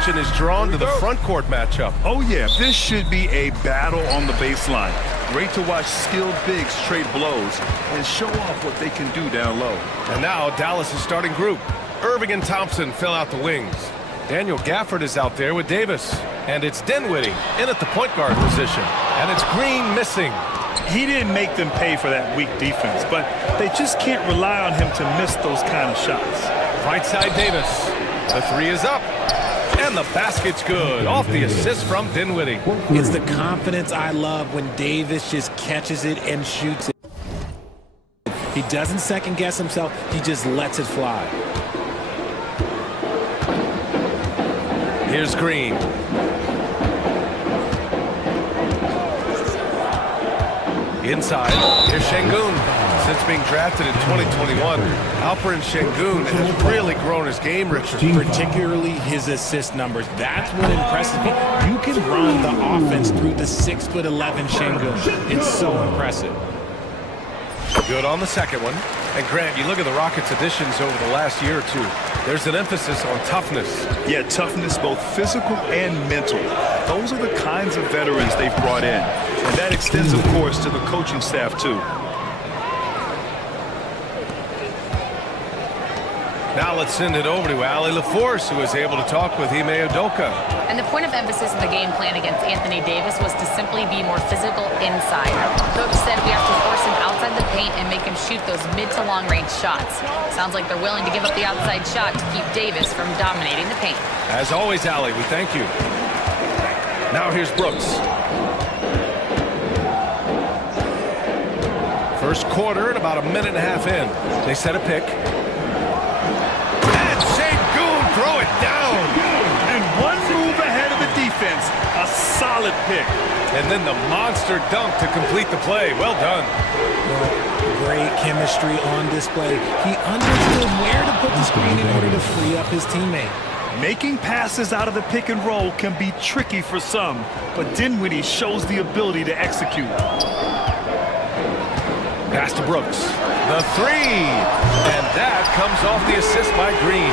attention is drawn to the front court matchup. Oh yeah, this should be a battle on the baseline. Great to watch skilled bigs trade blows and show off what they can do down low. And now Dallas' starting group. Irving and Thompson fill out the wings. Daniel Gafford is out there with Davis. And it's Dinwiddie in at the point guard position. And it's Green missing. He didn't make them pay for that weak defense, but they just can't rely on him to miss those kind of shots. Right side Davis. The three is up. And the basket's good. Off the assist from Dinwiddie. It's the confidence I love when Davis just catches it and shoots it. He doesn't second guess himself. He just lets it fly. Here's Green. Inside, here's Şengün. Since being drafted in 2021, Alperen Şengün has really grown his game, Richard. Particularly his assist numbers. That's what impresses me. You can run the offense through the 6'11" Şengün. It's so impressive. Good on the second one. And Grant, you look at the Rockets' additions over the last year or two. There's an emphasis on toughness. Yeah, toughness, both physical and mental. Those are the kinds of veterans they've brought in. And that extends, of course, to the coaching staff, too. Now let's send it over to Ali LaForce, who was able to talk with Ime Udoka. And the point of emphasis in the game plan against Anthony Davis was to simply be more physical inside. The coach said we have to force him outside the paint and make him shoot those mid to long range shots. Sounds like they're willing to give up the outside shot to keep Davis from dominating the paint. As always, Ali, we thank you. Now here's Brooks. First quarter and about a minute and a half in. They set a pick. Throw it down. And one move ahead of the defense. A solid pick. And then the monster dunk to complete the play. Well done. Well, great chemistry on display. He understood where to put the screen in order to free up his teammate. Making passes out of the pick and roll can be tricky for some, but Dinwiddie shows the ability to execute. Pass to Brooks. The three. And that comes off the assist by Green.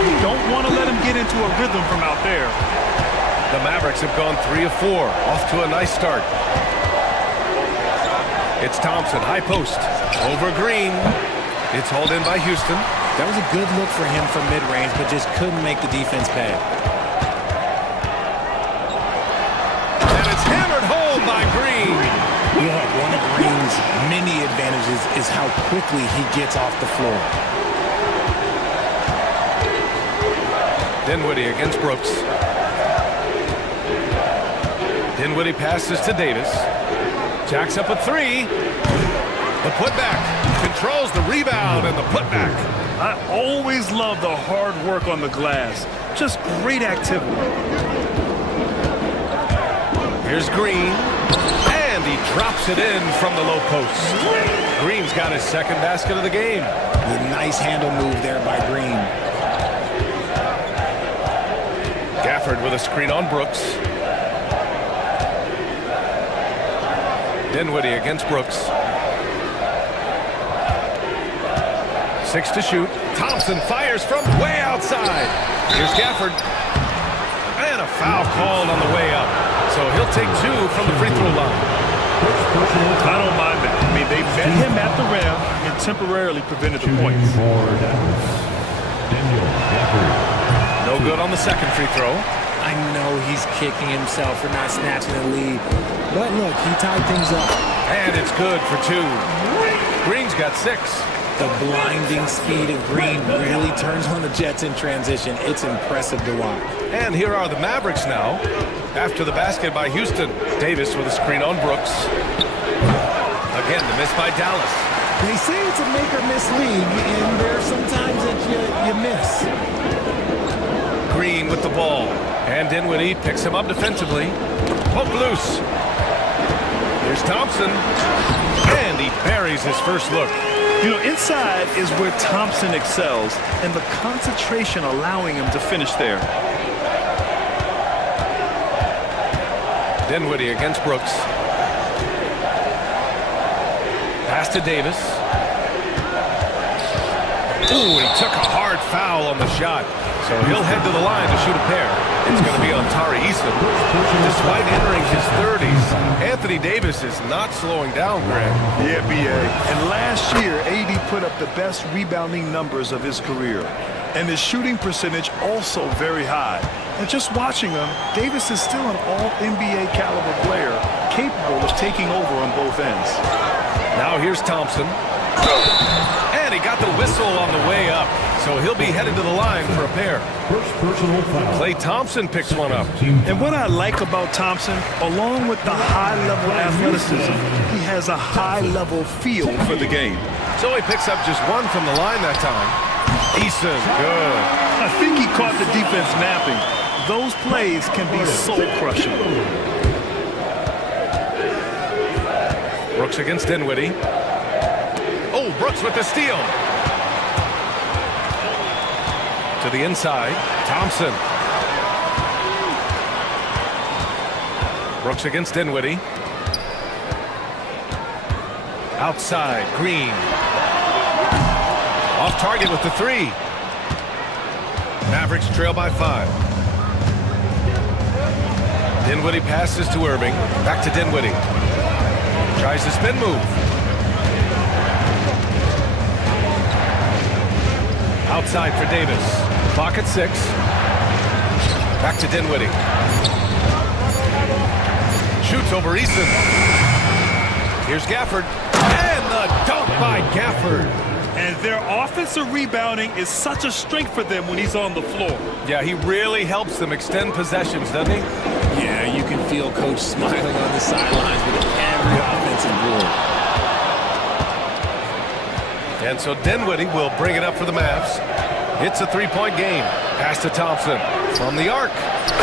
You don't want to let him get into a rhythm from out there. The Mavericks have gone 3 of 4. Off to a nice start. It's Thompson, high post. Over Green. It's hauled in by Houston. That was a good look for him from mid-range, but just couldn't make the defense pay. And it's hammered home by Green. Yeah, one of Green's many advantages is how quickly he gets off the floor. Dinwiddie against Brooks. Dinwiddie passes to Davis. Jacks up a three. The putback. Controls the rebound and the putback. I always love the hard work on the glass. Just great activity. Here's Green. And he drops it in from the low post. Green's got his second basket of the game. The nice handle move there by Green. Gafford with a screen on Brooks. Dinwiddie against Brooks. 6 to shoot. Thompson fires from way outside. Here's Gafford. And a foul called on the way up. So he'll take 2 from the free throw line. I don't mind that. I mean, they met him at the rim and temporarily prevented the points. No good on the second free throw. I know he's kicking himself for not snatching the lead. But look, he tied things up. And it's good for 2. Green's got 6. The blinding speed of Green really turns on the Jets in transition. It's impressive to watch. And here are the Mavericks now. After the basket by Houston. Davis with a screen on Brooks. Again, the miss by Dallas. They say it's a make-or-miss league, and there are some times that you miss. Green with the ball. And Dinwiddie picks him up defensively. Poke loose. Here's Thompson. And he buries his first look. You know, inside is where Thompson excels, and the concentration allowing him to finish there. Dinwiddie against Brooks. Pass to Davis. Ooh, he took a hard foul on the shot. So he'll head to the line to shoot a pair. It's going to be on Tari Eason. Despite entering his 30s, Anthony Davis is not slowing down, Greg. Yeah, B.A. And last year, AD put up the best rebounding numbers of his career. And his shooting percentage also very high. And just watching him, Davis is still an all-NBA caliber player, capable of taking over on both ends. Now here's Thompson. And he got the whistle on the way up. So he'll be headed to the line for a pair. First personal foul. Klay Thompson picks one up. And what I like about Thompson, along with the high-level athleticism, he has a high-level feel for the game. So he picks up just one from the line that time. Eason, good. I think he caught the defense napping. Those plays can be soul-crushing. Brooks against Dinwiddie. Oh, Brooks with the steal. To the inside, Thompson. Brooks against Dinwiddie. Outside, Green. Off target with the three. Mavericks trail by 5. Dinwiddie passes to Irving. Back to Dinwiddie. Tries the spin move. Outside for Davis. Clock at 6. Back to Dinwiddie. Shoots over Easton. Here's Gafford. And the dunk by Gafford. And their offensive rebounding is such a strength for them when he's on the floor. Yeah, he really helps them extend possessions, doesn't he? Yeah, you can feel Coach smiling on the sidelines with every offensive board. And so Dinwiddie will bring it up for the Mavs. It's a three-point game. Pass to Thompson from the arc.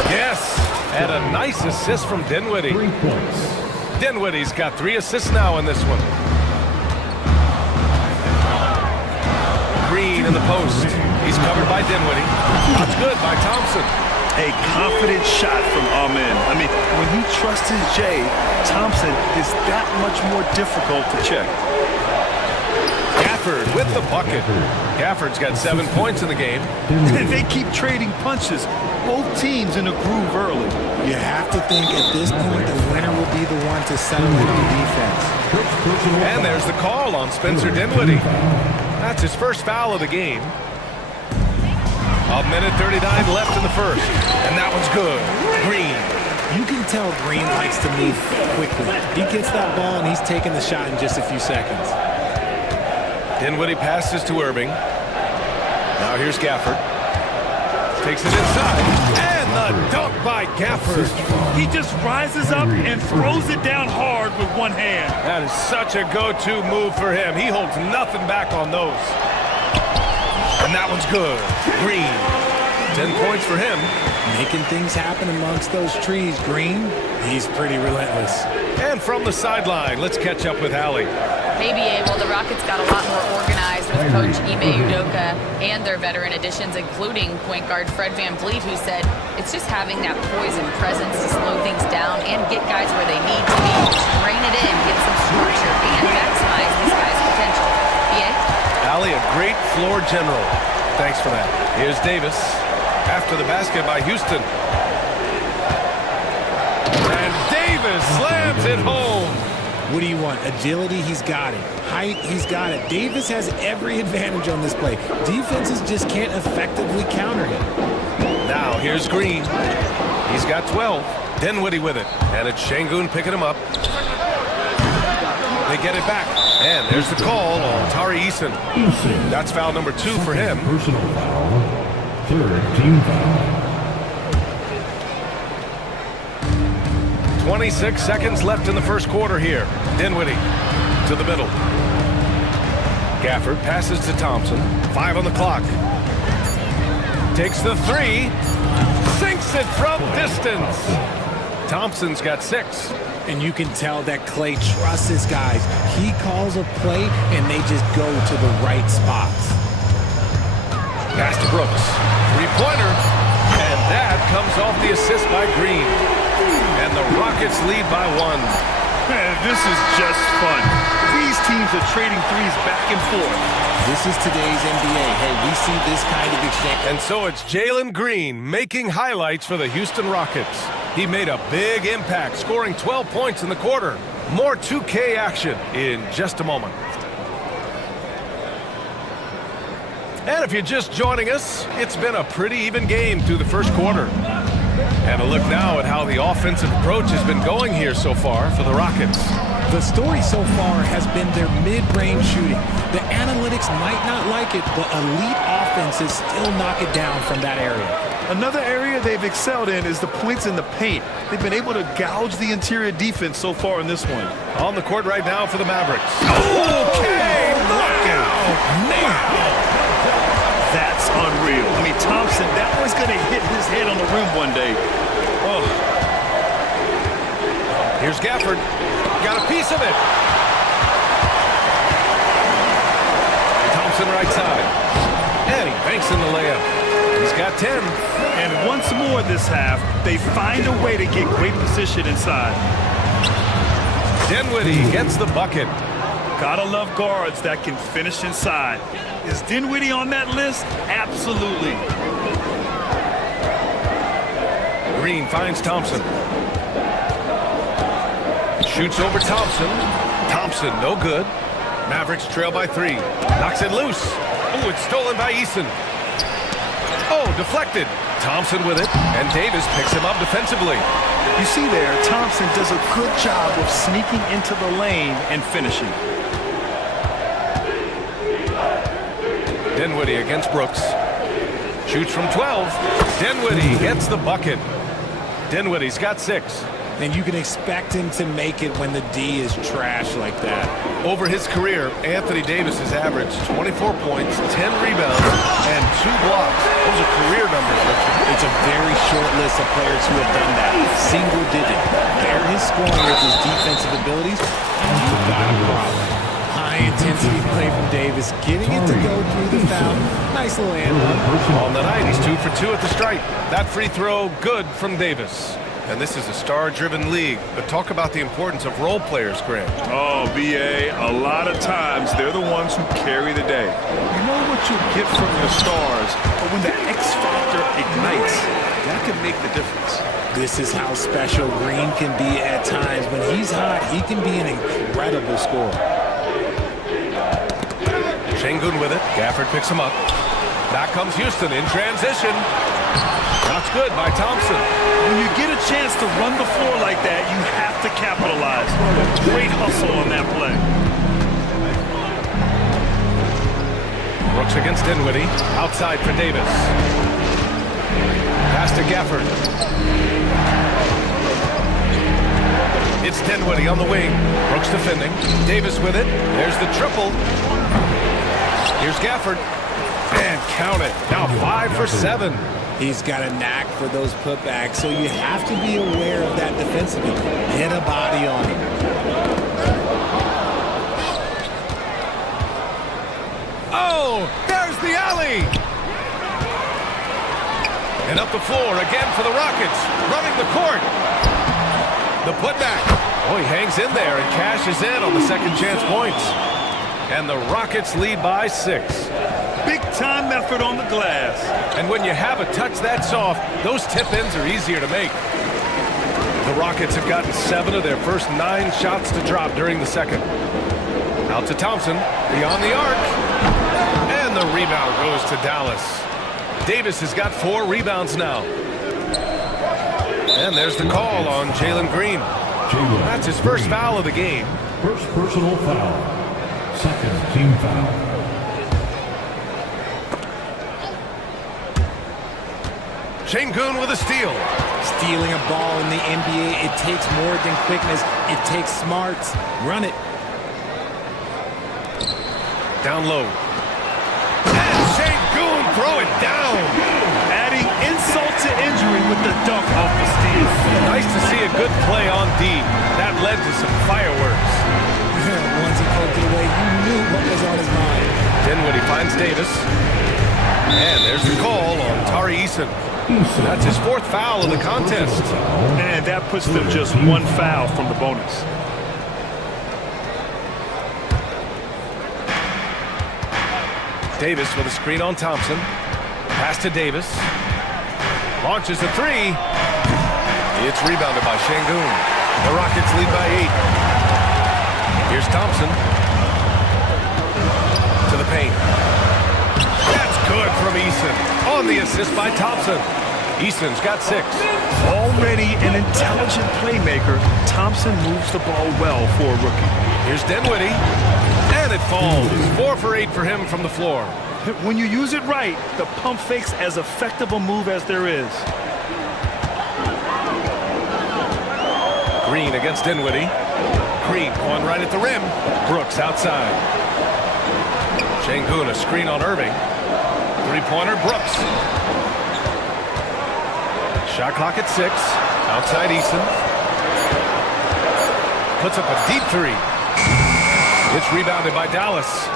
Yes, and a nice assist from Dinwiddie. 3 points. Dinwiddie's got 3 assists now in this one. Green in the post. He's covered by Dinwiddie. That's good by Thompson. A confident shot from Amen. I mean, when he trusts his J, Thompson is that much more difficult to check. Gafford with the bucket. Gafford's got 7 points in the game. And they keep trading punches. Both teams in a groove early. You have to think at this point the winner will be the one to settle into the defense. First personal And foul. there's the call on Spencer Dinwiddie. That's his first foul of the game. 1:39 left in the first. And that one's good. Green. You can tell Green likes to move quickly. He gets that ball and he's taking the shot in just a few seconds. Dinwiddie passes to Irving. Now here's Gafford. Takes it inside. And the dunk by Gafford. He just rises up and throws it down hard with one hand. That is such a go-to move for him. He holds nothing back on those. And that one's good. Green. 10 points for him. Making things happen amongst those trees, Green. He's pretty relentless. And from the sideline, let's catch up with Allie. Maybe, well, the Rockets got a lot more organized with Coach Ime Udoka and their veteran additions, including point guard Fred VanVleet, who said it's just having that poise and presence to slow things down and get guys where they need to be, rein it in, get some structure, and maximize these guys' potential. BA? Allie, a great floor general. Thanks for that. Here's Davis. After the basket by Houston. And Davis slams it home. What do you want? Agility? He's got it. Height? He's got it. Davis has every advantage on this play. Defenses just can't effectively counter him. Now here's Green. He's got 12. Dinwiddie with it. And it's Şengün picking him up. They get it back. And there's the call on Tari Eason. That's foul number 2 for him. Personal foul. Third team foul. 26 seconds left in the first quarter here. Dinwiddie to the middle. Gafford passes to Thompson. 5 on the clock. Takes the 3. Sinks it from distance. Thompson's got 6. And you can tell that Klay trusts his guys. He calls a play, and they just go to the right spots. Pass to Brooks. 3-pointer. And that comes off the assist by Green. And the Rockets lead by 1. Man, this is just fun. These teams are trading threes back and forth. This is today's NBA. Hey, we see this kind of exchange. And so it's Jalen Green making highlights for the Houston Rockets. He made a big impact, scoring 12 points in the quarter. More 2K action in just a moment. And if you're just joining us, it's been a pretty even game through the first quarter. And a look now at how the offensive approach has been going here so far for the Rockets. The story so far has been their mid-range shooting. The analytics might not like it, but elite offenses still knock it down from that area. Another area they've excelled in is the points in the paint. They've been able to gouge the interior defense so far in this one. On the court right now for the Mavericks. Okay, knockout! Man! That's unreal. I mean, Thompson, that was going to hit his head on the rim one day. Oh. Here's Gafford. Got a piece of it. Thompson right side. And he banks in the layup. He's got 10. And once more this half, they find a way to get great position inside. Dinwiddie gets the bucket. Gotta love guards that can finish inside. Is Dinwiddie on that list? Absolutely. Green finds Thompson. Shoots over Thompson. Thompson, no good. Mavericks trail by 3. Knocks it loose. Oh, it's stolen by Eason. Oh, deflected. Thompson with it, and Davis picks him up defensively. You see there, Thompson does a good job of sneaking into the lane and finishing. Dinwiddie against Brooks. Shoots from 12. Dinwiddie gets the bucket. Dinwiddie's got 6. And you can expect him to make it when the D is trash like that. Over his career, Anthony Davis has averaged 24 points, 10 rebounds, and 2 blocks. Those are career numbers, Richard. It's a very short list of players who have done that. Single digit. Pair his scoring with his defensive abilities, and you've got a problem. High intensity play from Davis, getting it to go through the foul. Nice little handle. On the night, he's 2 for 2 at the stripe. That free throw, good from Davis. And this is a star-driven league, but talk about the importance of role players, Grant. Oh, B.A., a lot of times they're the ones who carry the day. You know what you get from your stars, but when the X factor ignites, that can make the difference. This is how special Green can be at times. When he's hot, he can be an incredible scorer. Şengün with it. Gafford picks him up. Back comes Houston in transition. That's good by Thompson. When you get a chance to run the floor like that, you have to capitalize. Great hustle on that play. Brooks against Dinwiddie. Outside for Davis. Pass to Gafford. It's Dinwiddie on the wing. Brooks defending. Davis with it. There's the triple. Here's Gafford. And count it. Now 5 for 7. He's got a knack for those putbacks, so you have to be aware of that defensively. Hit a body on him. Oh, there's the alley. And up the floor again for the Rockets. Running the court. The putback. Oh, he hangs in there and cashes in on the second chance points. And the Rockets lead by 6. Big-time effort on the glass. And when you have a touch that soft, those tip-ins are easier to make. The Rockets have gotten 7 of their first 9 shots to drop during the second. Out to Thompson, beyond the arc. And the rebound goes to Dallas. Davis has got 4 rebounds now. And there's the call on Jalen Green. That's his first foul of the game. First personal foul. Second team foul. Şengün with a steal. Stealing a ball in the NBA, it takes more than quickness. It takes smarts. Run it. Down low. And Şengün throw it down. Adding insult to injury with the dunk off the steal. Nice to see a good play on D. That led to some fireworks. Once he poked it away, you knew what was on his mind. Dinwiddie finds Davis. And there's the call on Tari Eason. That's his 4th foul of the contest. And that puts them just 1 foul from the bonus. Davis with a screen on Thompson. Pass to Davis. Launches a three. It's rebounded by Şengün. The Rockets lead by 8. Here's Thompson. To the paint. That's good from Eason. On the assist by Thompson. Eason's got 6. Already an intelligent playmaker, Thompson moves the ball well for a rookie. Here's Dinwiddie. And it falls. 4 for 8 for him from the floor. When you use it right, the pump fake's as effective a move as there is. Green against Dinwiddie. Green going right at the rim. Brooks outside. Şengün a screen on Irving. Three-pointer, Brooks. Shot clock at 6. Outside Eason. Puts up a deep three. It's rebounded by Dallas.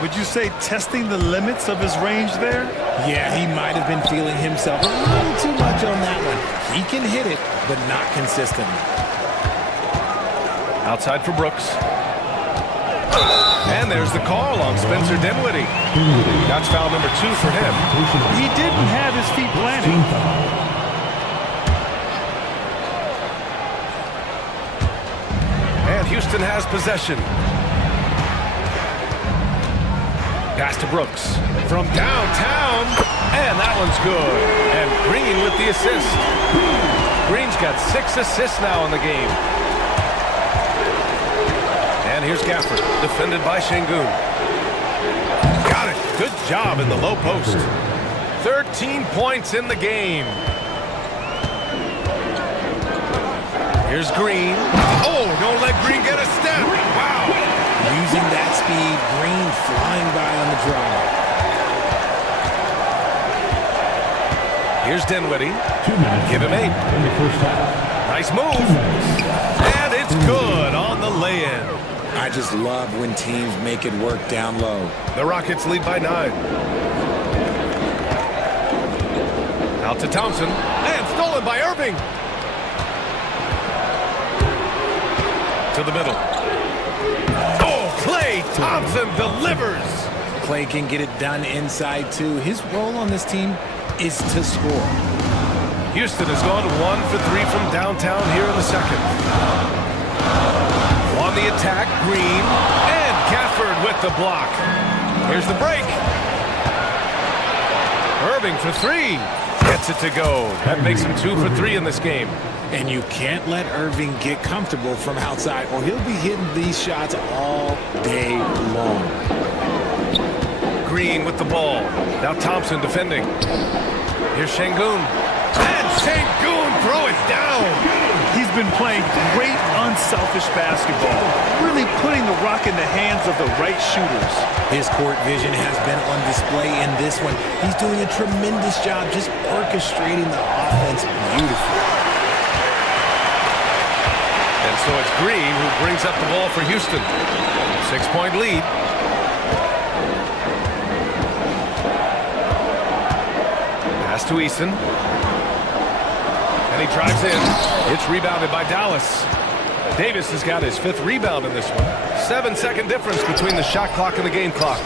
Would you say testing the limits of his range there? Yeah, he might have been feeling himself a little too much on that one. He can hit it, but not consistently. Outside for Brooks. And there's the call on Spencer Dinwiddie. That's foul number 2 for him. He didn't have his feet planted. Team foul. And Houston has possession. Pass to Brooks from downtown. And that one's good. And Green with the assist. Green's got 6 assists now in the game. And here's Gafford, defended by Şengün. Got it. Good job in the low post. 13 points in the game. Here's Green. Oh, don't let Green get a step. Wow. Using that speed, Green flying by on the drive. Here's Dinwiddie. 2 minutes. Give him 8. In the first half. Nice move. And it's good on the lay-in. I just love when teams make it work down low. The Rockets lead by 9. Out to Thompson. And stolen by Irving. To the middle. Oh, Klay Thompson delivers. Klay can get it done inside too. His role on this team is to score. Houston has gone 1 for 3 from downtown here in the second. On the attack, Green. And Gafford with the block. Here's the break. Irving for 3. Gets it to go. That makes him 2 for 3 in this game. And you can't let Irving get comfortable from outside or he'll be hitting these shots all day long. Green with the ball. Now Thompson defending. Here's Şengün. And Şengün throw it down. He's been playing great unselfish basketball, really putting the rock in the hands of the right shooters. His court vision has been on display in this one. He's doing a tremendous job just orchestrating the offense beautifully. And so it's Green who brings up the ball for Houston. 6-point lead. Pass to Eason. And he drives in. It's rebounded by Dallas. Davis has got his 5th rebound in this one. 7-second difference between the shot clock and the game clock.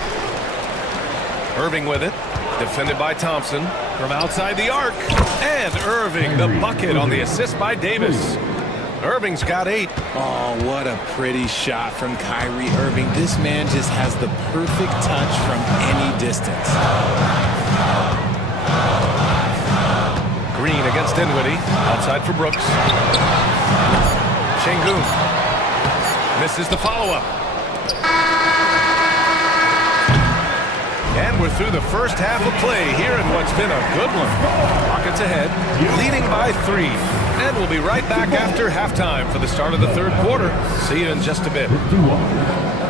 Irving with it. Defended by Thompson. From outside the arc. And Irving, the bucket on the assist by Davis. Irving's got 8. Oh, what a pretty shot from Kyrie Irving. This man just has the perfect touch from any distance. Green against Dinwiddie. Outside for Brooks. Şengün. Misses the follow-up. And we're through the first half of play here in what's been a good one. Rockets ahead, leading by 3. And we'll be right back after halftime for the start of the third quarter. See you in just a bit. 51.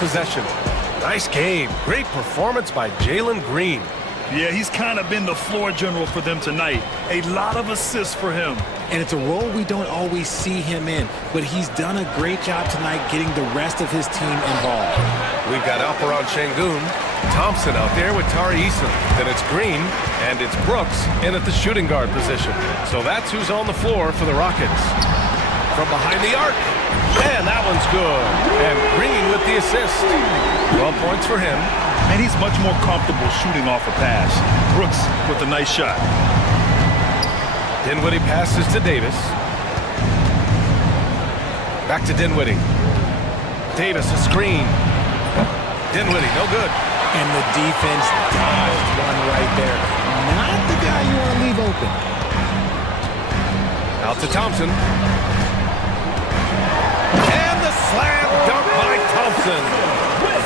possession. Nice game. Great performance by Jalen Green. Yeah, he's kind of been the floor general for them tonight. A lot of assists for him. And it's a role we don't always see him in, but he's done a great job tonight getting the rest of his team involved. We've got Alperon Şengün, Thompson out there with Tari Eason. Then it's Green, and it's Brooks in at the shooting guard position. So that's who's on the floor for the Rockets. From behind the arc, and that one's good. And Green with the assist. 12 points for him. And he's much more comfortable shooting off a pass. Brooks with a nice shot. Dinwiddie passes to Davis. Back to Dinwiddie. Davis, a screen. Dinwiddie, no good. And the defense dodged one right there. Not the guy you want to leave open. Out to Thompson. And the slam dunk by Thompson.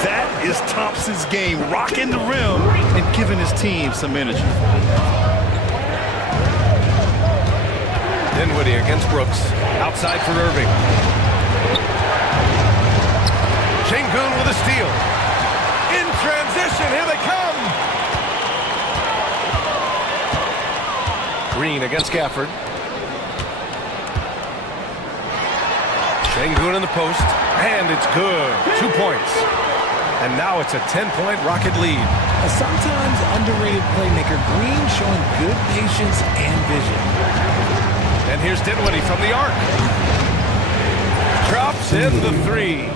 That is Thompson's game, rocking the rim and giving his team some energy. Dinwiddie against Brooks. Outside for Irving. Şengün with a steal. In transition, here they come. Green against Gafford. Şengün in the post, and it's good. 2 points. And now it's a 10-point Rocket lead. A sometimes underrated playmaker, Green showing good patience and vision. And here's Dinwiddie from the arc. Drops in the three.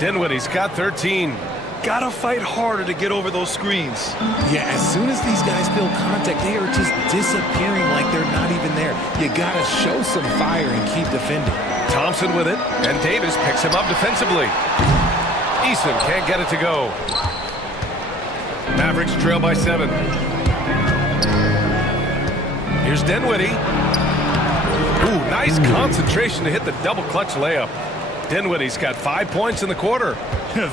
Dinwiddie's got 13. Gotta fight harder to get over those screens. Yeah, as soon as these guys feel contact, they are just disappearing like they're not even there. You gotta show some fire and keep defending. Thompson with it, and Davis picks him up defensively. Eason can't get it to go. Mavericks trail by 7. Here's Dinwiddie. Ooh, nice concentration to hit the double clutch layup. Dinwiddie's got 5 points in the quarter.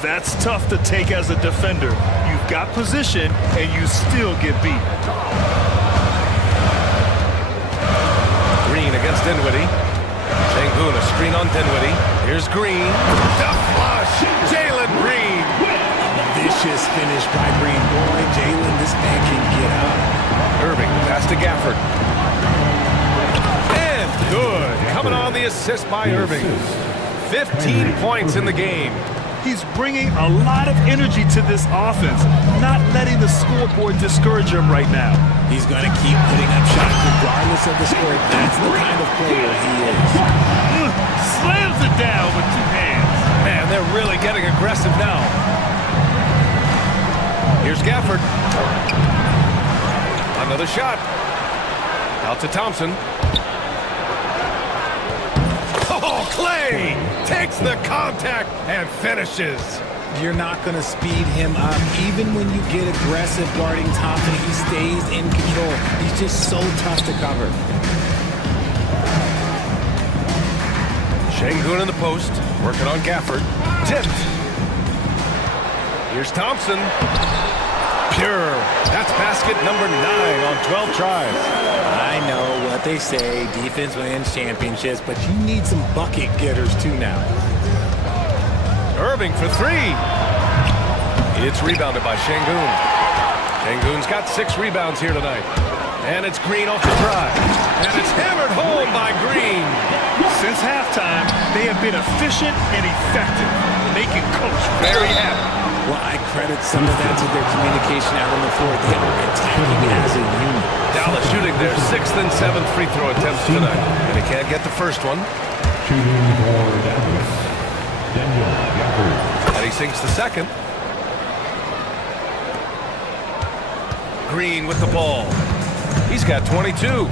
That's tough to take as a defender. You've got position, and you still get beat. Green against Dinwiddie. Şengün, a screen on Dinwiddie. Here's Green. The flush. Jalen Green. Vicious finish by Green. Boy, Jalen, this man can get up. Irving, pass to Gafford. And good. Coming on the assist by Irving. 15 points in the game. He's bringing a lot of energy to this offense, not letting the scoreboard discourage him right now. He's going to keep putting up shots regardless of the score. That's the kind of player he is. Slams it down with 2 hands. Man, they're really getting aggressive now. Here's Gafford. Another shot. Out to Thompson. Oh, Clay takes the contact and finishes. You're not going to speed him up. Even when you get aggressive guarding Thompson, he stays in control. He's just so tough to cover. Şengün in the post, working on Gafford. Tipped. Here's Thompson. Pure. That's basket number 9 on 12 tries. I know what they say, defense wins championships, but you need some bucket getters too now. Irving for 3. It's rebounded by Şengün. Şengün's got 6 rebounds here tonight. And it's Green off the drive. And it's hammered home by Green. Since halftime, they have been efficient and effective, making Coach very happy. Well, I credit some of that to their communication out on the floor. They are attacking as a unit. Dallas shooting their 6th and 7th free throw attempts tonight. And he can't get the first one. Shooting for Dallas, Daniel Gafford. And he sinks the second. Green with the ball. He's got 22.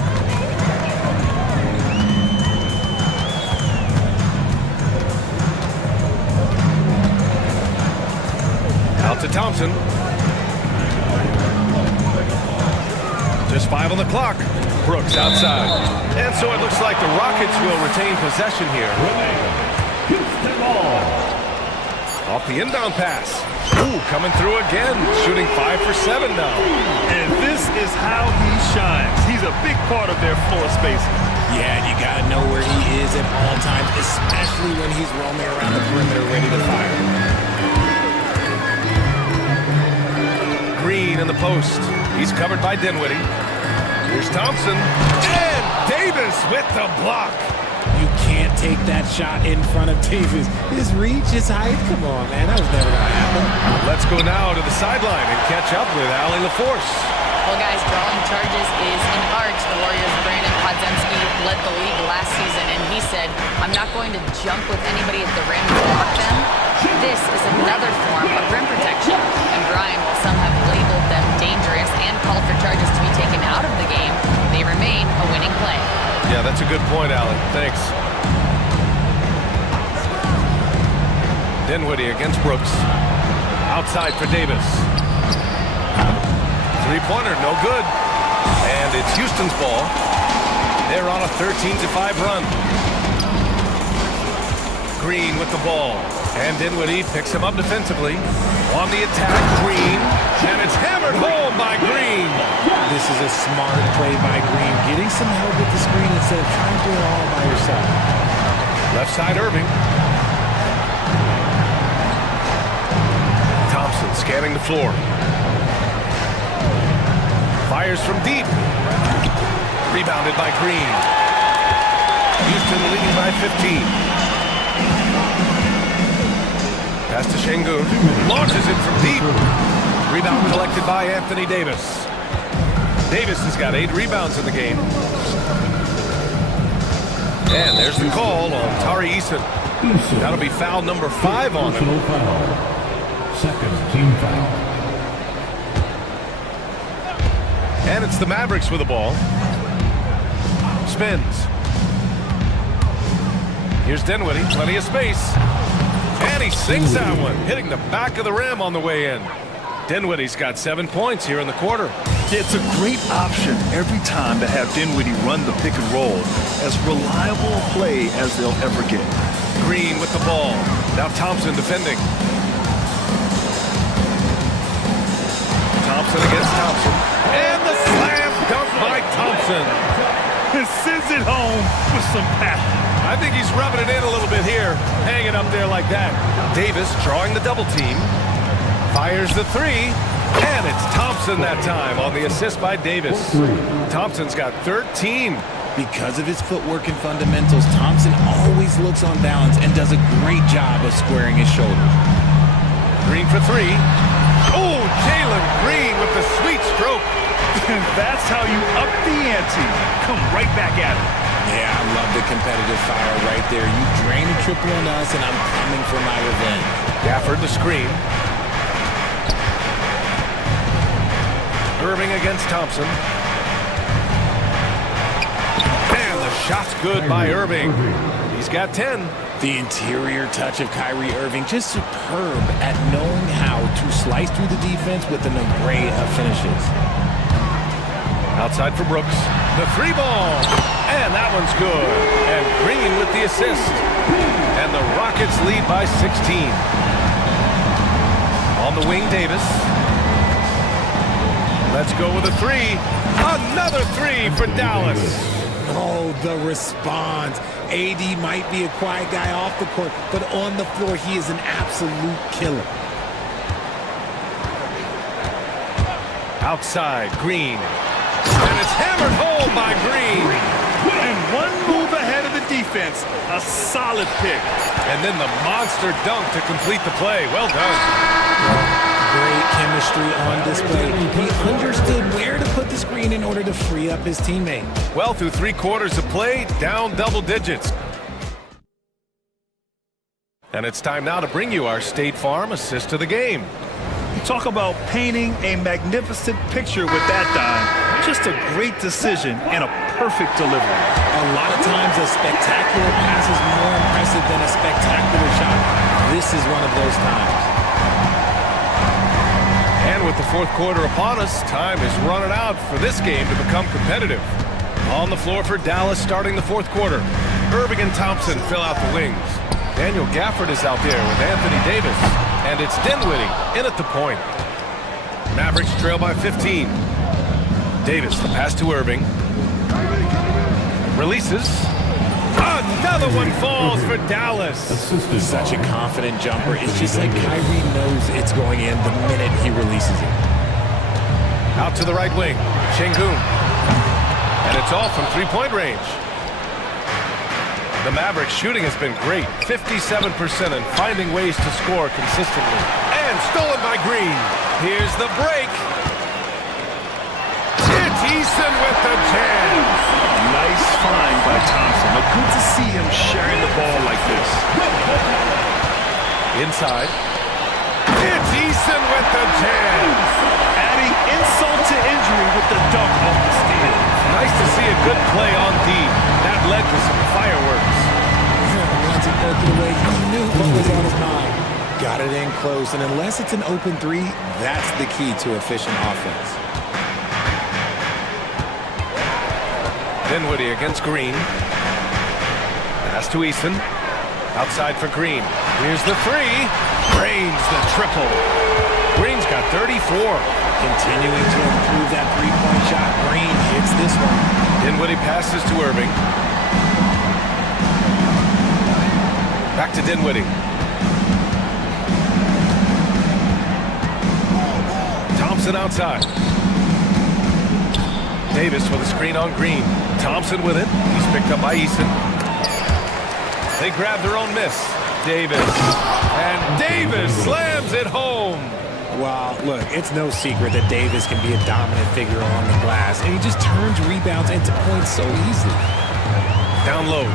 Out to Thompson. Just 5 on the clock. Brooks outside. And so it looks like the Rockets will retain possession here. Off the inbound pass. Ooh, coming through again. Shooting 5 for 7 now. And this is how he shines. He's a big part of their floor spacing. Yeah, and you got to know where he is at all times, especially when he's roaming around the perimeter ready to fire. Green in the post. He's covered by Dinwiddie. Here's Thompson. And Davis with the block. You can't take that shot in front of Davis. His reach, his height, come on, man. That was never going to happen. Let's go now to the sideline and catch up with Allie LaForce. Well, guys, drawing charges is an art. The Warriors' Brandon Podziemski led the league last season, and he said, I'm not going to jump with anybody at the rim to block them. This is another form of rim protection. And Brian, while some have labeled them dangerous and called for charges to be taken out of the game, they remain a winning play. Yeah, that's a good point, Allie. Thanks. Dinwiddie against Brooks. Outside for Davis. Three-pointer, no good. And it's Houston's ball. They're on a 13-5 run. Green with the ball. And Dinwiddie picks him up defensively. On the attack, Green. And it's hammered home by Green. This is a smart play by Green. Getting some help with the screen instead of trying to do it all by yourself. Left side, Irving. Thompson scanning the floor. Fires from deep. Rebounded by Green. Houston leading by 15. Pass to Şengün. Launches it from deep. Rebound collected by Anthony Davis. Davis has got 8 rebounds in the game. And there's the call on Tari Eason. That'll be foul number 5 on him. Personal foul. Second team foul. And it's the Mavericks with the ball. Spins. Here's Dinwiddie, plenty of space. And he sinks that one, hitting the back of the rim on the way in. Dinwiddie's got 7 points here in the quarter. It's a great option every time to have Dinwiddie run the pick and roll. As reliable a play as they'll ever get. Green with the ball. Now Thompson defending. Thompson against Thompson. And the slam dunk by Thompson. Sends it home with some passion. I think he's rubbing it in a little bit here, hanging up there like that. Davis drawing the double team. Fires the 3. And it's Thompson that time on the assist by Davis. Thompson's got 13. Because of his footwork and fundamentals, Thompson always looks on balance and does a great job of squaring his shoulders. Green for 3. Oh, Jalen Green with the sweet stroke. And that's how you up the ante. Come right back at it. Yeah, I love the competitive fire right there. You drain a triple on us, and I'm coming for my revenge. Gafford the screen. Irving against Thompson. And the shot's good by Irving. He's got 10. The interior touch of Kyrie Irving, just superb at knowing how to slice through the defense with an array of finishes. Outside for Brooks. The 3 ball. And that one's good. And Green with the assist. And the Rockets lead by 16. On the wing, Davis. Let's go with a 3. Another 3 for Dallas. Oh, the response. AD might be a quiet guy off the court, but on the floor, he is an absolute killer. Outside, Green. And it's hammered home by Green. And one move ahead of the defense. A solid pick. And then the monster dunk to complete the play. Well done. Great chemistry on display. He understood where to put the screen in order to free up his teammate. Well, through 3 quarters of play, down double digits. And it's time now to bring you our State Farm assist of the game. You talk about painting a magnificent picture with that dime. Just a great decision and a perfect delivery. A lot of times a spectacular pass is more impressive than a spectacular shot. This is one of those times. And with the 4th quarter upon us, time is running out for this game to become competitive. On the floor for Dallas starting the 4th quarter. Irving and Thompson fill out the wings. Daniel Gafford is out there with Anthony Davis. And it's Dinwiddie in at the point. Mavericks trail by 15. Davis, the pass to Irving. Releases. Another one falls for Dallas. Such a confident jumper. It's just like Kyrie knows it's going in the minute he releases it. Out to the right wing. Şengün. And it's all from three-point range. The Mavericks shooting has been great. 57% and finding ways to score consistently. And stolen by Green. Here's the break. It's Eason with the jam. Nice find by Thompson. But good to see him sharing the ball like this. Inside. It's Eason with the jam. Adding insult to injury with the dunk off the steal. Nice to see a good play on D. That led to some fireworks. Once he poked it away, he knew what was on his mind. Got it in close, and unless it's an open three, that's the key to efficient offense. Dinwiddie against Green. Pass to Eason. Outside for Green. Here's the three. Drains the triple. Green's got 34. Continuing to improve that three-point shot. Green hits this one. Dinwiddie passes to Irving. Back to Dinwiddie. Thompson outside. Davis with a screen on Green. Thompson with it. He's picked up by Eason. They grab their own miss. Davis. And Davis slams it home. Well, look, it's no secret that Davis can be a dominant figure on the glass, and he just turns rebounds into points so easily. Down low.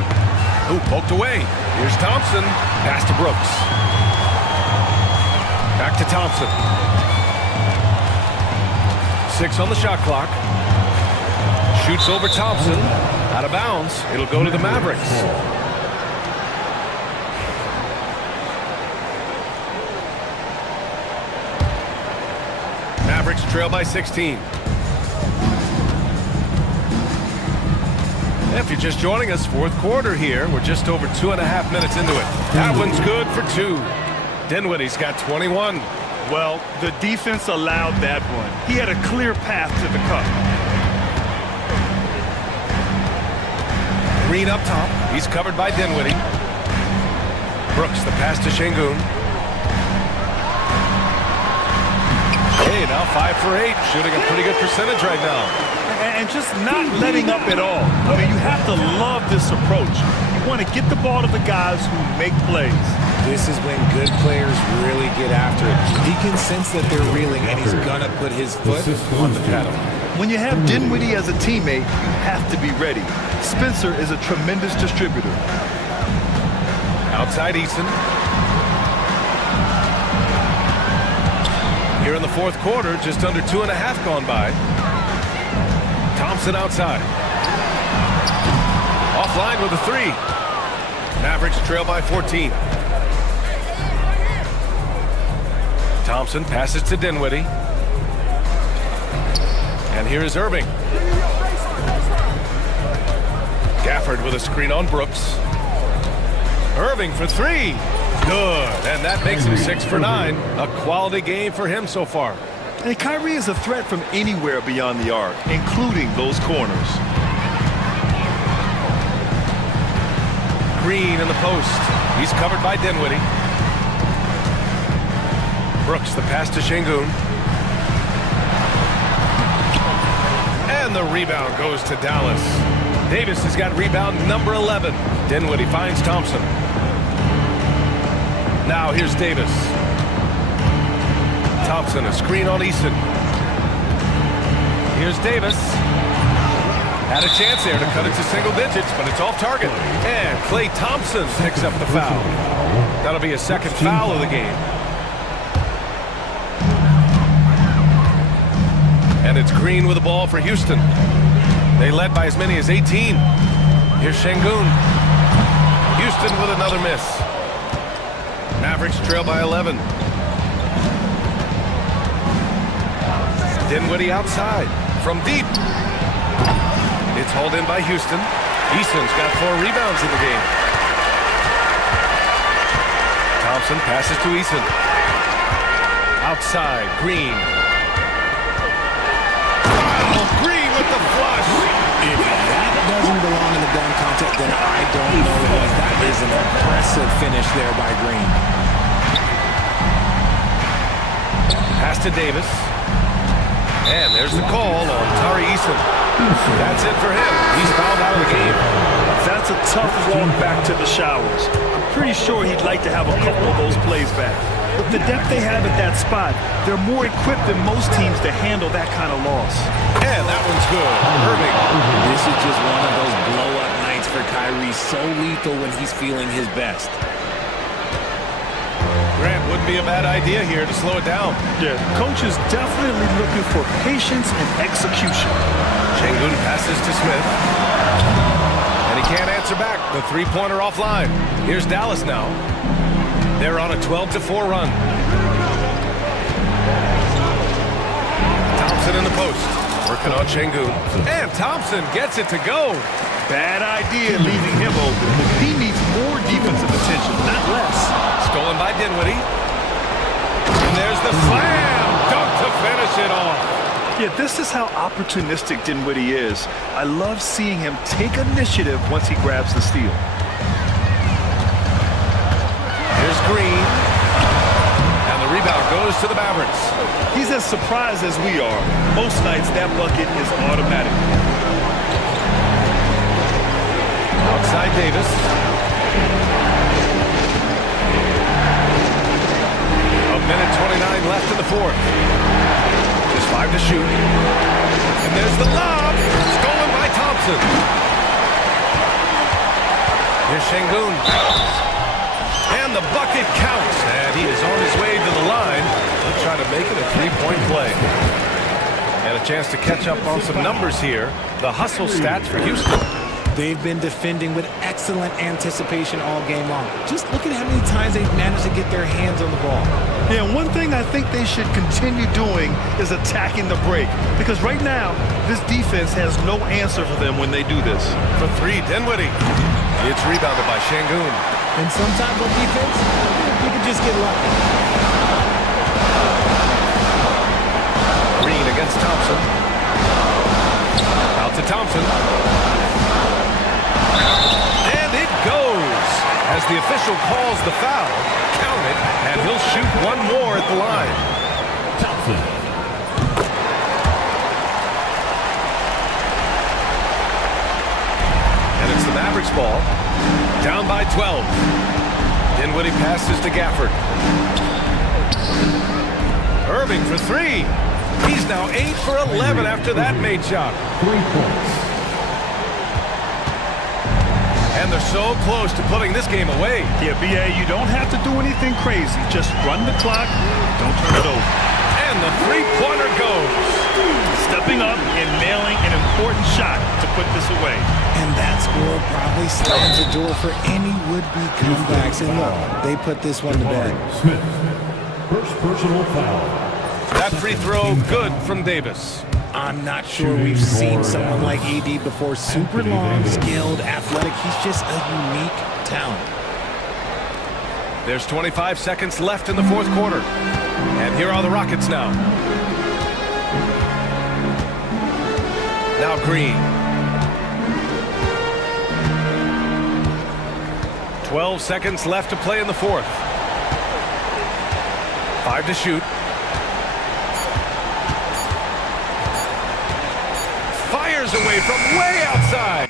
Ooh, poked away. Here's Thompson. Pass to Brooks. Back to Thompson. 6 on the shot clock. Shoots over Thompson. Out of bounds. It'll go to the Mavericks. Mavericks trail by 16. If you're just joining us, fourth quarter here. We're just over 2.5 minutes into it. That one's good for 2. Dinwiddie's got 21. Well, the defense allowed that one. He had a clear path to the cup. Green up top. He's covered by Dinwiddie. Brooks, the pass to Şengün. Hey, now 5 for 8. Shooting a pretty good percentage right now. And just not letting up at all. I mean, you have to love this approach. You want to get the ball to the guys who make plays. This is when good players really get after it. He can sense that they're reeling, and he's going to put his foot on the pedal. When you have Dinwiddie as a teammate, you have to be ready. Spencer is a tremendous distributor. Outside Eason. Here in the fourth quarter, just under 2.5 gone by. Thompson outside. Offline with a 3. Mavericks trail by 14. Thompson passes to Dinwiddie. And here is Irving. Gafford with a screen on Brooks. Irving for 3. Good. And that makes him 6 for 9. A quality game for him so far. And Kyrie is a threat from anywhere beyond the arc, including those corners. Green in the post. He's covered by Dinwiddie. Brooks, the pass to Şengün. And the rebound goes to Dallas. Davis has got rebound number 11. Dinwiddie finds Thompson. Now here's Davis. Thompson, a screen on Eason. Here's Davis. Had a chance there to cut it to single digits, but it's off target. And Klay Thompson picks up the foul. That'll be a second foul of the game. And it's Green with the ball for Houston. They led by as many as 18. Here's Şengün. Houston with another miss. Mavericks trail by 11. Dinwiddie outside from deep. It's hauled in by Houston. Eason's got 4 rebounds in the game. Thompson passes to Eason. Outside, Green. Wow, Green with the flush. If that doesn't belong in the dunk contest, then I don't know what. That is an impressive finish there by Green. Pass to Davis. And there's the call on Tari Eason. That's it for him. He's fouled out of the game. That's a tough walk back to the showers. I'm pretty sure he'd like to have a couple of those plays back. With the depth they have at that spot, they're more equipped than most teams to handle that kind of loss. And that one's good. Irving. This is just one of those blow-up nights for Kyrie, so lethal when he's feeling his best. Grant wouldn't be a bad idea here to slow it down. Yeah, coach is definitely looking for patience and execution. Şengün passes to Smith. And he can't answer back. The three-pointer offline. Here's Dallas now. They're on a 12-4 run. Thompson in the post. Working on Şengün. And Thompson gets it to go. Bad idea leaving him open. He needs more defensive attention, not less. Stolen by Dinwiddie. And there's the slam dunk to finish it off. Yeah, this is how opportunistic Dinwiddie is. I love seeing him take initiative once he grabs the steal. Here's Green. And the rebound goes to the Mavericks. He's as surprised as we are. Most nights that bucket is automatic. Outside Davis. A minute 29 left in the fourth. Just 5 to shoot. And there's the lob. Stolen by Thompson. Here's Şengün. And the bucket counts. And he is on his way to the line. He'll try to make it a three-point play. And a chance to catch up on some numbers here. The hustle stats for Houston. They've been defending with excellent anticipation all game long. Just look at how many times they've managed to get their hands on the ball. Yeah, and one thing I think they should continue doing is attacking the break. Because right now, this defense has no answer for them when they do this. For three, Dinwiddie. It's rebounded by Şengün. And sometimes on defense, you can just get lucky. Green against Thompson. Out to Thompson. And it goes. As the official calls the foul, count it, and he'll shoot one more at the line. Thompson. And it's the Mavericks ball. Down by 12. Dinwiddie passes to Gafford. Irving for three. He's now 8 for 11 after that made shot. 3 points. And they're so close to putting this game away. Yeah, B.A., you don't have to do anything crazy. Just run the clock. Don't turn it over. And the three-pointer goes. Stepping up and nailing an important shot to put this away. And that score probably slams the door for any would-be comebacks. And look, they put this one to bed. Smith. First personal foul. That free throw good from Davis. I'm not sure we've seen someone like AD before. Super long, skilled, athletic. He's just a unique talent. There's 25 seconds left in the fourth quarter. And here are the Rockets now. Now Green. 12 seconds left to play in the fourth. 5 to shoot. Fires away from way outside.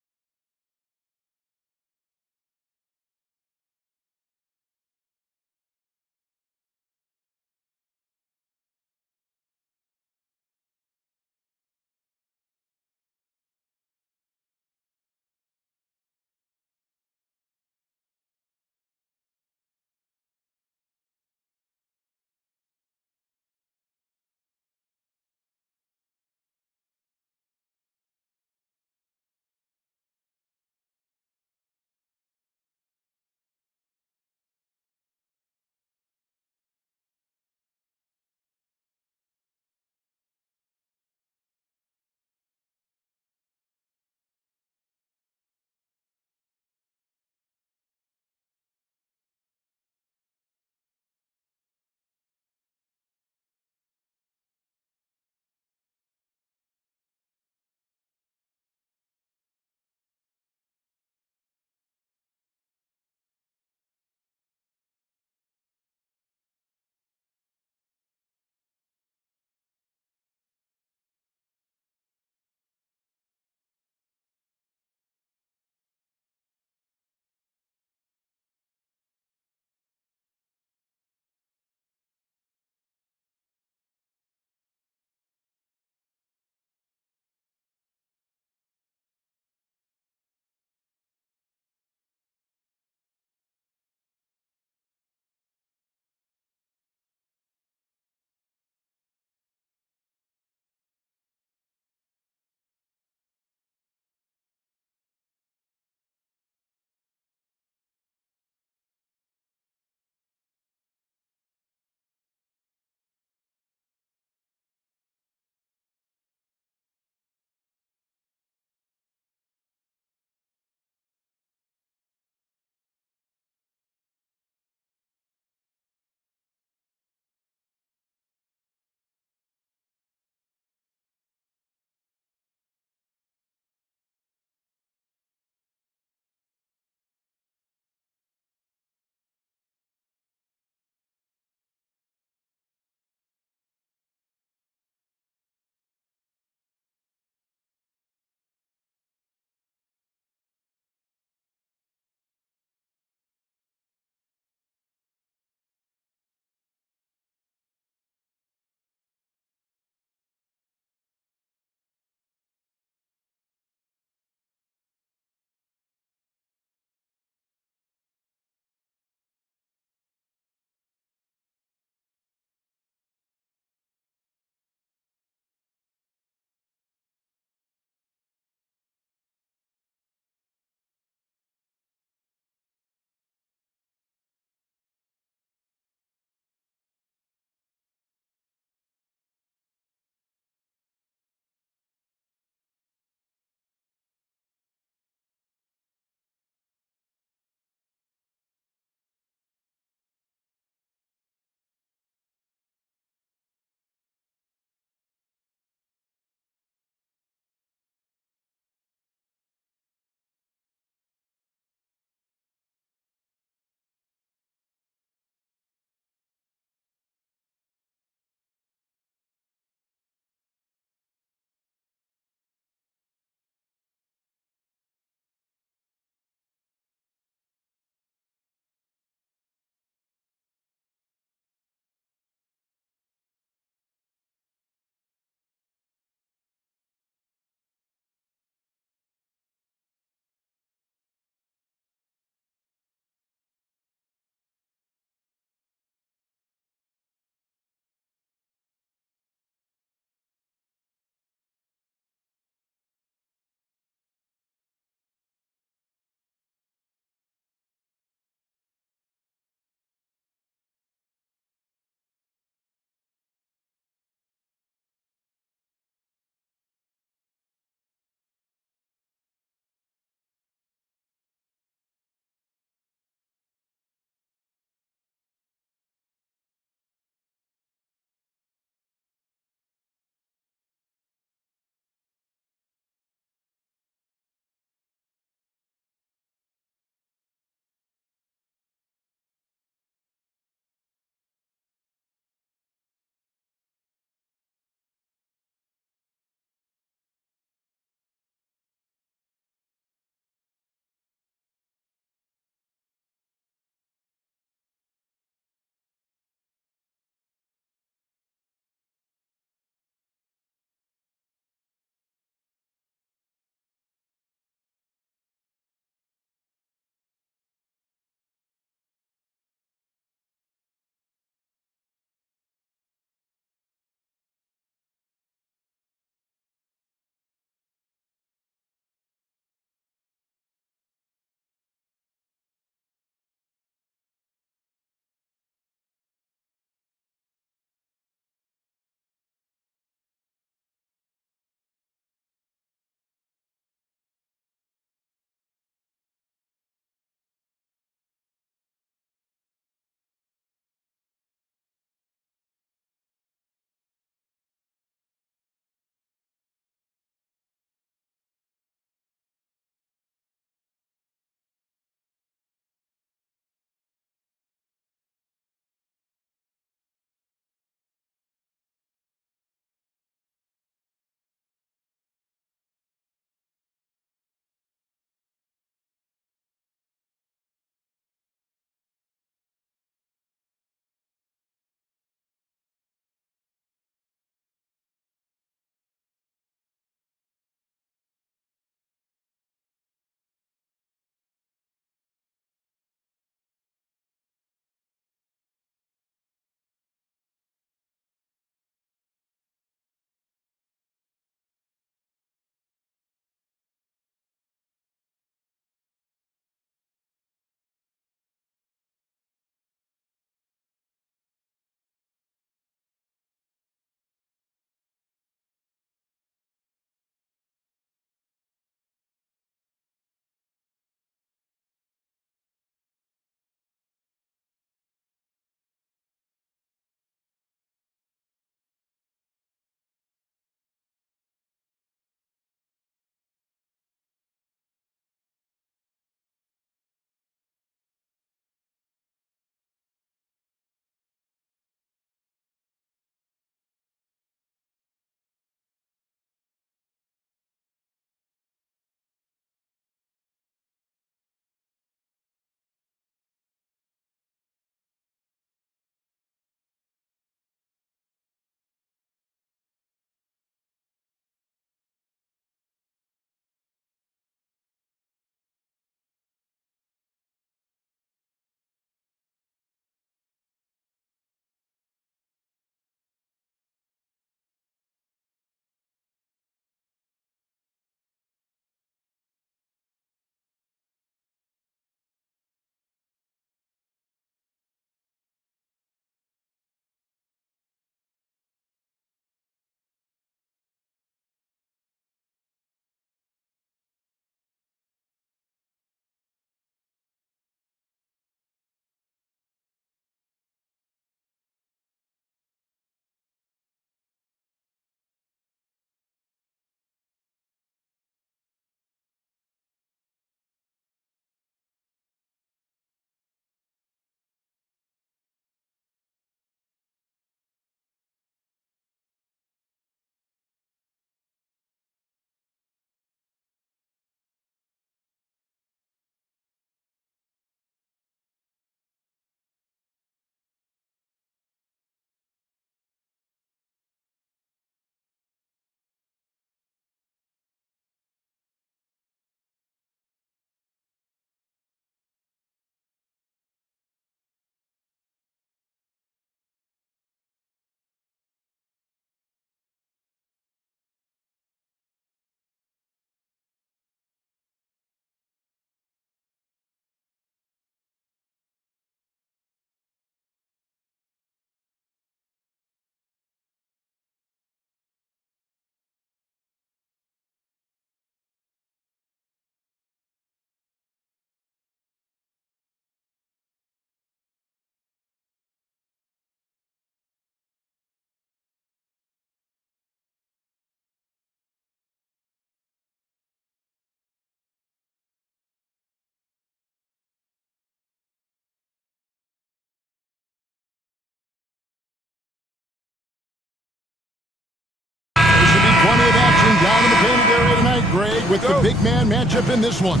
down in the painted area tonight, Greg, with the big man matchup in this one.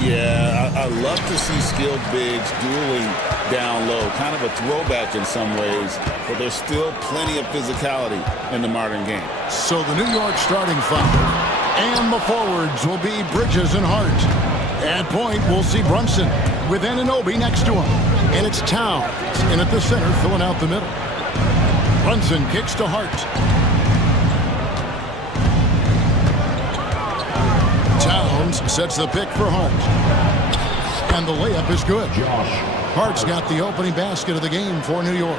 Yeah, I love to see skilled bigs dueling down low. Kind of a throwback in some ways, but there's still plenty of physicality in the modern game. So the New York starting five, and the forwards will be Bridges and Hart. At point, we'll see Brunson with Anunoby next to him. And it's Towns in at the center, filling out the middle. Brunson kicks to Hart. Towns sets the pick for Hart. And the layup is good. Hart's got the opening basket of the game for New York.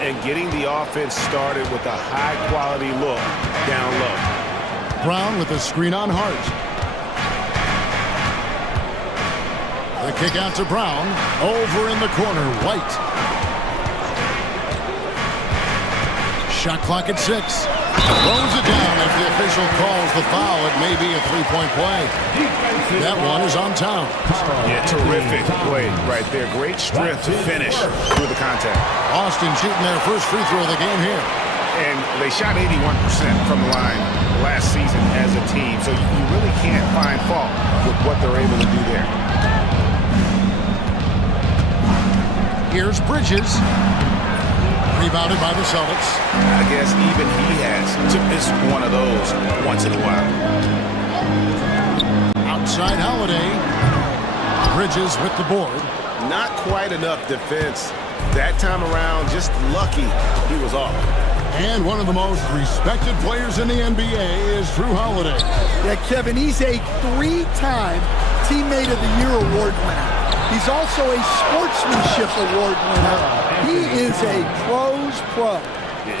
And getting the offense started with a high-quality look down low. Brown with a screen on Hart. The kick out to Brown. Over in the corner, White. Shot clock at 6. Throws it down. If the official calls the foul, it may be a three-point play. That one is on Towns. Yeah, terrific play right there. Great strength to finish through the contact. Austin shooting their first free throw of the game here. And they shot 81% from the line last season as a team, so you really can't find fault with what they're able to do there. Here's Bridges. Rebounded by the Celtics. I guess even he has to miss one of those once in a while. Outside Holiday. Bridges with the board. Not quite enough defense that time around. Just lucky he was off. And one of the most respected players in the NBA is Drew Holiday. Yeah, Kevin, he's a three-time Teammate of the Year award winner. He's also a sportsmanship award winner. He is a pro's pro.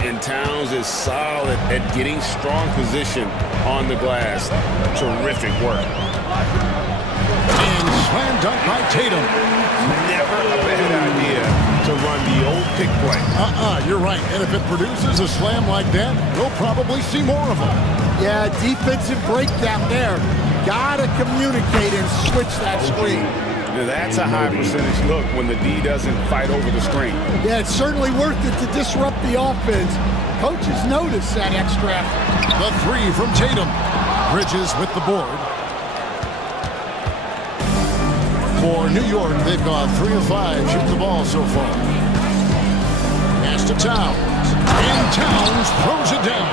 And Towns is solid at getting strong position on the glass. Terrific work. And slam dunk by Tatum. Never a bad idea to run the old pick play. You're right. And if it produces a slam like that, we'll probably see more of them. Yeah, defensive breakdown there. Gotta communicate and switch that screen. Now that's a high percentage look when the D doesn't fight over the screen. Yeah, it's certainly worth it to disrupt the offense. Coaches notice that extra effort. The three from Tatum. Bridges with the board. For New York, they've gone 3 of 5 shooting the ball so far. Pass to Towns. And Towns throws it down.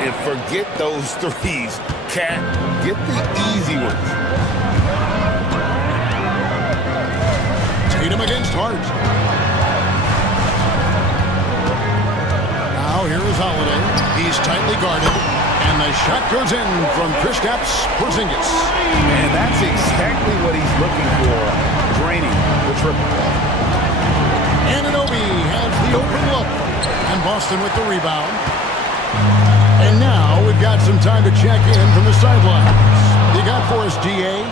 And forget those threes. Cat, get the easy ones. Tatum against Hart. Now here is Holiday. He's tightly guarded. And the shot goes in from Kristaps Porzingis. And that's exactly what he's looking for. Draining the triple. Anunoby has the open look. And Boston with the rebound. And now we've got some time to check in from the sidelines. You got for us, DA?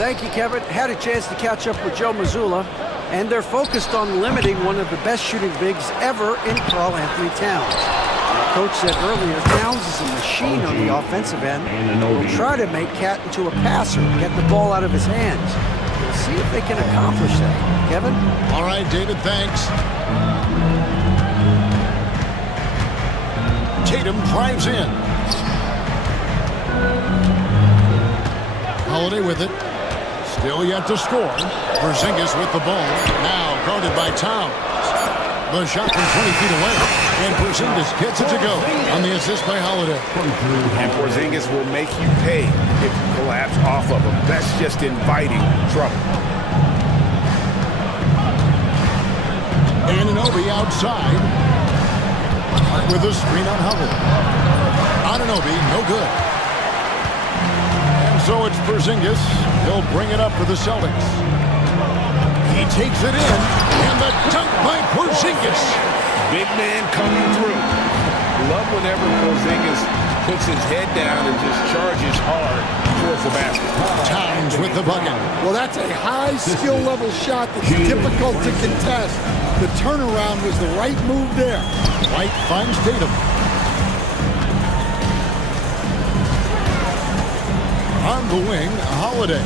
Thank you, Kevin. Had a chance to catch up with Joe Mazzulla, and they're focused on limiting one of the best shooting bigs ever in Karl Anthony Towns. The coach said earlier, Towns is a machine on the offensive end. We'll try to make Cat into a passer, get the ball out of his hands. We'll see if they can accomplish that. Kevin? All right, David, thanks. Tatum drives in. Holiday with it. Still yet to score. Porzingis with the ball. Now guarded by Towns. The shot from 20 feet away. And Porzingis gets it to go on the assist by Holiday. And Porzingis will make you pay if you collapse off of him. That's just inviting trouble. Anunoby outside. With a screen on Holiday. Anunoby, no good. And so it's Porzingis. He'll bring it up for the Celtics. He takes it in. And the dunk by Porzingis. Big man coming through. Love whenever Porzingis puts his head down and just charges hard towards the basket. Towns with the bucket. Well, that's a high skill level shot that's difficult to contest. The turnaround was the right move there. White finds Tatum. On the wing, Holiday.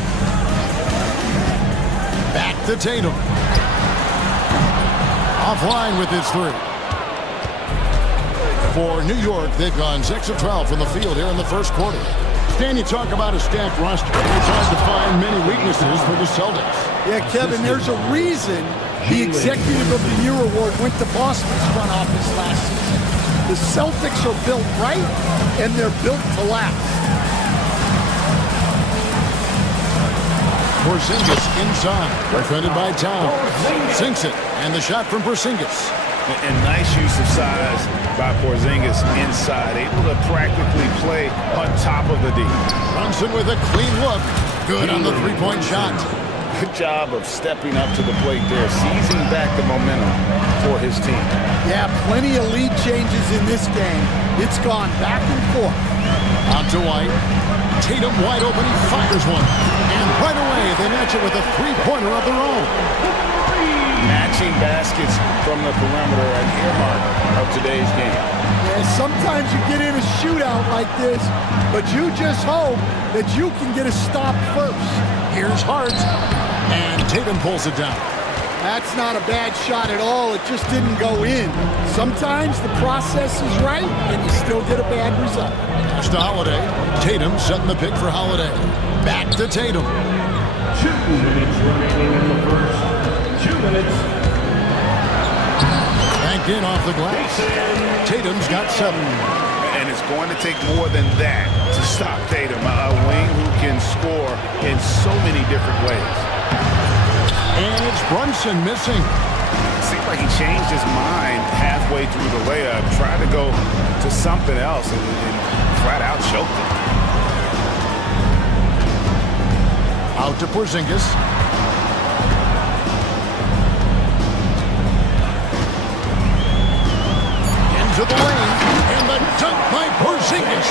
Back to Tatum. Offline with his three. For New York, they've gone 6 of 12 from the field here in the first quarter. Stan, you talk about a stacked roster. It's hard to find many weaknesses for the Celtics. Yeah, Kevin, there's a reason the Executive of the Year award went to Boston's front office last season. The Celtics are built right, and they're built to last. Porzingis inside, defended by Towns. Sinks it, and the shot from Porzingis. And nice use of size by Porzingis inside, able to practically play on top of the D. Brunson with a clean look. Good on the three-point shot. Good job of stepping up to the plate there, seizing back the momentum for his team. Yeah, plenty of lead changes in this game. It's gone back and forth. Out to White. Tatum wide open, he fires one. And right away, they match it with a three-pointer of their own. Matching baskets from the perimeter, an earmark of today's game. Yeah, sometimes you get in a shootout like this, but you just hope that you can get a stop first. Here's Hart. And Tatum pulls it down. That's not a bad shot at all. It just didn't go in. Sometimes the process is right, and you still get a bad result. Pass to Holiday. Tatum setting the pick for Holiday. Back to Tatum. 2 minutes remaining in the first. 2 minutes. Banked in off the glass. Tatum's got 7. And it's going to take more than that to stop Tatum, a wing who can score in so many different ways. And it's Brunson missing. Seems like he changed his mind halfway through the layup, tried to go to something else, and flat out choked it. Out to Porzingis. Into the lane. And the dunk by Porzingis.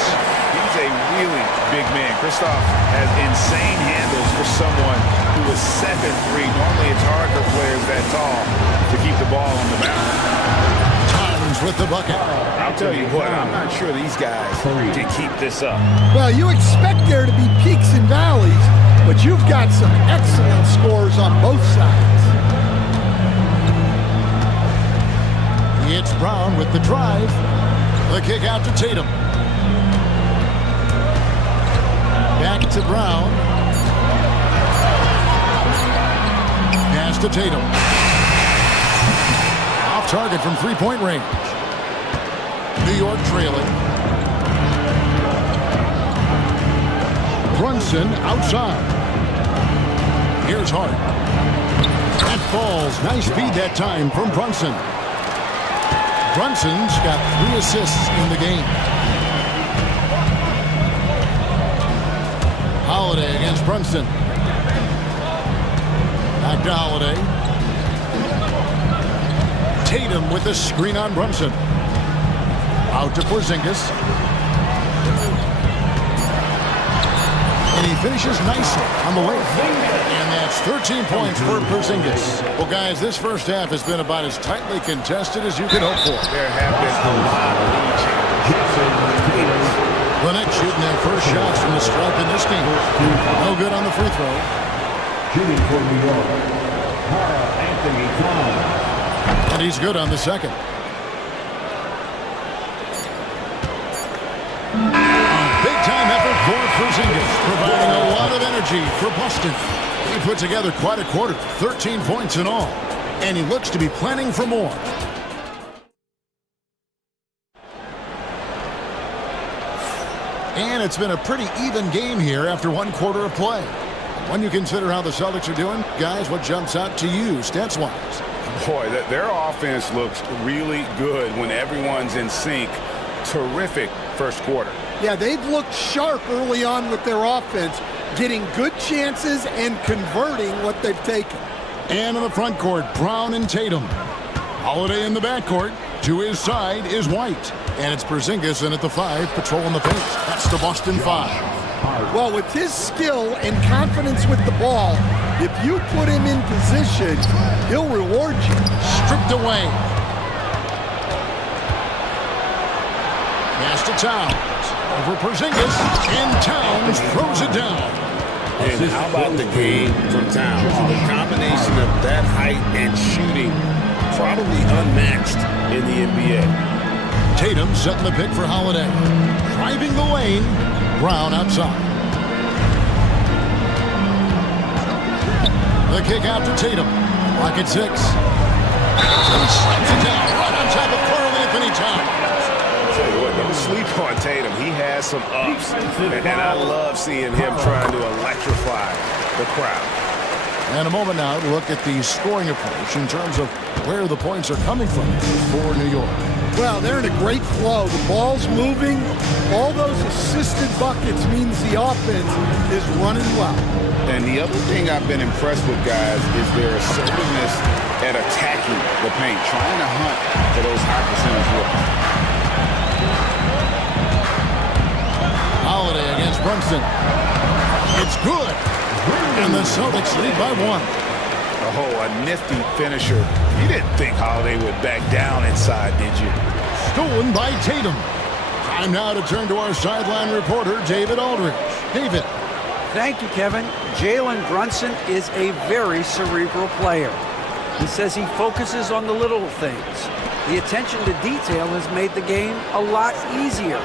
He's a really big man. Kristoff has insane handles for someone who is 7'3". Normally it's hard for players that tall to keep the ball on the mound. Towns with the bucket. I'll tell you what, I'm not sure these guys can keep this up. Well, you expect there to be peaks and valleys, but you've got some excellent scores on both sides. It's Brown with the drive. The kick out to Tatum. Back to Brown. Pass to Tatum. Off target from three-point range. New York trailing. Brunson outside. Here's Hart. That falls. Nice feed that time from Brunson. Brunson's got 3 assists in the game. Holiday against Brunson. Back to Holiday. Tatum with the screen on Brunson. Out to Porzingis. And he finishes nicely on the way. And that's 13 points for Porzingis. Well, guys, this first half has been about as tightly contested as you can hope for. There have been a lot of lead changes. Linux shooting their first shots from the stripe in this game. No good on the free throw. Shooting for New York, Anthony Towns. And he's good on the second. Big-time effort for Porzingis, providing a lot of energy for Boston. He put together quite a quarter, 13 points in all. And he looks to be planning for more. And it's been a pretty even game here after one quarter of play. When you consider how the Celtics are doing, guys, what jumps out to you stats-wise? Boy, their offense looks really good when everyone's in sync. Terrific first quarter. Yeah, they've looked sharp early on with their offense, getting good chances and converting what they've taken. And in the front court, Brown and Tatum. Holiday in the backcourt. To his side is White. And it's Porzingis in at the 5, patrolling the paint. That's the Boston 5. Well, with his skill and confidence with the ball, if you put him in position, he'll reward you. Stripped away. Pass to Towns. Over Porzingis. And Towns throws it down. And how about the game from Towns? The combination of that height and shooting, probably unmatched in the NBA. Tatum setting the pick for Holiday. Driving the lane. Brown outside. The kick out to Tatum. Lock at 6. He slams it down right on top of Carl Anthony Towns. Tell you what, don't sleep on Tatum. He has some ups, and I love seeing him trying to electrify the crowd. And a moment now to look at the scoring approach in terms of where the points are coming from for New York. Well, they're in a great flow. The ball's moving. All those assisted buckets means the offense is running well. And the other thing I've been impressed with, guys, is their assertiveness at attacking the paint, trying to hunt for those high percentage looks. Holiday against Brunson. It's good. And the Celtics lead by 1. Oh, a nifty finisher. You didn't think Holiday would back down inside, did you? Stolen by Tatum. Time now to turn to our sideline reporter, David Aldridge. David. Thank you, Kevin. Jalen Brunson is a very cerebral player. He says he focuses on the little things. The attention to detail has made the game a lot easier.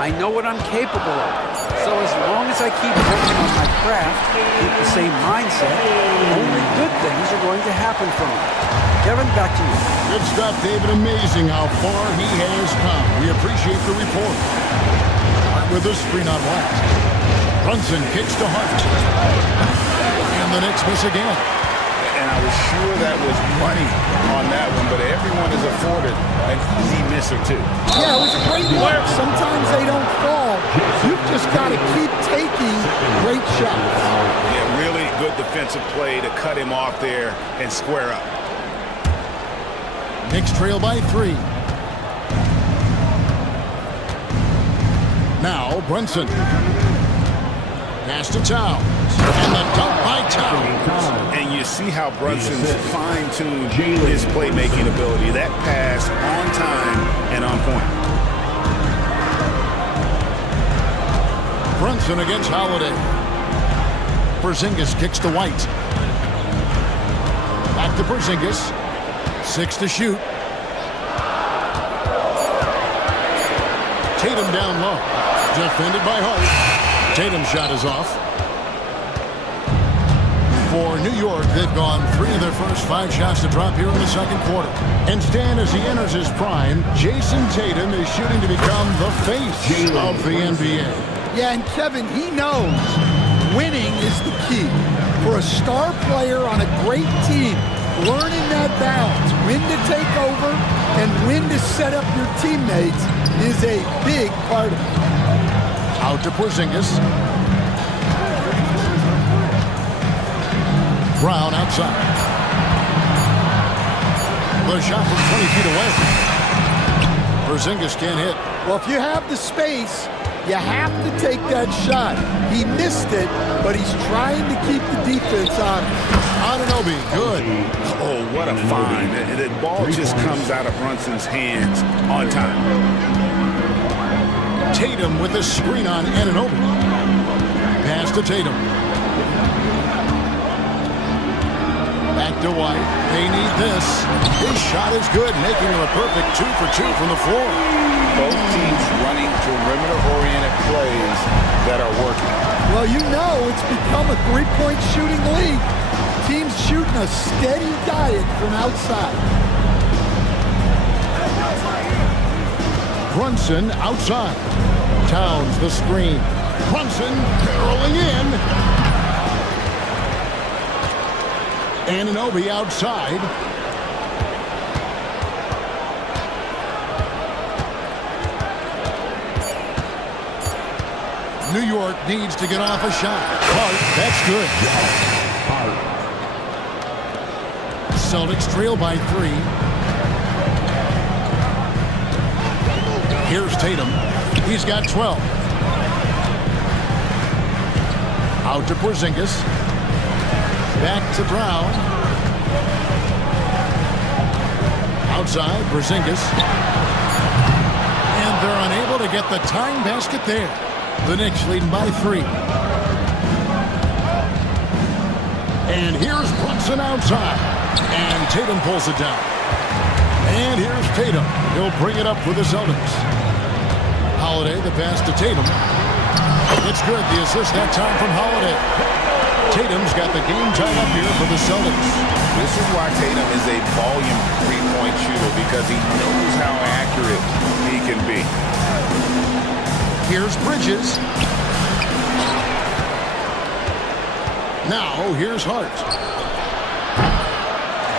I know what I'm capable of. So as long as I keep working on my craft, keep the same mindset, only good things are going to happen from it. Kevin, back to you. Good stuff, David. Amazing how far he has come. We appreciate the report. Start with the screen on West. Brunson kicks to Hart. And the Knicks miss again. And I was sure that was money on that one, but everyone is afforded an easy miss or two. Yeah, it was a great work. Sometimes they don't fall. You've just got to keep taking great shots. Yeah, really good defensive play to cut him off there and square up. Knicks trail by 3. Now Brunson. Pass to Towns. And the dunk by Towns. And you see how Brunson's fine-tuned his playmaking ability. That pass on time and on point. Brunson against Holiday. Porzingis kicks to White. Back to Porzingis. 6 to shoot. Tatum down low. Defended by Hart. Tatum's shot is off. For New York, they've gone 3 of their first 5 shots to drop here in the second quarter. And Stan, as he enters his prime, Jason Tatum is shooting to become the face of the NBA. Yeah, and Kevin, he knows winning is the key. For a star player on a great team, learning that balance, when to take over and when to set up your teammates is a big part of it. Out to Porzingis. Brown outside. The shot from 20 feet away. Porzingis can't hit. Well, if you have the space, you have to take that shot. He missed it, but he's trying to keep the defense on him. Anunoby, good. Oh, what a find. The ball just comes out of Brunson's hands on time. Tatum with the screen on Anunoby. Pass to Tatum. Back to White. They need this. His shot is good, making him a perfect 2 for 2 from the floor. Both teams running perimeter-oriented plays that are working. Well, you know it's become a three-point shooting league. Teams shooting a steady diet from outside. Brunson outside. Towns the screen. Brunson barreling in. Anunoby outside. New York needs to get off a shot. Hart, that's good. Celtics trail by 3. Here's Tatum. He's got 12. Out to Porzingis. Back to Brown. Outside, Porzingis. And they're unable to get the tying basket there. The Knicks leading by 3. And here's Brunson outside. And Tatum pulls it down. And here's Tatum. He'll bring it up for the Celtics. Holiday, the pass to Tatum. It's good. The assist that time from Holiday. Tatum's got the game tied up here for the Celtics. This is why Tatum is a volume three-point shooter, because he knows how accurate he can be. Here's Bridges. Now, here's Hart.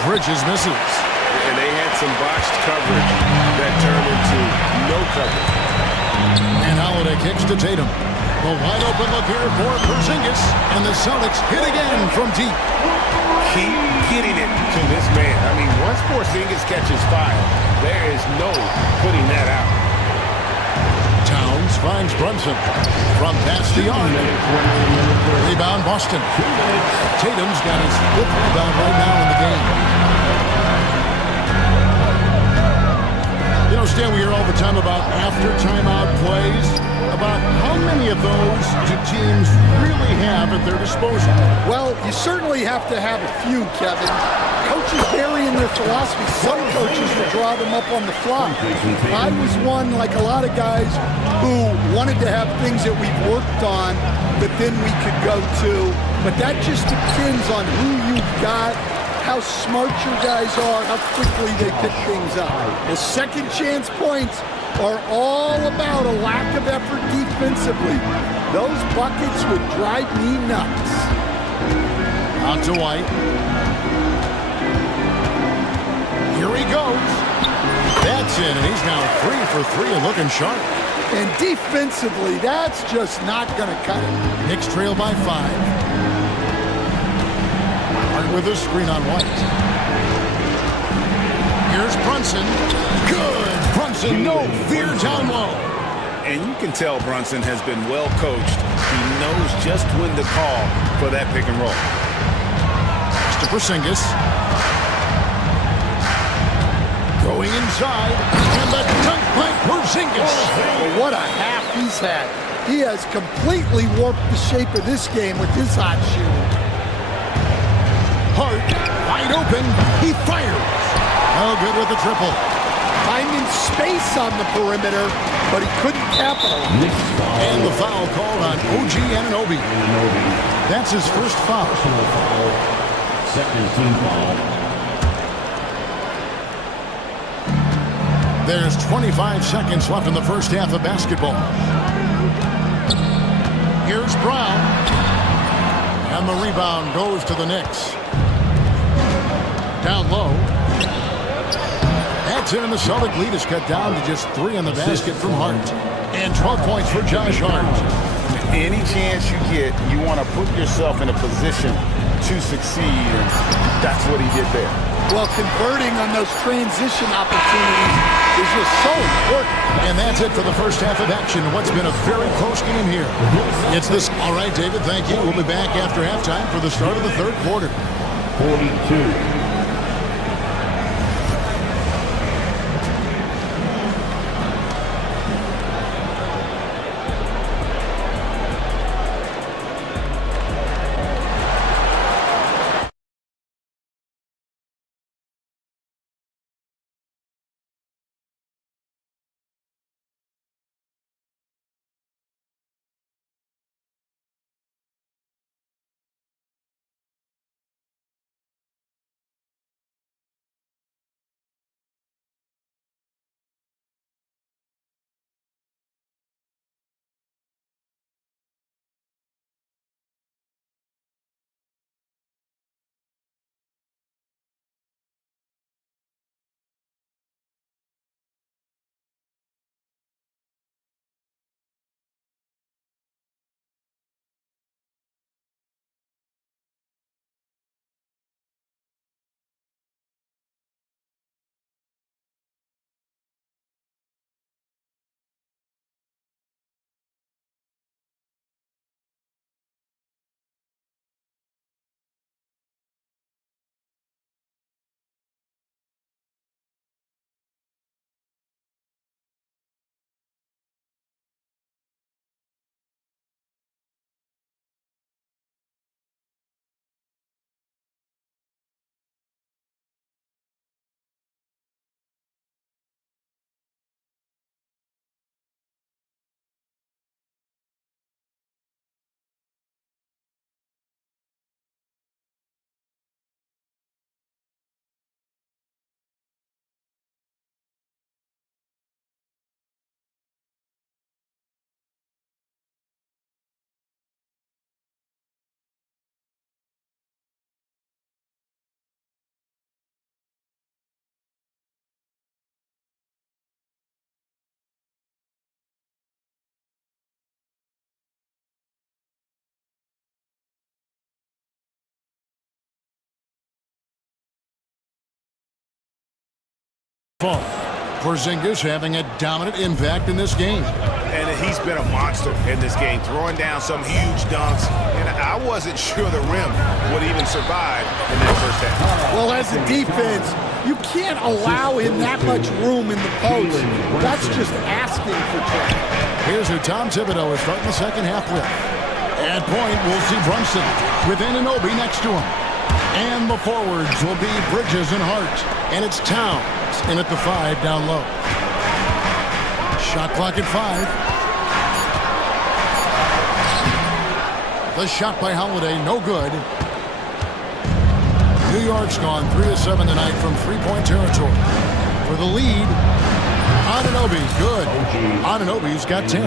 Bridges misses. And they had some botched coverage that turned into no coverage. And Holiday kicks to Tatum. The wide open look here for Porzingis. And the Celtics hit again from deep. Keep getting it to this man. I mean, once Porzingis catches fire, there is no putting that out. Towns finds Brunson. From past the arc. Rebound Boston. Tatum's got his 5th rebound right now in the game. You know, Stan, we hear all the time about after timeout plays, about how many of those do teams really have at their disposal? Well, you certainly have to have a few, Kevin. Coaches vary in their philosophy. Some coaches will draw them up on the fly. I was one, like a lot of guys, who wanted to have things that we've worked on that then we could go to. But that just depends on who you've got, how smart your guys are, how quickly they pick things up. The second chance points are all about a lack of effort defensively. Those buckets would drive me nuts. Out to White. Here he goes. That's in, and he's now 3 for 3 and looking sharp. And defensively, that's just not going to cut it. Knicks trail by 5. With a screen on White. Here's Brunson. Good. Brunson, no fear down low. And you can tell Brunson has been well coached. He knows just when to call for that pick and roll. To Porzingis. Going inside. And the dunk by Porzingis. Well, what a half he's had. He has completely warped the shape of this game with his hot shooting. Hart, wide open, he fires. Oh, good with the triple. Finding space on the perimeter, but he couldn't capitalize. And the foul called on OG Anunoby. That's his first foul. Second team foul. There's 25 seconds left in the first half of basketball. Here's Brown. And the rebound goes to the Knicks. Down low. That's in, and the Celtic lead is cut down to just 3 on the basket from Hart. And 12 points for Josh Hart. Any chance you get, you want to put yourself in a position to succeed, and that's what he did there. Well, converting on those transition opportunities is just so important. And that's it for the first half of action. What's been a very close game here. It's this. All right, David, thank you. We'll be back after halftime for the start of the third quarter. 42. Porzingis having a dominant impact in this game. And he's been a monster in this game, throwing down some huge dunks. And I wasn't sure the rim would even survive in that first half. Well, as a defense, you can't allow him that much room in the post. That's just asking for trouble. Here's who Tom Thibodeau is starting the second half with. At point, we'll see Brunson with Anunoby next to him. And the forwards will be Bridges and Hart. And it's Towns in at the 5 down low. Shot clock at 5. The shot by Holiday, no good. New York's gone 3 of 7 tonight from three-point territory. For the lead, Anunoby, good. Anunoby's got 10.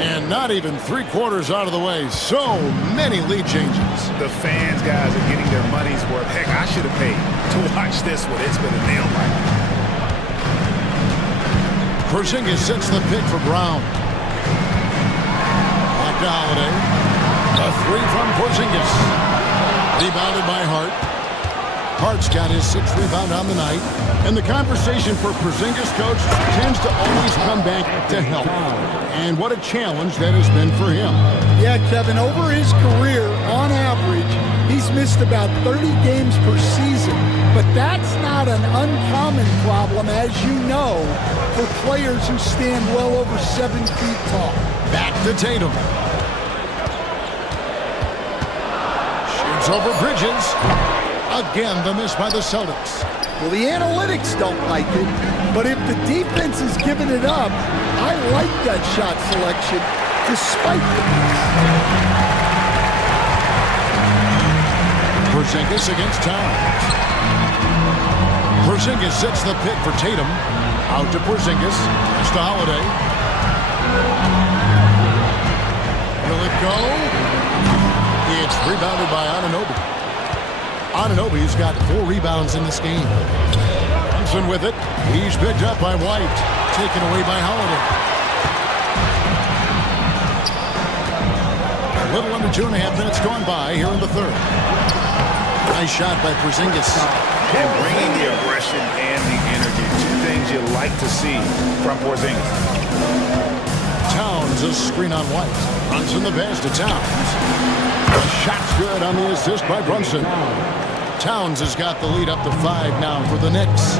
And not even 3/4 out of the way. So many lead changes. The fans, guys, are getting their money's worth. Heck, I should have paid to watch this one. It's been a nail biter. Porzingis sets the pick for Brown. Back to Holiday. A 3 from Porzingis. Rebounded by Hart. Hart's got his 6th rebound on the night. And the conversation for Porzingis, coach, tends to always come back to health. And what a challenge that has been for him. Yeah, Kevin, over his career, on average, he's missed about 30 games per season. But that's not an uncommon problem, as you know, for players who stand well over 7 feet tall. Back to Tatum. Shoots over Bridges. Again, the miss by the Celtics. Well, the analytics don't like it, but if the defense is giving it up, I like that shot selection, despite the miss. Porzingis against Towns. Porzingis sets the pick for Tatum. Out to Porzingis. Pass to Holiday. Will it go? It's rebounded by Anunoby. Anunoby's got 4 rebounds in this game. Brunson with it. He's picked up by White. Taken away by Holiday. A little under 2.5 minutes gone by here in the third. Nice shot by Porzingis. And bringing the aggression and the energy. 2 things you like to see from Porzingis. Towns, a screen on White. Brunson the pass to Towns. The shot's good on the assist by Brunson. Towns has got the lead up to 5 now for the Knicks.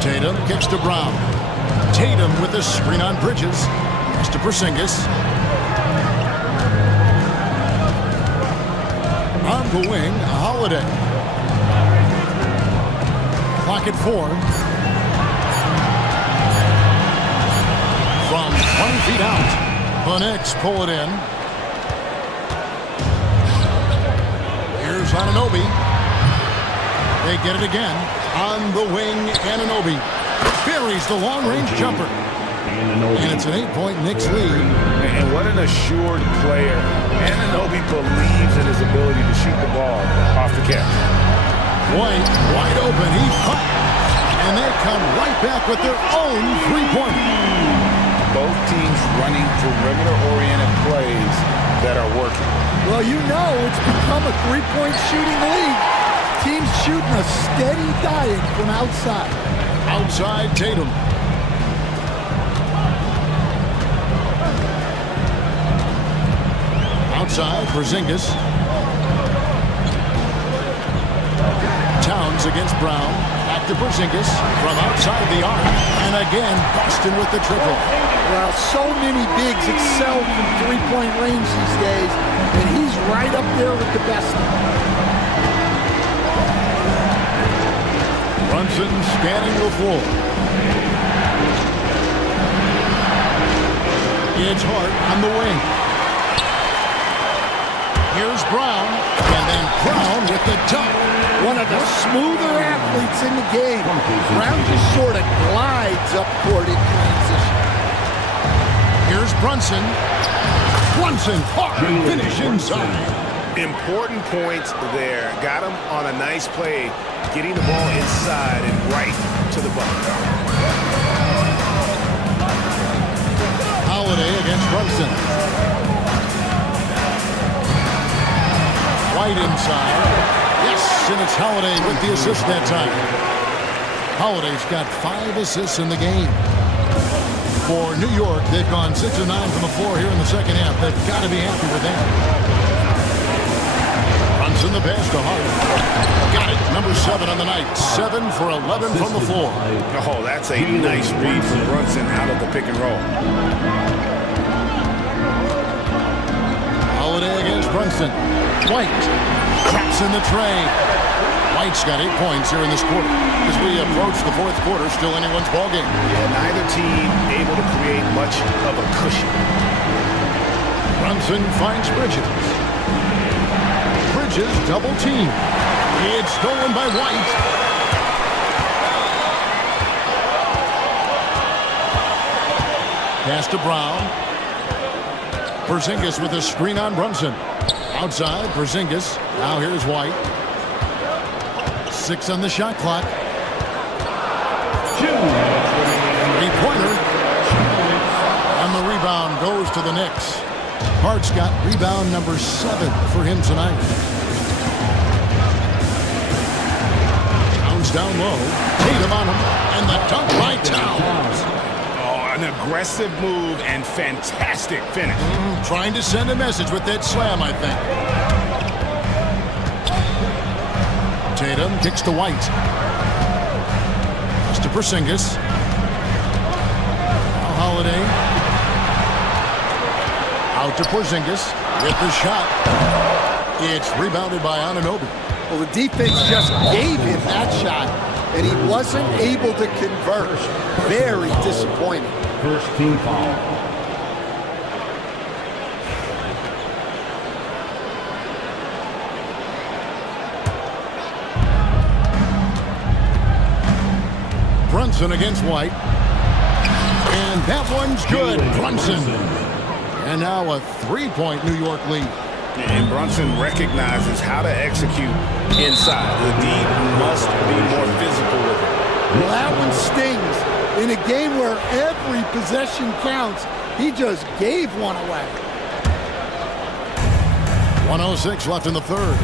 Tatum kicks to Brown. Tatum with the screen on Bridges. Pass to Porzingis. On the wing, Holiday. Clock at 4. From 20 feet out, the Knicks pull it in. Here's Anunoby. They get it again. On the wing, Anunoby buries the long-range jumper. And it's an 8-point Knicks lead. And what an assured player. Anunoby believes in his ability to shoot the ball off the catch. White, wide open. He fires. And they come right back with their own 3-pointer. Both teams running perimeter-oriented plays that are working. Well, you know it's become a 3-point shooting league. Teams shooting a steady diet from outside. Outside, Tatum. Outside, Porzingis. Towns against Brown. Back to Porzingis from outside the arc. And again, Boston with the triple. Well, so many bigs excel from 3-point range these days, and he's right up there with the best of them. Brunson scanning the floor. It's Hart on the wing. Here's Brown, and then Brown with the dunk. One of the smoother athletes in the game. Brown just sort of glides up court in transition. Here's Brunson. Brunson, hard finish inside. Important points there. Got him on a nice play, getting the ball inside and right to the bucket. Holiday against Brunson. White inside. Yes, and it's Holiday with the assist that time. Holiday's got 5 assists in the game. For New York, they've gone 6 of 9 from the floor here in the second half. They've got to be happy with that. Runs in the pass to Hart. Got it. Number 7 on the night. 7 for 11 from the floor. Oh, that's a nice read from Brunson out of the pick and roll. Holiday against Brunson. White traps in the tray. White's got 8 points here in this quarter. As we approach the fourth quarter, still anyone's ballgame. Yeah, neither team able to create much of a cushion. Brunson finds Bridges. Bridges double team. It's stolen by White. Pass to Brown. Porzingis with a screen on Brunson. Outside, Porzingis. Now here's White. 6 on the shot clock. 3-pointer. And the rebound goes to the Knicks. Hart's got rebound number 7 for him tonight. Towns down low. Tatum on him. And the dunk by Towns. An aggressive move and fantastic finish. Trying to send a message with that slam, I think. Tatum kicks to White. Pass to Porzingis. Now Holiday. Out to Porzingis. With the shot. It's rebounded by Anunoby. Well, the defense just gave him that shot, and he wasn't able to convert. Very disappointing. First team foul. Brunson against White. And that one's good. Brunson. And now a 3-point New York lead. And Brunson recognizes how to execute inside. The D must be more physical with it. Well, that one stings. In a game where every possession counts, he just gave one away. 1:06 left in the third.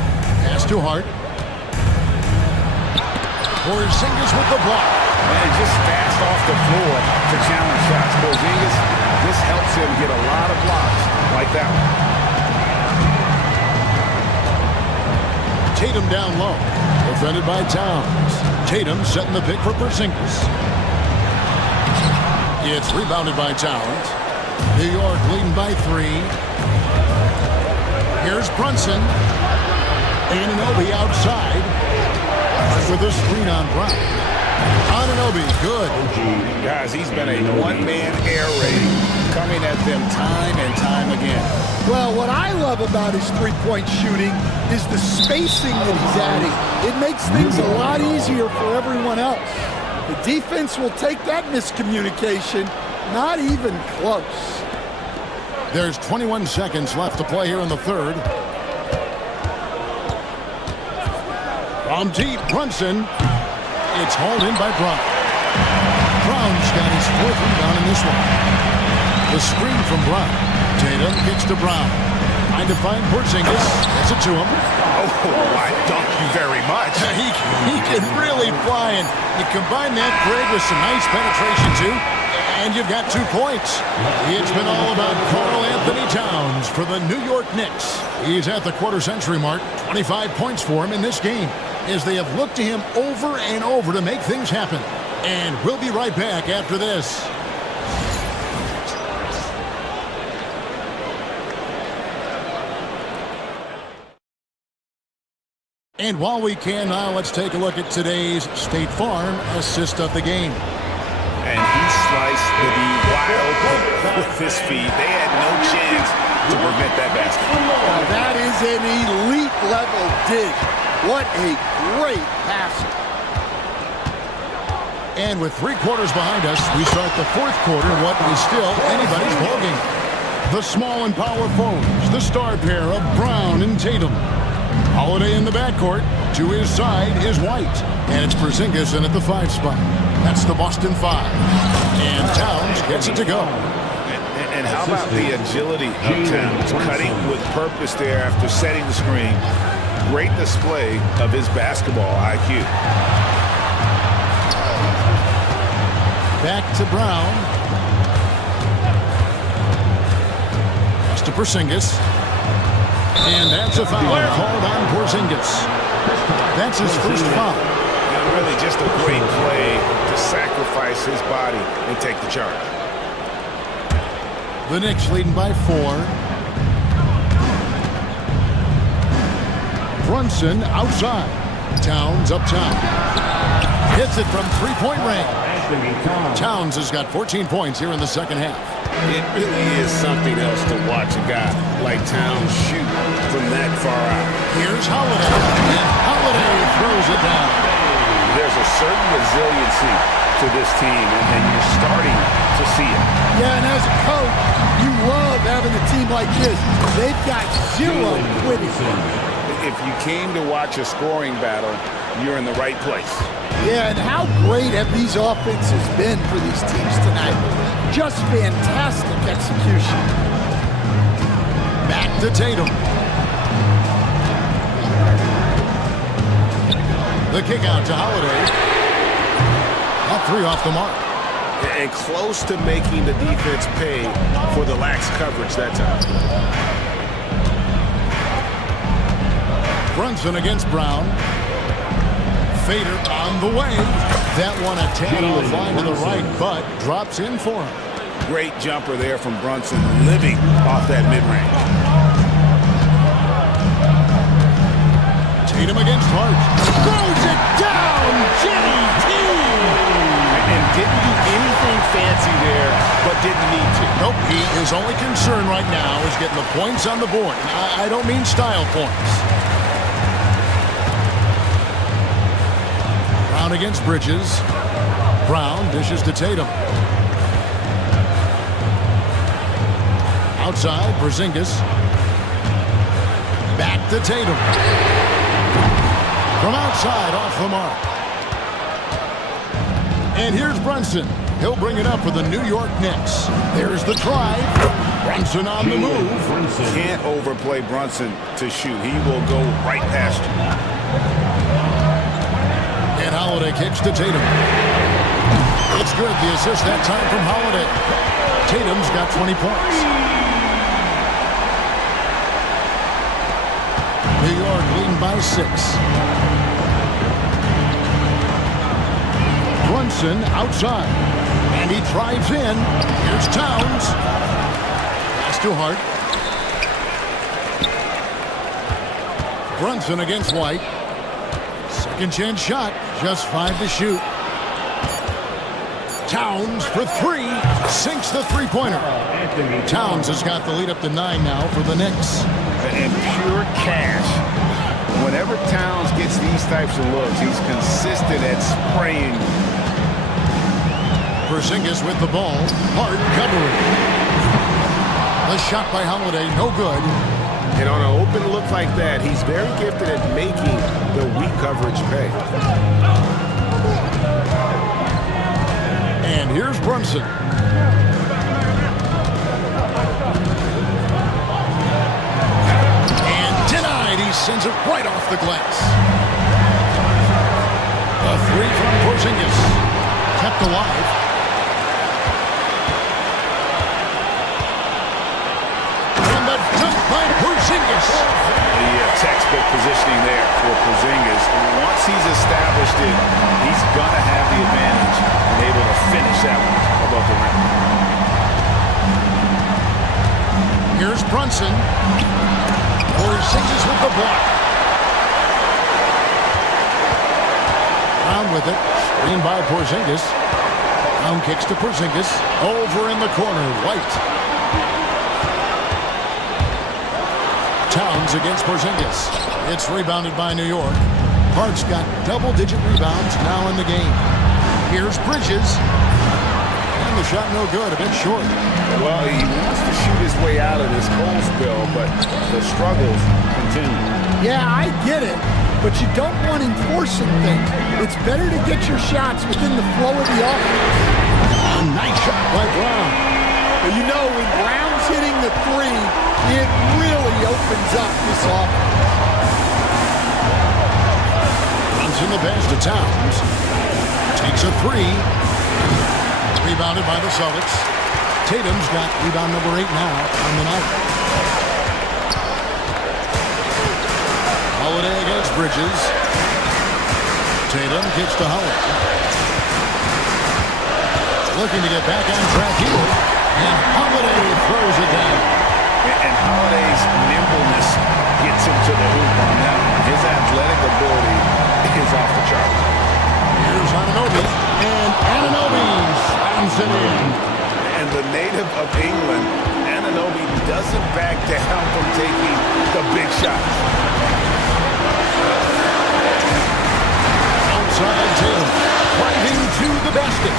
Pass to Hart. Porzingis with the block. And just fast off the floor to challenge shots. Porzingis, this helps him get a lot of blocks like that one. Tatum down low. Defended by Towns. Tatum setting the pick for Porzingis. It's rebounded by Towns. New York leading by 3. Here's Brunson. Anunoby outside. With a screen on Brown. Anunoby, good. Guys, he's been a one-man air raid, coming at them time and time again. Well, what I love about his three-point shooting is the spacing that he's adding. It makes things a lot easier for everyone else. The defense will take that miscommunication, not even close. There's 21 seconds left to play here in the third. From deep, Brunson. It's hauled in by Brown. Brown's got his 4th rebound in this one. The screen from Brown. Tatum kicks to Brown. Trying to find Porzingis. Gets it to him. Oh, I thank you very much. He can really fly, and you combine that, Greg, with some nice penetration, too, and you've got 2 points. It's been all about Karl Anthony Towns for the New York Knicks. He's at the quarter-century mark. 25 points for him in this game, as they have looked to him over and over to make things happen. And we'll be right back after this. And while we can now, let's take a look at today's State Farm assist of the game. And he sliced the D wide open with his feet. They had no chance to prevent that basket. Now that is an elite level dig. What a great passer. And with 3 quarters behind us, we start the fourth quarter, what is still anybody's ballgame. The small and power forwards, the star pair of Brown and Tatum. Holiday in the backcourt. To his side is White. And it's Porzingis in at the 5 spot. That's the Boston 5. And Towns gets it to go. And how about the agility of Towns, cutting with purpose there after setting the screen. Great display of his basketball IQ. Back to Brown. Pass to Porzingis. And that's a foul called on Porzingis. That's his first foul. Really just a great play to sacrifice his body and take the charge. The Knicks leading by 4. Brunson outside. Towns up top. Hits it from three-point range. Towns has got 14 points here in the second half. It really is something else to watch a guy like Towns shoot from that far out. Here's Holiday, and Holiday throws it down. There's a certain resiliency to this team, and you're starting to see it. Yeah, and as a coach, you love having a team like this. They've got zero quitting. If you came to watch a scoring battle, you're in the right place. Yeah, and how great have these offenses been for these teams tonight? Just fantastic execution. Back to Tatum. The kick out to Holiday. That 3 off the mark. And close to making the defense pay for the lax coverage that time. Brunson against Brown. Fader on the way. That one a tad offline to the right, but drops in for him. Great jumper there from Brunson, living off that mid-range. Tatum against Hart. Throws it down, JT! And didn't do anything fancy there, but didn't need to. Nope, his only concern right now is getting the points on the board. I don't mean style points. Brown against Bridges. Brown dishes to Tatum. Outside, Porzingis. Back to Tatum. From outside, off the mark. And here's Brunson. He'll bring it up for the New York Knicks. There's the drive. Brunson on the move. Can't overplay Brunson to shoot. He will go right past you. And Holiday kicks to Tatum. It's good. The assist that time from Holiday. Tatum's got 20 points. New York leading by 6. Brunson outside. And he drives in. Here's Towns. Pass to Hart. Brunson against White. Second chance shot. Just 5 to shoot. Towns for 3. Sinks the three-pointer. Towns has got the lead up to 9 now for the Knicks. And pure cash. Whenever Towns gets these types of looks, he's consistent at spraying. Porzingis with the ball. Hart covering. The shot by Holiday, no good. And on an open look like that, he's very gifted at making the weak coverage pay. And here's Brunson. And denied. He sends it right off the glass. A 3 from Porzingis. Kept alive. And the dunk by Porzingis. The textbook positioning there for Porzingis. Once he's established it, he's going to have the advantage and able to finish that one above the rim. Here's Brunson. Porzingis with the block. Brown with it. Screen by Porzingis. Brown kicks to Porzingis. Over in the corner. White. Towns against Porzingis. It's rebounded by New York. Hart's got double-digit rebounds now in the game. Here's Bridges. And the shot no good, a bit short. Well, he wants to shoot his way out of this cold spill, but the struggles continue. Yeah, I get it, but you don't want enforcing things. It's better to get your shots within the flow of the offense. A nice shot by Brown. But you know, when Brown's hitting the 3, it really opens up this offense. Runs in the pass to Towns. Takes a 3. Rebounded by the Celtics. Tatum's got rebound number 8 now on the night. Holiday against Bridges. Tatum kicks to Howard. Looking to get back on track here. And Holiday throws it down. And Holiday's nimbleness gets him to the hoop on that one. His athletic ability is off the chart. Here's Anunoby. And Anunoby slams it in. And the native of England, Anunoby doesn't back down from taking the big shots. Outside Tatum, driving to the basket.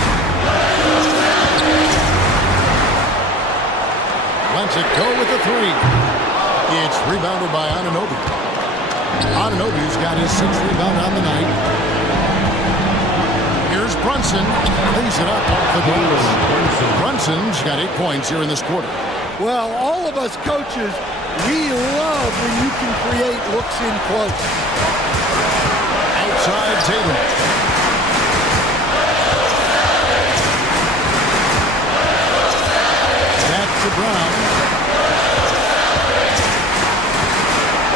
Lets it go with the 3. It's rebounded by Anunoby. Anunoby's got his 6th rebound on the night. Here's Brunson. Lays it up off the glass. Brunson's got 8 points here in this quarter. Well, all of us coaches, we love when you can create looks in close. Outside Tatum. Back to Brown.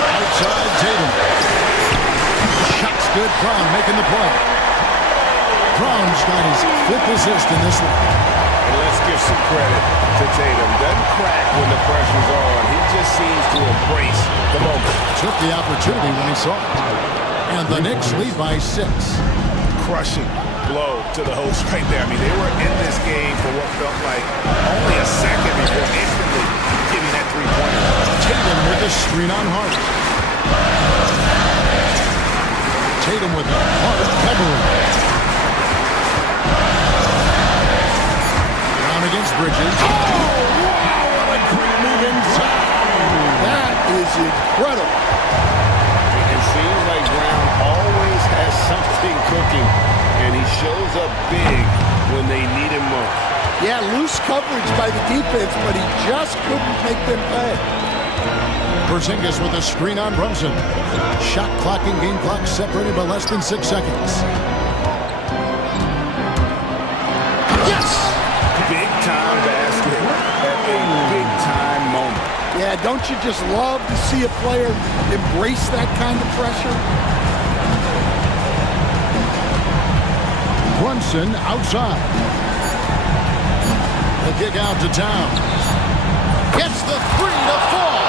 Outside Tatum. Shot's good. Brown making the play. Brown's got his 5th assist in this one. And let's give some credit to Tatum. Doesn't crack when the pressure's on. He just seems to embrace the moment. Took the opportunity when he saw it. And the Knicks lead by 6. Crushing blow to the host right there. I mean, they were in this game for what felt like only a second before instantly getting that 3-pointer. Tatum with the screen on Hart. Tatum with it. Hart covering. Brown against Bridges. Oh, wow, what a great move inside. That is incredible. It seems like Brown always has something cooking, and he shows up big when they need him most. Yeah, loose coverage by the defense, but he just couldn't make them pay. Porzingis with a screen on Brunson. Shot clock and game clock separated by less than 6 seconds. Yes! Big-time basket at a big-time moment. Yeah, don't you just love to see a player embrace that kind of pressure? Brunson outside. The kick out to Towns. Gets the 3 to fall.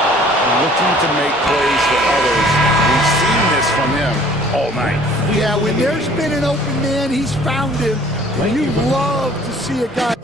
Looking to make plays for others. We've seen this from him all night. Yeah, when there's been an open man, he's found him. You love to see a guy.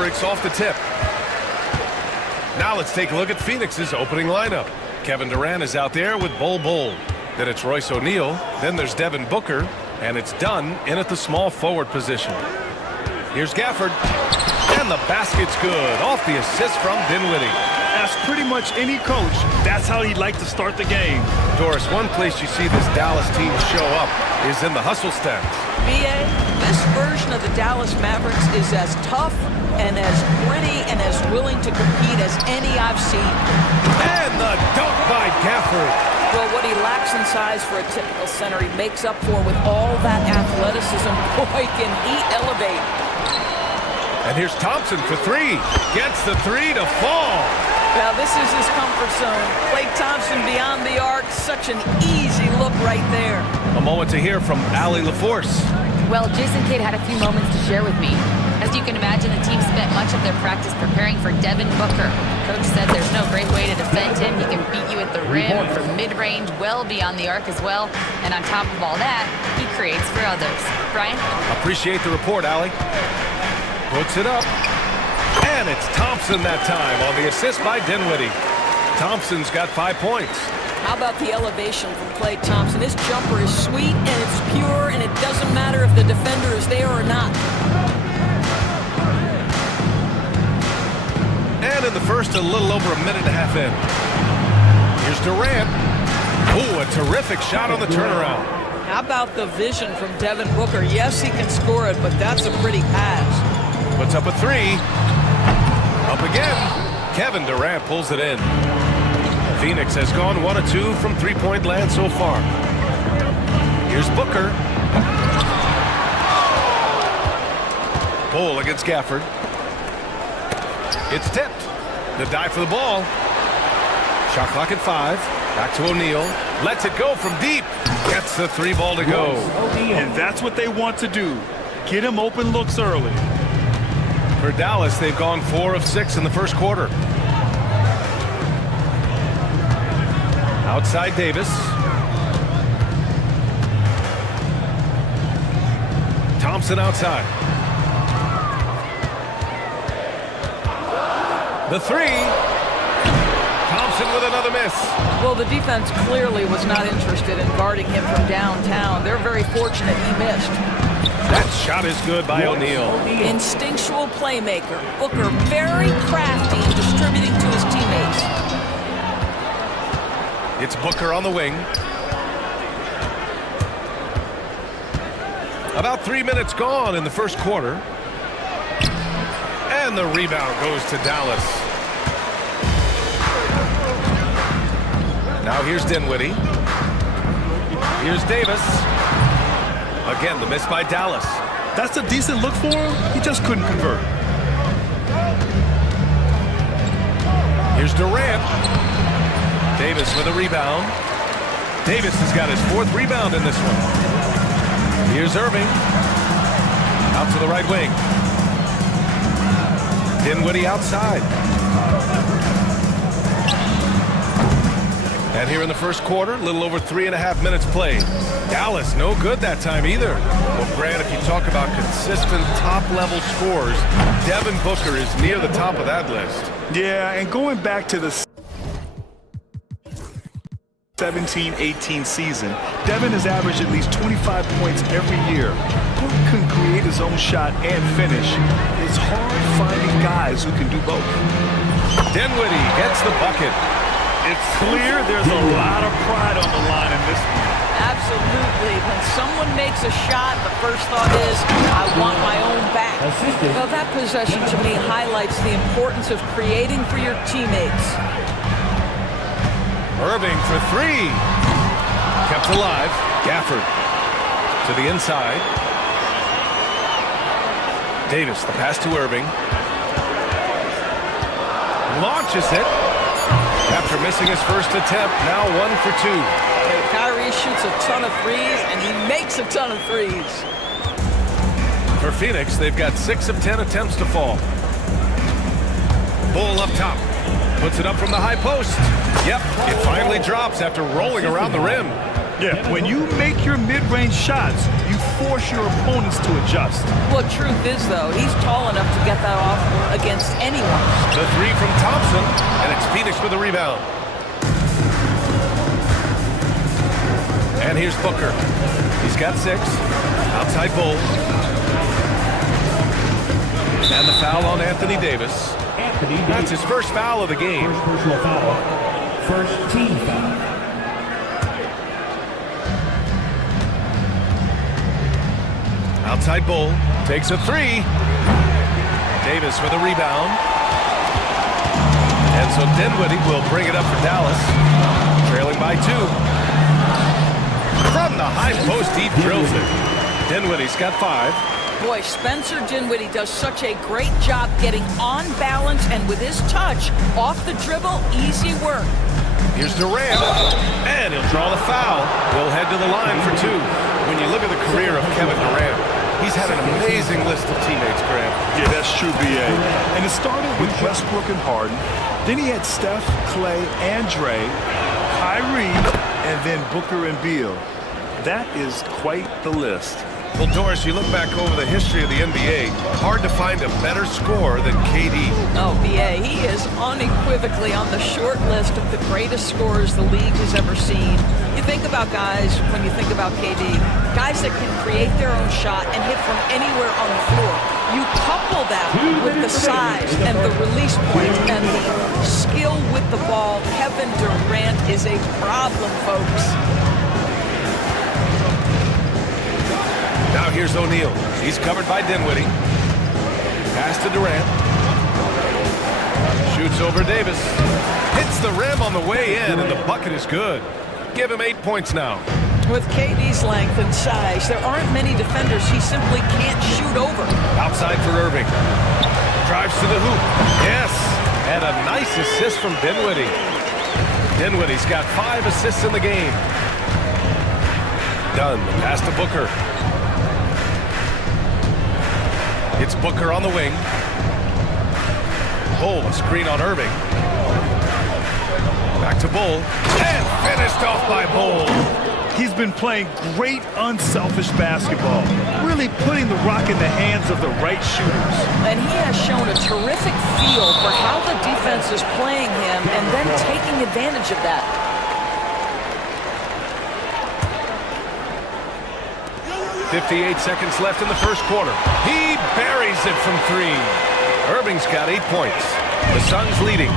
breaks off the tip. Now let's take a look at Phoenix's opening lineup. Kevin Durant is out there with Bol. Then it's Royce O'Neal. Then there's Devin Booker. And it's done in at the small forward position. Here's Gafford. And the basket's good. Off the assist from Dinwiddie. As pretty much any coach, that's how he'd like to start the game. Doris, one place you see this Dallas team show up is in the hustle stance. BA, this version of the Dallas Mavericks is as tough and as gritty and as willing to compete as any I've seen. And the dunk by Gafford. Well, what he lacks in size for a typical center, he makes up for with all that athleticism. Boy, can he elevate. And here's Thompson for three. Gets the three to fall. Now, this is his comfort zone. Klay Thompson beyond the arc. Such an easy look right there. A moment to hear from Allie LaForce. Well, Jason Kidd had a few moments to share with me. As you can imagine, the team spent much of their practice preparing for Devin Booker. Coach said there's no great way to defend him. He can beat you at the rim, from mid-range, well beyond the arc as well. And on top of all that, he creates for others. Brian? Appreciate the report, Allie. Puts it up. And it's Thompson that time on the assist by Dinwiddie. Thompson's got 5 points. How about the elevation from Klay Thompson? His jumper is sweet and it's pure, and it doesn't matter if the defender is there or not. And in the first, a little over a minute and a half in. Here's Durant. Ooh, a terrific shot on the turnaround. How about the vision from Devin Booker? Yes, he can score it, but that's a pretty pass. Puts up a three. Up again. Kevin Durant pulls it in. Phoenix has gone 1 of 2 from three-point land so far. Here's Booker. Bol against Gafford. It's tipped. The dive for the ball. Shot clock at 5. Back to O'Neal. Lets it go from deep. Gets the three ball to go. And that's what they want to do. Get him open looks early. For Dallas, they've gone 4 of 6 in the first quarter. Outside Davis. Thompson outside. The three. Thompson with another miss. Well, the defense clearly was not interested in guarding him from downtown. They're very fortunate he missed. That shot is good by O'Neal. Instinctual playmaker. Booker very crafty in distributing to his teammates. It's Booker on the wing. About 3 minutes gone in the first quarter. And the rebound goes to Dallas. Now here's Dinwiddie. Here's Davis. Again, the miss by Dallas. That's a decent look for him. He just couldn't convert. Here's Durant. Davis with a rebound. Davis has got his 4th rebound in this one. Here's Irving. Out to the right wing. Dinwiddie outside. And here in the first quarter, a little over 3.5 minutes played. Dallas, no good that time either. Well, Grant, if you talk about consistent top-level scores, Devin Booker is near the top of that list. Yeah, and going back to the 17-18 season, Devin has averaged at least 25 points every year. Booker can create his own shot and finish. It's hard finding guys who can do both. Dinwiddie gets the bucket. It's clear there's a lot of pride on the line in this one. Absolutely. When someone makes a shot, the first thought is, I want my own back. Well, that possession to me highlights the importance of creating for your teammates. Irving for three. Kept alive. Gafford to the inside. Davis, the pass to Irving. Launches it. After missing his first attempt, now 1 for 2. Hey, Kyrie shoots a ton of threes, and he makes a ton of threes. For Phoenix, they've got 6 of 10 attempts to fall. Bol up top. Puts it up from the high post. Yep, it finally drops after rolling around the rim. Yeah, when you make your mid-range shots, you force your opponents to adjust. Well, truth is, though, he's tall enough to get that off against anyone. The three from Thompson, and it's Phoenix with the rebound. And here's Booker. He's got 6. Outside Bull. And the foul on Anthony Davis. That's his first foul of the game. First personal foul. First team foul. Outside Bull. Takes a 3. Davis with a rebound. And so Dinwiddie will bring it up for Dallas. Trailing by 2. From the high post, he drills it. Dinwiddie's got 5. Boy, Spencer Dinwiddie does such a great job getting on balance and with his touch, off the dribble, easy work. Here's Durant, and he'll draw the foul. He'll head to the line for 2. When you look at the career of Kevin Durant, he's had an amazing list of teammates, Graham. Yeah, that's true, B.A. And it started with Westbrook and Harden. Then he had Steph, Clay, and Dre, Kyrie, and then Booker and Beal. That is quite the list. Well, Doris, you look back over the history of the NBA, hard to find a better scorer than KD. Oh, B.A., he is unequivocally on the short list of the greatest scorers the league has ever seen. You think about guys, when you think about KD, guys that can create their own shot and hit from anywhere on the floor. You couple that with the size and the release point and the skill with the ball. Kevin Durant is a problem, folks. Now here's O'Neal. He's covered by Dinwiddie. Pass to Durant. Shoots over Davis. Hits the rim on the way in, and the bucket is good. Give him 8 points now. With KD's length and size, there aren't many defenders he simply can't shoot over. Outside for Irving. Drives to the hoop. Yes! And a nice assist from Dinwiddie. Dinwiddie's got 5 assists in the game. Dunn. Pass to Booker. It's Booker on the wing. Bull, a screen on Irving. Back to Bull. And finished off by Bull. He's been playing great unselfish basketball, really putting the rock in the hands of the right shooters. And he has shown a terrific feel for how the defense is playing him and then taking advantage of that. .58 seconds left in the first quarter. He buries it from 3. Irving's got 8 points. The Suns leading.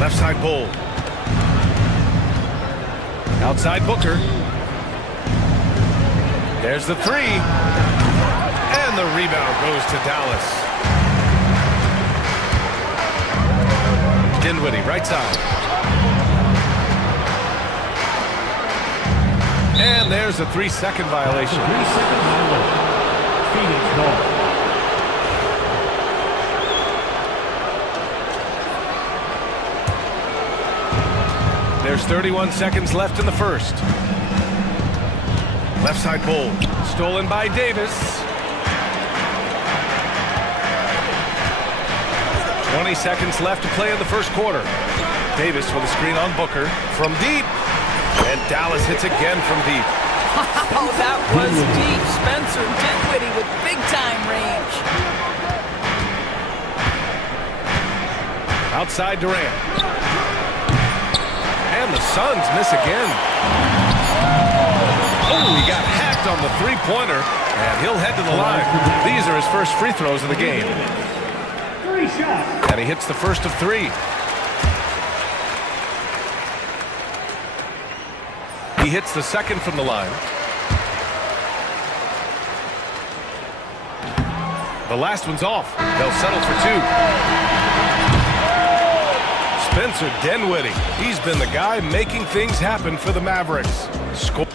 Left side Bull. Outside Booker. There's the 3. And the rebound goes to Dallas. Dinwiddie, right side. And there's a 3-second violation. 3-second violation. Phoenix ball. There's 31 seconds left in the first. Left side Bull. Stolen by Davis. 20 seconds left to play in the first quarter. Davis with a screen on Booker. From deep. And Dallas hits again from deep. Oh, that was deep. Spencer Dinwiddie with big-time range. Outside Durant. And the Suns miss again. Oh, he got hacked on the three-pointer, and he'll head to the line. These are his first free throws of the game. 3 shots. And he hits the first of 3. He hits the second from the line. The last one's off. They'll settle for 2. Spencer Dinwiddie. He's been the guy making things happen for the Mavericks. Score.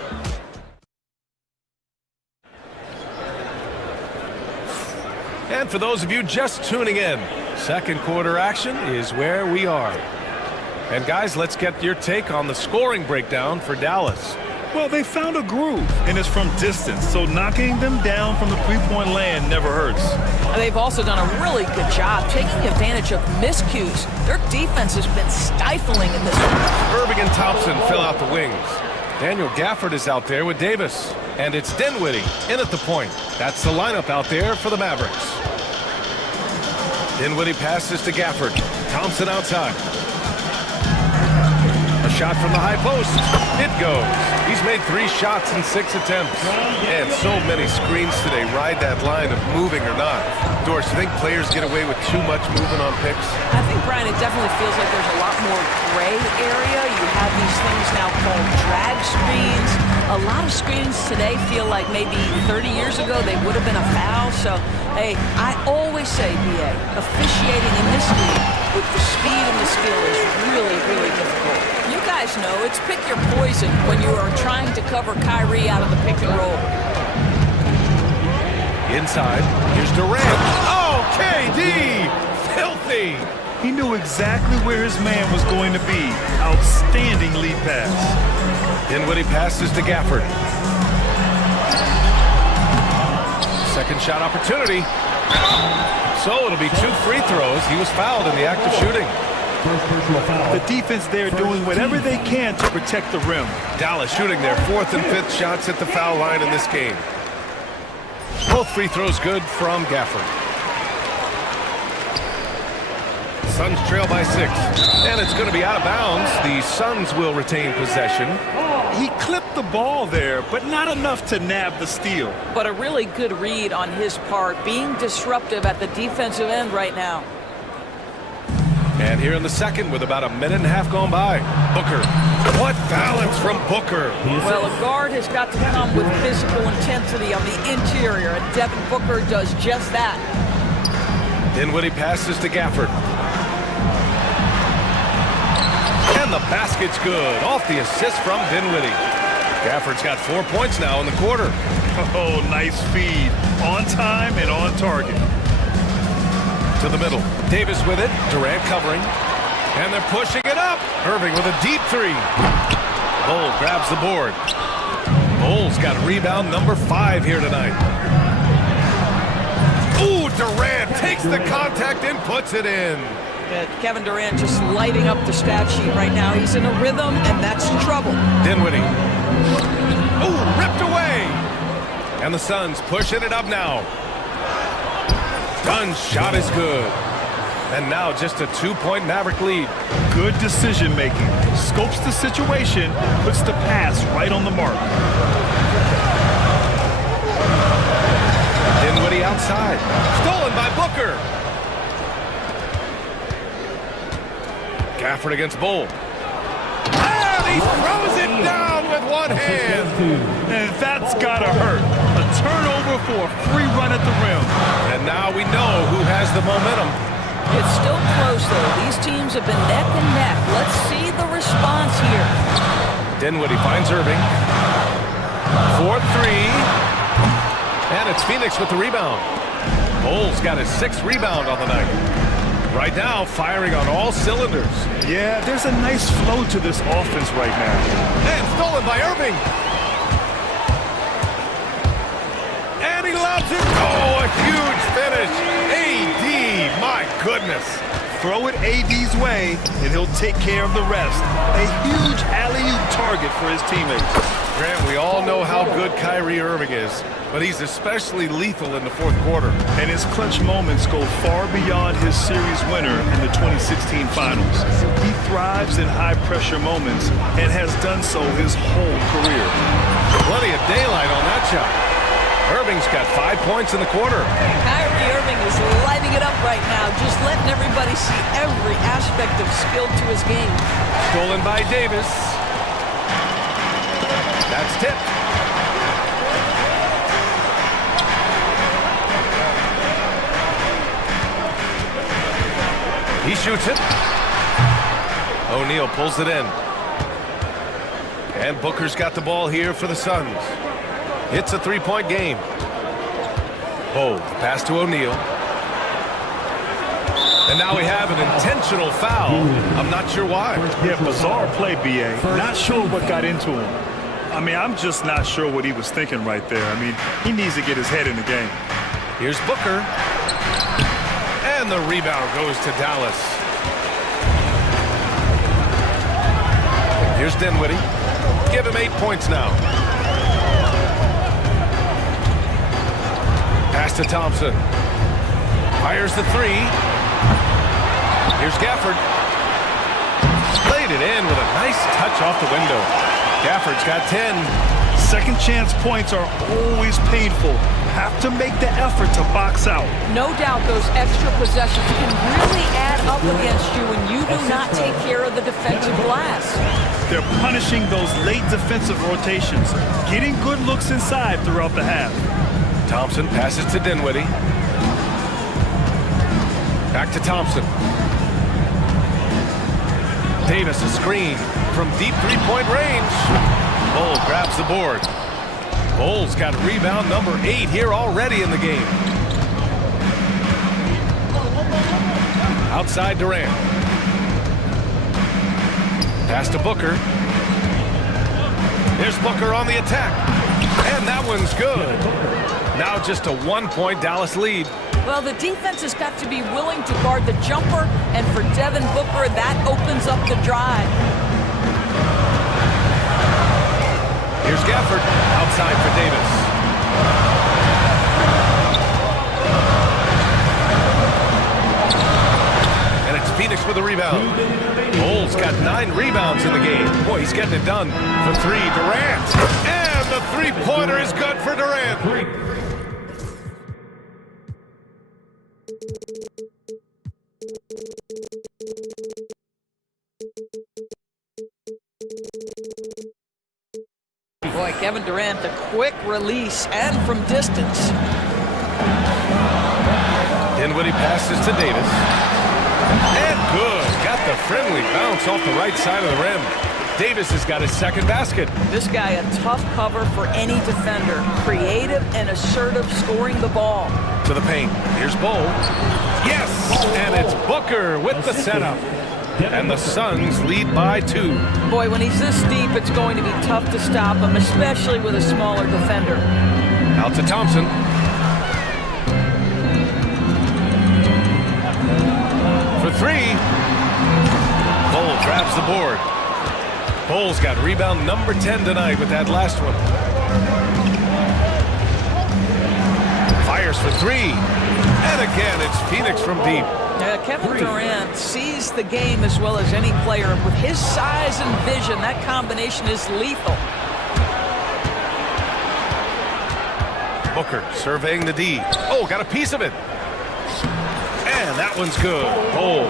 And for those of you just tuning in, second quarter action is where we are. And guys, let's get your take on the scoring breakdown for Dallas. Well, they found a groove, and it's from distance, so knocking them down from the three-point land never hurts. They've also done a really good job taking advantage of miscues. Their defense has been stifling in this one. Irving and Thompson fill out the wings. Daniel Gafford is out there with Davis. And it's Dinwiddie in at the point. That's the lineup out there for the Mavericks. Dinwiddie passes to Gafford. Thompson outside. A shot from the high post. It goes. He's made 3 shots in 6 attempts. And so many screens today ride that line of moving or not. Doris, you think players get away with too much movement on picks? I think, Brian, it definitely feels like there's a lot more gray area. You have these things now called drag screens. A lot of screens today feel like maybe 30 years ago they would have been a foul. So, hey, I always say, BA, officiating in this league with the speed and the skill is really, really difficult. You guys know it's pick your poison when you are trying to cover Kyrie out of the pick and roll. Inside, here's Durant. Oh, KD! Filthy! He knew exactly where his man was going to be. Outstanding lead pass. Dinwiddie passes to Gafford. Second shot opportunity. So it'll be 2 free throws. He was fouled in the act of shooting. The defense there doing whatever they can to protect the rim. Dallas shooting their 4th and 5th shots at the foul line in this game. Both free throws good from Gafford. Suns trail by 6. And it's going to be out of bounds. The Suns will retain possession. He clipped the ball there, but not enough to nab the steal. But a really good read on his part, being disruptive at the defensive end right now. And here in the second with about a minute and a half gone by. Booker. What balance from Booker. Well, a guard has got to come with physical intensity on the interior, and Devin Booker does just that. Dinwiddie passes to Gafford. And the basket's good. Off the assist from Dinwiddie. Gafford's got 4 points now in the quarter. Oh, nice feed. On time and on target. To the middle. Davis with it. Durant covering. And they're pushing it up. Irving with a deep 3. Bol grabs the board. Bol's got rebound number 5 here tonight. Ooh, Durant takes the contact and puts it in. Kevin Durant just lighting up the stat sheet right now. He's in a rhythm, and that's trouble. Dinwiddie. Ooh, ripped away. And the Suns pushing it up now. Dunn's shot is good. And now just a 2-point Maverick lead. Good decision making. Scopes the situation, puts the pass right on the mark. Dinwiddie outside. Stolen by Booker. Gafford against Bol. And he throws it down with one hand. And that's gotta hurt. A turnover for a free run at the rim. And now we know who has the momentum. It's still close, though. These teams have been neck and neck. Let's see the response here. Dinwiddie finds Irving. 4-3. And it's Phoenix with the rebound. Bol's got his 6th rebound on the night. Right now, firing on all cylinders. Yeah, there's a nice flow to this offense right now. And stolen by Irving. And he lobs it. Oh, a huge finish. AD, my goodness. Throw it AD's way, and he'll take care of the rest. A huge alley-oop target for his teammates. Grant, we all know how good Kyrie Irving is, but he's especially lethal in the 4th quarter. And his clutch moments go far beyond his series winner in the 2016 finals. He thrives in high-pressure moments and has done so his whole career. Plenty of daylight on that shot. Irving's got 5 points in the quarter. Kyrie Irving is lighting it up right now, just letting everybody see every aspect of skill to his game. Stolen by Davis. That's tipped. He shoots it. O'Neal pulls it in. And Booker's got the ball here for the Suns. It's a 3-point game. Bol, pass to O'Neal. And now we have an intentional foul. I'm not sure why. Yeah, bizarre play, BA. Not sure what got into him. I mean, I'm just not sure what he was thinking right there. I mean, he needs to get his head in the game. Here's Booker. And the rebound goes to Dallas. Here's Dinwiddie. Give him 8 points now. Pass to Thompson. Fires the three. Here's Gafford. Laid it in with a nice touch off the window. Gafford's got 10. Second chance points are always painful. Have to make the effort to box out. No doubt those extra possessions can really add up against you when you do not take care of the defensive glass. They're punishing those late defensive rotations, getting good looks inside throughout the half. Thompson passes to Dinwiddie. Back to Thompson. Davis a screen from deep three-point range. Bull grabs the board. Bull's got rebound number 8 here already in the game. Outside Durant. Pass to Booker. There's Booker on the attack. And that one's good. Now just a 1-point Dallas lead. Well, the defense has got to be willing to guard the jumper, and for Devin Booker, that opens up the drive. Here's Gafford, outside for Davis. And it's Phoenix with a rebound. Bull's got 9 rebounds in the game. Boy, he's getting it done for 3. Durant. And the three-pointer is good for Durant. Boy, Kevin Durant, the quick release and from distance. Dinwiddie passes to Davis. And good. Got the friendly bounce off the right side of the rim. Davis has got his second basket. This guy a tough cover for any defender. Creative and assertive scoring the ball. To the paint. Here's Bull. Yes! And it's Booker with the setup. And the Suns lead by 2. Boy, when he's this deep, it's going to be tough to stop him, especially with a smaller defender. Out to Thompson. For 3. Bull grabs the board. Bull's got rebound number 10 tonight with that last one. Fires for 3. And again, it's Phoenix from deep. Kevin Durant sees the game as well as any player. With his size and vision, that combination is lethal. Booker surveying the D. Oh, got a piece of it. And that one's good. Bull.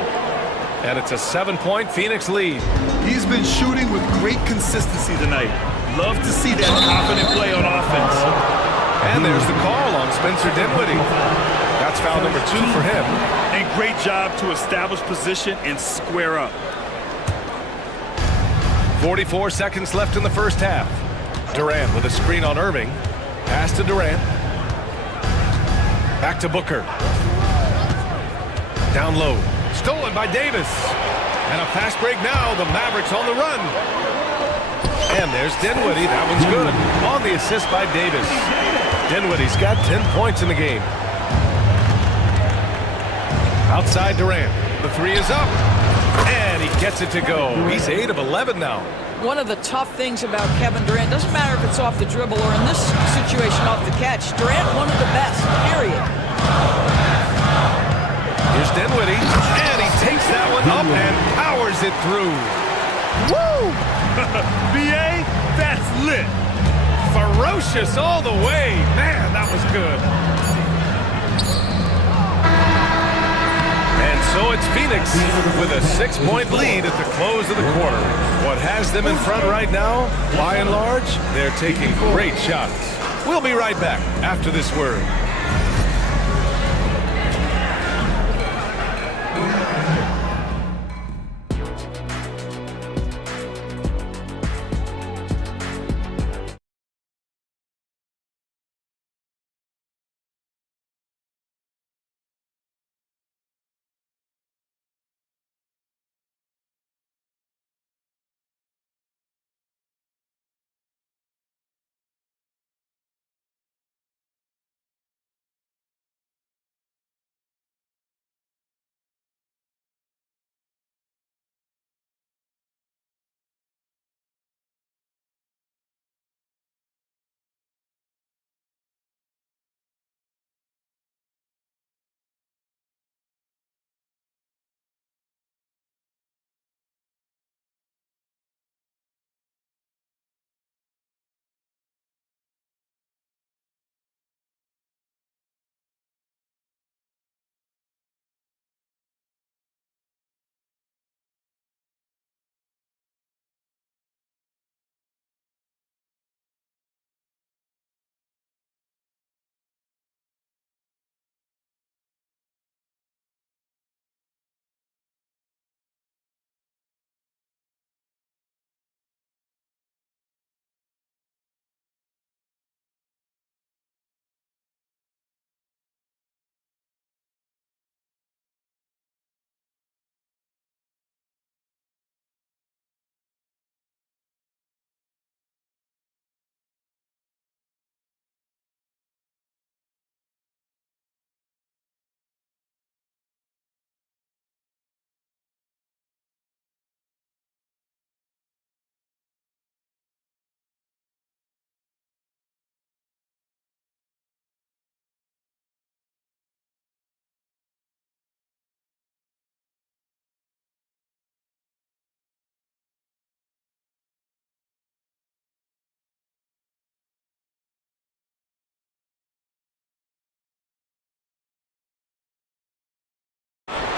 And it's a 7-point Phoenix lead. He's been shooting with great consistency tonight. Love to see that confident play on offense. And there's the call on Spencer Dinwiddie. That's foul number 2 for him. And great job to establish position and square up. 44 seconds left in the first half. Durant with a screen on Irving. Pass to Durant. Back to Booker. Down low. Stolen by Davis. And a fast break now. The Mavericks on the run. And there's Dinwiddie. That one's good. On the assist by Davis. Dinwiddie's got 10 points in the game. Outside Durant. The 3 is up. And he gets it to go. He's 8 of 11 now. One of the tough things about Kevin Durant, doesn't matter if it's off the dribble or in this situation off the catch, Durant one of the best, period. Here's Dinwiddie. And he takes that one up and powers it through. Woo! BA, that's lit. Ferocious all the way. Man, that was good. And so it's Phoenix with a 6-point lead at the close of the quarter. What has them in front right now, by and large, they're taking great shots. We'll be right back after this word.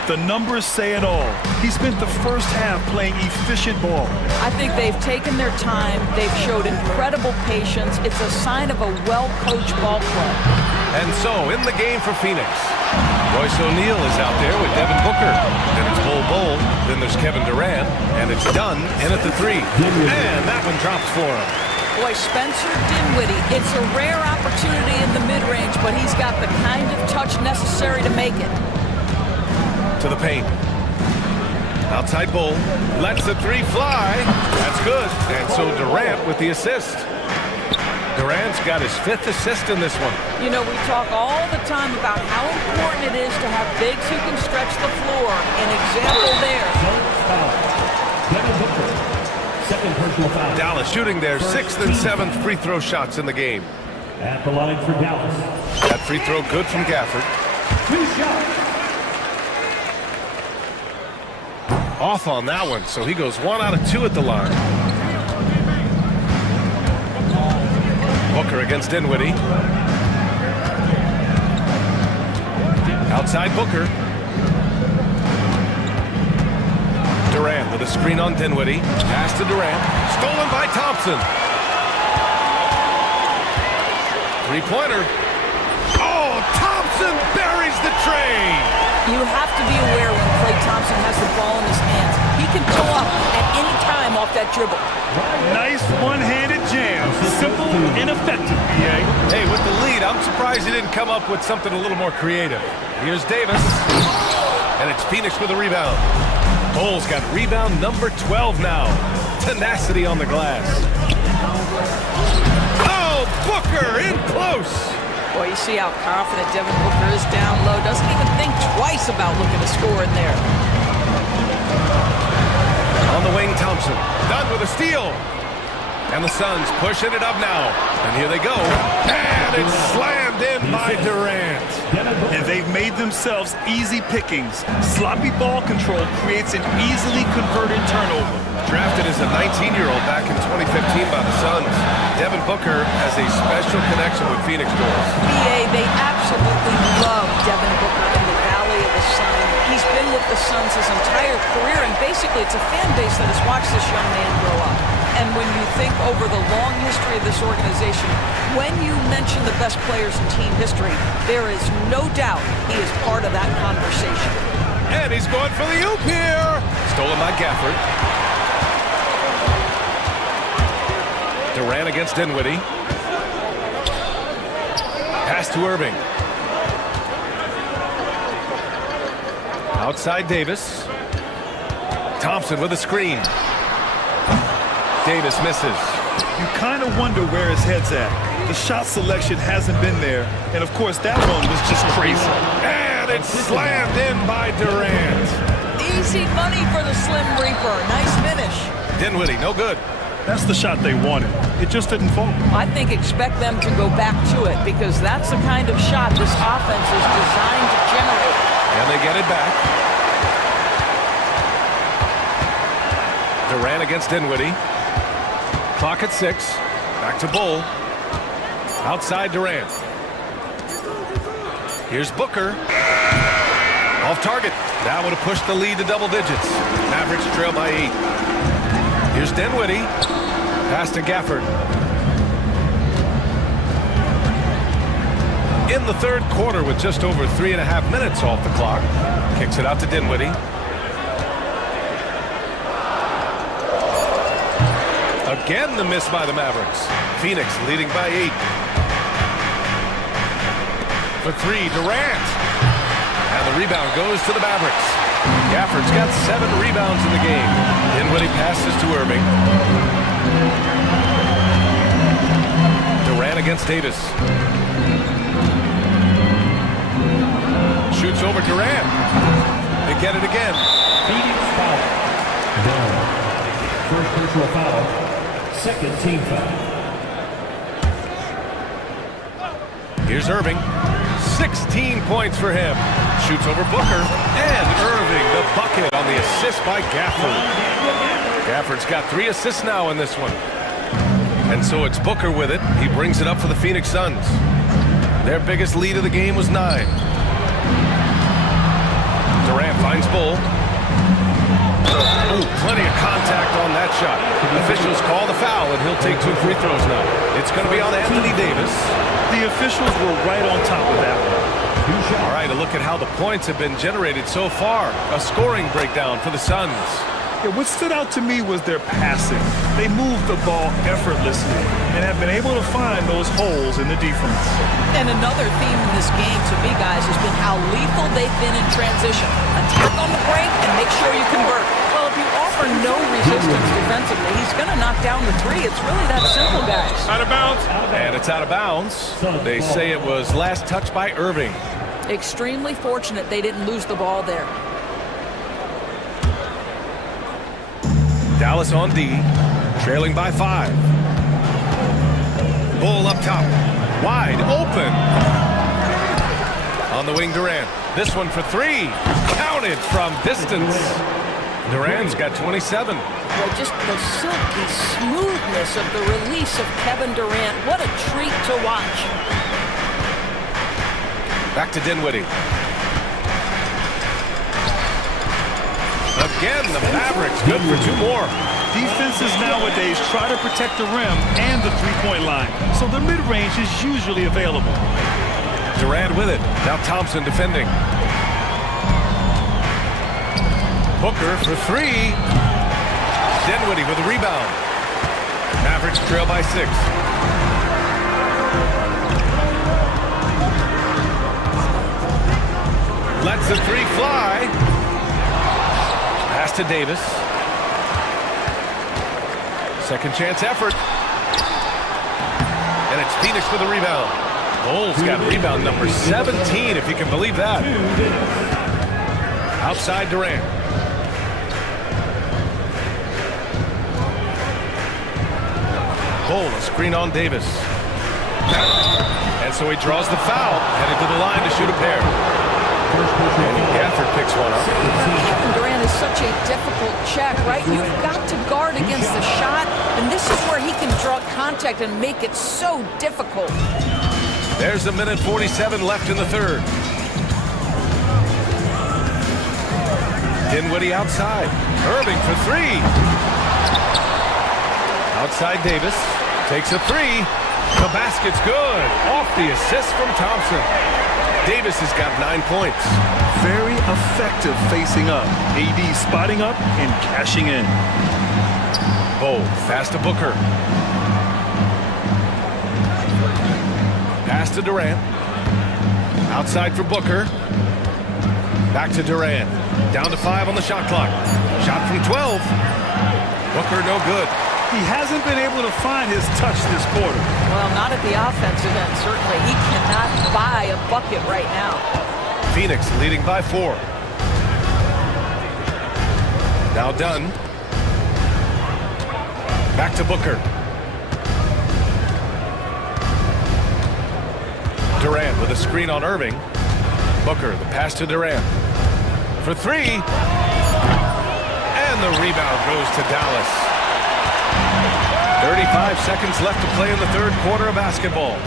The numbers say it all. He spent the first half playing efficient ball. I think they've taken their time. They've showed incredible patience. It's a sign of a well-coached ball club. And so, in the game for Phoenix, Royce O'Neal is out there with Devin Booker. Then it's Bol, then there's Kevin Durant, and it's Dunn in at the three. And that one drops for him. Boy, Spencer Dinwiddie, it's a rare opportunity in the mid-range, but he's got the kind of touch necessary to make it. To the paint. Outside Bull, lets the three fly. That's good. And so Durant with the assist. Durant's got his 5th assist in this one. You know, we talk all the time about how important it is to have bigs who can stretch the floor. An example there. Devin Booker, second personal foul. Dallas shooting their 6th and 7th free throw shots in the game. At the line for Dallas. That free throw good from Gafford. 2 shots. Off on that one, so he goes 1 out of 2 at the line. Booker against Dinwiddie. Outside Booker. Durant with a screen on Dinwiddie. Pass to Durant. Stolen by Thompson. Three-pointer. Oh, Thompson buries the tray. You have to be aware when Klay Thompson has the ball in his hands. He can pull up at any time off that dribble. Nice one-handed jam. Simple and effective, BA. Hey, with the lead, I'm surprised he didn't come up with something a little more creative. Here's Davis. And it's Phoenix with a rebound. Bull's got rebound number 12 now. Tenacity on the glass. Oh, Booker in close. Boy, you see how confident Devin Booker is down low. Doesn't even think twice about looking to score in there. On the wing, Thompson. Done with a steal. And the Suns pushing it up now. And here they go. And it's slammed in by Durant. And they've made themselves easy pickings. Sloppy ball control creates an easily converted turnover. Drafted as a 19-year-old back in 2015 by the Suns, Devin Booker has a special connection with Phoenix Doors. BA, they absolutely love Devin Booker in the Valley of the Sun. He's been with the Suns his entire career, and basically it's a fan base that has watched this young man grow up. And when you think over the long history of this organization, when you mention the best players in team history, there is no doubt he is part of that conversation. And he's going for the oop here. Stolen by Gafford. Durant against Dinwiddie. Pass to Irving. Outside Davis. Thompson with a screen. Davis misses. You kind of wonder where his head's at. The shot selection hasn't been there. And of course, that one was just crazy. And it's slammed in by Durant. Easy money for the Slim Reaper. Nice finish. Dinwiddie, no good. That's the shot they wanted. It just didn't fall. I think expect them to go back to it because that's the kind of shot this offense is designed to generate. And they get it back. Durant against Dinwiddie. Clock at 6. Back to Bull. Outside Durant. Here's Booker. Off target. That would have pushed the lead to double digits. Mavericks trail by 8. Here's Dinwiddie. Pass to Gafford. In the third quarter with just over 3.5 minutes off the clock. Kicks it out to Dinwiddie. Again, the miss by the Mavericks. Phoenix leading by 8. For 3, Durant. And the rebound goes to the Mavericks. Gafford's got 7 rebounds in the game. Dinwiddie passes to Irving. Durant against Davis. Shoots over Durant. They get it again. Phoenix foul. Down. First personal foul. Second team foul. Here's Irving. 16 points for him. Shoots over Booker. And Irving, the bucket on the assist by Gafford. Gafford's got 3 assists now in this one. And so it's Booker with it. He brings it up for the Phoenix Suns. Their biggest lead of the game was 9. Durant finds Bull. Ooh, plenty of contact on that shot. Officials call the foul, and he'll take 2 free throws now. It's going to be on Anthony Davis. The officials were right on top of that one. All right, a look at how the points have been generated so far. A scoring breakdown for the Suns. Yeah, what stood out to me was their passing. They moved the ball effortlessly and have been able to find those holes in the defense. And another theme in this game to me, guys, has been how lethal they've been in transition. Attack on the break and make sure you convert. Well, if you offer no resistance defensively, he's going to knock down the 3. It's really that simple, guys. Out of bounds. And it's out of bounds. They say it was last touched by Irving. Extremely fortunate they didn't lose the ball there. Dallas on D, trailing by 5. Bull up top, wide open. On the wing, Durant. This one for 3. Counted from distance. Durant's got 27. Well, just the silky smoothness of the release of Kevin Durant. What a treat to watch. Back to Dinwiddie. Again, the Mavericks good for 2 more. Defenses nowadays try to protect the rim and the three-point line, so the mid-range is usually available. Durant with it. Now Thompson defending. Booker for 3. Dinwiddie with a rebound. Mavericks trail by 6. Lets the 3 fly. Pass to Davis. Second chance effort. And it's Phoenix with a rebound. Bull's got rebound number 17, if you can believe that. Outside Durant. Bull, a screen on Davis. And so he draws the foul, headed to the line to shoot a pair. And Gafford picks one up. Kevin Durant is such a difficult check, right? You've got to guard against the shot, and this is where he can draw contact and make it so difficult. There's a minute 47 left in the third. Dinwiddie outside. Irving for 3. Outside Davis. Takes a 3. The basket's good. Off the assist from Thompson. Davis has got 9 points. Very effective facing up. AD spotting up and cashing in. Bull, pass to Booker. Pass to Durant. Outside for Booker. Back to Durant. Down to 5 on the shot clock. Shot from 12. Booker no good. He hasn't been able to find his touch this quarter. Well, not at the offensive end, certainly. He cannot buy a bucket right now. Phoenix leading by 4. Now Dunn. Back to Booker. Durant with a screen on Irving. Booker, the pass to Durant. For 3. And the rebound goes to Dallas. 35 seconds left to play in the third quarter of basketball.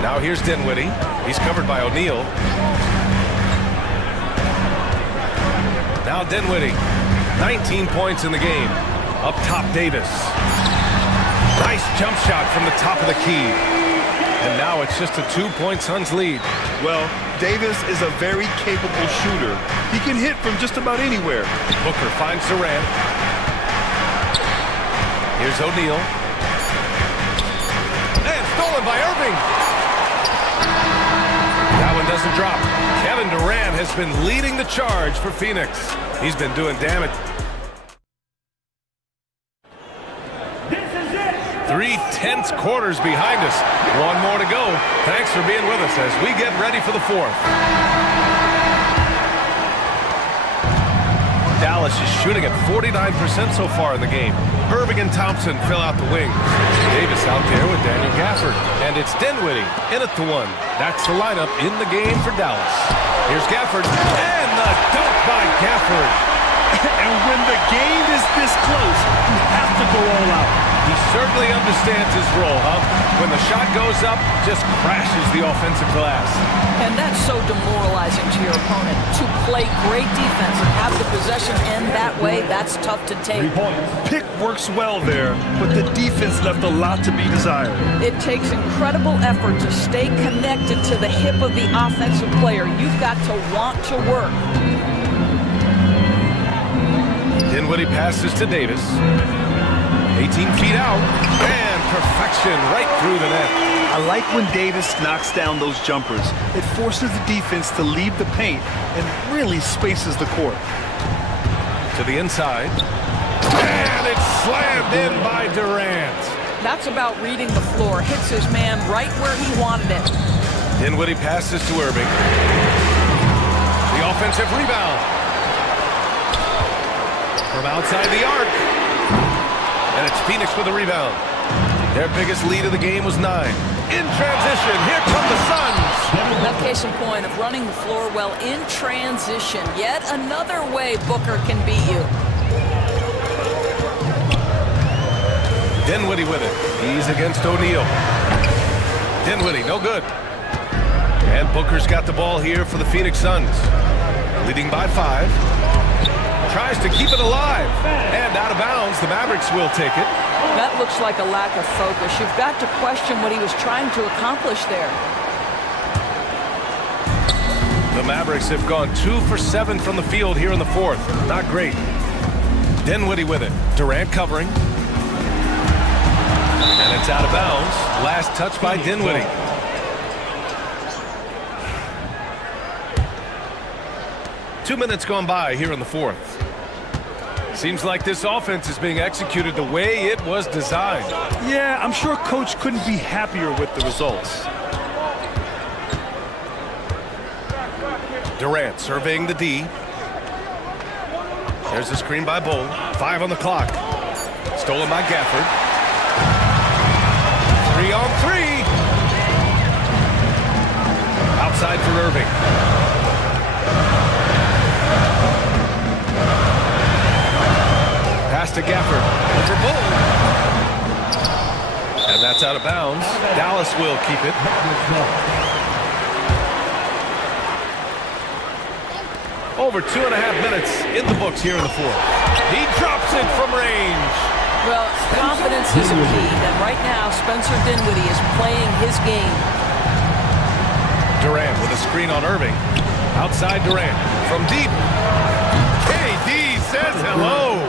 Now here's Dinwiddie. He's covered by O'Neal. Now Dinwiddie. 19 points in the game. Up top, Davis. Nice jump shot from the top of the key. And now it's just a 2-point Suns lead. Well, Davis is a very capable shooter. He can hit from just about anywhere. Booker finds Durant. Here's O'Neal. And stolen by Irving. That one doesn't drop. Kevin Durant has been leading the charge for Phoenix. He's been doing damage. 3 tense quarters behind us. 1 more to go. Thanks for being with us as we get ready for the 4th. Dallas is shooting at 49% so far in the game. Irving and Thompson fill out the wings. Davis out there with Daniel Gafford. And it's Dinwiddie in at the 1. That's the lineup in the game for Dallas. Here's Gafford. And the dunk by Gafford. And when the game is this close, you have to go all out. He certainly understands his role, huh? When the shot goes up, just crashes the offensive glass. And that's so demoralizing to your opponent. To play great defense and have the possession end that way, that's tough to take. Pick works well there, but the defense left a lot to be desired. It takes incredible effort to stay connected to the hip of the offensive player. You've got to want to work. Dinwiddie passes to Davis. 18 feet out, and perfection right through the net. I like when Davis knocks down those jumpers. It forces the defense to leave the paint and really spaces the court. To the inside, and it's slammed in by Durant. That's about reading the floor. Hits his man right where he wanted it. Dinwiddie passes to Irving. The offensive rebound. From outside the arc. And it's Phoenix with the rebound. Their biggest lead of the game was 9. In transition, here come the Suns. That case in point of running the floor well in transition. Yet another way Booker can beat you. Dinwiddie with it. He's against O'Neal. Dinwiddie, no good. And Booker's got the ball here for the Phoenix Suns. Leading by 5. Tries to keep it alive. And out of bounds, the Mavericks will take it. That looks like a lack of focus. You've got to question what he was trying to accomplish there. The Mavericks have gone 2 for 7 from the field here in the fourth. Not great. Dinwiddie with it. Durant covering. And it's out of bounds. Last touch by Dinwiddie. Two minutes gone by here in the fourth. Seems like this offense is being executed the way it was designed. Yeah, I'm sure Coach couldn't be happier with the results. Durant surveying the D. There's a screen by Bull. 5 on the clock. Stolen by Gafford. 3 on 3. Outside for Irving. Pass to Gafford. For Bull. And that's out of bounds. Dallas will keep it. Over 2.5 minutes in the books here in the fourth. He drops it from range. Well, confidence is a key, and right now Spencer Dinwiddie is playing his game. Durant with a screen on Irving. Outside Durant from deep. KD says hello.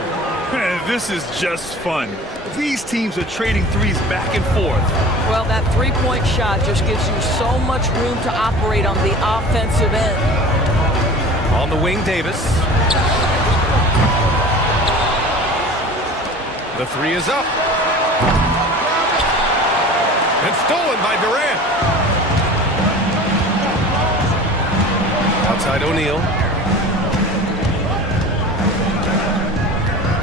This is just fun. These teams are trading threes back and forth. Well, that three-point shot just gives you so much room to operate on the offensive end. On the wing, Davis. The three is up. And stolen by Durant. Outside O'Neal.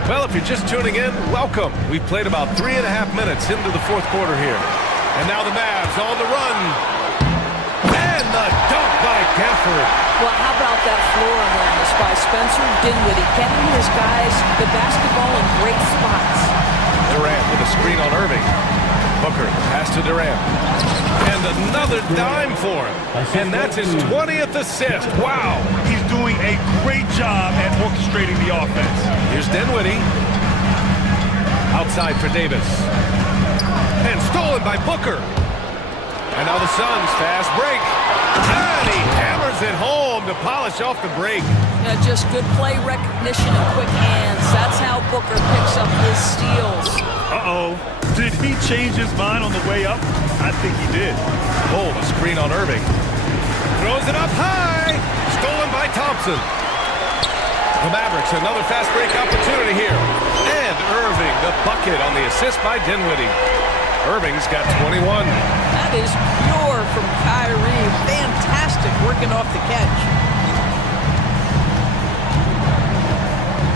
Well, if you're just tuning in, welcome. We've played about 3.5 minutes into the fourth quarter here. And now the Mavs on the run. And the dunk by Gafford. Well, how about that floor awareness by Spencer Dinwiddie, getting his guys the basketball in great spots. Durant with a screen on Irving. Booker, pass to Durant. And another dime for him. And that's his 20th assist. Wow. He's doing a great job at orchestrating the offense. Here's Dinwiddie. Outside for Davis. And stolen by Booker. And now the Suns fast break. And he hammers it home to polish off the break. Yeah, just good play recognition and quick hands. That's how Booker picks up his steals. Uh-oh. Did he change his mind on the way up? I think he did. Bull, a screen on Irving. Throws it up high. Stolen by Thompson. The Mavericks, another fast break opportunity here. And Irving, the bucket on the assist by Dinwiddie. Irving's got 21. That is pure from Kyrie. Fantastic working off the catch.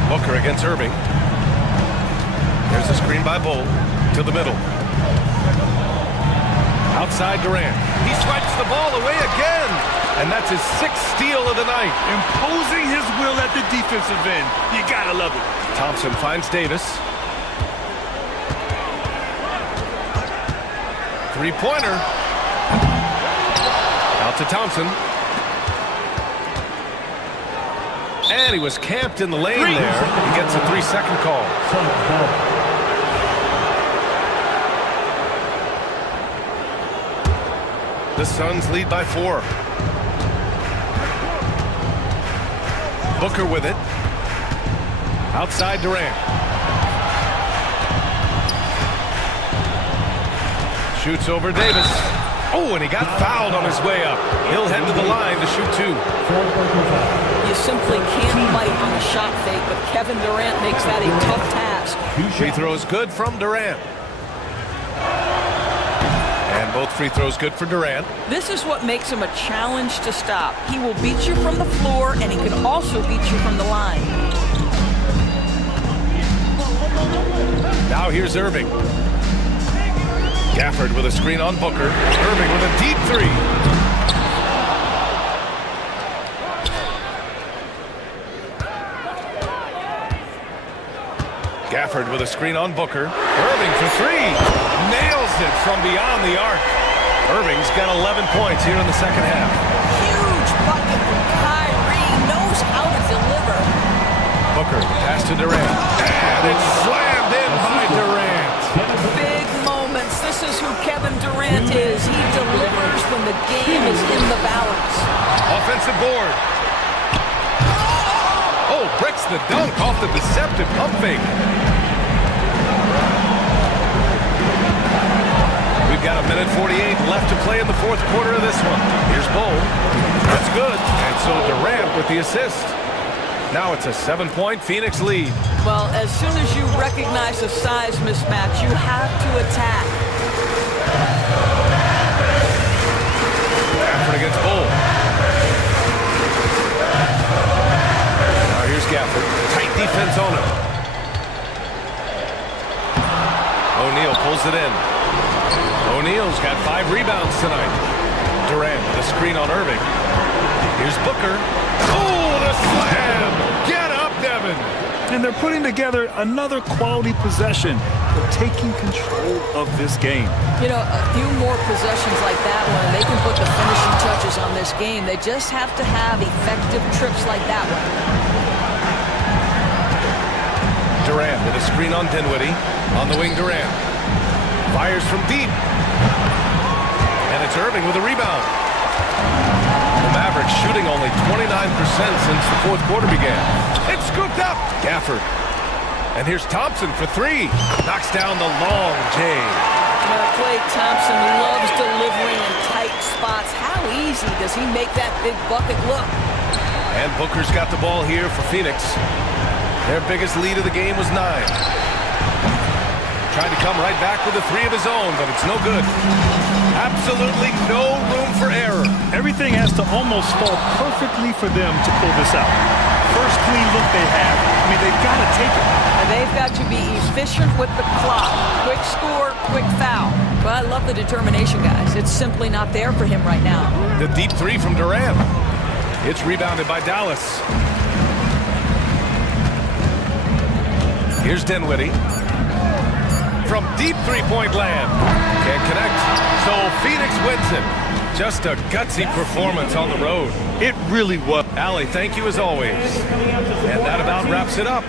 Booker against Irving. There's a screen by Bull to the middle. Outside Durant. He swipes the ball away again. And that's his 6th steal of the night. Imposing his will at the defensive end. You gotta love it. Thompson finds Davis. Three-pointer. Out to Thompson. And he was camped in the lane there. He gets a 3-second call. The Suns lead by 4. Booker with it. Outside Durant. Shoots over Davis. Oh, and he got fouled on his way up. He'll head to the line to shoot 2. You simply can't fight on a shot fake, but Kevin Durant makes that a tough task. Free throws good from Durant. And both free throws good for Durant. This is what makes him a challenge to stop. He will beat you from the floor, and he can also beat you from the line. Now here's Irving. Gafford with a screen on Booker. Irving with a deep 3. Gafford with a screen on Booker. Irving for 3. Nails it from beyond the arc. Irving's got 11 points here in the second half. Huge bucket from Kyrie. Knows how to deliver. Booker, pass to Durant. And it's slammed in by Durant. Big moments. This is who Kevin Durant is. He delivers when the game is in the balance. Offensive board. Oh, bricks the dunk off the deceptive pump fake. We've got 1:48 left to play in the 4th quarter of this one. Here's Bull. That's good. And so Durant with the assist. Now it's a 7-point Phoenix lead. Well, as soon as you recognize a size mismatch, you have to attack. Gafford against Bull. Now here's Gafford. Tight defense on him. O'Neal pulls it in. O'Neal's got 5 rebounds tonight. Durant with a screen on Irving. Here's Booker. Oh, the slam! Get up, Devin! And they're putting together another quality possession. They're taking control of this game. You know, a few more possessions like that one, and they can put the finishing touches on this game. They just have to have effective trips like that one. Durant with a screen on Dinwiddie. On the wing, Durant. Fires from deep. And it's Irving with a rebound. The Mavericks shooting only 29% since the 4th quarter began. It's scooped up. Gafford. And here's Thompson for 3. Knocks down the long J. Klay Thompson loves delivering in tight spots. How easy does he make that big bucket look? And Booker's got the ball here for Phoenix. Their biggest lead of the game was 9. Tried to come right back with a 3 of his own, but it's no good. Absolutely no room for error. Everything has to almost fall perfectly for them to pull this out. First clean look they have. I mean, they've got to take it. And they've got to be efficient with the clock. Quick score, quick foul. But I love the determination, guys. It's simply not there for him right now. The deep 3 from Durant. It's rebounded by Dallas. Here's Dinwiddie. From deep 3-point land. Can't connect. So Phoenix wins it. Just a gutsy performance on the road. It really was. Allie, thank you as always. And that about wraps it up.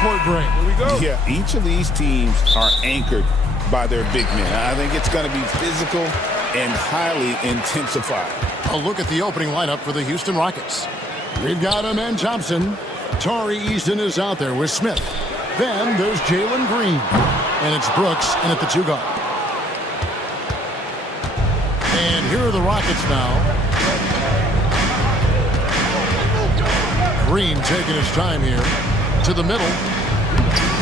half-court break. Here we go. Yeah, each of these teams are anchored by their big men. I think it's going to be physical and highly intensified. A look at the opening lineup for the Houston Rockets. We've got Amen Thompson. Tari Easton is out there with Smith. Then there's Jalen Green. And it's Brooks in at the 2 guard. And here are the Rockets now. Green taking his time here. To the middle.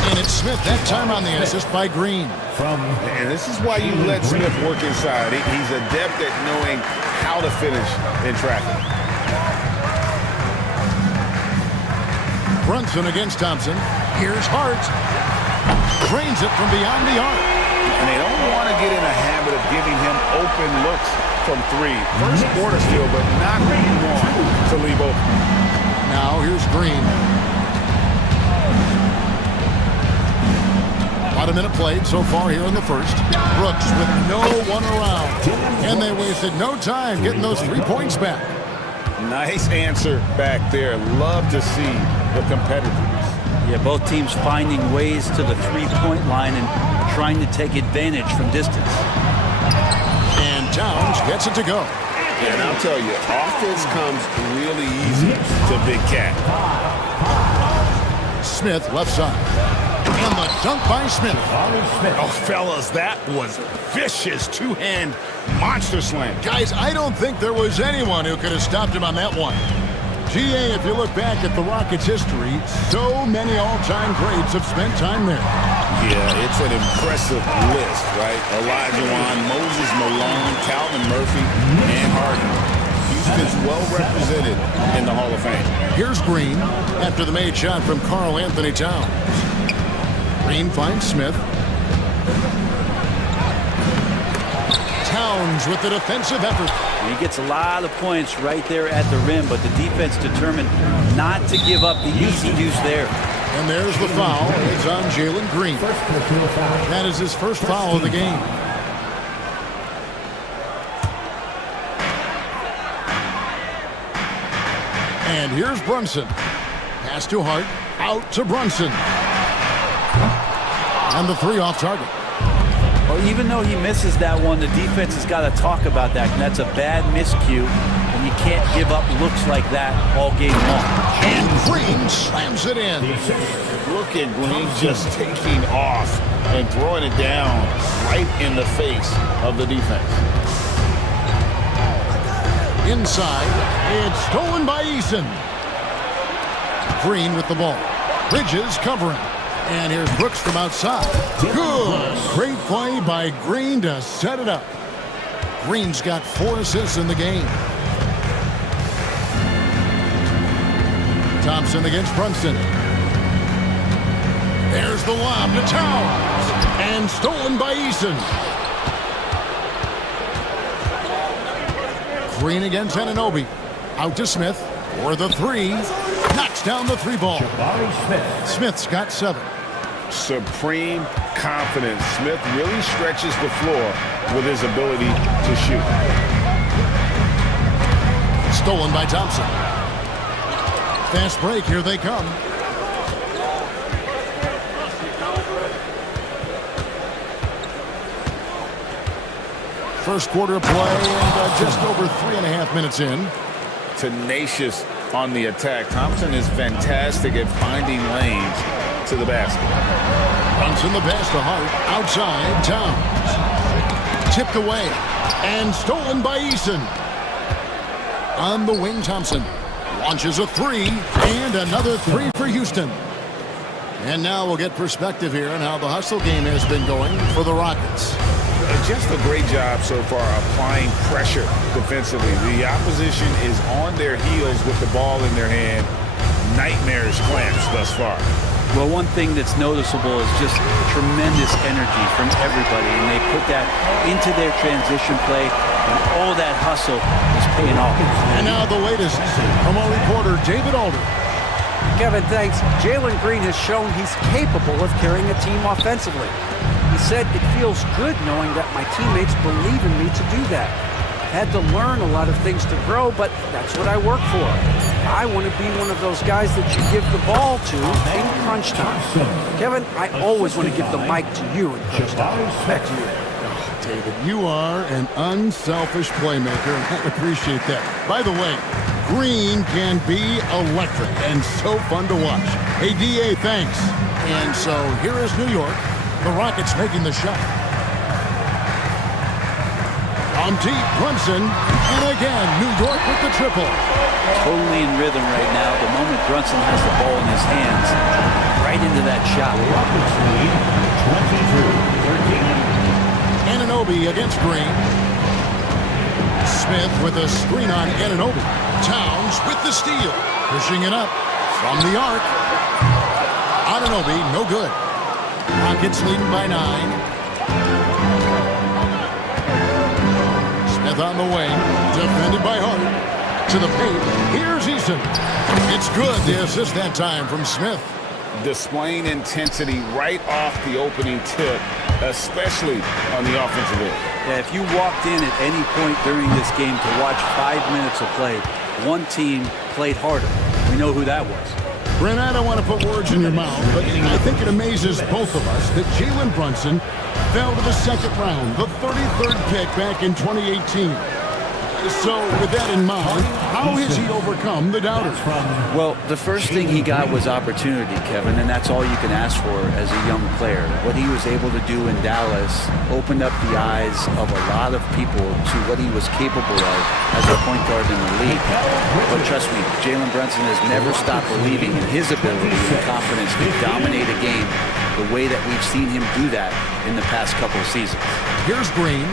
And it's Smith that time on the assist by Green. And this is why you let Smith work inside. He's adept at knowing how to finish in traffic. Brunson against Thompson. Here's Hart. Drains it from beyond the arc. And they don't want to get in a habit of giving him open looks from 3. First quarter still, but not what you want to leave open. Now here's Green. About a minute played so far here in the first. Brooks with no one around. And they wasted no time getting those 3 points back. Nice answer back there. Love to see the competitiveness. Yeah, both teams finding ways to the 3-point line and trying to take advantage from distance. And Towns gets it to go. Yeah, and I'll tell you, offense comes really easy to Big Cat. Smith left side. And the dunk by Smith. Oh, fellas, that was vicious two-hand monster slam. Guys, I don't think there was anyone who could have stopped him on that one. GA, if you look back at the Rockets' history, so many all-time greats have spent time there. Yeah, it's an impressive list, right? Elijah Wan, Moses Malone, Calvin Murphy, and Harden. Houston's well represented in the Hall of Fame. Here's Green after the made shot from Karl Anthony Towns. Green finds Smith. Towns with the defensive effort. He gets a lot of points right there at the rim, but the defense determined not to give up the easy deuce there. And there's the foul. It's on Jalen Green. That is his first foul of the game. And here's Brunson. Pass to Hart. Out to Brunson. And the 3 off target. Well, even though he misses that one, the defense has got to talk about that. And that's a bad miscue. And you can't give up looks like that all game long. And Green slams it in. Look at Green just taking off and throwing it down right in the face of the defense. Inside, it's stolen by Eason. Green with the ball. Bridges covering. And here's Brooks from outside. Good. Great play by Green to set it up. Green's got 4 assists in the game. Thompson against Brunson. There's the lob to Towns. And stolen by Eason. Green against Anunoby. Out to Smith for the 3. Knocks down the 3 ball. Smith's got 7. Supreme confidence. Smith really stretches the floor with his ability to shoot. Stolen by Thompson. Fast break. Here they come. First quarter play and just over 3.5 minutes in. Tenacious on the attack. Thompson is fantastic at finding lanes to the basket. Brunson the pass to Hart. Outside, Towns. Tipped away. And stolen by Eason. On the wing, Thompson. Launches a 3. And another 3 for Houston. And now we'll get perspective here on how the hustle game has been going for the Rockets. Just a great job so far applying pressure defensively. The opposition is on their heels with the ball in their hand. Nightmarish clamps thus far. Well, one thing that's noticeable is just tremendous energy from everybody, and they put that into their transition play, and all that hustle is paying off. And now the latest from our reporter, David Alder. Kevin, thanks. Jalen Green has shown he's capable of carrying a team offensively. He said, "It feels good knowing that my teammates believe in me to do that." Had to learn a lot of things to grow, but that's what I work for. I want to be one of those guys that you give the ball to in crunch time. Kevin, I always want to give the mic to you in crunch time. Back to you. David, you are an unselfish playmaker, and I appreciate that. By the way, green can be electric and so fun to watch. Hey, DA, thanks. And so here is New York. The Rockets making the shot. On deep, Brunson, and again, New York with the triple. Totally in rhythm right now. The moment Brunson has the ball in his hands, right into that shot. Rockets lead 22-13. Anunoby against Green. Smith with a screen on Anunoby. Towns with the steal. Pushing it up from the arc. Anunoby, no good. Rockets leading by 9. Smith on the wing. Defended by Hart. To the paint. Here's Eason. It's good. The assist that time from Smith. Displaying intensity right off the opening tip, especially on the offensive end. Yeah, if you walked in at any point during this game to watch 5 minutes of play, one team played harder. We know who that was. Brent, I don't want to put words in your mouth, but I think it amazes both of us that Jalen Brunson fell to the second round, the 33rd pick back in 2018. So, with that in mind, how has he overcome the doubters? Well, the first thing he got was opportunity, Kevin, and that's all you can ask for as a young player. What he was able to do in Dallas opened up the eyes of a lot of people to what he was capable of as a point guard in the league. But trust me, Jalen Brunson has never stopped believing in his ability and confidence to dominate a game the way that we've seen him do that in the past couple of seasons. Here's Green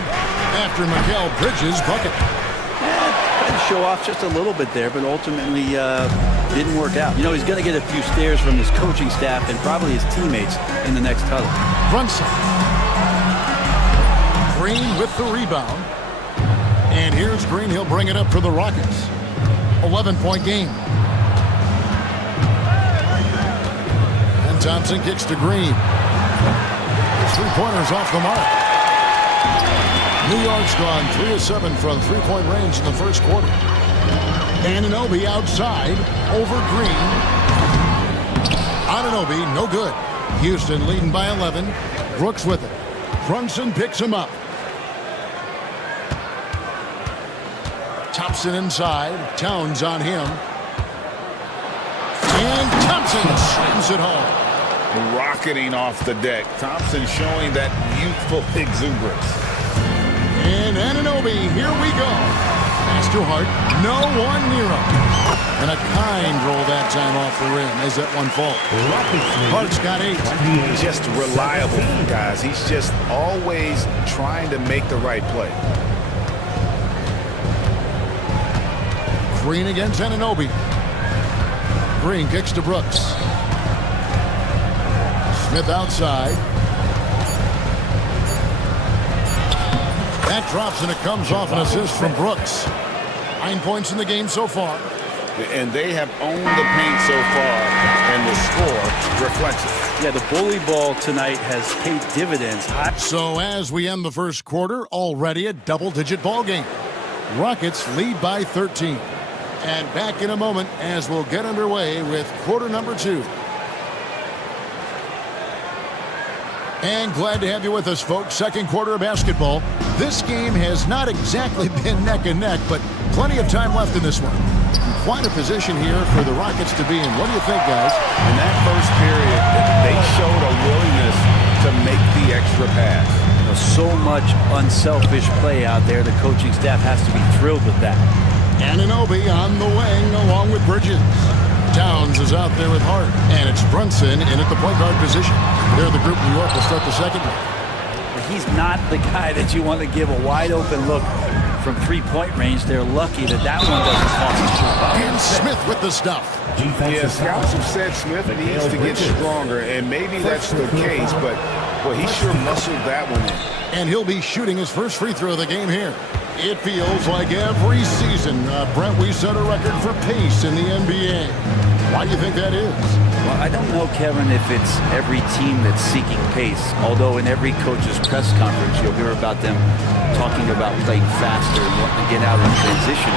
after Mikal Bridges' bucket. Show off just a little bit there, but ultimately didn't work out. You know, he's going to get a few stares from his coaching staff and probably his teammates in the next huddle. Brunson. Green with the rebound. And here's Green. He'll bring it up for the Rockets. 11-point game. And Thompson kicks to Green. His three-pointers off the mark. New York's gone 3 of 7 from three-point range in the first quarter. Anunoby outside over Green. Anunoby, no good. Houston leading by 11. Brooks with it. Brunson picks him up. Thompson inside. Towns on him. And Thompson slams it home. Rocketing off the deck. Thompson showing that youthful exuberance. And Anunoby, here we go. Pass to Hart. No one near him. And a kind roll that time off the rim as that one falls. Hart's got 8. Just reliable, guys. He's just always trying to make the right play. Green against Anunoby. Green kicks to Brooks. Smith outside. That drops and it comes off an assist from Brooks. 9 points in the game so far. And they have owned the paint so far, and the score reflects it. Yeah, the bully ball tonight has paid dividends. So as we end the first quarter, already a double-digit ball game. Rockets lead by 13. And back in a moment as we'll get underway with quarter number 2. And glad to have you with us, folks. Second quarter of basketball. This game has not exactly been neck and neck, but plenty of time left in this one. Quite a position here for the Rockets to be in. What do you think, guys? In that first period, they showed a willingness to make the extra pass. So much unselfish play out there. The coaching staff has to be thrilled with that. Anunoby on the wing along with Bridges. Towns is out there with Hart, and it's Brunson in at the point guard position. There, the group New York will start the second one. He's not the guy that you want to give a wide open look from three-point range. They're lucky that that one doesn't cost him. And Smith with the stuff. Yeah, scouts have said Smith needs to get stronger, and maybe that's the case, but well, he sure muscled that one in. And he'll be shooting his first free throw of the game here. It feels like every season, Brent, we set a record for pace in the NBA. Why do you think that is? Well, I don't know, Kevin, if it's every team that's seeking pace, although in every coach's press conference you'll hear about them talking about playing faster and wanting to get out in transition.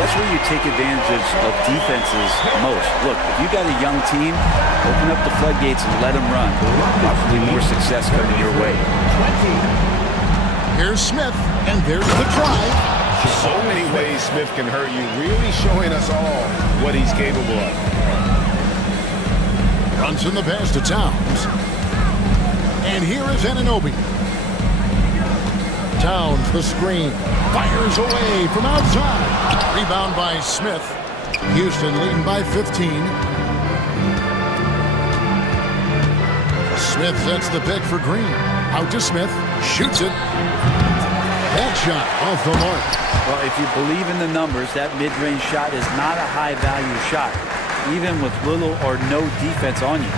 That's where you take advantage of defenses most. Look, if you got a young team, open up the floodgates and let them run. Probably more success coming your way. Here's Smith, and there's the drive. So many ways Smith can hurt you, really showing us all what he's capable of. Runs in the pass to Towns. And here is Anunoby. Towns, the screen. Fires away from outside. Rebound by Smith. Houston leading by 15. Smith sets the pick for Green. Out to Smith. Shoots it. That shot off the mark. Well, if you believe in the numbers, that mid-range shot is not a high-value shot, even with little or no defense on you.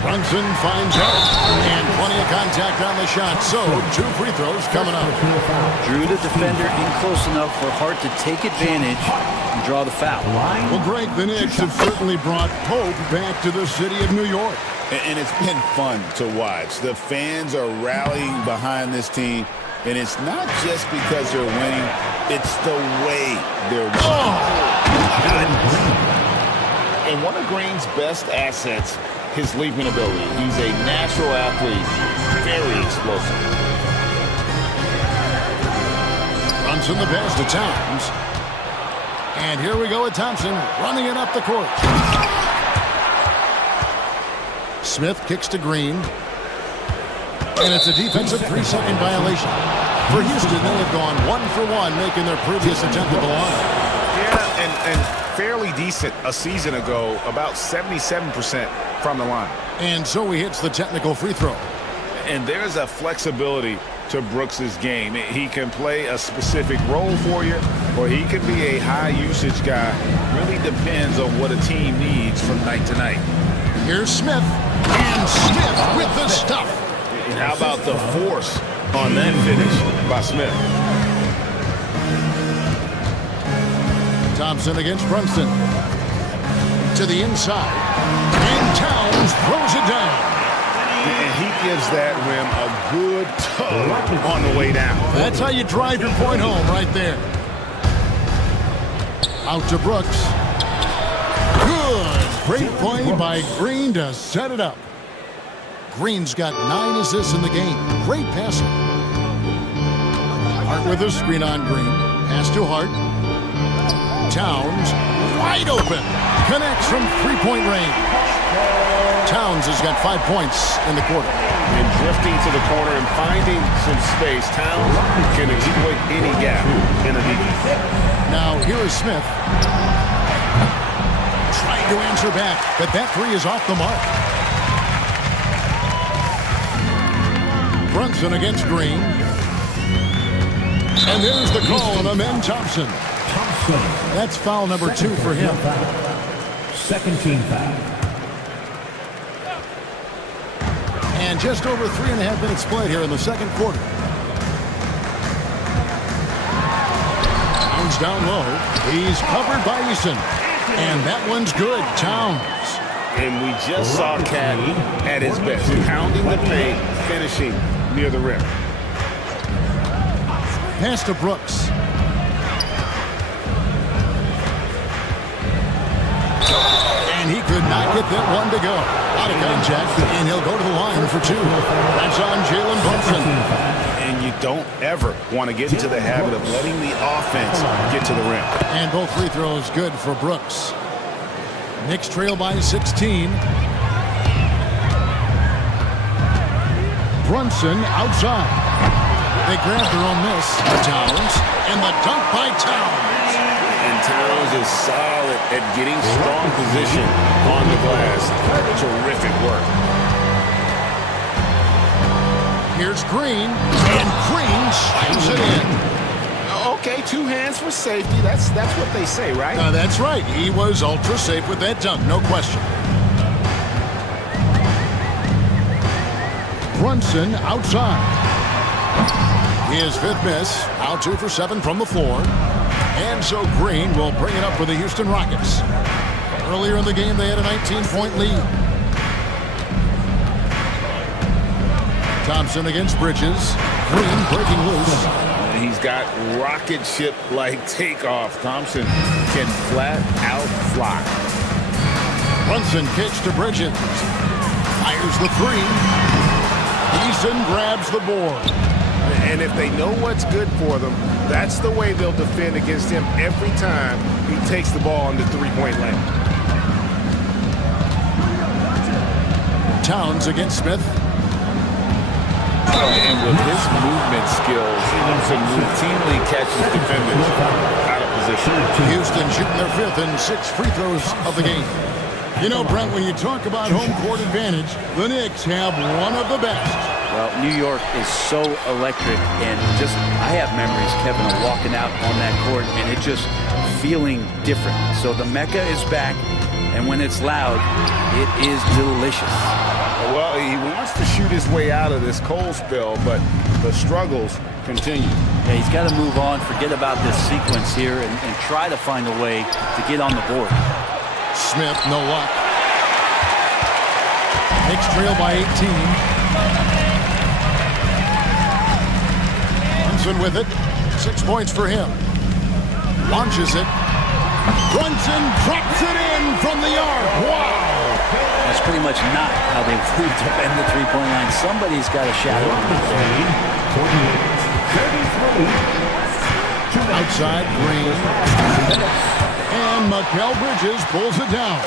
Brunson finds out, and plenty of contact on the shot, so 2 free throws coming up. Drew the defender in close enough for Hart to take advantage and draw the foul. Well, Greg, the Knicks have certainly brought hope back to the city of New York. And it's been fun to watch. The fans are rallying behind this team, and it's not just because they're winning, it's the way they're winning. And one of Green's best assets, his leaping ability. He's a natural athlete, very explosive. Runs in the pass to Towns. And here we go with Thompson running it up the court. Smith kicks to Green. And it's a defensive 3-second violation. For Houston, they have gone 1 for 1, making their previous attempt at the line. Yeah, and fairly decent a season ago, about 77% from the line. And so he hits the technical free throw. And there's a flexibility to Brooks's game. He can play a specific role for you, or he can be a high-usage guy. Really depends on what a team needs from night to night. Here's Smith, and Smith with the stuff. And how about the force on that finish by Smith? Thompson against Brunson. To the inside. And Towns throws it down. And he gives that rim a good tug on the way down. That's how you drive your point home right there. Out to Brooks. Good. Great play by Green to set it up. Green's got 9 assists in the game. Great passing. Hart with a screen on Green. Pass to Hart. Towns wide open. Connects from 3-point range. Towns has got 5 points in the quarter. And drifting to the corner and finding some space, Towns can exploit any gap in the defense. Now here is Smith. Trying to answer back, but that 3 is off the mark. Brunson against Green. And there's the call on Amen Thompson. That's foul number 2 for him. Second team foul. And just over 3.5 minutes played here in the second quarter. Towns down low. He's covered by Eason. And that one's good. Towns. And we just saw Cat at his best, pounding the paint, finishing near the rim. Pass to Brooks. And he could not get that one to go. Out of contact, and he'll go to the line for 2. That's on Jalen Brunson. And you don't ever want to get into the habit of letting the offense get to the rim. And both free throws good for Brooks. Knicks trail by 16. Brunson outside. They grab their own miss. Towns. And the dunk by Towns. And Towns is solid at getting strong position on the glass. Terrific work. Here's Green. And Green slams it in. Okay, 2 hands for safety. That's what they say, right? That's right. He was ultra safe with that dunk, no question. Brunson outside. His 5th miss. Out 2 for 7 from the floor. And so Green will bring it up for the Houston Rockets. Earlier in the game, they had a 19-point lead. Thompson against Bridges. Green breaking loose. He's got rocket ship-like takeoff. Thompson can flat out fly. Brunson kicks to Bridges. Fires the three. Eason grabs the board. And if they know what's good for them, that's the way they'll defend against him every time he takes the ball in the three-point lane. Towns against Smith. And with his movement skills, Thompson routinely catches defenders out of position. Houston shooting their fifth and 6 free throws of the game. You know, Brent, when you talk about home court advantage, the Knicks have one of the best. Well, New York is so electric, and just, I have memories, Kevin, of walking out on that court and it just feeling different. So the Mecca is back, and when it's loud, it is delicious. Well, he wants to shoot his way out of this cold spell, but the struggles continue. Yeah, he's got to move on, forget about this sequence here, and try to find a way to get on the board. Smith, no luck. Knicks trail by 18. Brunson with it. 6 points for him. Launches it. Brunson drops it in from the arc. Wow! That's pretty much not how they would defend the three-point line. Somebody's got a shadow. Outside, Green. And Mikal Bridges pulls it down.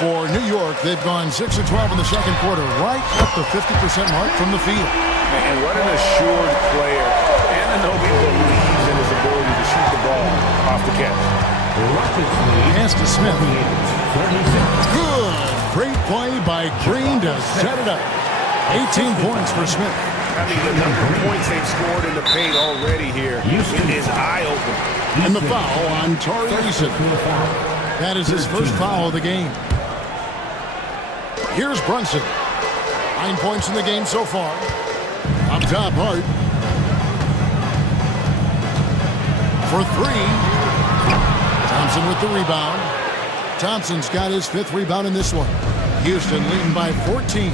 For New York, they've gone 6 of 12 in the second quarter, right at the 50% mark from the field. And what an assured player. Anunoby believes in his ability to shoot the ball off the catch. Pass to Smith. Good. Great play by Green to set it up. 18 points for Smith. I mean, the number of points they've scored in the paint already here is eye-opening. And the foul on Tari Eason. That is his first foul of the game. Here's Brunson. 9 points in the game so far. Up top, Hart. For 3. Thompson with the rebound. Thompson's got his 5th rebound in this one. Houston leading by 14.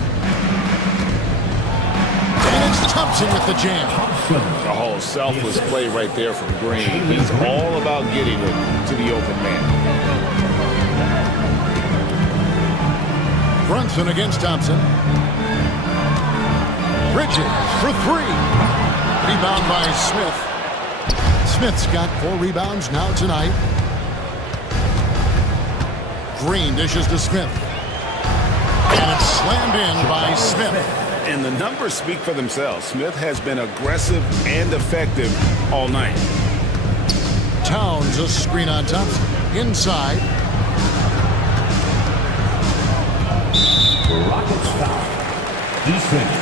And it's Thompson with the jam. Oh, selfless play right there from Green. He's all about getting it to the open man. Brunson against Thompson. Bridges for 3. Rebound by Smith. Smith's got 4 rebounds now tonight. Green dishes to Smith. And it's slammed in by Smith. And the numbers speak for themselves. Smith has been aggressive and effective all night. Towns a screen on Thompson. Inside. Rockets foul. Defense.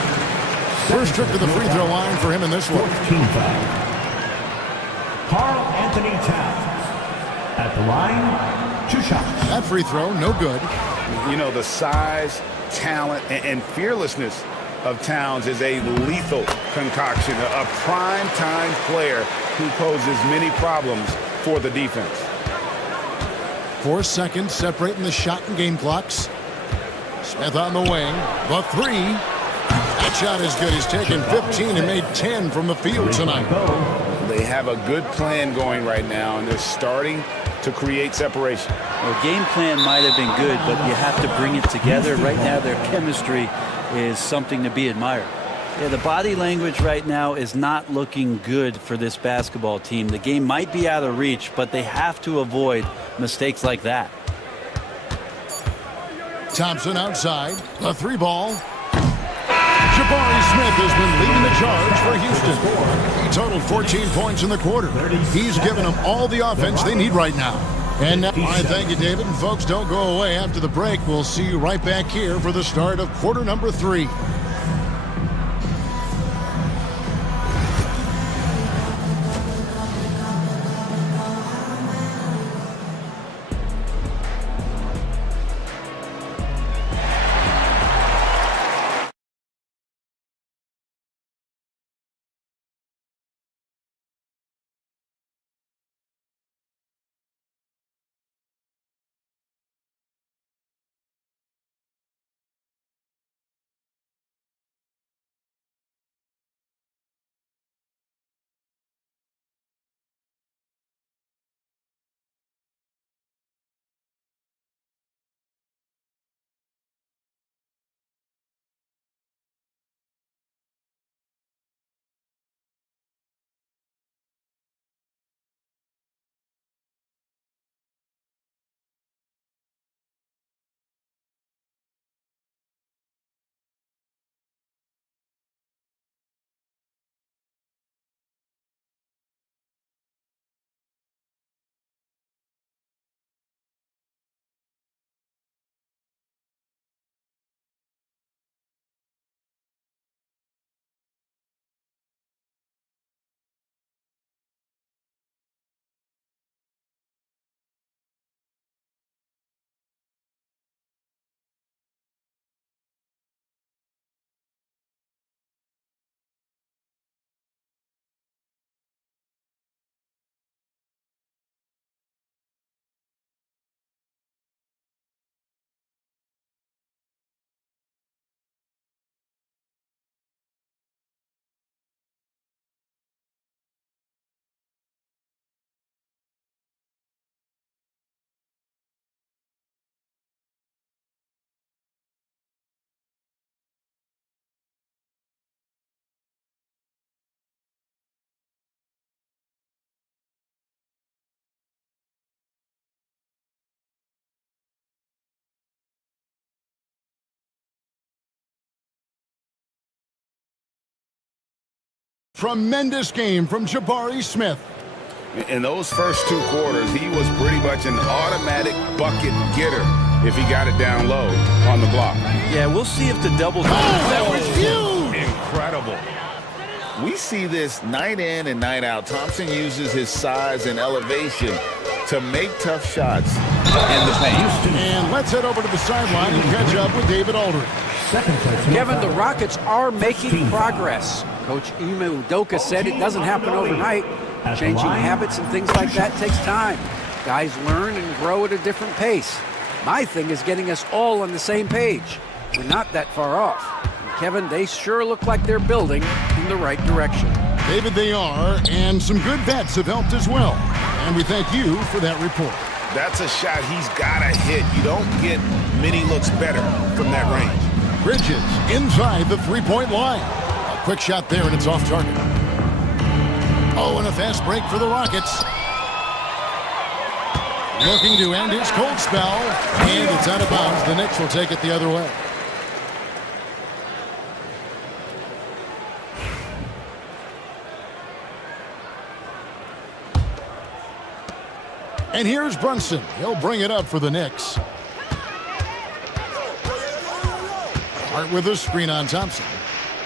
First trip to the free throw line for him in this one. 14 foul. Karl Anthony Towns. At the line, 2 shots. That free throw, no good. You know, the size, talent, and fearlessness of Towns is a lethal concoction, a prime-time player who poses many problems for the defense. 4 seconds separating the shot and game clocks. Smith on the wing. The 3. That shot is good. He's taken 15 and made 10 from the field tonight. They have a good plan going right now, and they're starting to create separation. Well, game plan might have been good, but you have to bring it together. Right now, their chemistry is something to be admired. Yeah, the body language right now is not looking good for this basketball team. The game might be out of reach, but they have to avoid mistakes like that. Thompson outside. The 3 ball. Jabari Smith has been leading the charge for Houston. He totaled 14 points in the quarter. He's given them all the offense they need right now. And now, I thank you, David. And folks, don't go away after the break. We'll see you right back here for the start of quarter number 3. Tremendous game from Jabari Smith. In those first 2 quarters, he was pretty much an automatic bucket getter if he got it down low on the block. Yeah, we'll see if the double... That was huge! Incredible. We see this night in and night out. Thompson uses his size and elevation to make tough shots in the paint. And let's head over to the sideline and catch up with David Aldridge. Kevin, the Rockets are making progress. Coach Ime Udoka said it doesn't happen overnight. Changing habits and things like that takes time. Guys learn and grow at a different pace. My thing is getting us all on the same page. We're not that far off. And Kevin, they sure look like they're building in the right direction. David, they are, and some good vets have helped as well. And we thank you for that report. That's a shot he's got to hit. You don't get many looks better from that range. Bridges inside the three-point line. A quick shot there, and it's off target. Oh, and a fast break for the Rockets. Looking to end his cold spell, and it's out of bounds. The Knicks will take it the other way. And here's Brunson. He'll bring it up for the Knicks. Hart with a screen on Thompson.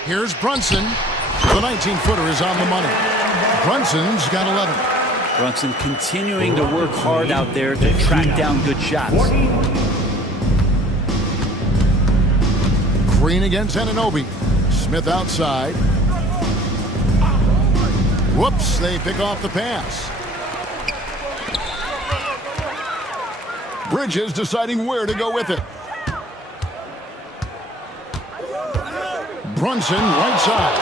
Here's Brunson. The 19-footer is on the money. Brunson's got 11. Brunson continuing to work hard out there to track down good shots. Green against Anunoby. Smith outside. Whoops, they pick off the pass. Bridges deciding where to go with it. Brunson, right side.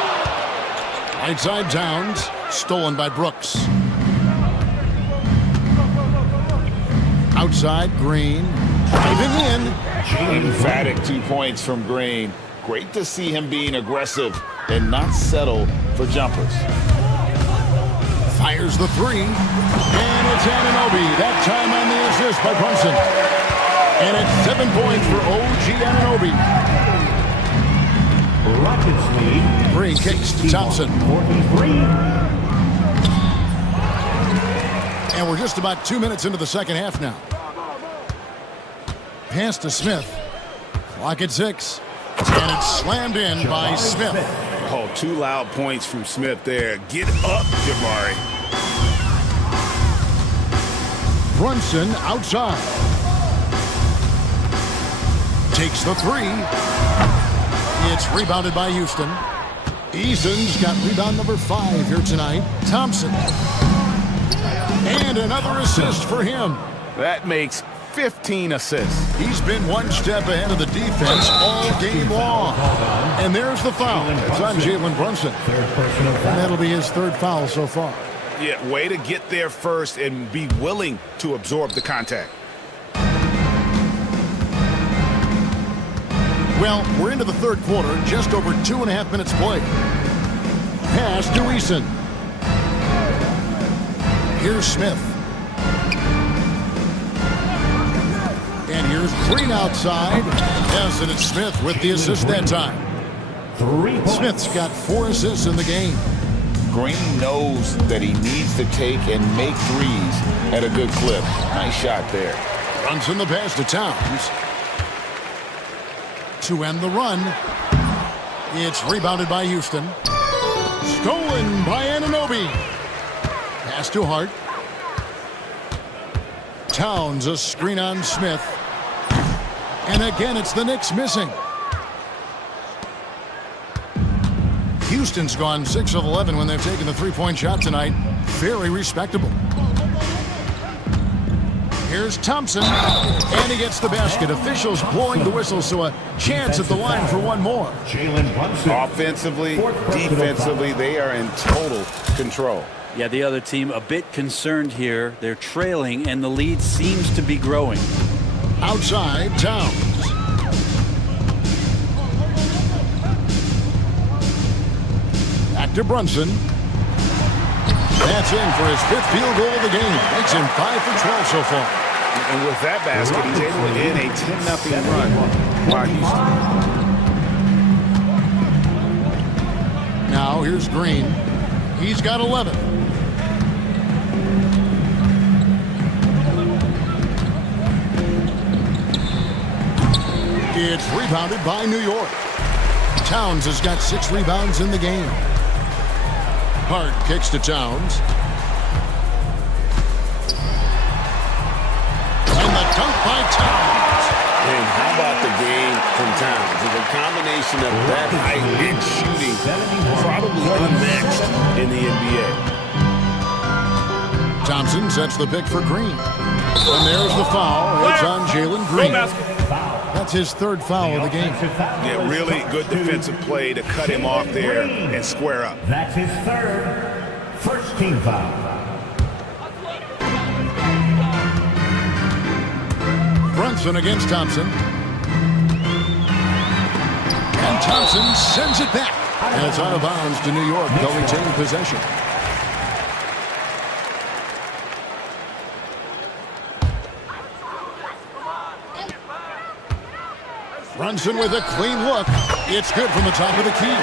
Right side Towns. Stolen by Brooks. Outside, Green. Driving in. Emphatic 2 points from Green. Great to see him being aggressive and not settle for jumpers. Fires the three. And it's Anunoby. That time on the assist by Brunson. And it's 7 points for OG Anunoby. Rockets lead. Green kicks to Thompson. 43. And we're just about 2 minutes into the second half now. Pass to Smith. Clock at 6. And it's slammed in by Smith. Oh, 2 loud points from Smith there. Get up, Jabari. Brunson outside. Takes the three. It's rebounded by Houston. Eason's got rebound number 5 here tonight. Thompson. And another assist for him. That makes 15 assists. He's been one step ahead of the defense all game long. And there's the foul. It's on Jalen Brunson. And that'll be his 3rd foul so far. Yeah, way to get there first and be willing to absorb the contact. Well, we're into the 3rd quarter, just over 2.5 minutes played. Pass to Eason. Here's Smith. And here's Green outside. Yes, and it's Smith with the assist that time. Smith's got 4 assists in the game. Green knows that he needs to take and make threes at a good clip. Nice shot there. Brunson the pass to Towns. To end the run. It's rebounded by Houston. Stolen by Anunoby. Pass to Hart. Towns a screen on Smith. And again, it's the Knicks missing. Houston's gone 6 of 11 when they've taken the three-point shot tonight. Very respectable. Here's Thompson, and he gets the basket. Officials blowing the whistle, so a chance at the line for one more. Offensively, defensively, they are in total control. Yeah, the other team a bit concerned here. They're trailing, and the lead seems to be growing. Outside, Towns. Back to Brunson. That's in for his 5th field goal of the game. Makes him 5 for 12 so far. And with that basket, he's able to end a 10-0 run by Houston. Now here's Green. He's got 11. It's rebounded by New York. Towns has got 6 rebounds in the game. Hart kicks to Towns. And the dunk by Towns. And how about the game from Towns? It's a combination of that height and shooting, probably unmatched in the NBA. Thompson sets the pick for Green. And there's the foul. It's on Jalen Green. That's his 3rd foul of the game. Yeah, really good defensive play to cut him off there and square up. That's his 3rd, first team foul. Brunson against Thompson. And Thompson sends it back. And it's out of bounds to New York. They'll retain possession. Brunson with a clean look. It's good from the top of the key.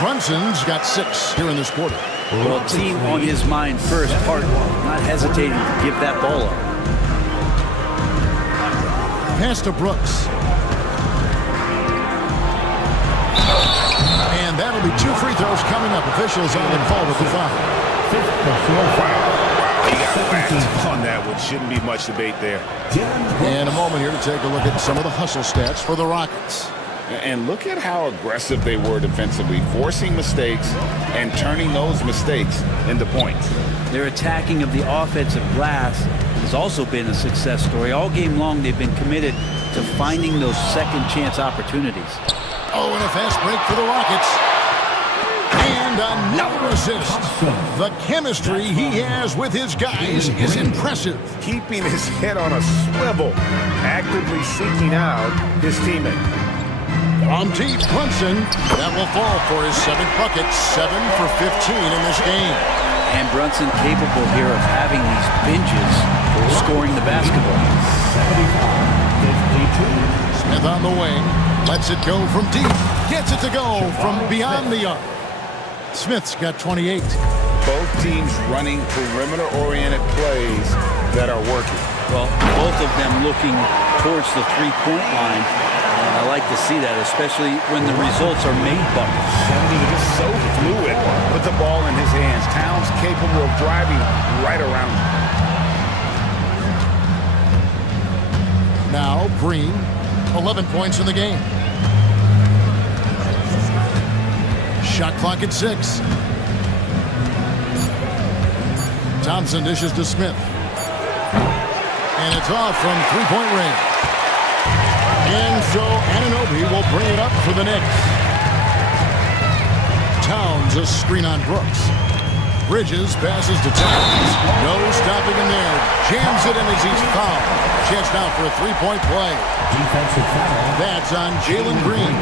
Brunson's got 6 here in this quarter. Well, team on his mind first, Hart not hesitating to give that ball up. Pass to Brooks. And that'll be 2 free throws coming up. Officials on involved with the foul. He got whacked on that, which shouldn't be much debate there. And a moment here to take a look at some of the hustle stats for the Rockets. And look at how aggressive they were defensively, forcing mistakes and turning those mistakes into points. Their attacking of the offensive glass has also been a success story. All game long, they've been committed to finding those second chance opportunities. Oh, and a fast break for the Rockets. And another assist. The chemistry he has with his guys is impressive. Keeping his head on a swivel, actively seeking out his teammate. From deep, Brunson. That will fall for his 7th bucket. 7 for 15 in this game. And Brunson capable here of having these binges scoring the basketball. 75-52. Smith on the wing. Lets it go from deep. Gets it to go from beyond the arc. Smith's got 28. Both teams running perimeter-oriented plays that are working. Well, both of them looking towards the three-point line. And I like to see that, especially when the results are made buckets. He's so fluid with the ball in his hands. Towns capable of driving right around him. Now, Green, 11 points in the game. Shot clock at 6. Thompson dishes to Smith. And it's off from 3-point range. And so Anunoby will bring it up for the Knicks. Towns a screen on Brooks. Bridges passes to Towns. No stopping him there. Jams it in as he's fouled. Chance now for a 3-point play. Defensive foul. That's on Jalen Green.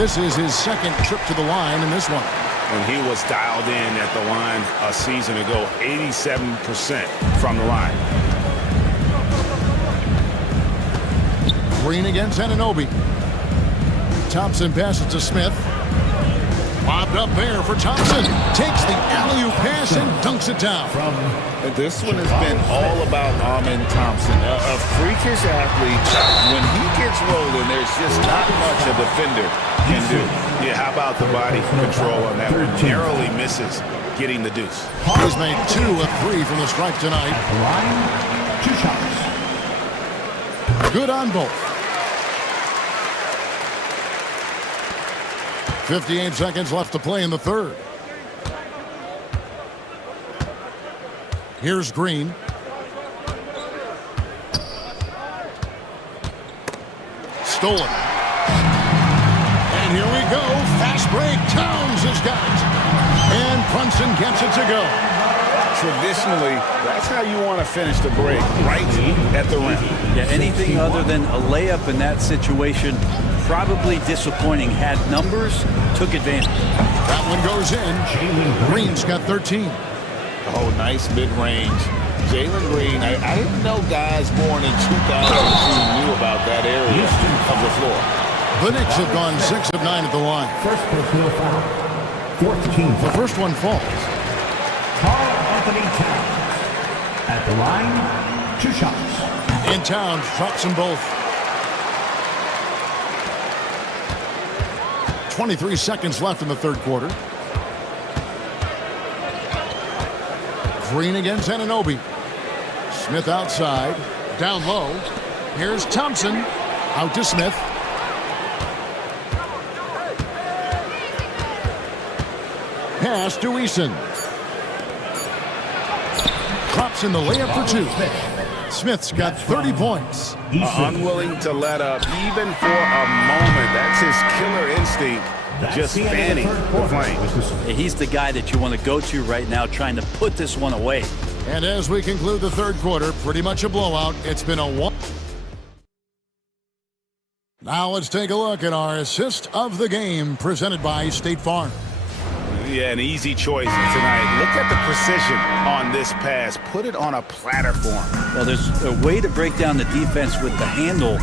This is his 2nd trip to the line in this one. And he was dialed in at the line a season ago, 87% from the line. Green against Anunoby. Thompson passes to Smith. Lobbed up there for Thompson. Takes the alley-oop pass and dunks it down. This one has been all about Amen Thompson, a freakish athlete. When he gets rolling, there's just not much a defender can do. Yeah, how about the body control on that one? Narrowly misses getting the deuce. He's made 2 of 3 from the stripe tonight. Line, 2 shots. Good on both. 58 seconds left to play in the 3rd. Here's Green. Stolen. And here we go. Fast break. Towns has got it. And Brunson gets it to go. Traditionally, that's how you want to finish the break, right at the rim. Yeah, anything other than a layup in that situation, probably disappointing. Had numbers, took advantage. That one goes in. Green's got 13. Oh, nice mid-range. Jalen Green, I didn't know guys born in 2002 knew about that area of the floor. The Knicks have gone 6 of 9 at the line. First personal foul. 14. The first one falls. Anthony Towns. At the line, 2 shots. And Towns drops them both. 23 seconds left in the third quarter. Green against Anunoby. Smith outside. Down low. Here's Thompson. Out to Smith. Pass to Eason. Drops in the layup for 2. Smith's got 30 points. Unwilling to let up even for a moment. That's his killer instinct. Just fanning the flame. He's the guy that you want to go to right now, trying to put this one away. And as we conclude the third quarter, pretty much a blowout. It's been a 1. Now let's take a look at our assist of the game presented by State Farm. Yeah, an easy choice tonight. Look at the precision on this pass. Put it on a platter for him. Well, there's a way to break down the defense with the handle,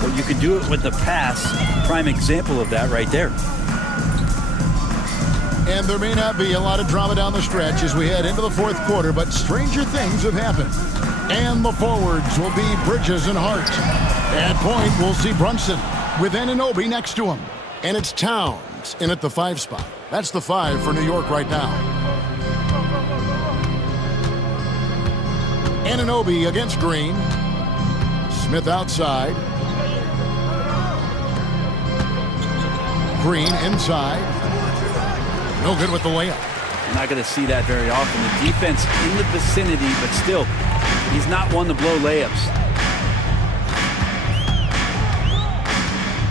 but you can do it with the pass. Prime example of that right there. And there may not be a lot of drama down the stretch as we head into the fourth quarter, but stranger things have happened. And the forwards will be Bridges and Hart. At point, we'll see Brunson with Anunoby next to him. And it's Towns in at the 5 spot. That's the 5 for New York right now. Anunoby against Green. Smith outside. Green inside. No good with the layup. You're not going to see that very often. The defense in the vicinity, but still, he's not one to blow layups.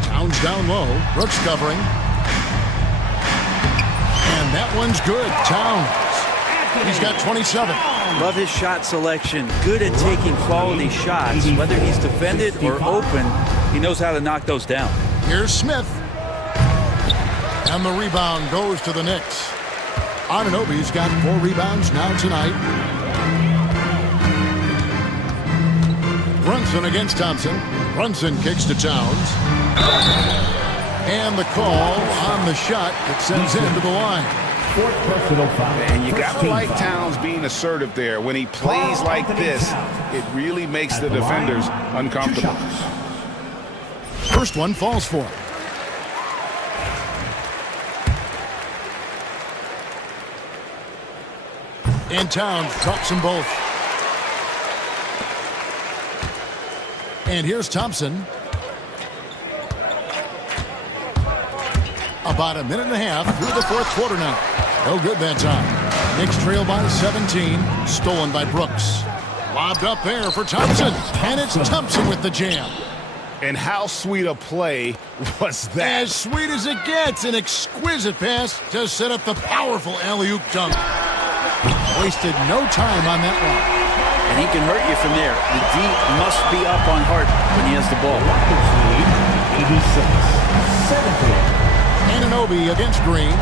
Towns down low. Brooks covering. And that one's good. Towns. He's got 27. Love his shot selection. Good at taking quality shots. Whether he's defended or open, he knows how to knock those down. Here's Smith. And the rebound goes to the Knicks. Anunoby's got 4 rebounds now tonight. Brunson against Thompson. Brunson kicks to Towns. And the call on the shot that sends him to the line. 4th personal foul. And you got to like Towns being assertive there. When he plays like this, it really makes the defenders uncomfortable. First one falls for him. And Towns drops them both. And here's Thompson. About a minute and a half through the fourth quarter now. No good that time. Knicks trail by 17. Stolen by Brooks. Lobbed up there for Thompson. And it's Thompson with the jam. And how sweet a play was that? As sweet as it gets. An exquisite pass to set up the powerful alley-oop dunk. Wasted no time on that one. And he can hurt you from there. The D must be up on Hart when he has the ball. 86-17. Anunoby against Green.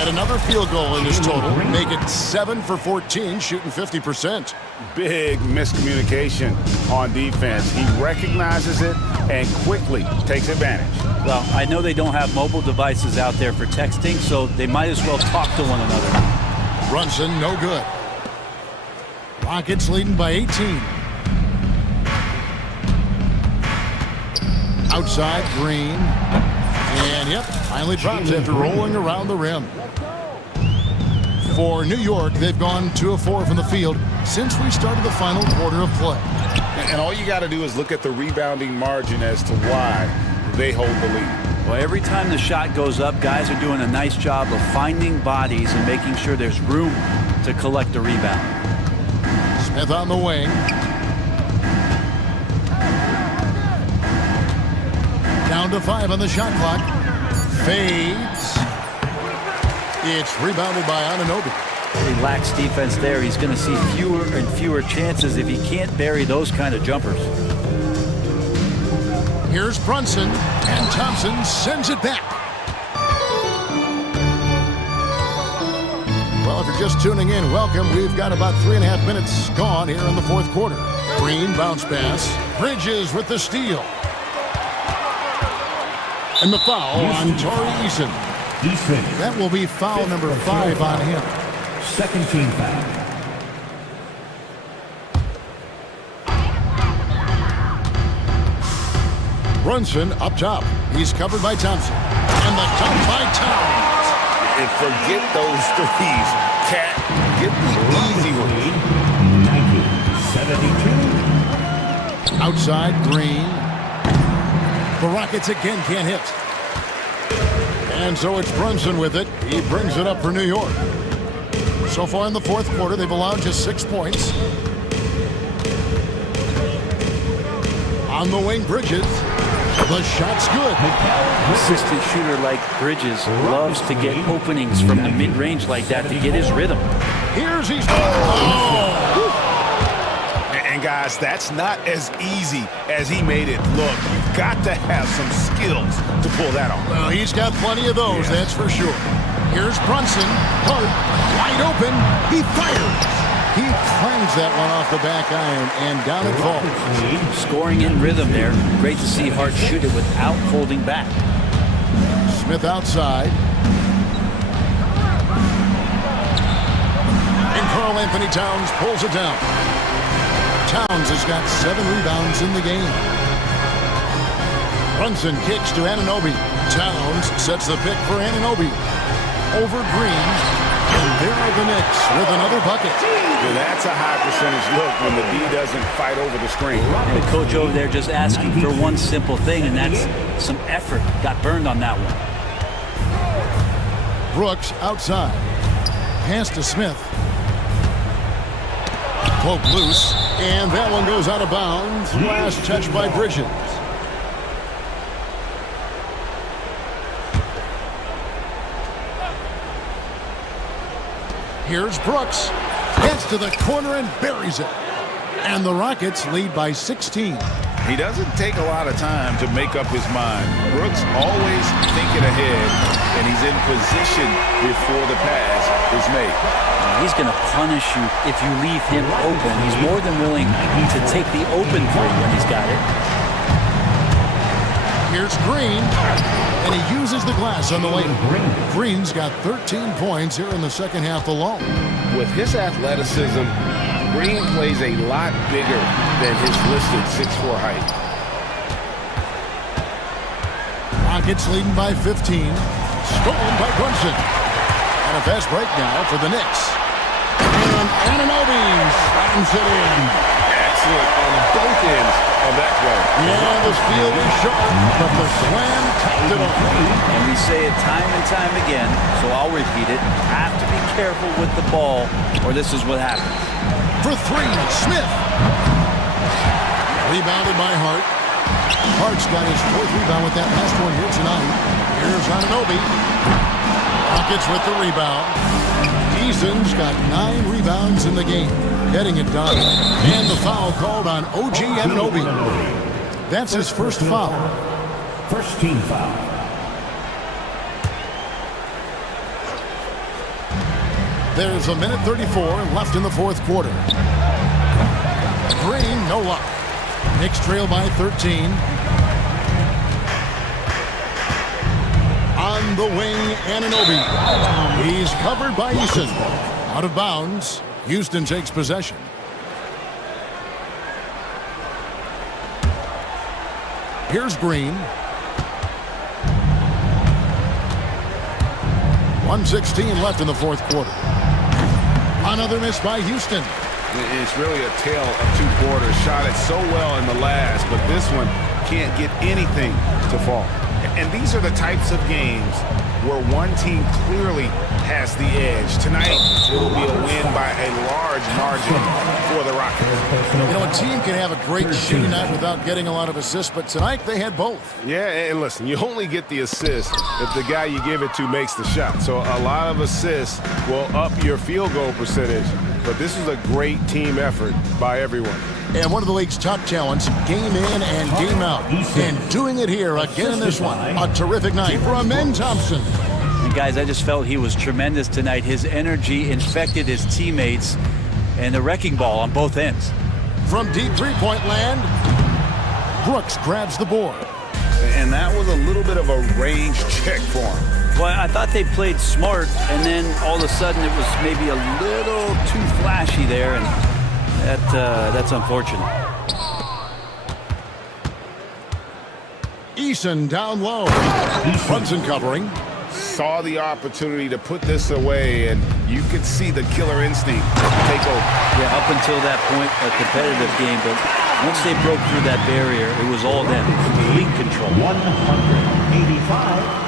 And another field goal in his total. Make it 7 for 14, shooting 50%. Big miscommunication on defense. He recognizes it and quickly takes advantage. Well, I know they don't have mobile devices out there for texting, so they might as well talk to one another. Brunson, no good. Rockets leading by 18. Outside, Green. And, yep, finally drops after rolling around the rim. For New York, they've gone 2 of 4 from the field since we started the final quarter of play. And all you got to do is look at the rebounding margin as to why they hold the lead. Well, every time the shot goes up, guys are doing a nice job of finding bodies and making sure there's room to collect the rebound. Smith on the wing. Down to 5 on the shot clock. Fades. It's rebounded by Anunoby. Relaxed defense there. He's going to see fewer and fewer chances if he can't bury those kind of jumpers. Here's Brunson, and Thompson sends it back. Well, if you're just tuning in, welcome. We've got about 3.5 minutes gone here in the fourth quarter. Green bounce pass. Bridges with the steal. And the foul on Torrey Eason. That will be foul number 5 on him. Second team foul. Brunson up top. He's covered by Thompson. And the dunk by Towns. And forget those threes. Cat, get the easy one. 72. Outside, Green. The Rockets again can't hit. And so it's Brunson with it. He brings it up for New York. So far in the fourth quarter, they've allowed just 6 points. On the wing, Bridges. The shot's good. Assistant shooter like Bridges loves to get openings from the mid-range like that to get his rhythm. Here's Easton. Oh! And guys, that's not as easy as he made it look. You've got to have some skills to pull that off. Well, he's got plenty of those, that's for sure. Here's Brunson. Hart, wide open. He fires. He clangs that one off the back iron, and down it falls. Scoring in rhythm there. Great to see Hart shoot it without holding back. Smith outside. And Karl Anthony Towns pulls it down. Towns has got 7 rebounds in the game. Brunson kicks to Anunoby. Towns sets the pick for Anunoby. Over Green. And there are the Knicks with another bucket. Well, that's a high percentage look when the D doesn't fight over the screen. And the coach over there just asking for one simple thing, and that's some effort. Got burned on that one. Brooks outside. Pass to Smith. Poke loose. And that one goes out of bounds. Last touch by Bridges. Here's Brooks. Gets to the corner and buries it. And the Rockets lead by 16. He doesn't take a lot of time to make up his mind. Brooks always thinking ahead, and he's in position before the pass is made. He's going to punish you if you leave him open. He's more than willing to take the open three when he's got it. Here's Green, and he uses the glass on the lane. Green's got 13 points here in the second half alone. With his athleticism, Green plays a lot bigger than his listed 6'4" height. Rockets leading by 15. Stolen by Brunson. And a fast break now for the Knicks. And Anunoby slams it in. Excellent on both ends of that play. Yeah, the steal was short, but the slam tapped it off. And we say it time and time again, so I'll repeat it. Have to be careful with the ball, or this is what happens. For 3, Smith. Rebounded by Hart. Hart's got his 4th rebound with that last one here tonight. Here's Anunoby. Rockets with the rebound. Eason's got 9 rebounds in the game. Getting it done. And the foul called on OG Anunoby. That's his first foul. First team foul. There's a minute 34 left in the fourth quarter. Green, no luck. Knicks trail by 13. On the wing, Anunoby. He's covered by Easton. Out of bounds. Houston takes possession. Here's Green. 1:16 left in the fourth quarter. Another miss by Houston. It's really a tale of 2 quarters. Shot it so well in the last, but this one can't get anything to fall. And these are the types of games where one team clearly has the edge. Tonight, it will be a win by a large margin for the Rockets. You know, a team can have a great shooting night without getting a lot of assists, but tonight they had both. Yeah, and listen, you only get the assist if the guy you give it to makes the shot. So a lot of assists will up your field goal percentage, but this is a great team effort by everyone. And one of the league's top talents, game in and game out. And doing it here again in this one. A terrific night for Amen Thompson. And guys, I just felt he was tremendous tonight. His energy infected his teammates and the wrecking ball on both ends. From deep three-point land, Brooks grabs the board. And that was a little bit of a range check for him. Well, I thought they played smart, and then all of a sudden it was maybe a little too flashy there, and that's unfortunate. Eason down low. Brunson covering. Saw the opportunity to put this away, and you could see the killer instinct take over. Yeah, up until that point, a competitive game, but once they broke through that barrier, it was all them. Complete control. 185.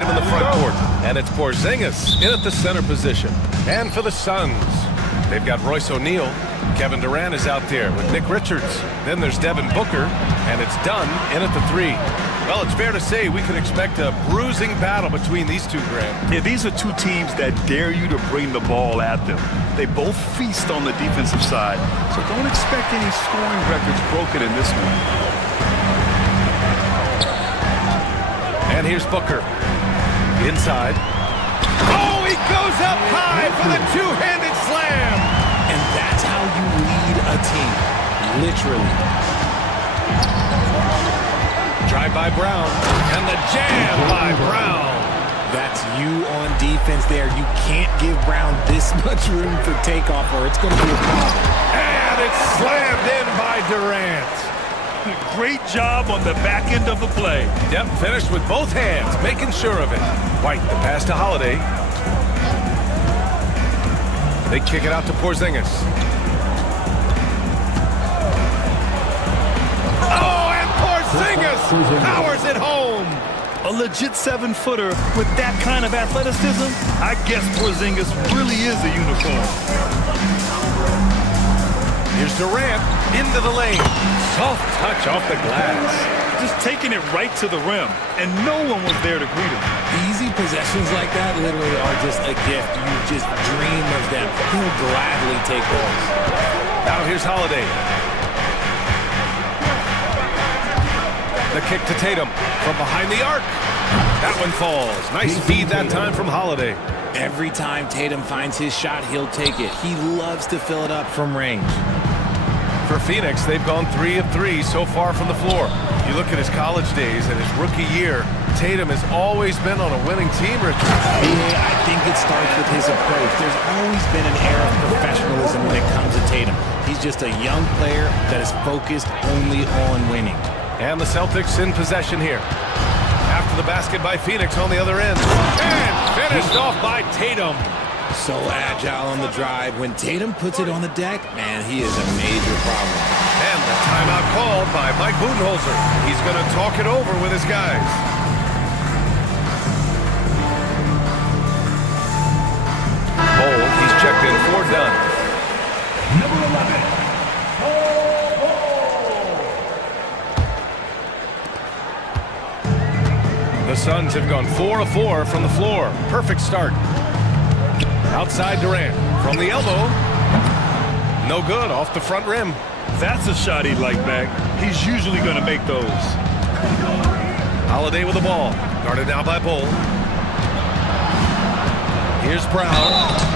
In the front court, and it's Porzingis in at the center position. And for the Suns, they've got Royce O'Neal. Kevin Durant is out there with Nick Richards. Then there's Devin Booker, and it's Dunn in at the 3. Well, it's fair to say we can expect a bruising battle between these two, Grant. Yeah, these are two teams that dare you to bring the ball at them. They both feast on the defensive side, so don't expect any scoring records broken in this one. And here's Booker. Inside. Oh, he goes up high for the two-handed slam. And that's how you lead a team, literally. Drive by Brown, and the jam by Brown. That's you on defense there. You can't give Brown this much room for takeoff or it's going to be a problem. And it's slammed in by Durant. Great job on the back end of the play. Yep, finished with both hands, making sure of it. White, the pass to Holiday. They kick it out to Porzingis. Oh, and Porzingis powers it home. A legit 7-footer with that kind of athleticism, I guess Porzingis really is a unicorn. Here's Durant into the lane. Soft touch off the glass. Just taking it right to the rim, and no one was there to greet him. Easy possessions like that literally are just a gift. You just dream of them. He'll gladly take those. Now here's Holiday. The kick to Tatum from behind the arc. That one falls. Nice speed that time from Holiday. Every time Tatum finds his shot, he'll take it. He loves to fill it up from range. For Phoenix, they've gone 3 of 3 so far from the floor. You look at his college days and his rookie year, Tatum has always been on a winning team, Richard. Yeah, I think it starts with his approach. There's always been an air of professionalism when it comes to Tatum. He's just a young player that is focused only on winning. And the Celtics in possession here. After the basket by Phoenix on the other end. And finished off by Tatum. So agile on the drive. When Tatum puts it on the deck, man, he is a major problem. And the timeout called by Mike Budenholzer. He's going to talk it over with his guys. Bold, he's checked in for Dunn. Number 11. The Suns have gone 4 of 4 from the floor. Perfect start. Outside Durant. From the elbow. No good. Off the front rim. That's a shot he'd like back. He's usually going to make those. Holiday with the ball. Guarded now by Bull. Here's Brown.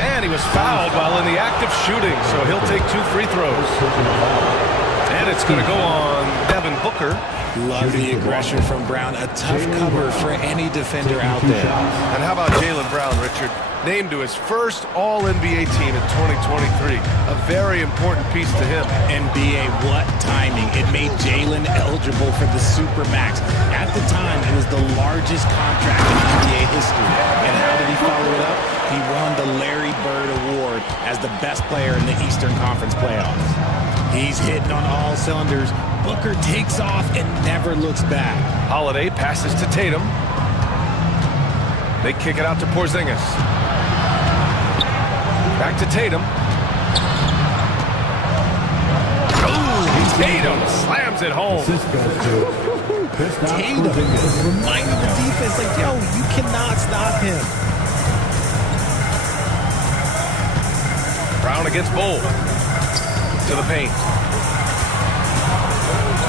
And he was fouled while in the act of shooting, so he'll take 2 free throws. And it's going to go on Devin Booker. Love the aggression from Brown. A tough cover for any defender out there. And how about Jaylen Brown, Richard? Named to his first All-NBA team in 2023. A very important piece to him. NBA, what timing. It made Jaylen eligible for the Supermax. At the time, it was the largest contract in NBA history. And how did he follow it up? He won the Larry Bird Award as the best player in the Eastern Conference playoffs. He's hitting on all cylinders. Booker takes off and never looks back. Holiday passes to Tatum. They kick it out to Porzingis. Back to Tatum. Ooh, Tatum slams it home. Tatum reminding the defense, like, yo, you cannot stop him. Brown against Bull. To the paint.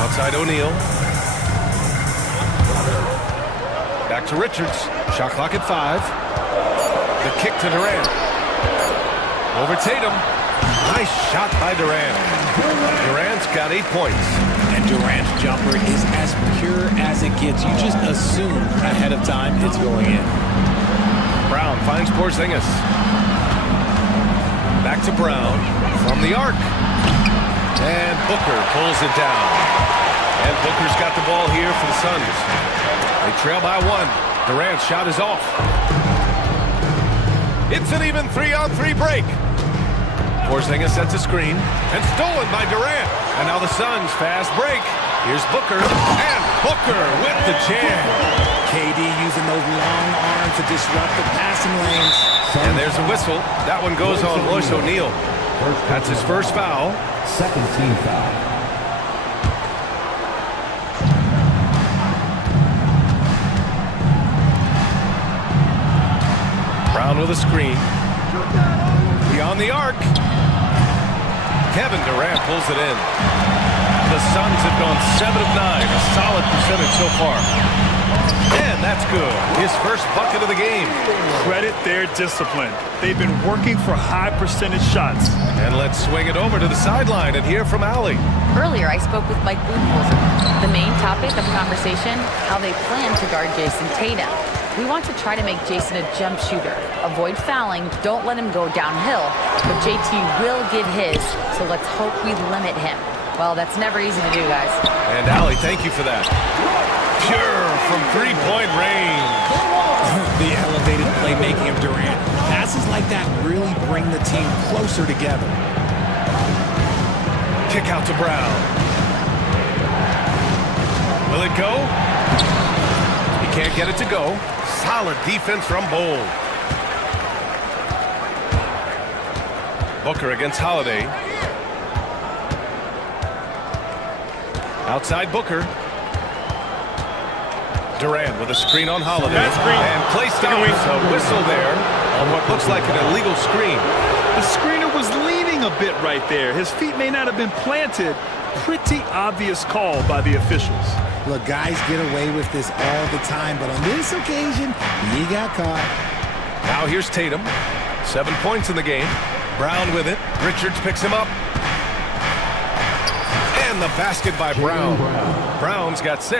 Outside O'Neal. Back to Richards. Shot clock at 5. The kick to Durant. Over Tatum. Nice shot by Durant. Durant's got 8 points. And Durant's jumper is as pure as it gets. You just assume ahead of time it's going in. Brown finds Porzingis. Back to Brown. From the arc. And Booker pulls it down. And Booker's got the ball here for the Suns. They trail by 1. Durant's shot is off. It's an even 3-on-3 break. Porzingis sets a screen. And stolen by Durant. And now the Suns fast break. Here's Booker. And Booker with the jam. KD using those long arms to disrupt the passing lanes. And there's a whistle. That one goes on Royce O'Neal. That's his first foul. Second team foul. Brown with a screen. Beyond the arc. Kevin Durant pulls it in. The Suns have gone 7 of 9, a solid percentage so far. And that's good. His first bucket of the game. Credit their discipline. They've been working for high percentage shots. And let's swing it over to the sideline and hear from Allie. Earlier, I spoke with Mike Budenholzer. The main topic of conversation, how they plan to guard Jason Tatum. We want to try to make Jason a jump shooter. Avoid fouling, don't let him go downhill. But JT will get his, so let's hope we limit him. Well, that's never easy to do, guys. And Allie, thank you for that. Pure from three-point range. The elevated playmaking of Durant. Passes like that really bring the team closer together. Kick out to Brown. Will it go? He can't get it to go. Solid defense from Bowl. Booker against Holiday. Outside Booker. Durant with a screen on Holiday. And placed out a whistle there on what looks like an illegal screen. The screener was leaning a bit right there. His feet may not have been planted. Pretty obvious call by the officials. Look, guys get away with this all the time, but on this occasion, he got caught. Now here's Tatum. 7 points in the game. Brown with it. Richards picks him up. And the basket by Brown. Brown's got 6.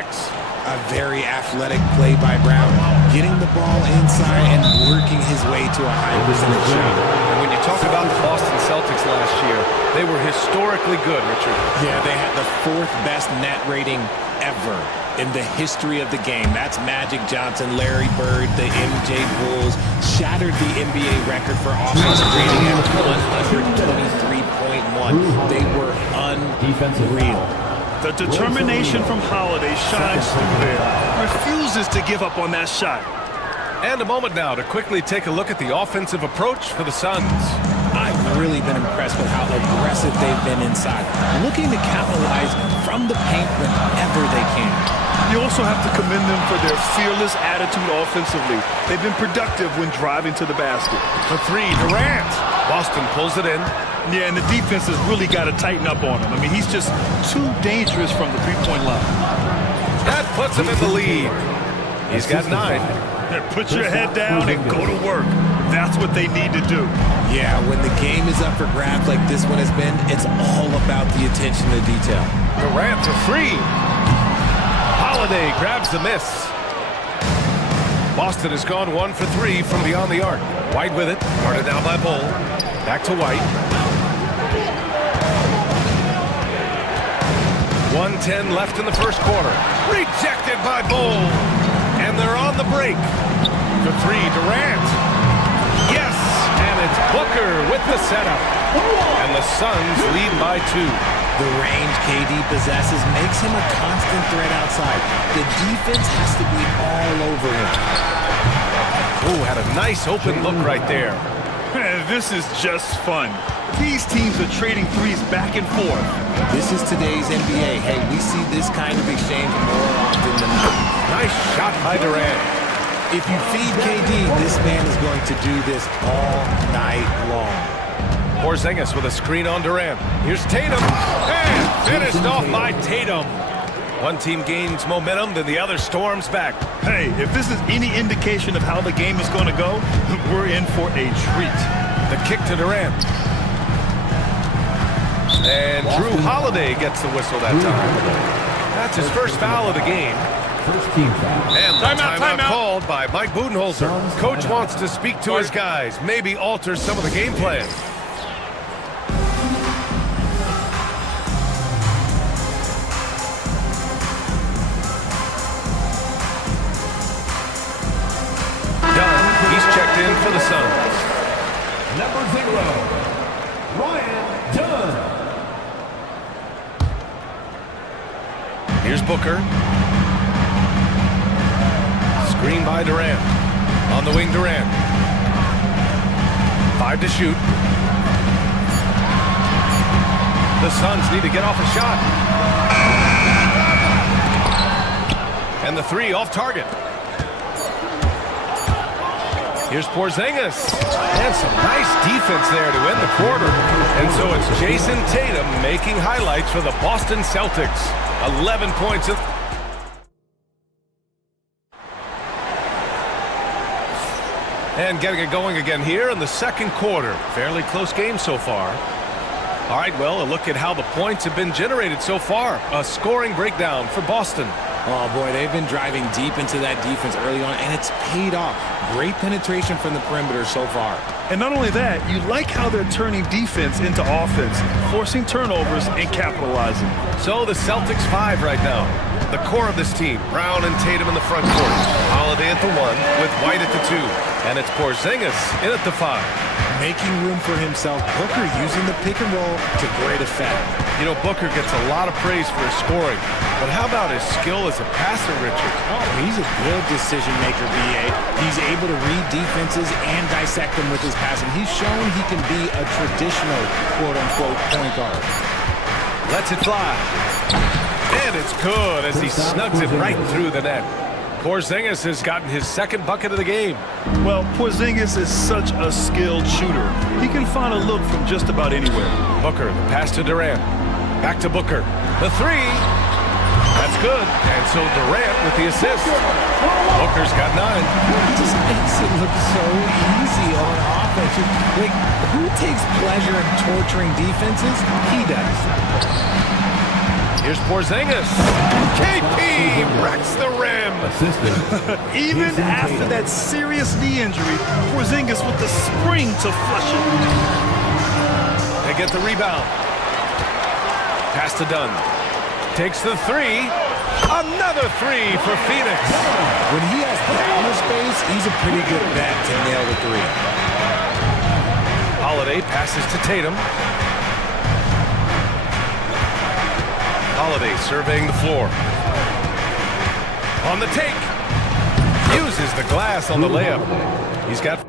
A very athletic play by Brown, getting the ball inside and working his way to a high percentage shot. And when you talk about the Boston Celtics last year, they were historically good, Richard. Yeah, they had the 4th best net rating ever in the history of the game. That's Magic Johnson, Larry Bird, the MJ Bulls, shattered the NBA record for offensive rating at 123.1. They were unreal. The determination from Holiday shines through there. Refuses to give up on that shot. And a moment now to quickly take a look at the offensive approach for the Suns. I've really been impressed with how aggressive they've been inside, looking to capitalize from the paint whenever they can. You also have to commend them for their fearless attitude offensively. They've been productive when driving to the basket. For 3, Durant. Boston pulls it in. Yeah, and the defense has really got to tighten up on him. I mean, he's just too dangerous from the three-point line. That puts him in the lead. He's got 9. Put your head down and go to work. That's what they need to do. Yeah, when the game is up for grabs like this one has been, it's all about the attention to detail. Durant for 3. Holiday grabs the miss. Boston has gone 1 for 3 from beyond the arc. White with it, guarded down by Bull. Back to White. 1:10 left in the first quarter. Rejected by Bull. And they're on the break. For 3, Durant. Yes, and it's Booker with the setup. And the Suns lead by 2. The range KD possesses makes him a constant threat outside. The defense has to be all over him. Oh, had a nice open look right there. This is just fun. These teams are trading threes back and forth. This is today's NBA. Hey, we see this kind of exchange more often than not. Nice shot by Durant. If you feed KD, this man is going to do this all night long. Porzingis with a screen on Durant. Here's Tatum. And finished off by Tatum. One team gains momentum, then the other storms back. Hey, if this is any indication of how the game is going to go, we're in for a treat. The kick to Durant. And Drew Holiday gets the whistle that time. That's his first foul of the game. First team foul. And the timeout called by Mike Budenholzer. Coach wants to speak to his guys, maybe alter some of the game plan. He's checked in for the Suns. Number 0, Ryan Dunn. Here's Booker. Screen by Durant. On the wing, Durant. 5 to shoot. The Suns need to get off a shot. And the 3 off target. Here's Porzingis. And some nice defense there to end the quarter. And so it's Jason Tatum making highlights for the Boston Celtics. 11 points. And getting it going again here in the second quarter. Fairly close game so far. All right, well, a look at how the points have been generated so far. A scoring breakdown for Boston. Oh, boy, they've been driving deep into that defense early on, and it's paid off. Great penetration from the perimeter so far. And not only that, you like how they're turning defense into offense, forcing turnovers and capitalizing. So the Celtics 5 right now. The core of this team, Brown and Tatum in the front court. Holiday at the 1 with White at the 2. And it's Porzingis in at the 5. Making room for himself, Booker using the pick and roll to great effect. You know, Booker gets a lot of praise for his scoring, but how about his skill as a passer, Richard? Oh, he's a good decision maker, B.A. He's able to read defenses and dissect them with his passing. He's shown he can be a traditional, quote-unquote, point guard. Lets it fly. And it's good as he snugs it right through the net. Porzingis has gotten his second bucket of the game. Well, Porzingis is such a skilled shooter. He can find a look from just about anywhere. Booker, the pass to Durant. Back to Booker. The 3. That's good. And so Durant with the assist. Booker's got 9. He just makes it look so easy on offense. Like, who takes pleasure in torturing defenses? He does. Here's Porzingis. KP wrecks the rim. Even after that serious knee injury, Porzingis with the spring to flush it. They get the rebound. Pass to Dunn. Takes the 3. Another 3 for Phoenix. When he has counter space, he's a pretty good bet to nail the 3. Holiday passes to Tatum. Holiday surveying the floor. On the take. Uses the glass on the layup. He's got...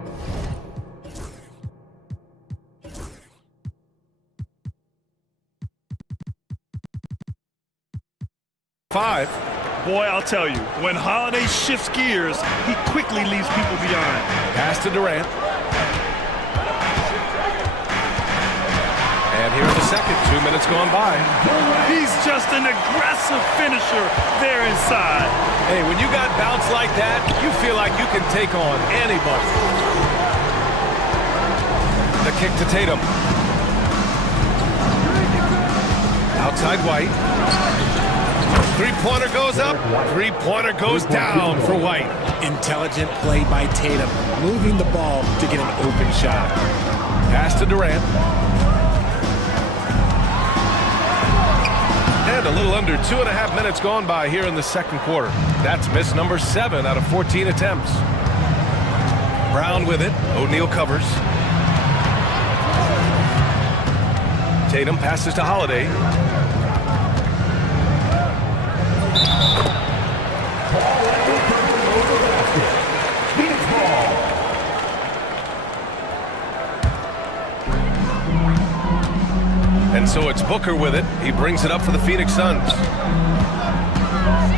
five. Boy, I'll tell you, when Holiday shifts gears, he quickly leaves people behind. Pass to Durant. And here in the second, 2 minutes gone by. He's just an aggressive finisher there inside. Hey, when you got bounce like that, you feel like you can take on anybody. The kick to Tatum. Outside White. Three-pointer goes up. Three-pointer goes down for White. Intelligent play by Tatum, moving the ball to get an open shot. Pass to Durant. And a little under 2.5 minutes gone by here in the second quarter. That's miss number 7 out of 14 attempts. Brown with it. O'Neal covers. Tatum passes to Holiday. And so it's Booker with it. He brings it up for the Phoenix Suns.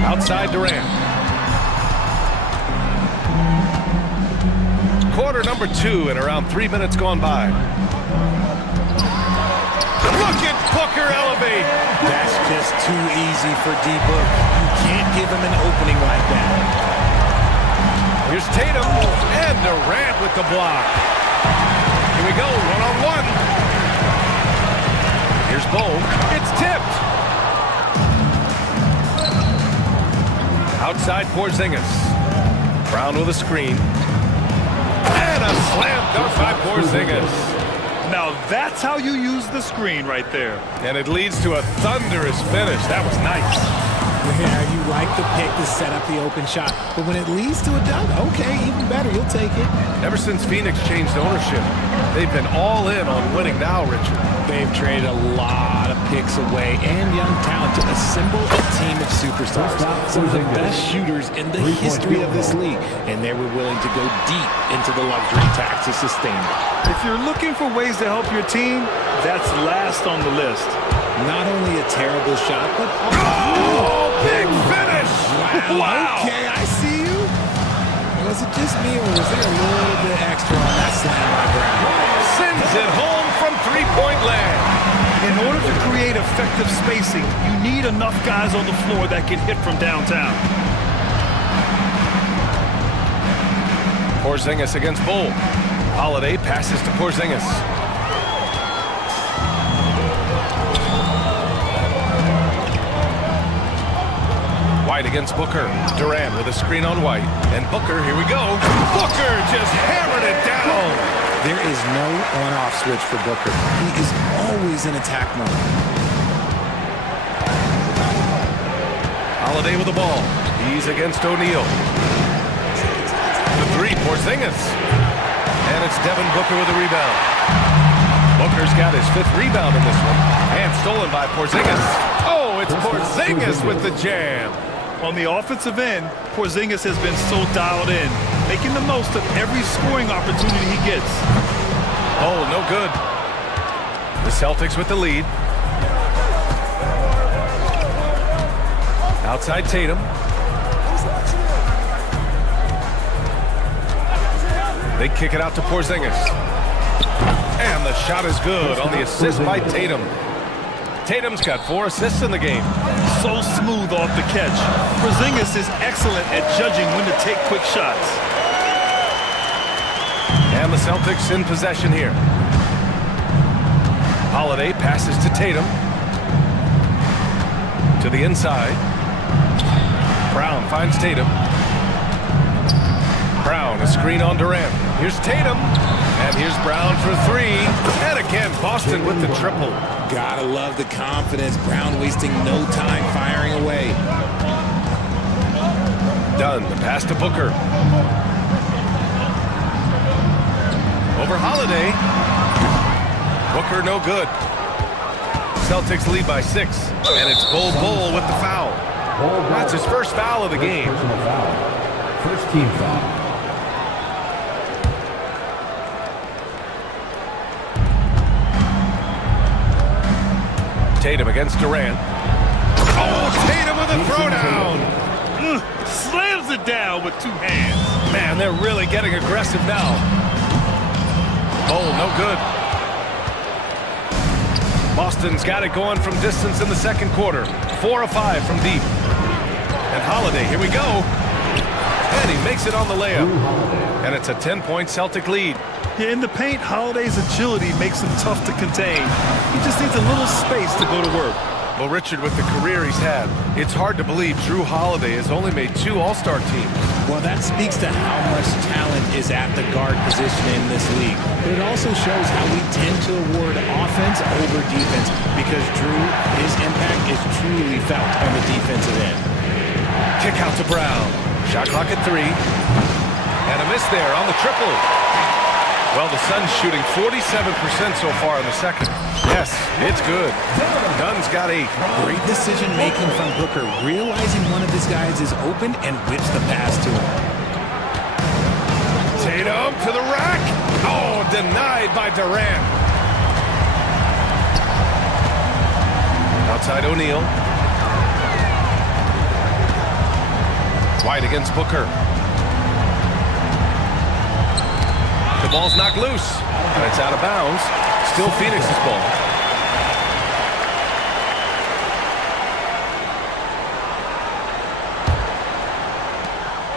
Outside Durant. Quarter number 2 and around 3 minutes gone by. Look at Booker elevate. That's just too easy for D-Book. You can't give him an opening like that. Here's Tatum and Durant with the block. Here we go, one-on-one. Here's Bowl. It's tipped. Outside Porzingis. Brown with a screen. And a slam dunk by Porzingis. Now that's how you use the screen right there. And it leads to a thunderous finish. That was nice. Yeah, you like the pick to set up the open shot, but when it leads to a dunk, okay, even better, you'll take it. Ever since Phoenix changed ownership, they've been all in on winning now, Richard. They've traded a lot of picks away and young talent to assemble a team of superstars. Some of the best shooters in the history of this league, and they were willing to go deep into the luxury tax to sustain it. If you're looking for ways to help your team, that's last on the list. Not only a terrible shot, but Oh, big finish! wow. Okay, I see you. Was it just me, or was there a little bit extra on that slam by Brown? Sends it home from three-point land. In order to create effective spacing, you need enough guys on the floor that can hit from downtown. Porzingis against Bull. Holiday passes to Porzingis. White against Booker. Durant with a screen on White. And Booker, here we go. Booker just hammered it down. There is no on-off switch for Booker. He is always in attack mode. Holiday with the ball. He's against O'Neal. The three, Porzingis. And it's Devin Booker with a rebound. Booker's got his fifth rebound in this one. And stolen by Porzingis. Oh, it's Porzingis with the jam. On the offensive end, Porzingis has been so dialed in, making the most of every scoring opportunity he gets. Oh, no good. The Celtics with the lead. Outside Tatum. They kick it out to Porzingis. And the shot is good on the assist by Tatum. Tatum's got 4 assists in the game. So smooth off the catch. Porzingis is excellent at judging when to take quick shots. And the Celtics in possession here. Holiday passes to Tatum. To the inside. Brown finds Tatum. Brown, a screen on Durant. Here's Tatum. And here's Brown for 3. And again, Boston with the triple. Gotta love the confidence. Brown wasting no time firing away. Done. The pass to Booker. Over Holiday. Booker no good. Celtics lead by 6. And it's Bull with the foul. That's his first foul of the game. First team foul. Tatum against Durant. Oh, Tatum with a throwdown. Slams it down with 2 hands. Man, they're really getting aggressive now. Oh, no good. Boston's got it going from distance in the second quarter. 4 of 5 from deep. And Holiday, here we go. And he makes it on the layup. And it's a 10-point Celtic lead. Yeah, in the paint, Holiday's agility makes him tough to contain. He just needs a little space to go to work. Well, Richard, with the career he's had, it's hard to believe Drew Holiday has only made 2 All-Star teams. Well, that speaks to how much talent is at the guard position in this league. But it also shows how we tend to award offense over defense because Drew, his impact is truly felt on the defensive end. Kick out to Brown. Shot clock at 3. And a miss there on the triple. Well, the Suns shooting 47% so far in the second. Yes, it's good. Dunn's got 8. Great decision-making from Booker, realizing one of his guys is open and whips the pass to him. Tatum to the rack. Oh, denied by Durant. Outside O'Neal. White against Booker. The ball's knocked loose, and it's out of bounds. Still Phoenix's ball.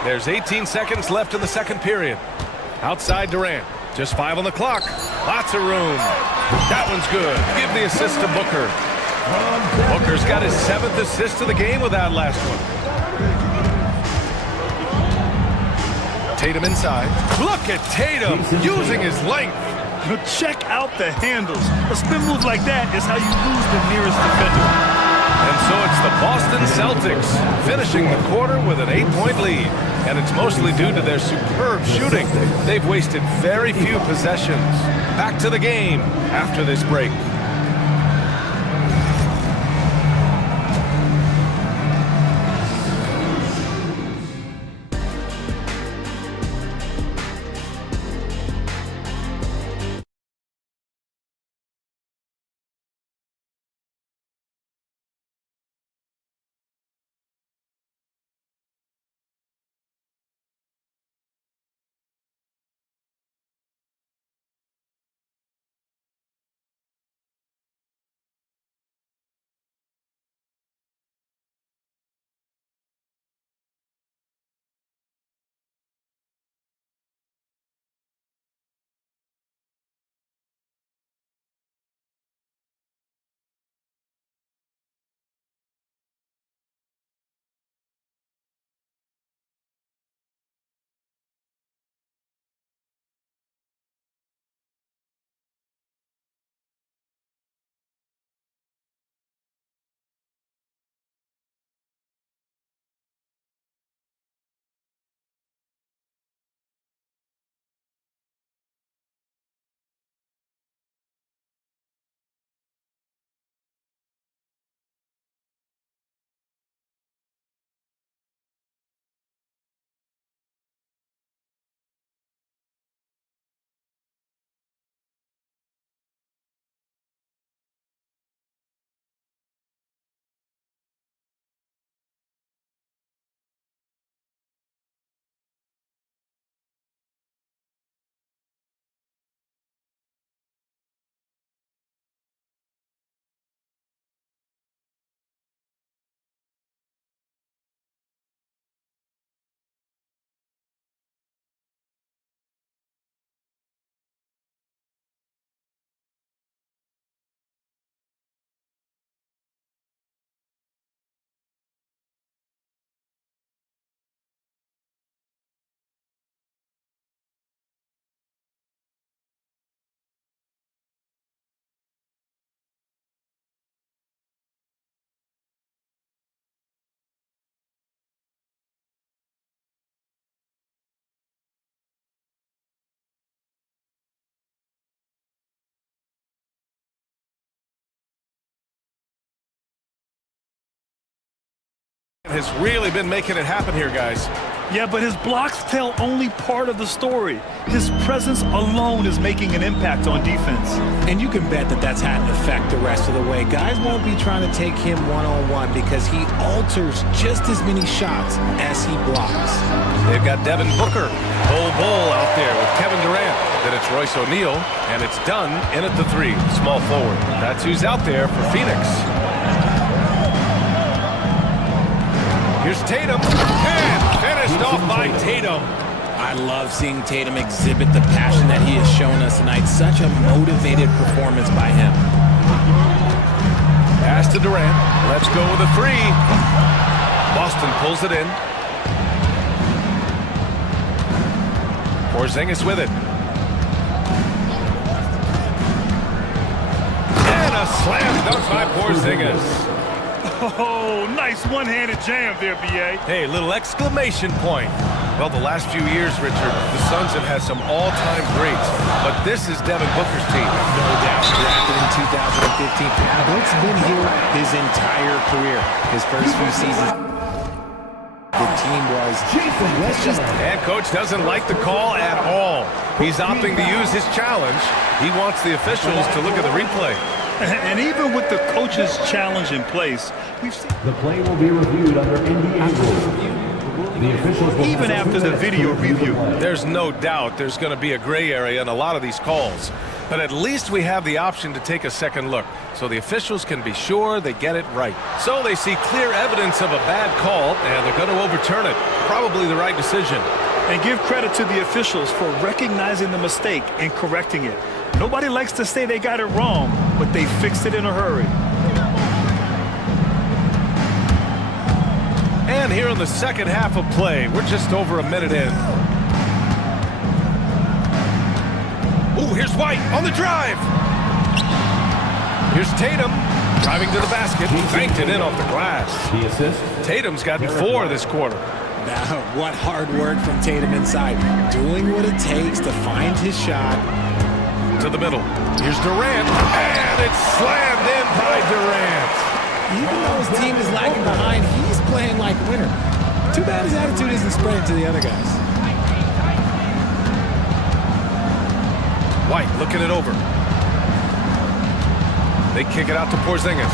There's 18 seconds left in the second period. Outside Durant. Just 5 on the clock. Lots of room. That one's good. Give the assist to Booker. Booker's got his 7th assist of the game with that last one. Tatum inside. Look at Tatum using his length. Check out the handles. A spin move like that is how you lose the nearest defender. And So it's the Boston Celtics finishing the quarter with an 8-point lead. And it's mostly due to their superb shooting. They've wasted very few possessions. Back to the game after this break. Has really been making it happen here, guys. Yeah, but his blocks tell only part of the story. His presence alone is making an impact on defense. And you can bet that that's had an effect the rest of the way. Guys won't be trying to take him one-on-one because he alters just as many shots as he blocks. They've got Devin Booker, Bull out there with Kevin Durant. Then it's Royce O'Neal, and it's done in at the three, small forward. That's who's out there for Phoenix. Here's Tatum, and finished off by Tatum. I love seeing Tatum exhibit the passion that he has shown us tonight. Such a motivated performance by him. Pass to Durant. Let's go with a three. Boston pulls it in. Porzingis with it. And a slam dunk by Porzingis. Oh, nice one-handed jam there, B.A. Hey, little exclamation point. Well, the last few years, Richard, the Suns have had some all-time greats, but this is Devin Booker's team. No doubt, drafted in 2015. It's been here his entire career. His first few seasons, the team was, And coach doesn't like the call at all. He's opting to use his challenge. He wants the officials to look at the replay. And even with the coach's challenge in place, we've seen The play will be reviewed under NBA rules. The officials will even after the video review. There's no doubt there's going to be a gray area in a lot of these calls. But at least we have the option to take a second look, so the officials can be sure they get it right. So they see clear evidence of a bad call, and they're going to overturn it. Probably the right decision. And give credit to the officials for recognizing the mistake and correcting it. Nobody likes to say they got it wrong, but they fixed it in a hurry. And here in the second half of play, we're just over a minute in. Ooh, here's White on the drive. Here's Tatum. Driving to the basket, banked it in off the glass. The assist. Tatum's gotten 4 this quarter. Now, what hard work from Tatum inside. Doing what it takes to find his shot. To the middle. Here's Durant, and it's slammed in by Durant. Even though his team is lagging behind, he's playing like a winner. Too bad his attitude isn't spreading to the other guys. White looking it over. They kick it out to Porzingis.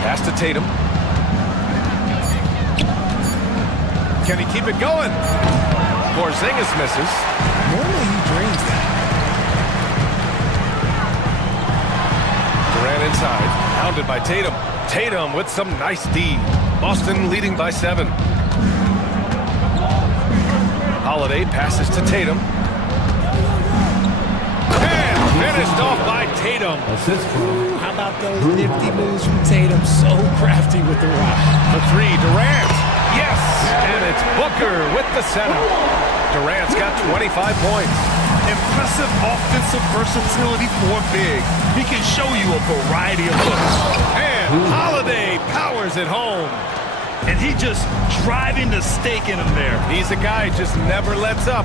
Pass to Tatum. Can he keep it going? Porzingis misses. Normally he drains that. Durant inside, pounded by Tatum. Tatum with some nice D. Boston leading by 7. Holiday passes to Tatum. And finished off by Tatum. Assist from. How about those nifty moves from Tatum? So crafty with the rock. The 3, Durant. Yes, and it's Booker with the setup. Durant's got 25 points. Impressive offensive versatility for a big. He can show you a variety of looks. And Holiday powers it home. And he just driving the stake in him there. He's a guy who just never lets up.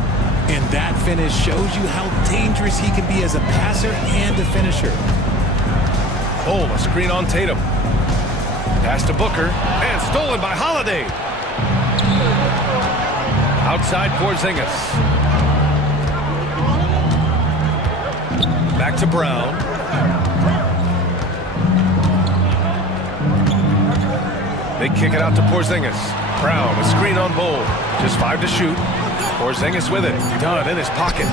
And that finish shows you how dangerous he can be as a passer and a finisher. Oh, a screen on Tatum. Pass to Booker, and stolen by Holiday. Outside Porzingis. Back to Brown. They kick it out to Porzingis. Brown, a screen on Bull. Just 5 to shoot. Porzingis with it. Done in his pocket.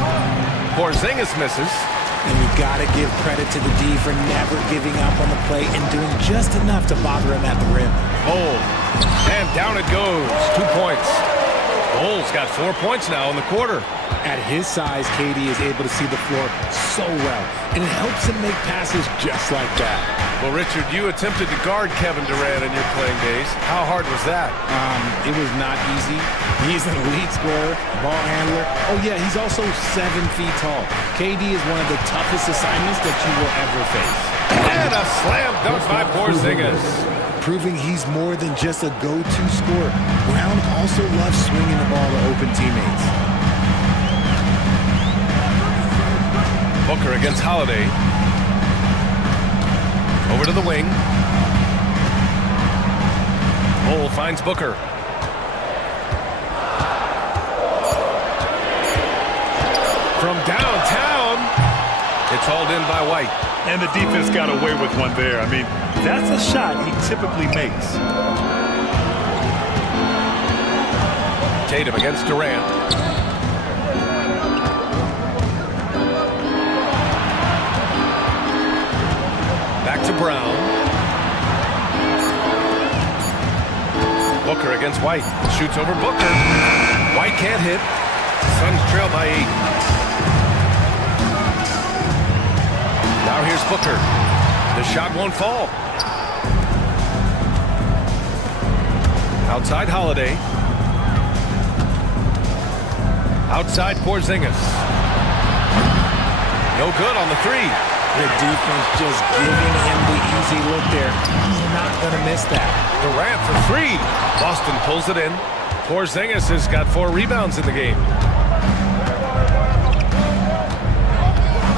Porzingis misses. And you got to give credit to the D for never giving up on the play and doing just enough to bother him at the rim. Bull. And down it goes. 2 points. Bull's got 4 points now in the quarter. At his size, KD is able to see the floor so well, and it helps him make passes just like that. Well, Richard, you attempted to guard Kevin Durant in your playing days. How hard was that? It was not easy. He's an elite scorer, ball handler. Oh, yeah, he's also 7 feet tall. KD is one of the toughest assignments that you will ever face. And a slam dunk by Porzingis. Proving he's more than just a go-to scorer. Brown also loves swinging the ball to open teammates. Booker against Holiday. Over to the wing. Bull finds Booker. From downtown, it's hauled in by White. And the defense got away with one there. I mean, that's a shot he typically makes. Tatum against Durant. Back to Brown. Booker against White. Shoots over Booker. White can't hit. Suns trail by 8. Now here's Booker. The shot won't fall. Outside Holiday. Outside Porzingis. No good on the 3. The defense just giving him the easy look there. He's not going to miss that. Durant for 3. Boston pulls it in. Porzingis has got 4 rebounds in the game.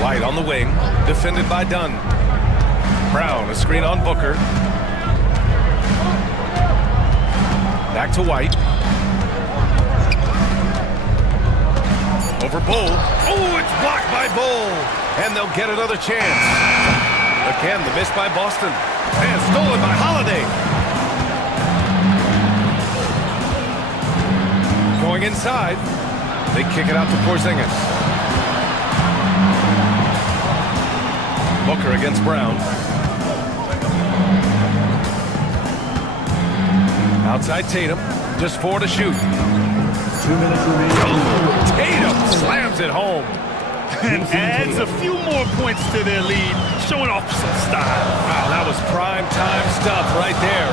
White on the wing, defended by Dunn. Brown, a screen on Booker. Back to White. Over Bull. Oh, it's blocked by Bull. And they'll get another chance. Again, the miss by Boston. And stolen by Holiday. Going inside. They kick it out to Porzingis. Booker against Brown. Outside Tatum. Just 4 to shoot. 2 minutes remaining. Tatum slams it home. And adds a few more points to their lead, showing off some style. Wow, that was prime time stuff right there.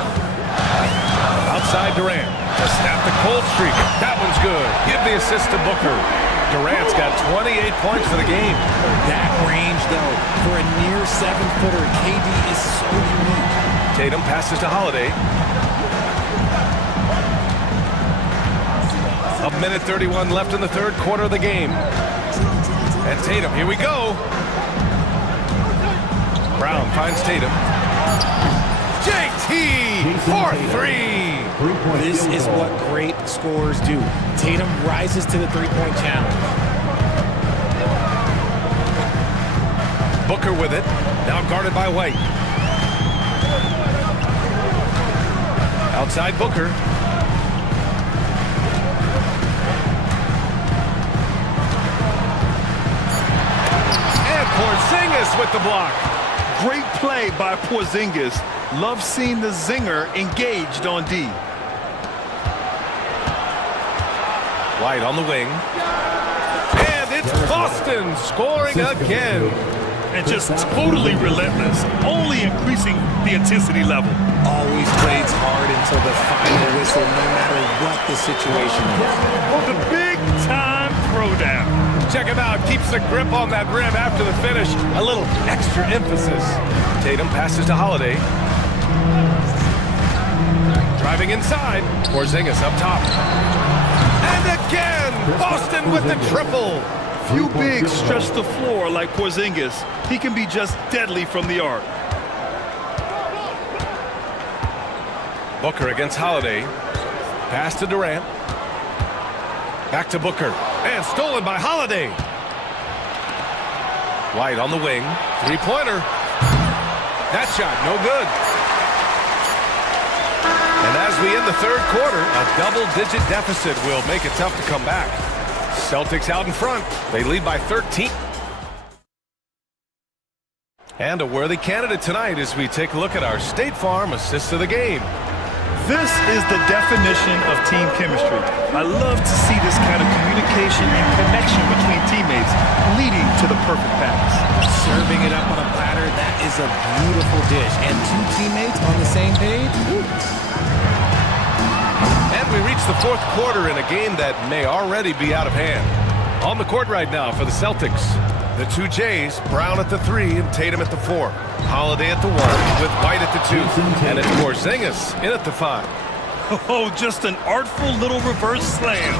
Outside Durant. To snap the cold streak. That one's good. Give the assist to Booker. Durant's got 28 points for the game. That range, though, for a near 7-footer, KD is so unique. Tatum passes to Holiday. A minute 31 left in the third quarter of the game. And Tatum, here we go. Brown finds Tatum. JT for 3. This is what great scorers do. Tatum rises to the three-point challenge. Booker with it. Now guarded by White. Outside Booker. And Porzingis with the block. Great play by Porzingis. Love seeing the zinger engaged on D. White on the wing. And it's Boston scoring again. And just totally relentless, only increasing the intensity level. Always plays hard until the final whistle, no matter what the situation is. The big-time throwdown. Check him out. Keeps the grip on that rim after the finish. A little extra emphasis. Tatum passes to Holiday. Driving inside. Porzingis up top. And again, Boston with the triple. Few bigs stretch the floor like Porzingis. He can be just deadly from the arc. Booker against Holiday. Pass to Durant. Back to Booker. And stolen by Holiday. White on the wing. Three-pointer. That shot, no good. And as we end the third quarter, a double-digit deficit will make it tough to come back. Celtics out in front. They lead by 13. And a worthy candidate tonight as we take a look at our State Farm assist of the game. This is the definition of team chemistry. I love to see this kind of communication and connection between teammates leading to the perfect pass. Serving it up on a platter, that is a beautiful dish. And two teammates on the same page. Woo. And we reach the fourth quarter in a game that may already be out of hand. On the court right now for the Celtics, the two Jays, Brown at the 3 and Tatum at the 4. Holiday at the 1 with White at the 2. And it's Porzingis in at the 5. Oh, just an artful little reverse slam.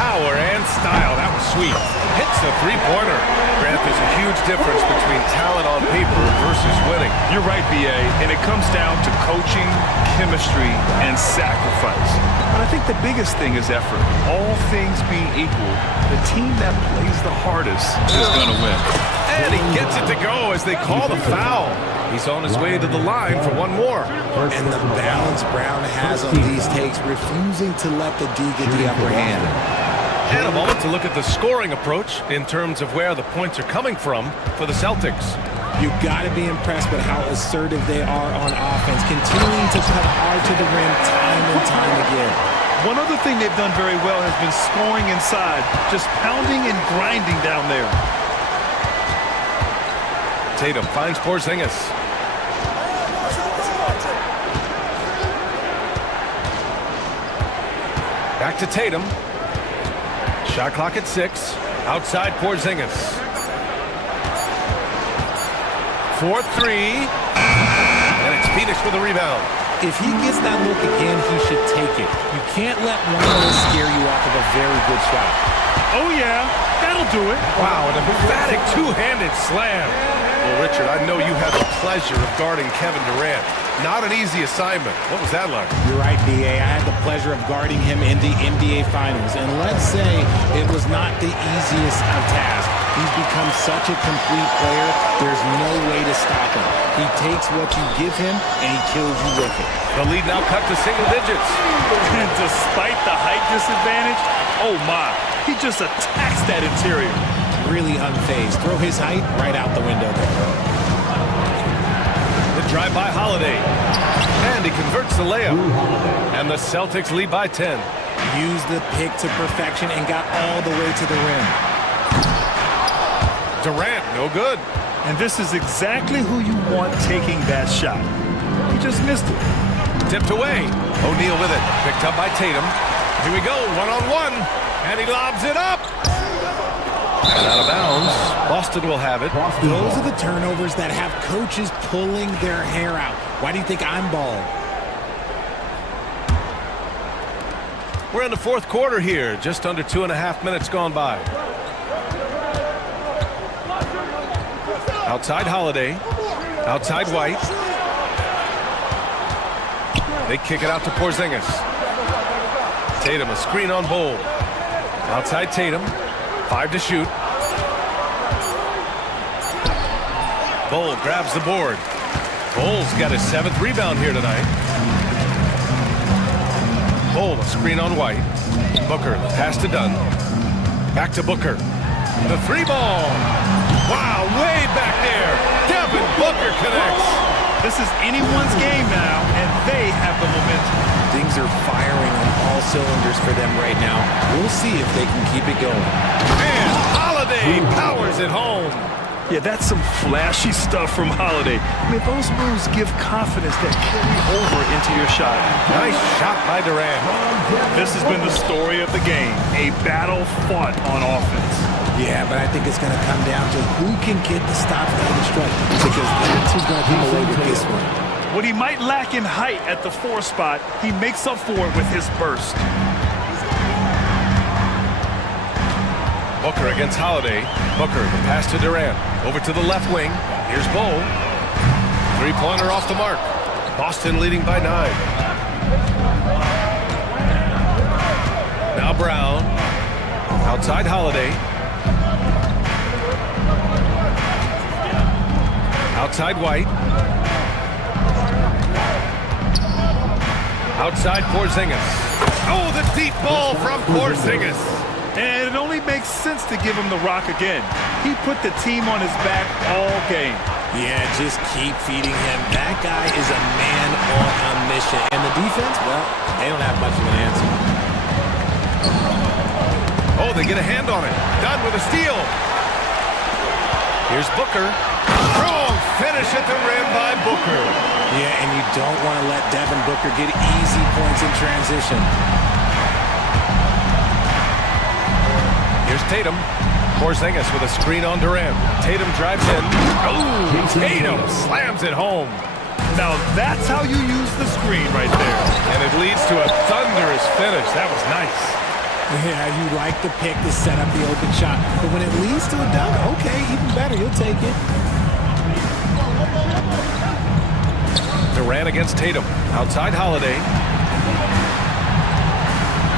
Power and style. That was sweet. Hits a three-pointer. Grant, there's a huge difference between talent on paper versus winning. You're right, B.A., and it comes down to coaching, chemistry, and sacrifice. But I think the biggest thing is effort. All things being equal, the team that plays the hardest is going to win. And he gets it to go as they call the foul. He's on his way to the line for one more. And the balance Brown has on these takes, refusing to let the D get the upper hand. And a moment to look at the scoring approach in terms of where the points are coming from for the Celtics. You've got to be impressed with how assertive they are on offense, continuing to cut hard to the rim time and time again. One other thing they've done very well has been scoring inside, just pounding and grinding down there. Tatum finds Porzingis. Back to Tatum. Shot clock at 6. Outside Porzingis. 4-3. And it's Phoenix with a rebound. If he gets that look again, he should take it. You can't let one of those scare you off of a very good shot. Oh, yeah. That'll do it. Wow, an emphatic two-handed slam. Well, Richard, I know you had the pleasure of guarding Kevin Durant. Not an easy assignment. What was that like? You're right, B.A. I had the pleasure of guarding him in the NBA Finals. And let's say it was not the easiest of tasks. He's become such a complete player, there's no way to stop him. He takes what you give him, and he kills you with it. The lead now cut to single digits. And despite the height disadvantage, oh my, he just attacks that interior. Really unfazed. Throw his height right out the window there. The drive by Holiday. And he converts the layup. And the Celtics lead by 10. Used the pick to perfection and got all the way to the rim. Durant, no good. And this is exactly who you want taking that shot. He just missed it. Tipped away. O'Neal with it. Picked up by Tatum. Here we go, one-on-one. And he lobs it up. And out of bounds. Boston will have it. Those are the turnovers that have coaches pulling their hair out. Why do you think I'm bald? We're in the fourth quarter here. Just under 2.5 minutes gone by. Outside Holiday. Outside White. They kick it out to Porzingis. Tatum, a screen on Bol. Outside Tatum. 5 to shoot. Bol grabs the board. Bol's got his 7th rebound here tonight. Bol, a screen on White. Booker, pass to Dunn. Back to Booker. The 3-ball. Wow, way back there. Devin Booker connects. This is anyone's game now, and they have the momentum. Things are firing on all cylinders for them right now. We'll see if they can keep it going. And Holiday powers it home. Yeah, that's some flashy stuff from Holiday. I mean, those moves give confidence that carry over into your shot. Nice shot by Durant. This has been the story of the game, a battle fought on offense. Yeah, but I think it's going to come down to who can get the stop and the stretch, because that's who's going to come away with this one. What he might lack in height at the 4 spot, he makes up for it with his burst. Booker against Holiday. Booker, the pass to Durant. Over to the left wing. Here's Bol. 3-pointer off the mark. Boston leading by 9. Now Brown. Outside Holiday. Outside White. Outside Porzingis. Oh, the deep ball from Porzingis. And it only makes sense to give him the rock again. He put the team on his back all game. Yeah, just keep feeding him. That guy is a man on a mission. And the defense, well, they don't have much of an answer. Oh, they get a hand on it. Dunn with a steal. Here's Booker. Strong finish at the rim by Booker. Yeah, and you don't want to let Devin Booker get easy points in transition. Here's Tatum. Porzingis with a screen on Durant. Tatum drives in. Oh, Tatum slams it home. Now that's how you use the screen right there. And it leads to a thunderous finish. That was nice. Yeah, you like the pick to set up the open shot. But when it leads to a dunk, okay, even better, you'll take it. Durant against Tatum. Outside Holiday.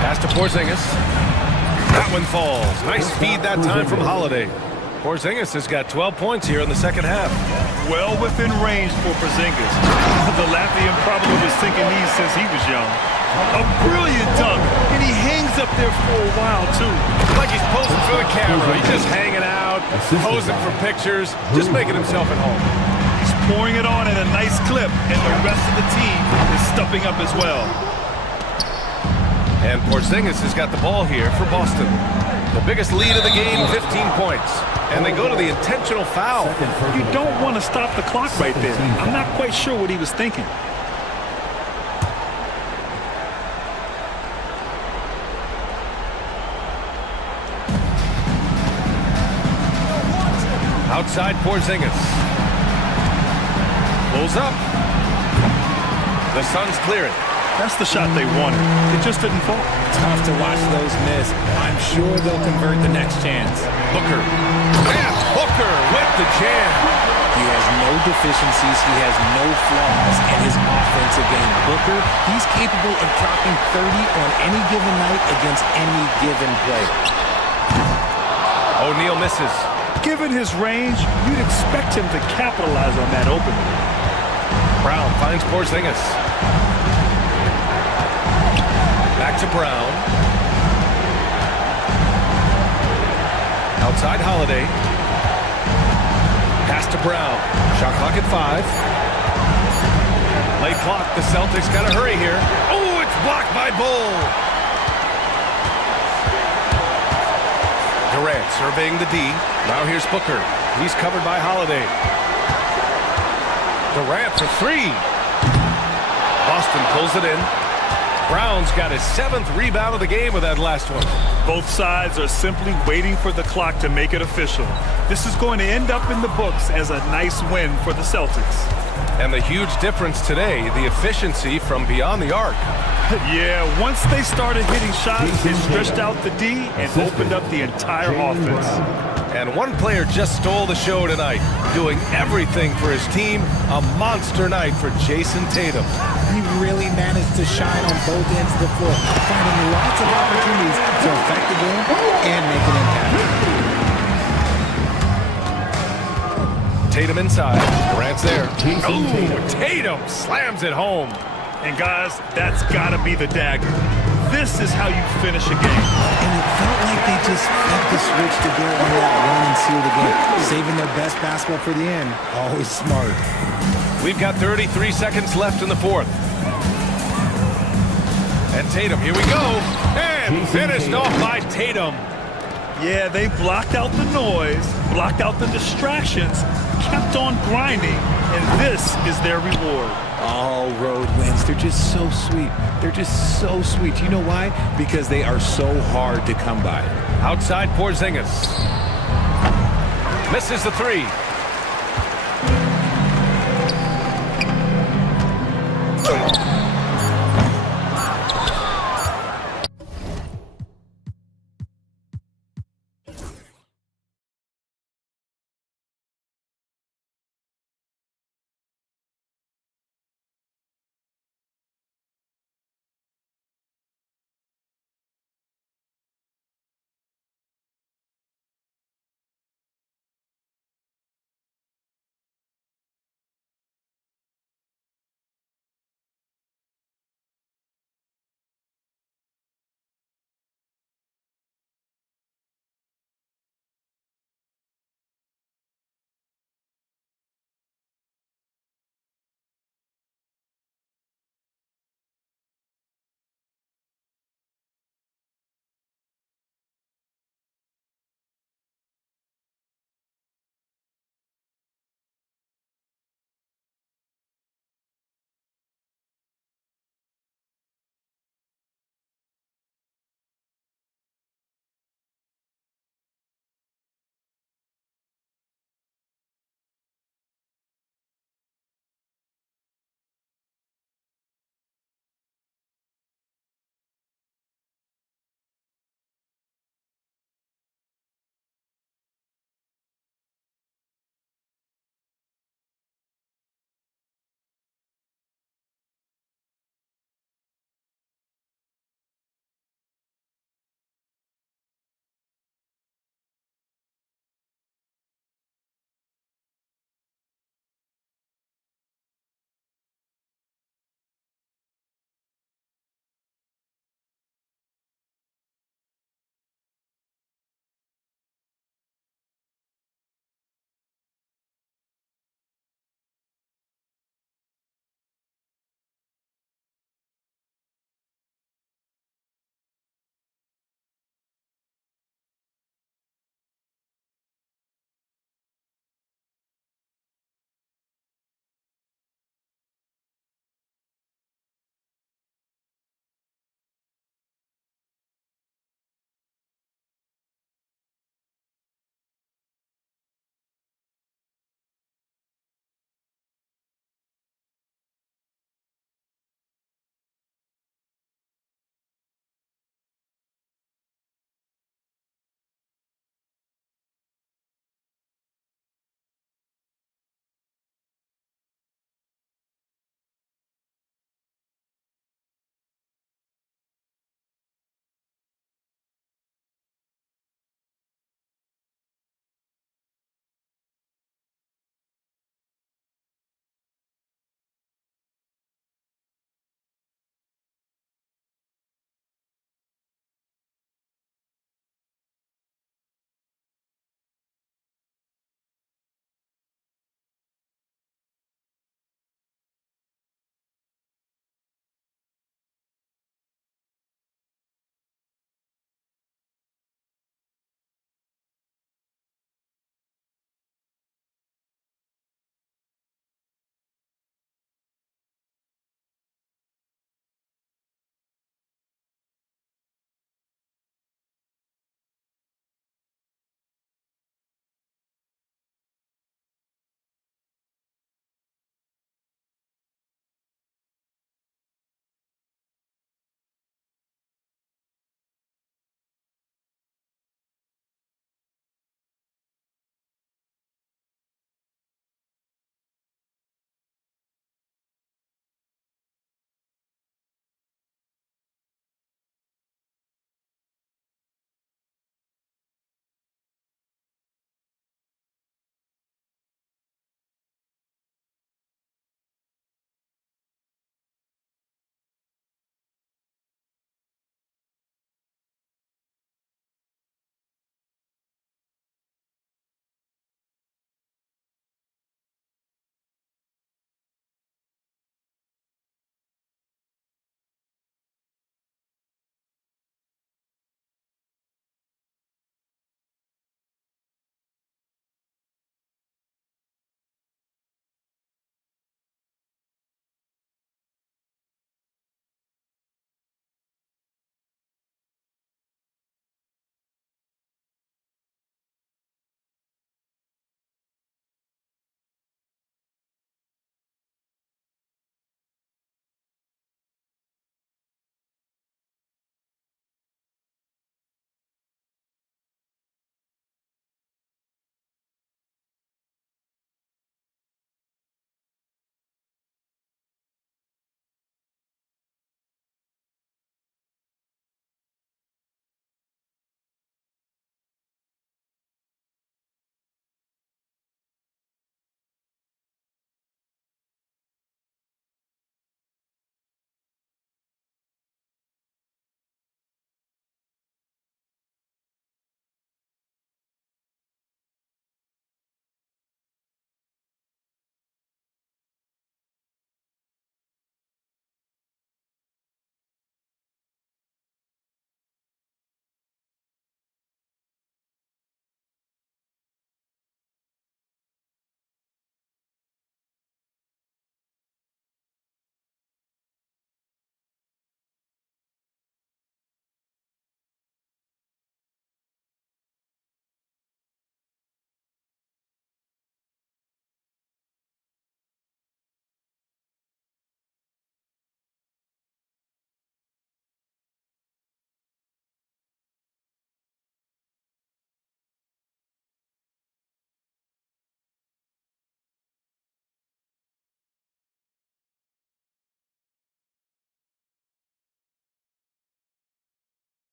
Pass to Porzingis. That one falls. Nice feed that time from Holiday. Porzingis has got 12 points here in the second half. Well within range for Porzingis. The Latvian probably was thinking these since he was young. A brilliant dunk, and he hangs up there for a while, too. Like he's posing for the camera. He's just hanging out, posing for pictures, just making himself at home. He's pouring it on at a nice clip, and the rest of the team is stepping up as well. And Porzingis has got the ball here for Boston. The biggest lead of the game, 15 points. And they go to the intentional foul. You don't want to stop the clock right there. I'm not quite sure what he was thinking. Outside Porzingis. Pulls up. The Suns clear it. That's the shot they wanted. It just didn't fall. Tough to watch those miss. I'm sure they'll convert the next chance. Booker. Yeah, Booker with the jam. He has no deficiencies. He has no flaws in his offensive game. Booker, he's capable of dropping 30 on any given night against any given player. O'Neal misses. Given his range, you'd expect him to capitalize on that opening. Brown finds Porzingis. Back to Brown. Outside Holiday. Pass to Brown. Shot clock at 5. Late clock. The Celtics got to hurry here. Oh, it's blocked by Bol. Durant surveying the D. Now here's Booker. He's covered by Holiday. Durant for 3. Boston pulls it in. Brown's got his 7th rebound of the game with that last one. Both sides are simply waiting for the clock to make it official. This is going to end up in the books as a nice win for the Celtics. And the huge difference today, the efficiency from beyond the arc. Yeah, once they started hitting shots, it stretched out the D and opened up the entire offense. And one player just stole the show tonight, doing everything for his team. A monster night for Jason Tatum. He really managed to shine on both ends of the floor, finding lots of opportunities to affect the game and make an impact. Tatum inside. Durant's there. Oh, Tatum slams it home. And guys, that's got to be the dagger. This is how you finish a game. And it felt like they just flipped the switch to go on that run and seal the game. Saving their best basketball for the end. Always smart. We've got 33 seconds left in the fourth. And Tatum, here we go. And finished off by Tatum. Yeah, they blocked out the noise, blocked out the distractions, kept on grinding, and this is their reward. All road wins. They're just so sweet. They're just so sweet. You know why? Because they are so hard to come by. Outside Porzingis. Misses the three.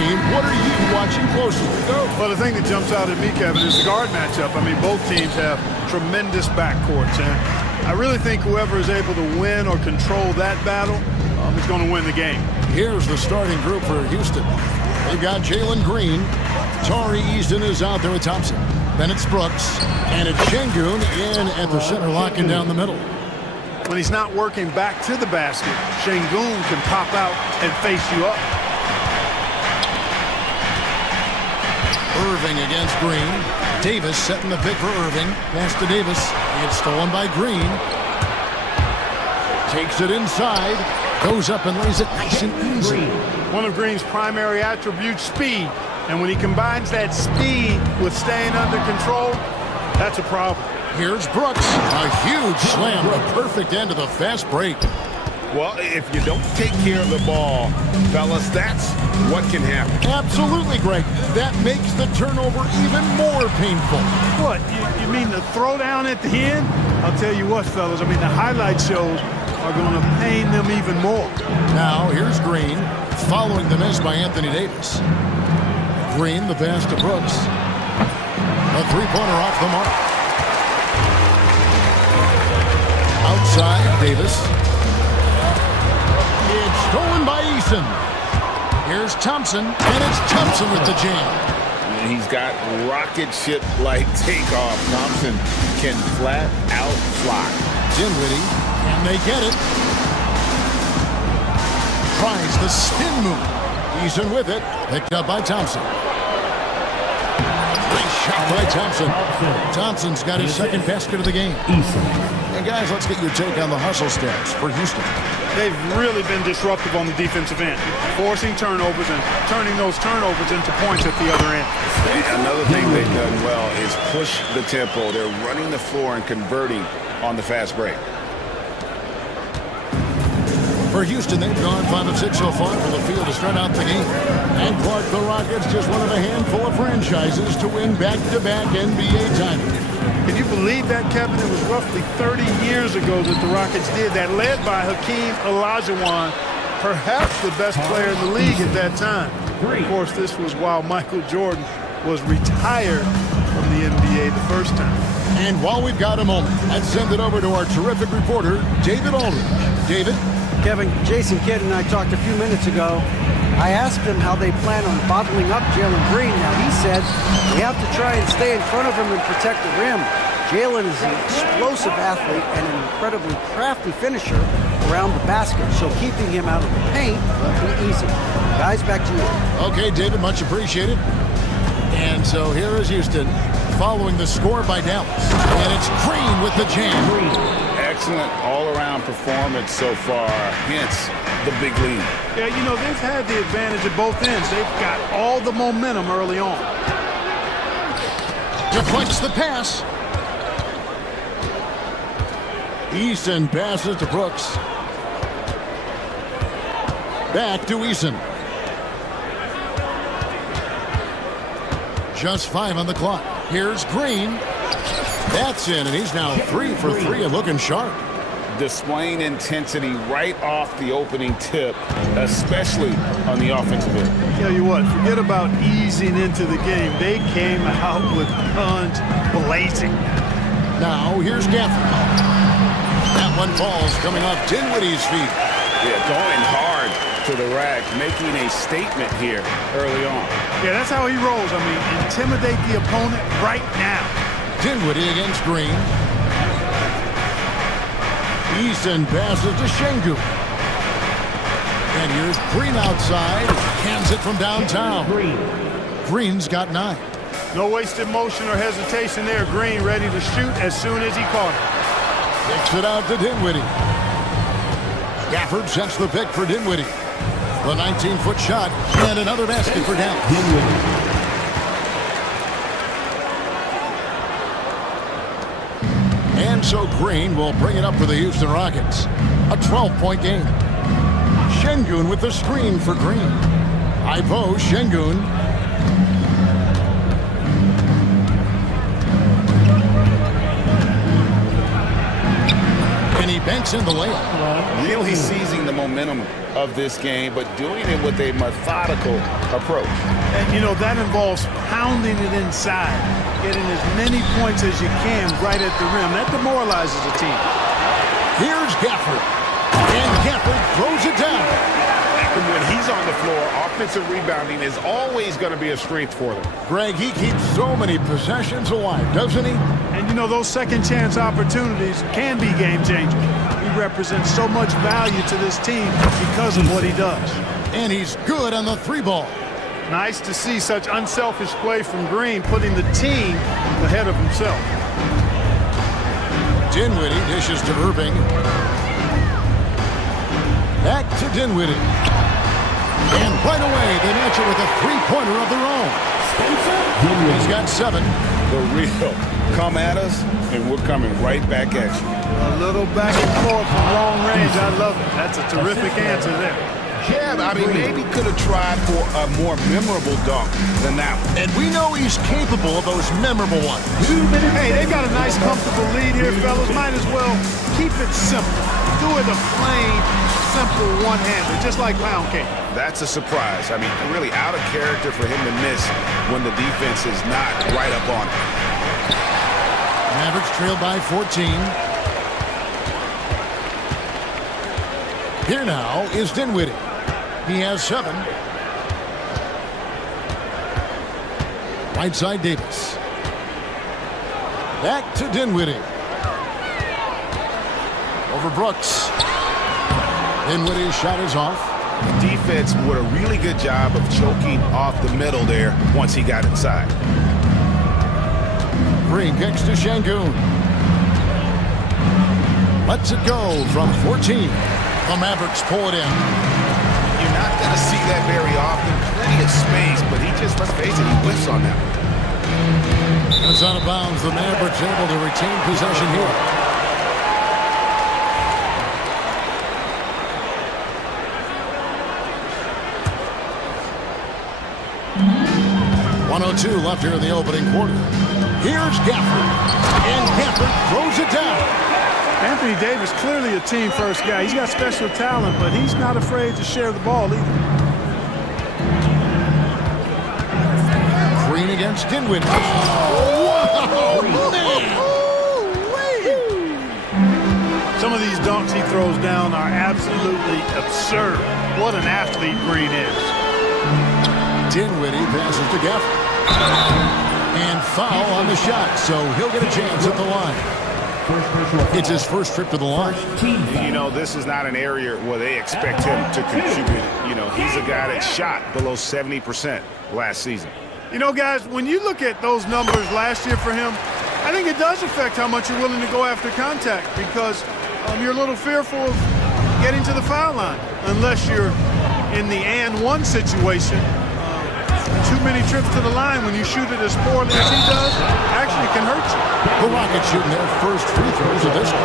game, what are you watching closely? Well, the thing that jumps out at me, Kevin, is the guard matchup. I mean, both teams have tremendous backcourts, and I really think whoever is able to win or control that battle is going to win the game. Here's the starting group for Houston. They've got Jalen Green. Tari Easton is out there with Thompson. Then it's Brooks, and it's Şengün in at the center, locking down the middle. When he's not working back to the basket, Şengün can pop out and face you up. Irving against Green. Davis setting the pick for Irving. Pass to Davis. It's stolen by Green. Takes it inside. Goes up and lays it nice and easy. One of Green's primary attributes, speed. And when he combines that speed with staying under control, that's a problem. Here's Brooks. A huge slam. A perfect end to the fast break. Well, if you don't take care of the ball, fellas, that's what can happen. Absolutely, Greg. That makes the turnover even more painful. What? You mean the throwdown at the end? I'll tell you what, fellas. I mean, the highlight shows are going to pain them even more. Now, here's Green, following the miss by Anthony Davis. Green, the pass to Brooks. A three-pointer off the mark. Outside, Davis. It's stolen by Eason. Here's Thompson, and it's Thompson with the jam. He's got rocket ship-like takeoff. Thompson can flat out fly. Dinwiddie, and they get it. Tries the spin move. Eason with it, picked up by Thompson. Nice shot by Thompson. Thompson's got his second basket of the game. And guys, let's get your take on the hustle stats for Houston. They've really been disruptive on the defensive end, forcing turnovers and turning those turnovers into points at the other end. Another thing they've done well is push the tempo. They're running the floor and converting on the fast break. For Houston, they've gone 5 of 6 so far from the field to start out the game. And Clark, the Rockets, just one of a handful of franchises to win back-to-back NBA titles. Can you believe that, Kevin? It was roughly 30 years ago that the Rockets did that, led by Hakeem Olajuwon, perhaps the best player in the league at that time. Of course, this was while Michael Jordan was retired from the NBA the first time. And while we've got a moment, let's send it over to our terrific reporter, David Aldridge. David? Kevin, Jason Kidd and I talked a few minutes ago. I asked him how they plan on bottling up Jalen Green. Now, he said we have to try and stay in front of him and protect the rim. Jalen is an explosive athlete and an incredibly crafty finisher around the basket, so keeping him out of the paint won't be easy. Guys, back to you. Okay, David, much appreciated. And so here is Houston following the score by Dallas. And it's Green with the jam. Excellent all-around performance so far, hence the big lead. Yeah, you know, they've had the advantage at both ends. They've got all the momentum early on. Deflects the pass. Eason passes to Brooks. Back to Eason. Just 5 on the clock. Here's Green. That's in, and he's now 3 for 3 and looking sharp. Displaying intensity right off the opening tip, especially on the offensive end. Tell you what, forget about easing into the game. They came out with guns blazing. Now, here's Gafford. That one falls coming off Dinwiddie's feet. Yeah, going hard to the rack, making a statement here early on. Yeah, that's how he rolls. I mean, intimidate the opponent right now. Dinwiddie against Green. Eason passes to Şengün. And here's Green outside. Hands it from downtown. Green's got 9. No wasted motion or hesitation there. Green ready to shoot as soon as he caught it. Kicks it out to Dinwiddie. Gafford sets the pick for Dinwiddie. The 19-foot shot and another basket for Dallas. Dinwiddie. And so Green will bring it up for the Houston Rockets. A 12-point game. Şengün with the screen for Green. High post, Şengün. And he banks in the layup. Really seizing the momentum of this game, but doing it with a methodical approach. And, you know, that involves pounding it inside, getting as many points as you can right at the rim. That demoralizes a team. Here's Gafford. And Gafford throws it down. And when he's on the floor, offensive rebounding is always going to be a strength for them. Greg, he keeps so many possessions alive, doesn't he? And, you know, those second chance opportunities can be game changers. He represents so much value to this team because of what he does. And he's good on the three ball. Nice to see such unselfish play from Green, putting the team ahead of himself. Dinwiddie dishes to Irving. Back to Dinwiddie. And right away, they match it with a three-pointer of their own. He's got 7. The real come at us, and we're coming right back at you. A little back and forth from long range. I love it. That's a terrific answer there. Yeah, I mean, maybe could have tried for a more memorable dunk than that one. And we know he's capable of those memorable ones. Hey, they got a nice, comfortable lead here, fellas. Might as well keep it simple. Do it a plain, simple one-hander, just like pound cake. That's a surprise. I mean, really out of character for him to miss when the defense is not right up on him. Mavericks trail by 14. Here now is Dinwiddie. He has 7. Right side Davis. Back to Dinwiddie. Over Brooks. Dinwiddie's shot is off. The defense did a really good job of choking off the middle there once he got inside. Green kicks to Şengün. Lets it go from 14. The Mavericks pull it in. You're not going to see that very often. Plenty of space, but he just, let's face it, he whiffs on that one. It's out of bounds. The Mavericks able to retain possession here. .102 left here in the opening quarter. Here's Gafford. And Gafford throws it down. Anthony Davis, clearly a team-first guy. He's got special talent, but he's not afraid to share the ball either. Green against Dinwiddie. Wow, man! Some of these dunks he throws down are absolutely absurd. What an athlete Green is. Dinwiddie passes to Gafford. And foul on the shot, so he'll get a chance at the line. It's his first trip to the line. You know, this is not an area where they expect him to contribute. You know, he's a guy that shot below 70% last season. You know, guys, when you look at those numbers last year for him, I think it does affect how much you're willing to go after contact because you're a little fearful of getting to the foul line unless you're in the and one situation. Too many trips to the line when you shoot it as poorly as he does actually can hurt you. The Rockets shooting their first free throws of this one.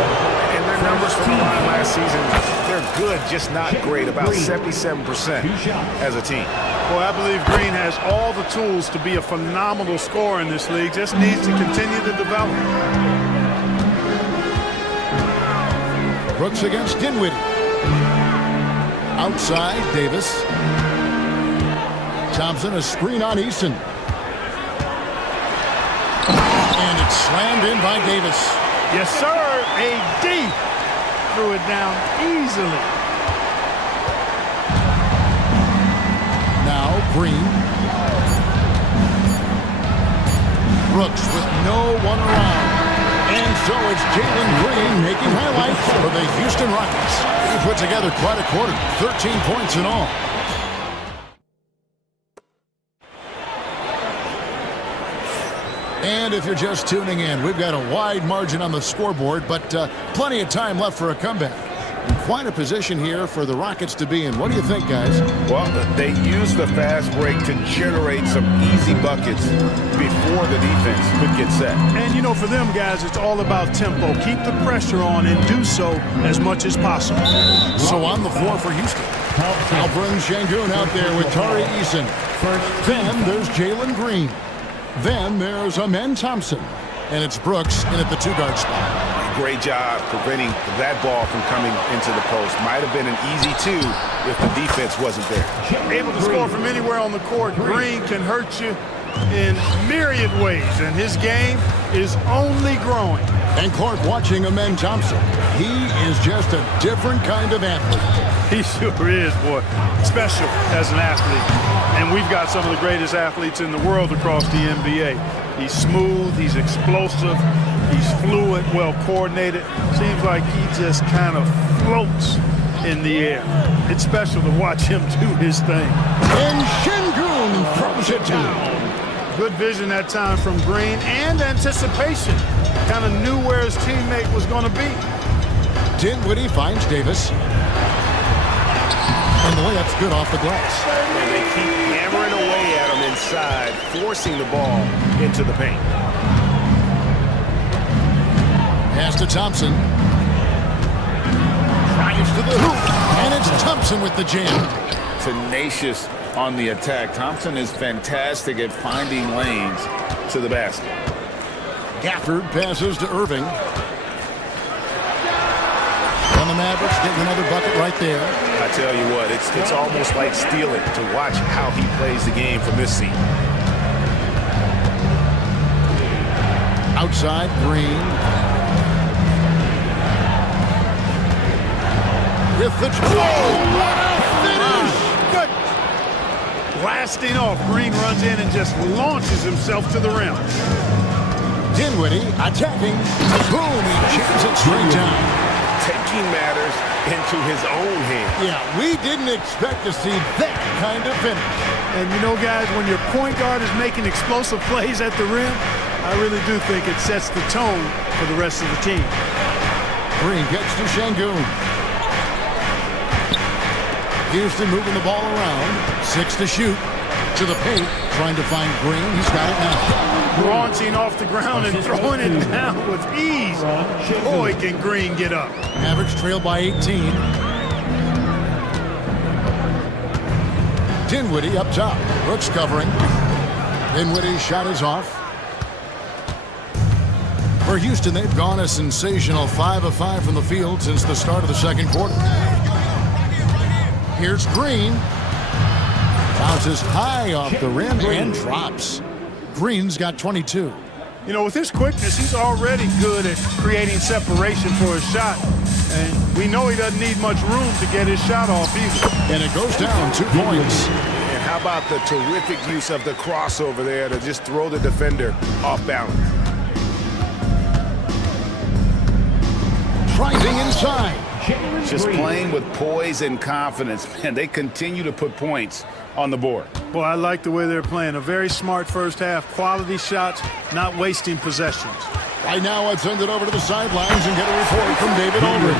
And their numbers from the line last season, they're good, just not great, about 77% as a team. Boy, I believe Green has all the tools to be a phenomenal scorer in this league. Just needs to continue to develop. Brooks against Dinwiddie. Outside, Davis. Thompson, a screen on Easton. And it's slammed in by Davis. Yes, sir. AD threw it down easily. Now Green. Brooks with no one around. And so it's Jalen Green making highlights for the Houston Rockets. He put together quite a quarter, 13 points in all. And if you're just tuning in, we've got a wide margin on the scoreboard, but plenty of time left for a comeback. And quite a position here for the Rockets to be in. What do you think, guys? Well, they used the fast break to generate some easy buckets before the defense could get set. And, you know, for them guys, it's all about tempo. Keep the pressure on and do so as much as possible. So on the floor for Houston. Now brings Şengün out there with Tari Eason. Then there's Jalen Green. Then there's Amen Thompson. And it's Brooks in at the 2-guard spot. Great job preventing that ball from coming into the post. Might have been an easy two if the defense wasn't there. Able to score from anywhere on the court. Green can hurt you in myriad ways, and his game is only growing. And Clark, watching Amen Thompson, he is just a different kind of athlete. He sure is, boy. Special as an athlete. And we've got some of the greatest athletes in the world across the NBA. He's smooth, he's explosive, he's fluid, well coordinated. Seems like he just kind of floats in the air. It's special to watch him do his thing. And Şengün throws it down. Good vision that time from Green and anticipation. Kind of knew where his teammate was going to be. Dinwiddie finds Davis. And the layup's good off the glass. And they keep hammering away at him inside, forcing the ball into the paint. Pass to Thompson. Drives to the hoop. And it's Thompson with the jam. Tenacious on the attack. Thompson is fantastic at finding lanes to the basket. Gafford passes to Irving. And the Mavericks getting another bucket right there. I tell you what, it's almost like stealing to watch how he plays the game from this seat. Outside, Green. With the... Whoa! What a finish! Good. Blasting off. Green runs in and just launches himself to the rim. Dinwiddie attacking. Boom! He chips it straight down. Taking matters into his own hands. Yeah, we didn't expect to see that kind of finish. And you know, guys, when your point guard is making explosive plays at the rim, I really do think it sets the tone for the rest of the team. Green gets to Şengün. Houston moving the ball around. 6 to shoot. To the paint. Trying to find Green. He's got it now. Launching off the ground and throwing it down with ease. Boy, can Green get up. Mavericks trail by 18. Dinwiddie up top. Brooks covering. Dinwiddie's shot is off. For Houston, they've gone a sensational 5 of 5 from the field since the start of the second quarter. Here's Green. Bounces high off the rim and drops. Green's got 22. You know, with his quickness, he's already good at creating separation for his shot. And we know he doesn't need much room to get his shot off either. And it goes down 2 points. And how about the terrific use of the crossover there to just throw the defender off balance. Driving inside. Just playing with poise and confidence. Man, they continue to put points on the board. Well, I like the way they're playing. A very smart first half. Quality shots, not wasting possessions. Right now, I'd send it over to the sidelines and get a report from David Aldridge.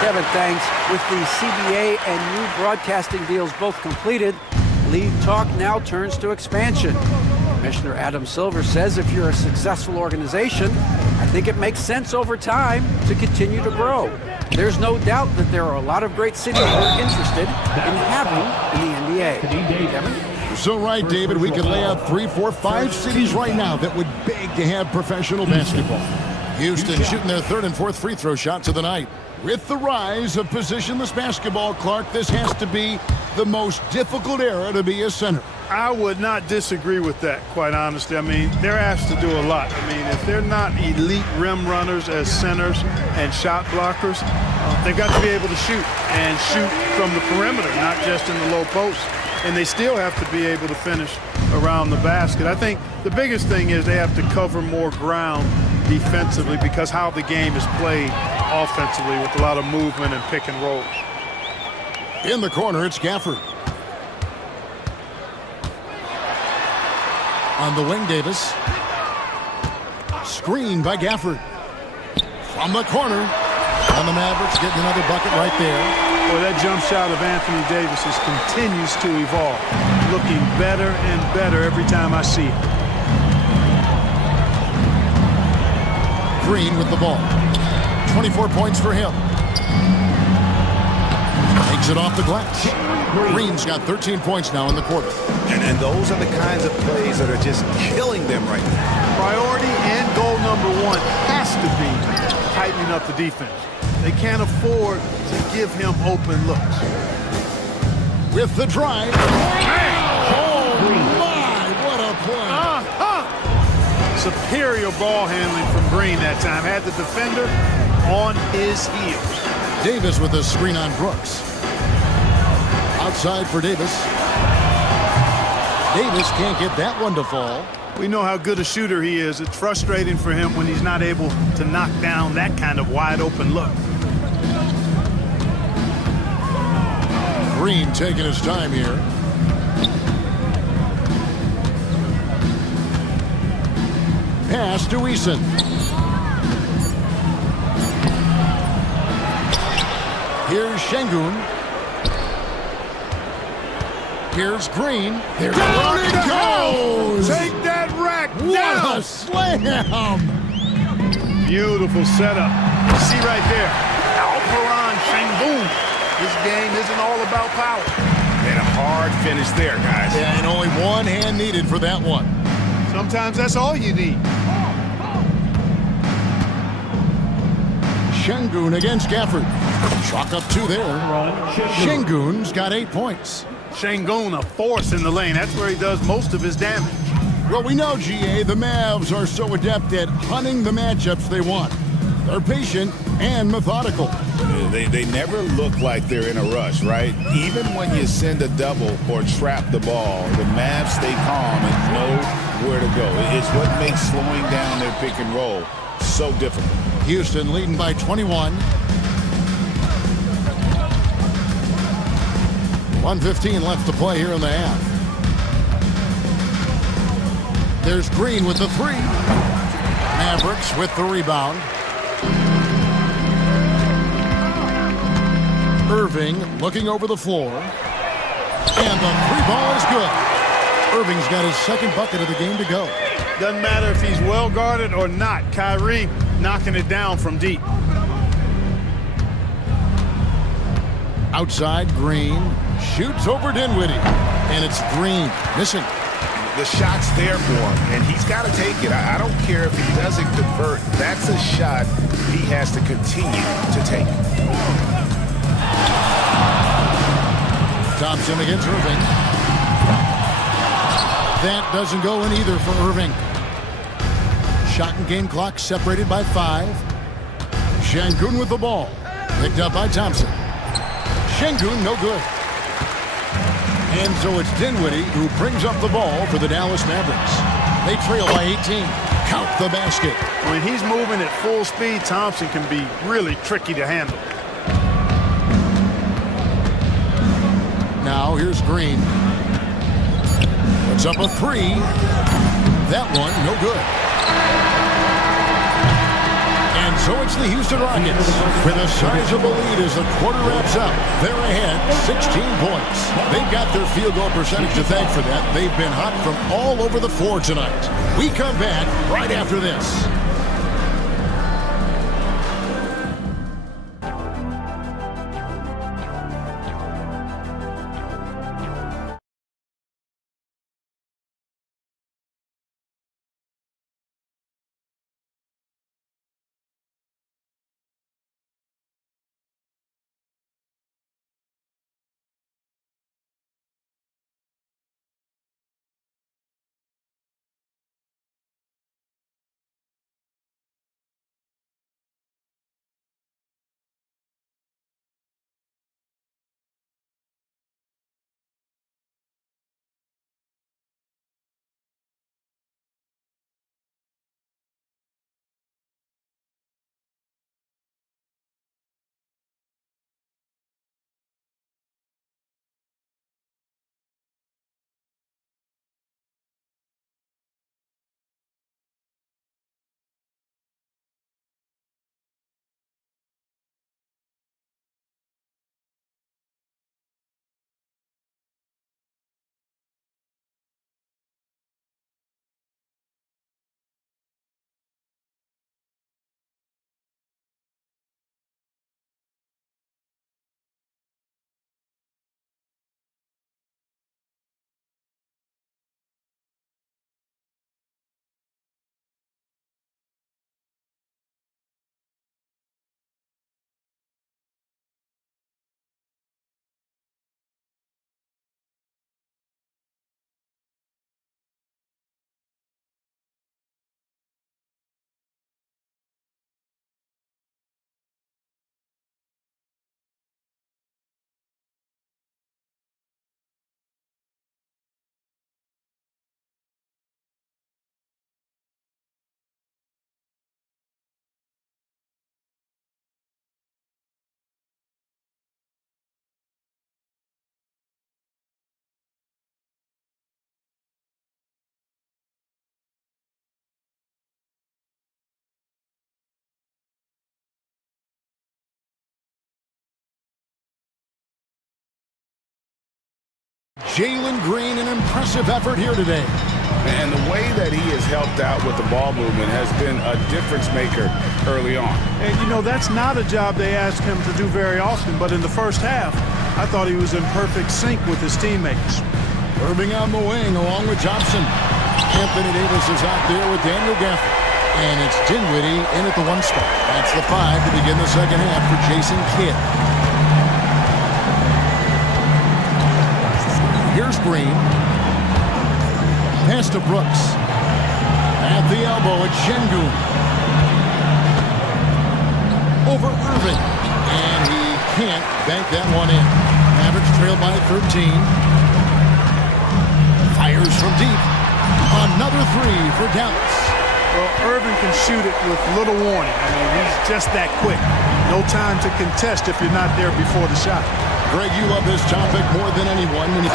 Kevin, thanks. With the CBA and new broadcasting deals both completed, league talk now turns to expansion. Commissioner Adam Silver says if you're a successful organization, I think it makes sense over time to continue to grow. There's no doubt that there are a lot of great cities who are interested in having in the NBA. Kevin? So right, David, we could lay out 3, 4, 5 cities right now that would beg to have professional basketball. Houston shooting their 3rd and 4th free throw shots of the night. With the rise of positionless basketball, Clark, this has to be the most difficult era to be a center. I would not disagree with that, quite honestly. I mean, they're asked to do a lot. I mean, if they're not elite rim runners as centers and shot blockers, they've got to be able to shoot and shoot from the perimeter, not just in the low post. And they still have to be able to finish around the basket. I think the biggest thing is they have to cover more ground defensively because how the game is played offensively with a lot of movement and pick and rolls. In the corner, it's Gafford. On the wing, Davis. Screen by Gafford. From the corner. And the Mavericks getting another bucket right there. Well, that jump shot of Anthony Davis continues to evolve. Looking better and better every time I see it. Green with the ball. 24 points for him. Takes it off the glass. Green's got 13 points now in the quarter. And those are the kinds of plays that are just killing them right now. Priority and goal number 1 has to be tightening up the defense. They can't afford to give him open looks. With the drive. Oh, my, what a play. Superior ball handling from Green that time. Had the defender on his heels. Davis with a screen on Brooks. Outside for Davis. Davis can't get that one to fall. We know how good a shooter he is. It's frustrating for him when he's not able to knock down that kind of wide open look. Green taking his time here. Pass to Eason. Here's Şengün. Here's Green. Down it goes! Take that rack What down! a slam! Beautiful setup. You see right there, Alperon Şengün. This game isn't all about power. And a hard finish there, guys. Yeah, and only one hand needed for that one. Sometimes that's all you need. Şengün against Gafford. Chalk up two there. Şengün's got 8 points. Şengün, a force in the lane. That's where he does most of his damage. Well, we know, GA, the Mavs are so adept at hunting the matchups they want. They're patient and methodical. They never look like they're in a rush, right? Even when you send a double or trap the ball, the Mavs stay calm and know where to go. It's what makes slowing down their pick and roll so difficult. Houston leading by 21. 1:15 left to play here in the half. There's Green with the three. Mavericks with the rebound. Irving looking over the floor. And the three ball is good. Irving's got his second bucket of the game to go. Doesn't matter if he's well guarded or not. Kyrie knocking it down from deep. Outside, Green shoots over Dinwiddie. And it's Green missing. The shot's there for him, and he's got to take it. I don't care if he doesn't convert. That's a shot he has to continue to take. Thompson against Irving. That doesn't go in either for Irving. Shot and game clock separated by 5. Şengün with the ball. Picked up by Thompson. Şengün no good. And so it's Dinwiddie who brings up the ball for the Dallas Mavericks. They trail by 18. Count the basket. When he's moving at full speed, Thompson can be really tricky to handle. Now here's Green. Puts up a three. That one no good. And so it's the Houston Rockets with a sizable lead as the quarter wraps up. They're ahead 16 points. They've got their field goal percentage to thank for that. They've been hot from all over the floor tonight. We come back right after this. Jalen Green, an impressive effort here today. And the way that he has helped out with the ball movement has been a difference maker early on. And, you know, that's not a job they ask him to do very often, but in the first half, I thought he was in perfect sync with his teammates. Irving on the wing along with Johnson. Anthony Davis is out there with Daniel Gafford. And it's Dinwiddie in at the 1 spot. That's the 5 to begin the second half for Jason Kidd. Here's Green. Pass to Brooks. At the elbow, it's Şengün. Over Irving. And he can't bank that one in. Mavericks trail by 13. Fires from deep. Another 3 for Dallas. Well, Irving can shoot it with little warning. I mean, he's just that quick. No time to contest if you're not there before the shot. Greg, you love this topic more than anyone. When you...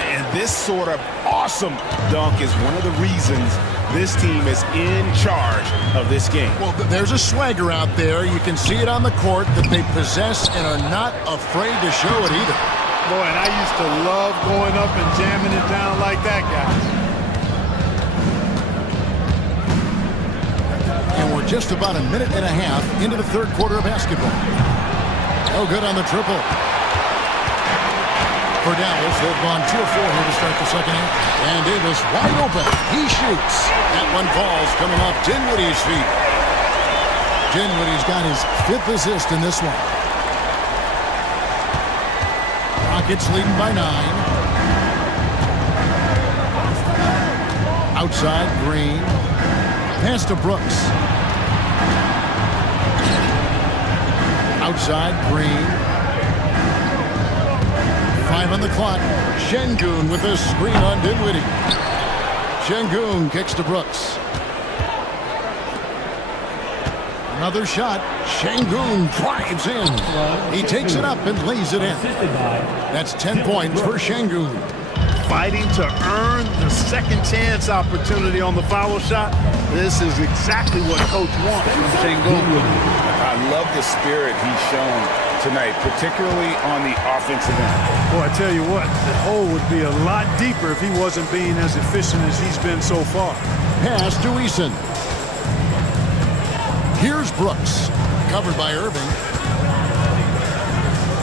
And this sort of awesome dunk is one of the reasons this team is in charge of this game. Well, there's a swagger out there. You can see it on the court that they possess and are not afraid to show it either. Boy, and I used to love going up and jamming it down like that, guys. And we're just about a minute and a half into the third quarter of basketball. No good on the triple. For Dallas, they've gone 2 of 4 here to start the second half. And Davis wide open. He shoots. That one falls coming off Dinwiddie's feet. Dinwiddie's got his 5th assist in this one. Rockets leading by 9. Outside, Green. Pass to Brooks. Outside, Green. 5 on the clock. Şengün with a screen on Dinwiddie. Şengün kicks to Brooks. Another shot. Şengün drives in. He takes it up and lays it in. That's 10 points for Şengün. Fighting to earn the second chance opportunity on the foul shot. This is exactly what coach wants from Şengün. I love the spirit he's shown tonight, particularly on the offensive end. Boy, I tell you what, the hole would be a lot deeper if he wasn't being as efficient as he's been so far. Pass to Eason. Here's Brooks, covered by Irving.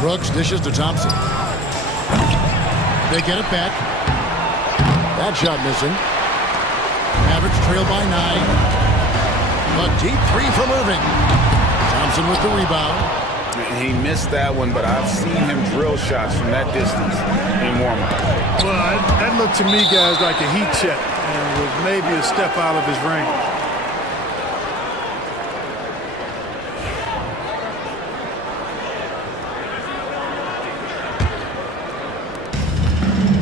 Brooks dishes to Thompson. They get it back. That shot missing. Mavericks trail by 9. A deep 3 from Irving. Thompson with the rebound. He missed that one, but I've seen him drill shots from that distance in warm-up. Well, that looked to me, guys, like a heat check and was maybe a step out of his range.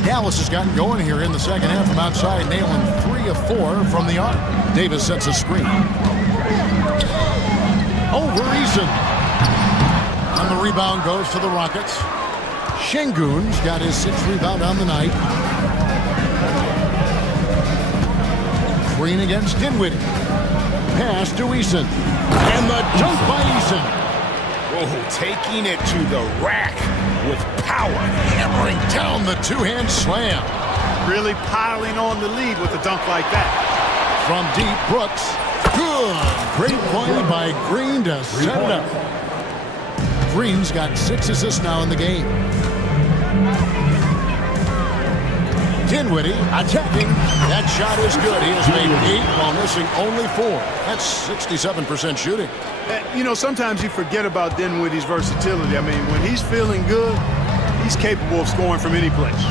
Dallas has gotten going here in the second half from outside, nailing 3 of 4 from the arc. Davis sets a screen. Over Eason. And the rebound goes to the Rockets. Şengün's got his 6th rebound on the night. Green against Dinwiddie. Pass to Eason. And the dunk by Eason. Whoa, taking it to the rack with power. Hammering down the 2-hand slam. Really piling on the lead with a dunk like that. From deep, Brooks. Good. Great play by Green to set it up. Green's got 6 assists now in the game. Dinwiddie attacking. That shot is good. He has made 8 while missing only 4. That's 67% shooting. You know, sometimes you forget about Dinwiddie's versatility. I mean, when he's feeling good, he's capable of scoring from any place.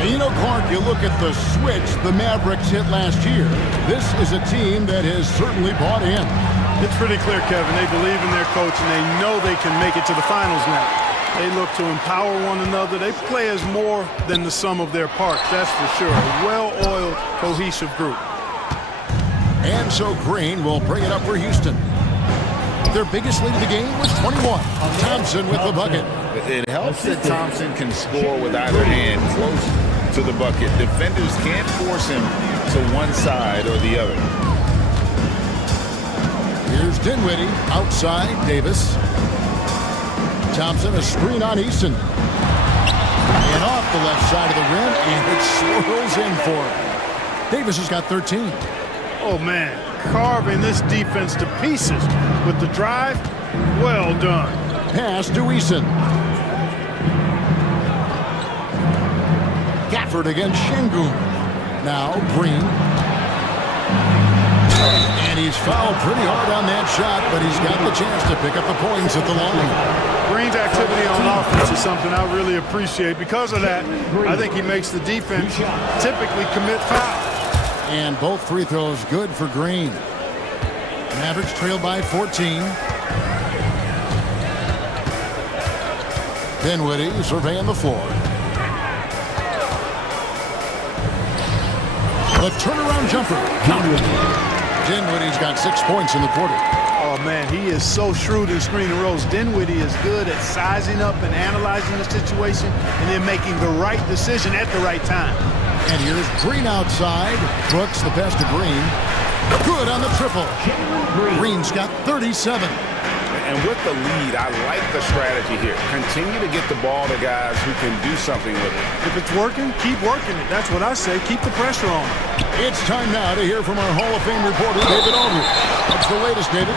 And you know, Clark, you look at the switch the Mavericks hit last year. This is a team that has certainly bought in. It's pretty clear, Kevin. They believe in their coach, and they know they can make it to the finals now. They look to empower one another. They play as more than the sum of their parts, that's for sure. A well-oiled, cohesive group. And so Green will bring it up for Houston. Their biggest lead of the game was 21. Thompson with the bucket. It helps that Thompson can score with either hand close to the bucket. Defenders can't force him to one side or the other. Here's Dinwiddie outside Davis. Thompson, a screen on Easton. And off the left side of the rim, and it swirls in for him. Davis has got 13. Oh, man, carving this defense to pieces with the drive. Well done. Pass to Easton. Gafford against Şengün. Now Green. And he's fouled pretty hard on that shot, but he's got the chance to pick up the points at the line. Green's activity on offense is something I really appreciate. Because of that, I think he makes the defense typically commit fouls. And both free throws good for Green. Mavericks trail by 14. Dinwiddie surveying the floor. The turnaround jumper. Dinwiddie's got 6 points in the quarter. Oh, man, he is so shrewd in screen and rolls. Dinwiddie is good at sizing up and analyzing the situation and then making the right decision at the right time. And here's Green outside. Brooks the pass to Green. Good on the triple. Green's got 37. And with the lead, I like the strategy here. Continue to get the ball to guys who can do something with it. If it's working, keep working it. That's what I say. Keep the pressure on. It's time now to hear from our Hall of Fame reporter, David Aldridge. What's the latest, David?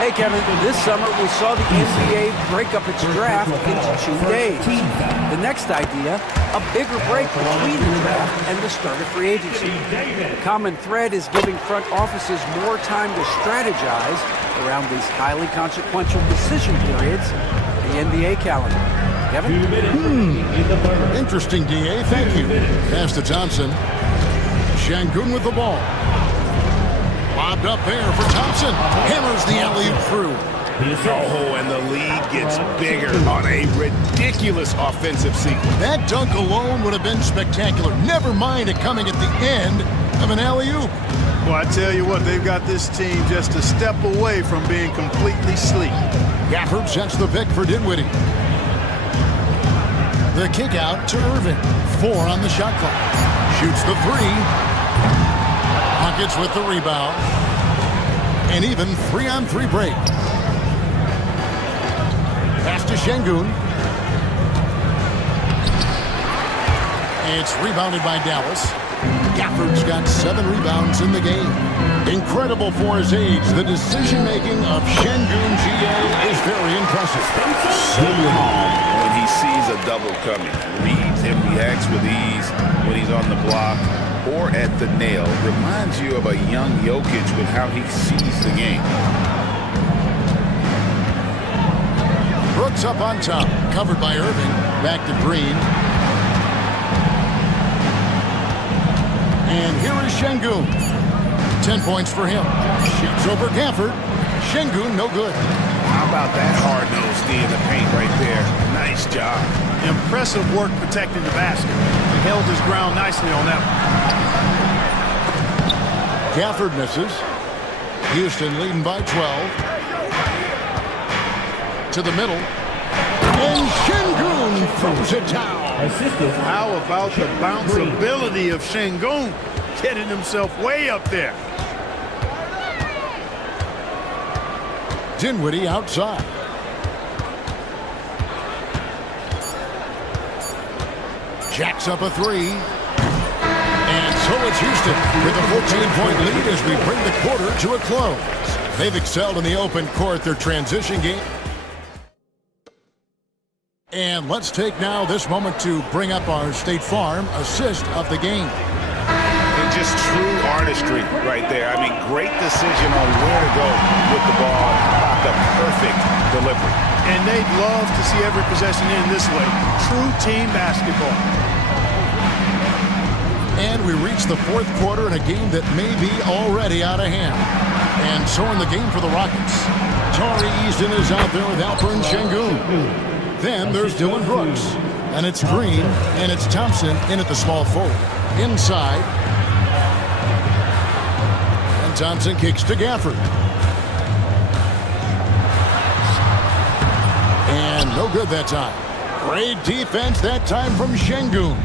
Hey, Kevin, this summer we saw the NBA break up its draft into 2 days. The next idea, a bigger break between the draft and the start of free agency. The common thread is giving front offices more time to strategize around these highly consequential decision periods in the NBA calendar. Kevin? Interesting, DA. Thank you. Pass to Thompson. Şengün with the ball. Lobbed up there for Thompson. Hammers the alley-oop through. Oh, and the lead gets bigger on a ridiculous offensive sequence. That dunk alone would have been spectacular. Never mind it coming at the end of an alley-oop. Well, I tell you what, they've got this team just a step away from being completely sleek. Gafford sets the pick for Dinwiddie. The kick out to Irving. 4 on the shot clock. Shoots the 3. Rockets with the rebound. And even 3-on-3 break. Pass to Şengün. It's rebounded by Dallas. Gafford's got 7 rebounds in the game. Incredible for his age. The decision-making of Şengün GA is very impressive. So calm when he sees a double coming. Reads and reacts with ease when he's on the block or at the nail. Reminds you of a young Jokic with how he sees the game. Brooks up on top. Covered by Irving. Back to Green. And here is Şengün. 10 points for him. Shoots over Gafford. Şengün, no good. How about that hard-nosed D in the paint right there? Nice job. Impressive work protecting the basket. He held his ground nicely on that one. Gafford misses. Houston leading by 12. To the middle. And Şengün throws it down. How about the bounceability of Şengün getting himself way up there? Dinwiddie outside. Jacks up a 3. And so it's Houston with a 14-point lead as we bring the quarter to a close. They've excelled in the open court, their transition game. And let's take now this moment to bring up our State Farm assist of the game. And just true artistry right there. I mean, great decision on where to go with the ball. How about the perfect delivery? And they'd love to see every possession in this way. True team basketball. And we reach the 4th quarter in a game that may be already out of hand. And so in the game for the Rockets, Tari Easton is out there with Alperen Şengün. Then there's Dylan Brooks. And it's Green, and it's Thompson in at the small forward. Inside. And Thompson kicks to Gafford. And no good that time. Great defense that time from Şengün.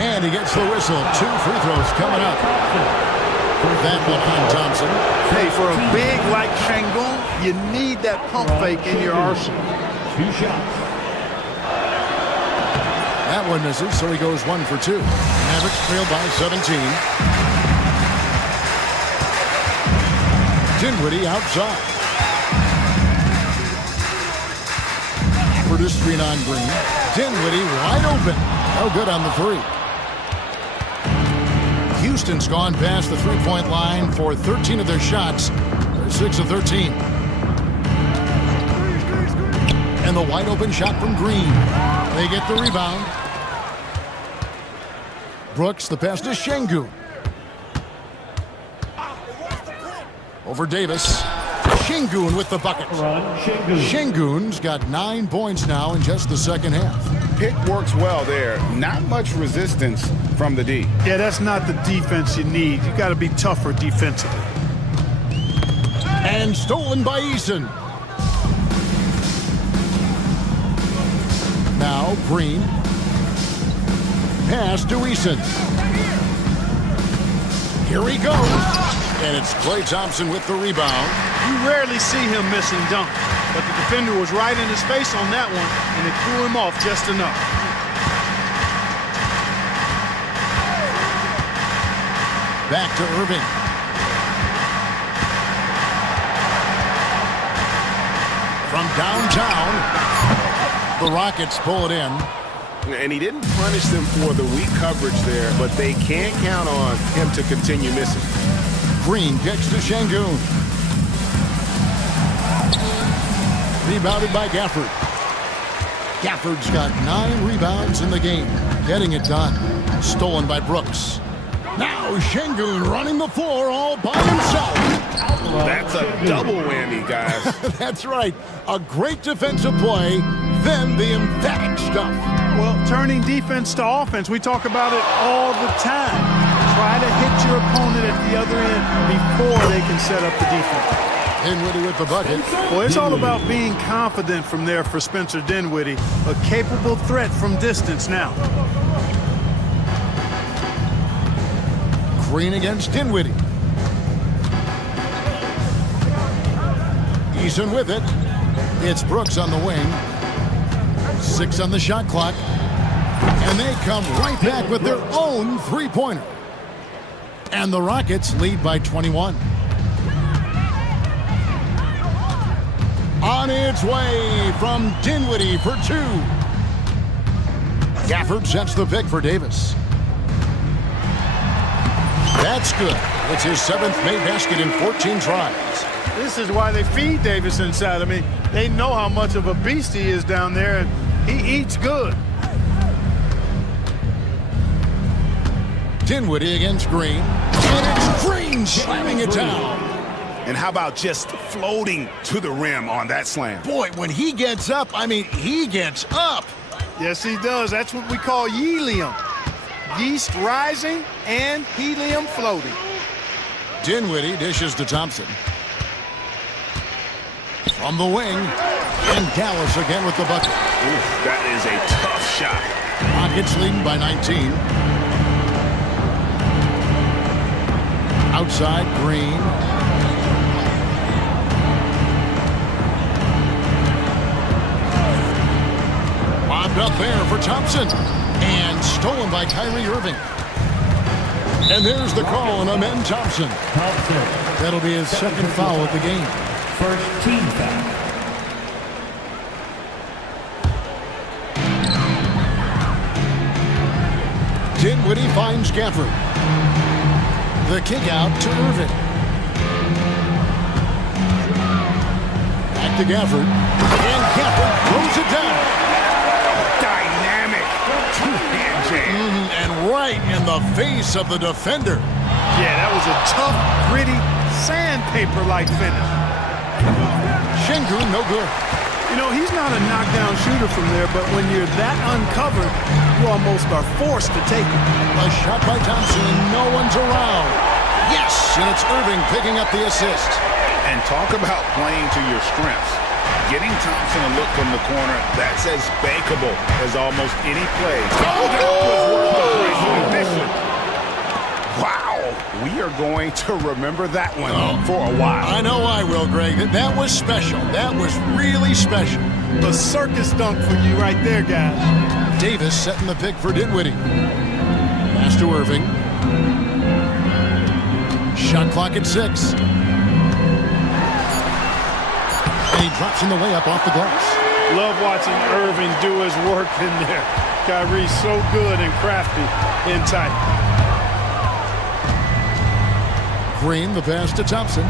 And he gets the whistle. 2 free throws coming up. That one on Thompson. Hey, for a big like Şengün, you need that pump fake in your arsenal. 2 shots. That one misses, so he goes 1 for 2. Mavericks trail by 17. Dinwiddie outside. For the screen on Green. Dinwiddie wide open. No good on the 3. Houston's gone past the three-point line for 13 of their shots. They're 6 of 13. And the wide open shot from Green. They get the rebound. Brooks, the pass to Şengün. Over Davis. Şengün with the bucket. Şengün's got 9 points now in just the second half. Pick works well there. Not much resistance from the D. Yeah, that's not the defense you need. You got to be tougher defensively. And stolen by Eason. Now Green. Pass to Eason. Here he goes. And it's Klay Thompson with the rebound. You rarely see him missing dunks, but the defender was right in his face on that one, and it threw him off just enough. Back to Irving. From downtown, the Rockets pull it in. And he didn't punish them for the weak coverage there, but they can't count on him to continue missing. Green kicks to Şengün. Rebounded by Gafford. Gafford's got 9 rebounds in the game. Getting it done. Stolen by Brooks. Now Şengün running the floor all by himself. That's a double whammy, guys. That's right. A great defensive play, then the emphatic stuff. Well, turning defense to offense, we talk about it all the time. Try to hit your opponent at the other end before they can set up the defense. Dinwiddie with the bucket. Well, it's all about being confident from there for Spencer Dinwiddie. A capable threat from distance now. Green against Dinwiddie. Eason with it. It's Brooks on the wing. 6 on the shot clock. And they come right back with their own three-pointer. And the Rockets lead by 21. On its way from Dinwiddie for 2. Gafford sets the pick for Davis. That's good. It's his 7th made basket in 14 tries. This is why they feed Davis inside. I mean, they know how much of a beast he is down there, and he eats good. Dinwiddie against Green. And it's Green slamming it down. And how about just floating to the rim on that slam? Boy, when he gets up, I mean, he gets up. Yes, he does. That's what we call helium. Yeast rising and helium floating. Dinwiddie dishes to Thompson. From the wing. And Dallas again with the bucket. Ooh, that is a tough shot. Rockets leading by 19. Outside, Green. Bobbed up there for Thompson. And stolen by Kyrie Irving. And there's the call on Amen Thompson. That'll be his second foul of the game. First team foul. Dinwiddie finds Gafford. The kick out to Irving. Back to Gafford. And Gafford throws it down. Dynamic two-hand jam. And right in the face of the defender. Yeah, that was a tough, gritty, sandpaper-like finish. Şengün no good. You know, he's not a knockdown shooter from there, but when you're that uncovered, you almost are forced to take it. A shot by Thompson, and no one's around. Yes, and it's Irving picking up the assist. And talk about playing to your strengths. Getting Thompson a look from the corner, that's as bankable as almost any play. Oh, that was worth the break. Wow, we are going to remember that one for a while. I know I will, Greg. That was special. That was really special. The circus dunk for you right there, guys. Davis setting the pick for Dinwiddie. Pass to Irving. Shot clock at 6. And he drops in the layup off the glass. Love watching Irving do his work in there. Kyrie's so good and crafty in tight. Green, the pass to Thompson.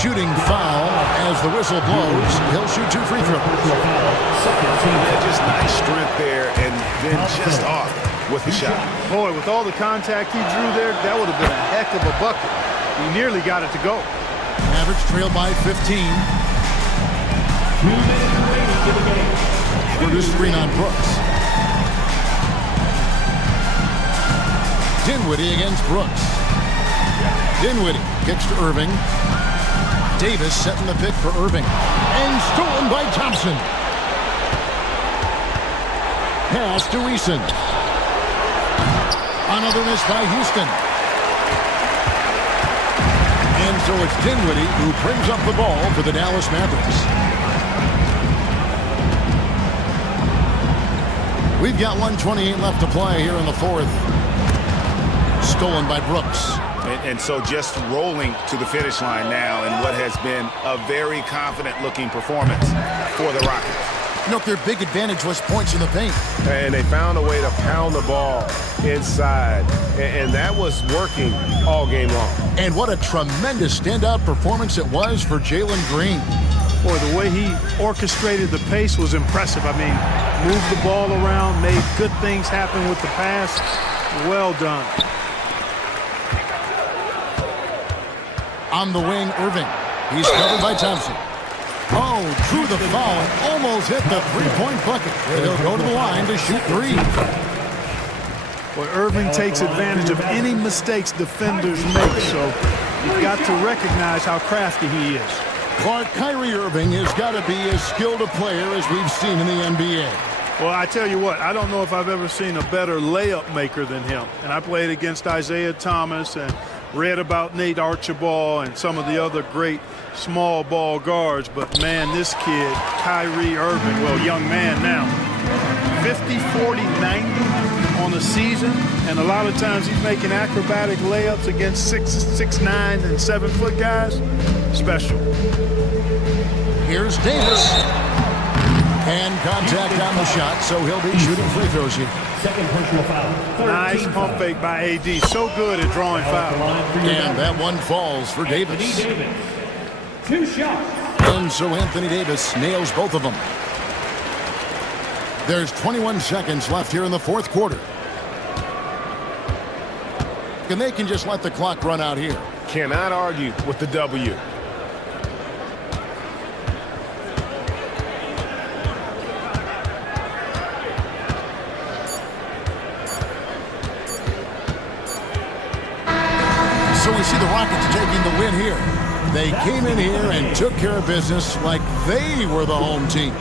Shooting foul as the whistle blows. He'll shoot 2 free throws. Yeah, just nice strength there, and then just off with the shot. Boy, with all the contact he drew there, that would have been a heck of a bucket. He nearly got it to go. Mavericks trail by 15. 2 minutes remaining in the game. Produce screen on Brooks. Dinwiddie against Brooks. Dinwiddie kicks to Irving. Davis setting the pick for Irving. And stolen by Thompson. Pass to Eason. Another miss by Houston. And so it's Dinwiddie who brings up the ball for the Dallas Mavericks. We've got 1:28 left to play here in the fourth. Stolen by Brooks. And so just rolling to the finish line now in what has been a very confident-looking performance for the Rockets. You know, their big advantage was points in the paint. And they found a way to pound the ball inside. And that was working all game long. And what a tremendous standout performance it was for Jalen Green. Boy, the way he orchestrated the pace was impressive. I mean, moved the ball around, made good things happen with the pass. Well done. On the wing, Irving. He's covered by Thompson. Oh, drew the foul. Almost hit the three-point bucket. He'll go to the line to shoot 3. Well, Irving takes advantage of any mistakes defenders make, so you've got to recognize how crafty he is. Clark, Kyrie Irving has got to be as skilled a player as we've seen in the NBA. Well, I tell you what, I don't know if I've ever seen a better layup maker than him. And I played against Isaiah Thomas and read about Nate Archibald and some of the other great small ball guards. But, man, this kid, Kyrie Irving, well, young man now, 50, 40, 90 on the season. And a lot of times he's making acrobatic layups against 6'9" and 7-foot guys. Special. Here's Davis. And contact on the shot, so he'll be shooting free throws here. Second personal foul. Nice pump fake by AD. So good at drawing fouls. And that one falls for Davis. 2 shots. And so Anthony Davis nails both of them. There's 21 seconds left here in the fourth quarter. And they can just let the clock run out here. Cannot argue with the W. So we see the Rockets taking the win here. They came in here and took care of business like they were the home team.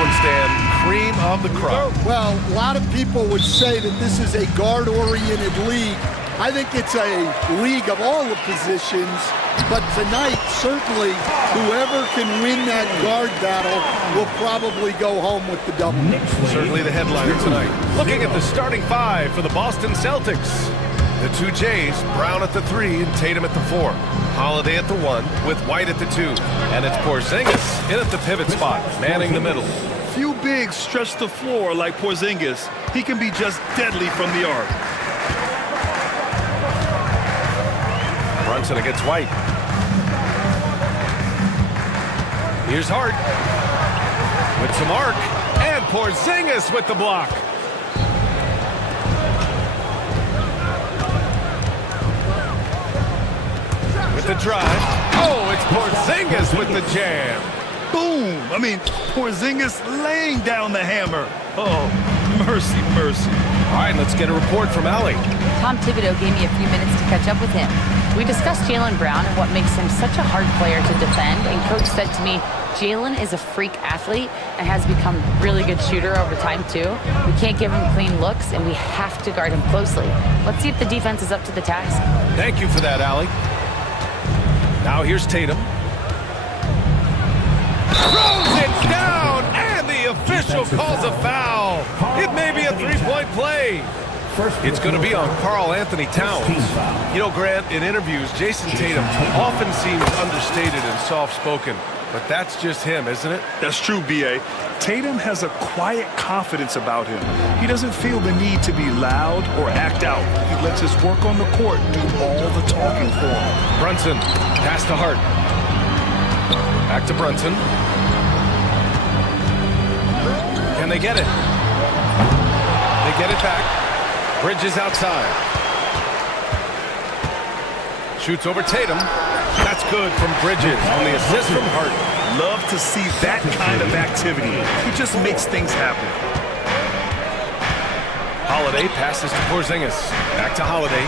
one, Stan. Cream of the crop. Well, a lot of people would say that this is a guard-oriented league. I think it's a league of all the positions, but tonight, certainly, whoever can win that guard battle will probably go home with the double. Certainly the headliner tonight. Looking at the starting five for the Boston Celtics. The two Jays, Brown at the 3 and Tatum at the 4. Holiday at the 1 with White at the 2. And it's Porzingis in at the pivot spot, manning the middle. Few bigs stretch the floor like Porzingis. He can be just deadly from the arc. Brunson against White. Here's Hart with some arc, and Porzingis with the block. With the drive. Oh, it's Porzingis with the jam. Boom! I mean, Porzingis laying down the hammer. Oh, mercy, mercy. All right, let's get a report from Allie. Tom Thibodeau gave me a few minutes to catch up with him. We discussed Jaylen Brown and what makes him such a hard player to defend, and Coach said to me, Jaylen is a freak athlete and has become a really good shooter over time, too. We can't give him clean looks, and we have to guard him closely. Let's see if the defense is up to the task. Thank you for that, Allie. Now here's Tatum. Throws it down, and the official calls a foul. It may be a three-point play. It's going to be on Karl Anthony Towns. You know, Grant, in interviews, Jason Tatum often seems understated and soft-spoken, but that's just him, isn't it? That's true, B.A. Tatum has a quiet confidence about him. He doesn't feel the need to be loud or act out. He lets his work on the court do all the talking for him. Brunson, pass to Hart. Back to Brunson. Can they get it? They get it back. Bridges outside. Shoots over Tatum. That's good from Bridges on the assist from Hart. Love to see that kind of activity. He just makes things happen. Holiday passes to Porzingis. Back to Holiday.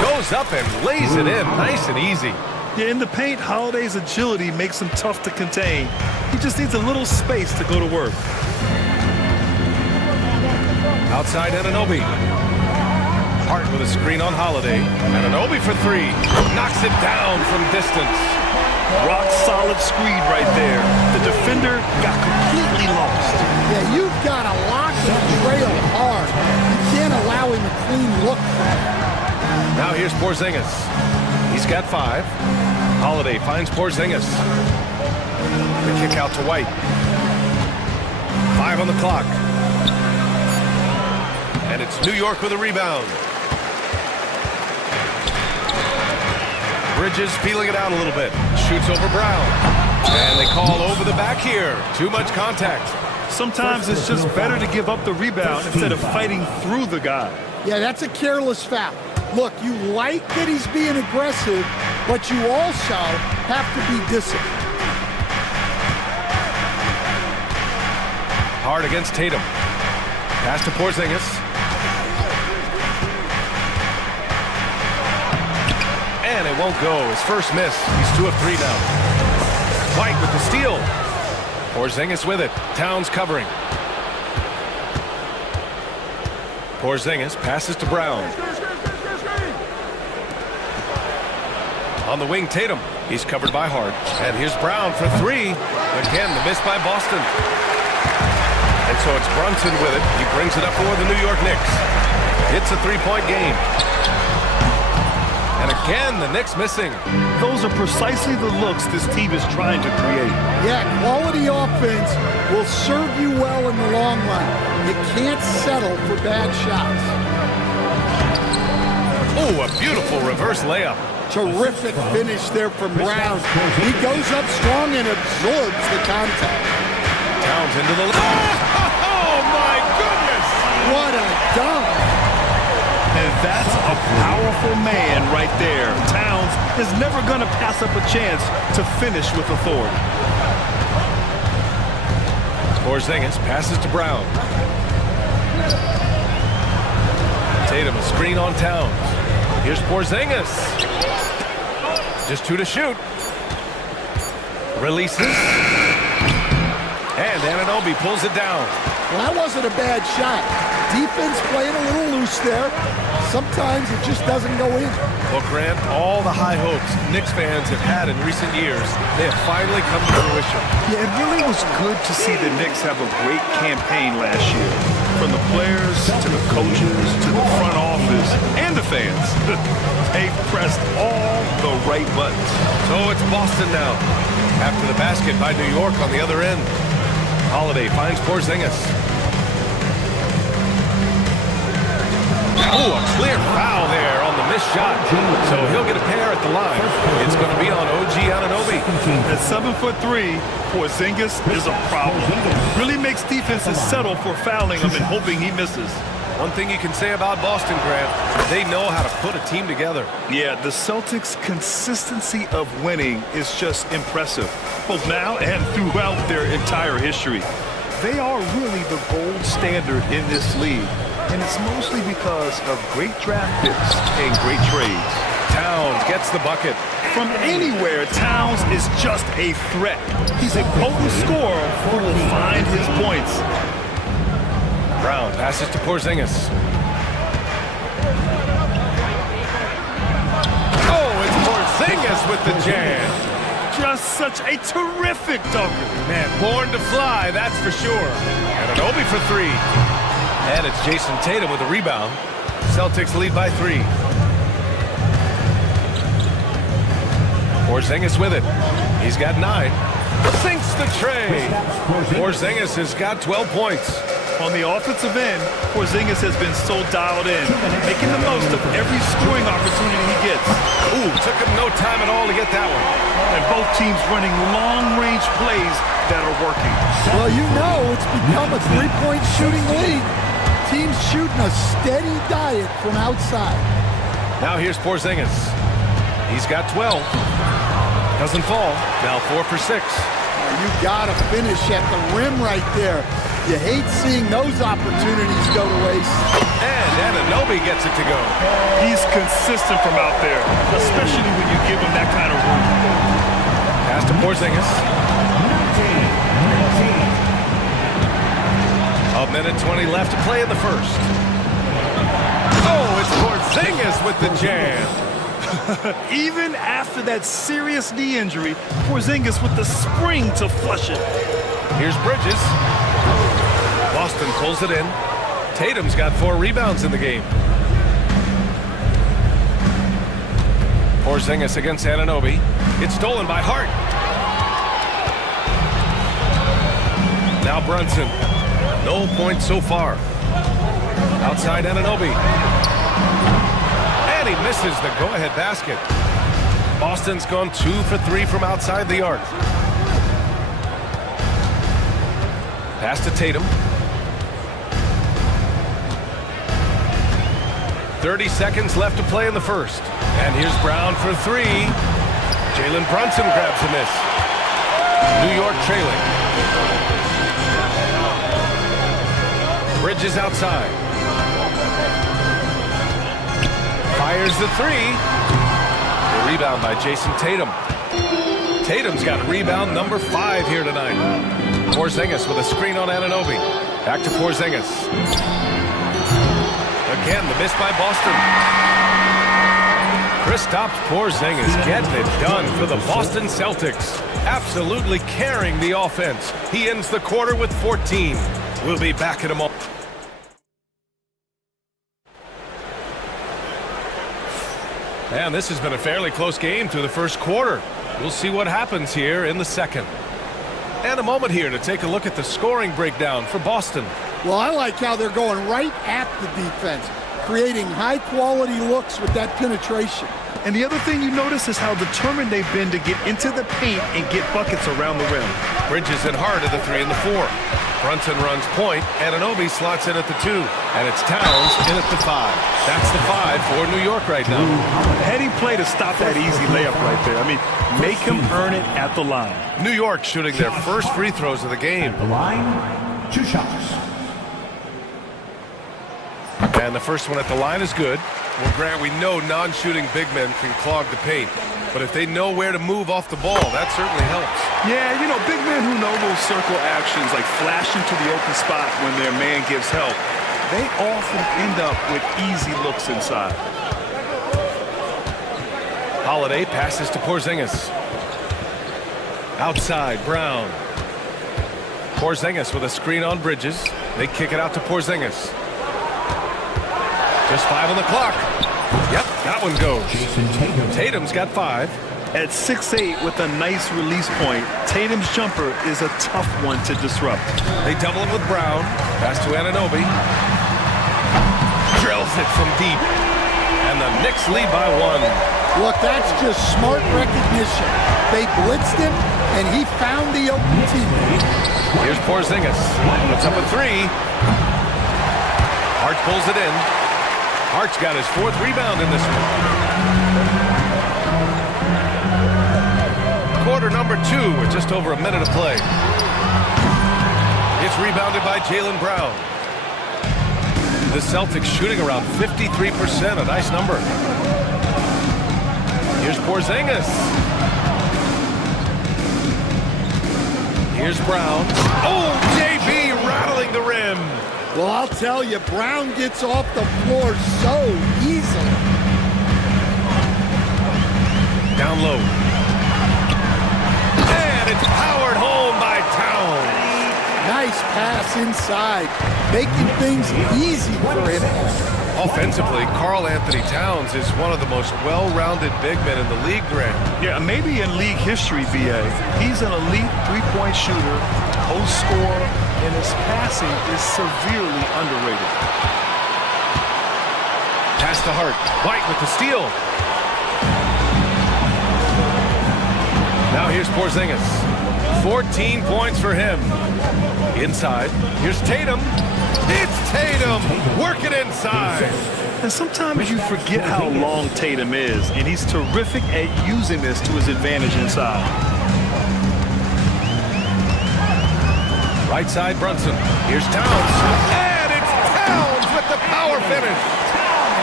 Goes up and lays it in nice and easy. Yeah, in the paint, Holiday's agility makes him tough to contain. He just needs a little space to go to work. Outside Anunoby. Hart with a screen on Holiday. Anunoby for 3. Knocks it down from distance. Rock solid screen right there. The defender got completely lost. Yeah, you've got to lock and trail hard. You can't allow him a clean look. Now here's Porzingis. He's got 5. Holiday finds Porzingis. The kick out to White. 5 on the clock. And it's New York with a rebound. Bridges feeling it out a little bit. Shoots over Brown. And they call over the back here. Too much contact. Sometimes it's just better to give up the rebound instead of fighting through the guy. Yeah, that's a careless foul. Look, you like that he's being aggressive, but you also have to be disciplined. Hard against Tatum. Pass to Porzingis. And it won't go. His first miss. He's 2 of 3 now. White with the steal. Porzingis with it. Towns covering. Porzingis passes to Brown. On the wing, Tatum. He's covered by Hart. And here's Brown for 3. Again, the miss by Boston. And so it's Brunson with it. He brings it up for the New York Knicks. It's a 3-point game. And again, the Knicks missing. Those are precisely the looks this team is trying to create. Yeah, quality offense will serve you well in the long run. You can't settle for bad shots. Oh, a beautiful reverse layup. Terrific finish there from Brown. He goes up strong and absorbs the contact. Towns into the... Oh, my goodness! What a dunk! And that's a powerful man right there. Towns is never going to pass up a chance to finish with authority. Porzingis passes to Brown. Tatum, a screen on Towns. Here's Porzingis. Just 2 to shoot. Releases. And Anunoby pulls it down. Well, that wasn't a bad shot. Defense playing a little loose there. Sometimes it just doesn't go in. Well, Grant, all the high hopes Knicks fans have had in recent years, they have finally come to fruition. Yeah, it really was good to see the Knicks have a great campaign last year. From the players to the coaches to the front office and the fans. They pressed all the right buttons. So it's Boston now. After the basket by New York on the other end. Holiday finds Porzingis. Oh, a clear foul there on the missed shot. So he'll get a pair at the line. It's going to be on OG Anunoby. At 7'3", Porzingis is a problem. Really makes defenses settle for fouling him and hoping he misses. One thing you can say about Boston, Grant, they know how to put a team together. Yeah, the Celtics' consistency of winning is just impressive, both now and throughout their entire history. They are really the gold standard in this league, and it's mostly because of great draft picks and great trades. Towns gets the bucket. From anywhere, Towns is just a threat. He's a potent scorer who will find his points. Brown passes to Porzingis. Oh, it's Porzingis with the jam. Just such a terrific dunker. Man, born to fly, that's for sure. Anunoby for three. And it's Jason Tatum with a rebound. Celtics lead by 3. Porzingis with it. He's got 9. Sinks the tray. Porzingis has got 12 points. On the offensive end, Porzingis has been so dialed in, making the most of every scoring opportunity he gets. Ooh, took him no time at all to get that one. And both teams running long-range plays that are working. Well, you know it's become a three-point shooting league. Teams shooting a steady diet from outside. Now here's Porzingis. He's got 12. Doesn't fall. Now 4 for 6. You gotta finish at the rim right there. You hate seeing those opportunities go to waste. And Anunoby gets it to go. He's consistent from out there, especially when you give him that kind of room. Pass to Porzingis. A minute 20 left to play in the first. Oh, it's Porzingis with the jam. Even after that serious knee injury, Porzingis with the spring to flush it. Here's Bridges. Boston pulls it in. Tatum's got 4 rebounds in the game. Porzingis against Anunoby. It's stolen by Hart. Now Brunson. No points so far. Outside Anunoby. And he misses the go-ahead basket. Boston's gone 2 for 3 from outside the arc. Pass to Tatum. 30 seconds left to play in the first. And here's Brown for 3. Jalen Brunson grabs a miss. New York trailing. Bridges outside. Fires the 3. The rebound by Jason Tatum. Tatum's got rebound number 5 here tonight. Porzingis with a screen on Anunoby. Back to Porzingis. Again, the miss by Boston. Kristaps Porzingis getting it done for the Boston Celtics. Absolutely carrying the offense. He ends the quarter with 14. We'll be back in a moment. And this has been a fairly close game through the first quarter. We'll see what happens here in the second. And a moment here to take a look at the scoring breakdown for Boston. Well, I like how they're going right at the defense, creating high-quality looks with that penetration. And the other thing you notice is how determined they've been to get into the paint and get buckets around the rim. Bridges and Hart at the 3 and the 4. Brunson runs point. Anunoby slots in at the 2. And it's Towns in at the 5. That's the 5 for New York right now. Heady play to stop that easy layup right there. I mean, make him earn it at the line. New York shooting their first free throws of the game. The line, 2 shots. And the first one at the line is good. Well, Grant, we know non-shooting big men can clog the paint. But if they know where to move off the ball, that certainly helps. Yeah, you know, big men who know those circle actions, like flashing to the open spot when their man gives help, they often end up with easy looks inside. Holiday passes to Porzingis. Outside, Brown. Porzingis with a screen on Bridges. They kick it out to Porzingis. Just 5 on the clock. Yep, that one goes. Tatum's got 5. At 6'8" with a nice release point, Tatum's jumper is a tough one to disrupt. They double him with Brown. Pass to Anunoby. Drills it from deep. And the Knicks lead by 1. Look, that's just smart recognition. They blitzed him, and he found the open teammate. Here's Porzingis. Puts up a 3. Hart pulls it in. Hart's got his 4th rebound in this one. Quarter number 2 with just over a minute of play. It's rebounded by Jaylen Brown. The Celtics shooting around 53%, a nice number. Here's Porzingis. Here's Brown. Oh, JB rattling the rim. Well, I'll tell you, Brown gets off the floor so easily. Down low. And it's powered home by Towns. Nice pass inside, making things easy for him. Offensively, Karl Anthony Towns is one of the most well-rounded big men in the league, Grant. Yeah, maybe in league history, B.A. He's an elite three-point shooter, post scorer, and his passing is severely underrated. Pass to Hart. White with the steal. Now here's Porzingis. 14 points for him. Inside. Here's Tatum. It's Tatum. Working inside. And sometimes you forget how long Tatum is, and he's terrific at using this to his advantage inside. Right side, Brunson. Here's Towns. And it's Towns with the power finish.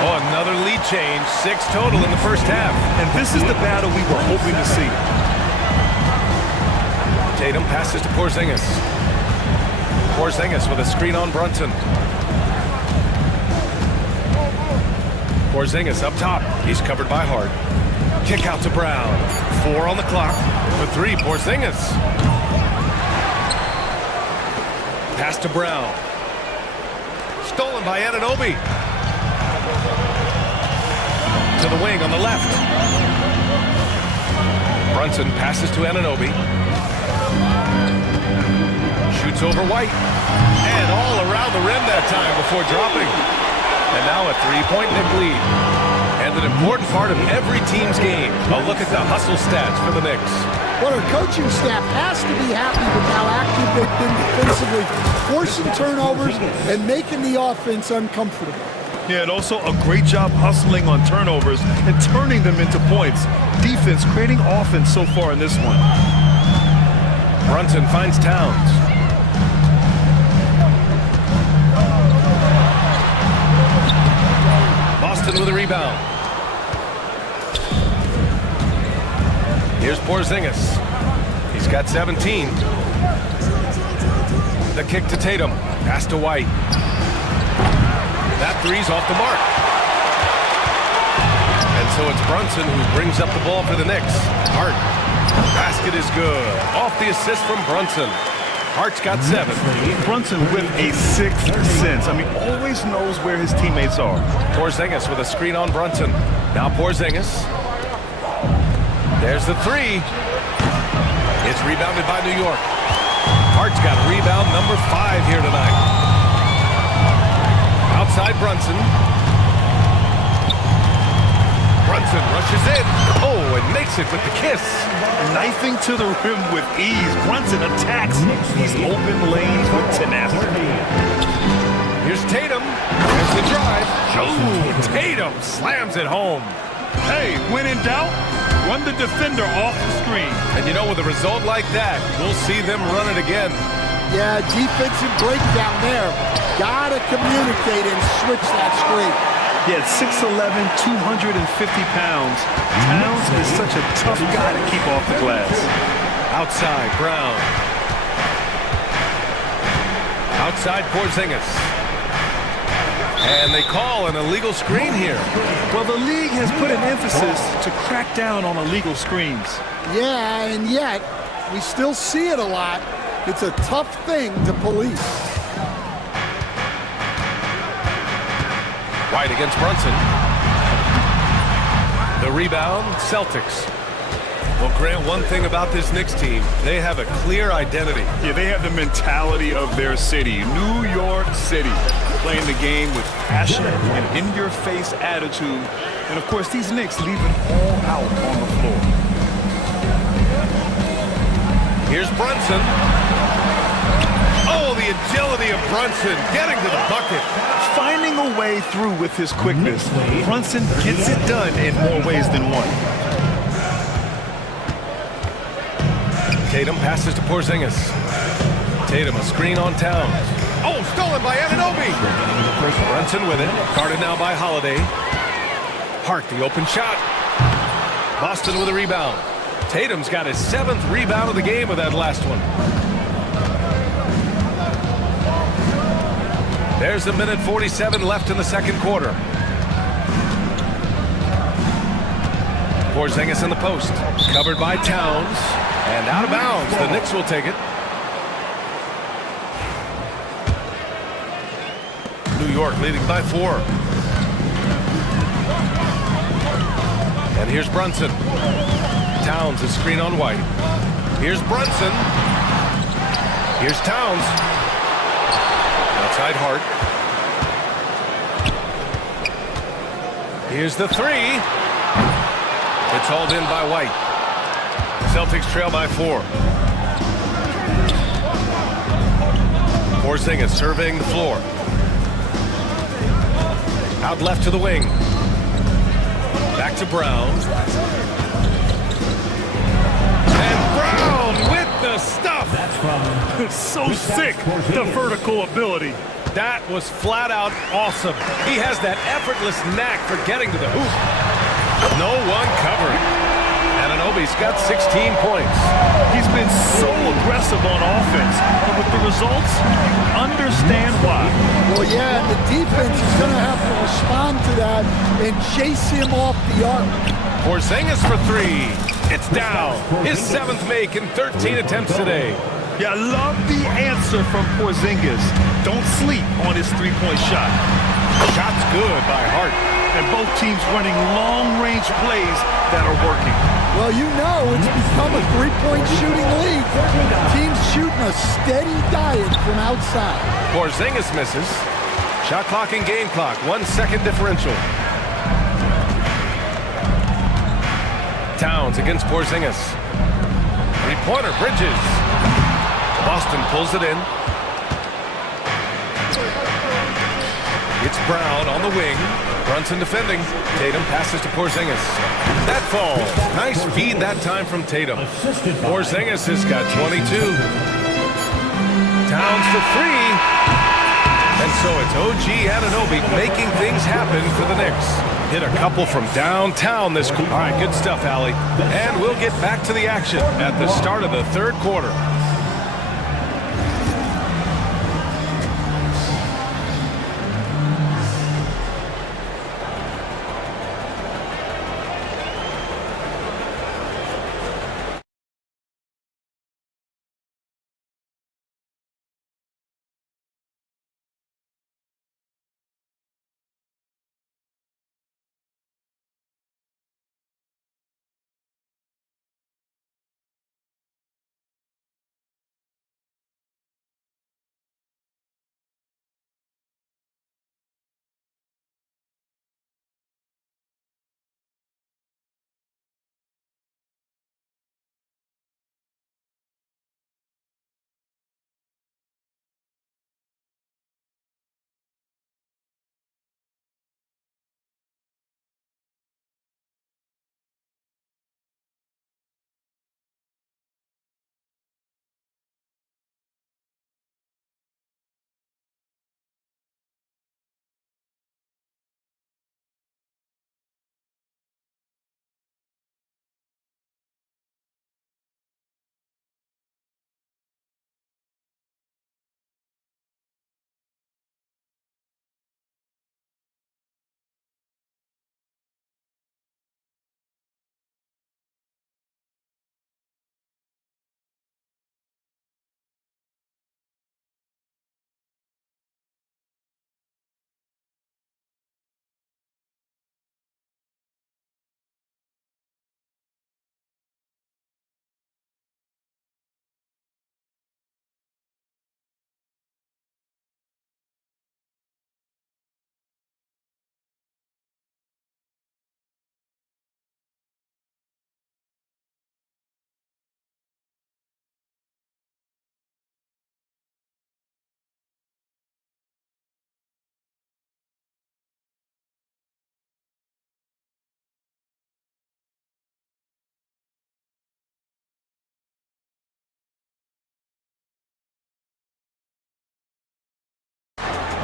Oh, another lead change. 6 total in the first half. And this is the battle we were hoping to see. Tatum passes to Porzingis. Porzingis with a screen on Brunson. Porzingis up top. He's covered by Hart. Kick out to Brown. 4 on the clock. For 3, Porzingis. Pass to Brown. Stolen by Anunoby. To the wing on the left. Brunson passes to Anunoby. Shoots over White. And all around the rim that time before dropping. And now a 3-point Knick lead. And an important part of every team's game. A look at the hustle stats for the Knicks. Well, our coaching staff has to be happy with how active they've been defensively, forcing turnovers and making the offense uncomfortable. Yeah, and also a great job hustling on turnovers and turning them into points. Defense creating offense so far in this one. Brunson finds Towns. Boston with a rebound. Here's Porzingis. He's got 17. The kick to Tatum. Pass to White. That 3's off the mark. And so it's Brunson who brings up the ball for the Knicks. Hart. Basket is good. Off the assist from Brunson. Hart's got 7. Brunson with a sixth sense. I mean, always knows where his teammates are. Porzingis with a screen on Brunson. Now Porzingis. There's the 3. It's rebounded by New York. Hart's got rebound number 5 here tonight. Outside Brunson. Brunson rushes in. Oh, and makes it with the kiss. Knifing to the rim with ease. Brunson attacks these open lanes with tenacity. Here's Tatum. There's the drive. Oh, Tatum slams it home. Hey, when in doubt, run the defender off the screen. And you know, with a result like that, we'll see them run it again. Yeah, defensive breakdown there. Gotta communicate and switch that screen. Yeah, at 6'11", 250 pounds, Towns is such a tough guy to keep off the glass. Outside, Brown. Outside, Porzingis. And they call an illegal screen here. Well, the league has put an emphasis to crack down on illegal screens. Yeah, and yet, we still see it a lot. It's a tough thing to police. White against Brunson. The rebound, Celtics. Well, Grant, one thing about this Knicks team, they have a clear identity. Yeah, they have the mentality of their city, New York City, playing the game with passion and in-your-face attitude. And, of course, these Knicks leave it all out on the floor. Here's Brunson. Oh, the agility of Brunson getting to the bucket. Finding a way through with his quickness. Brunson gets it done in more ways than one. Tatum passes to Porzingis. Tatum, a screen on Towns. Oh, stolen by Anunoby. Brunson with it. Guarded now by Holiday. Hart, the open shot. Boston with a rebound. Tatum's got his 7th rebound of the game with that last one. There's a minute 47 left in the second quarter. Porzingis in the post. Covered by Towns. And out of bounds. The Knicks will take it. New York leading by 4. And here's Brunson. Towns, a screen on White. Here's Brunson. Here's Towns. Outside Hart. Here's the 3. It's hauled in by White. Celtics trail by 4. Porzingis surveying the floor. Out left to the wing. Back to Brown. And Brown with the stuff. So sick, the vertical ability. That was flat out awesome. He has that effortless knack for getting to the hoop. No one covering. Anunoby's got 16 points. He's been so aggressive on offense, and with the results, you understand why. Well, yeah, and the defense is going to have to respond to that and chase him off the arc. Porzingis for 3. It's down. His 7th make in 13 attempts today. Yeah, I love the answer from Porzingis. Don't sleep on his three-point shot. Shot's good by Hart. And both teams running long-range plays that are working. Well, you know it's become a three-point shooting league. Teams shooting a steady diet from outside. Porzingis misses. Shot clock and game clock. 1 second differential. Towns against Porzingis. Three-pointer, Bridges. Boston pulls it in. It's Brown on the wing. Brunson defending. Tatum passes to Porzingis. That falls. Nice feed that time from Tatum. Porzingis has got 22. Towns for 3. And so it's OG Anunoby making things happen for the Knicks. Hit a couple from downtown this quarter. All right, good stuff, Allie. And we'll get back to the action at the start of the third quarter.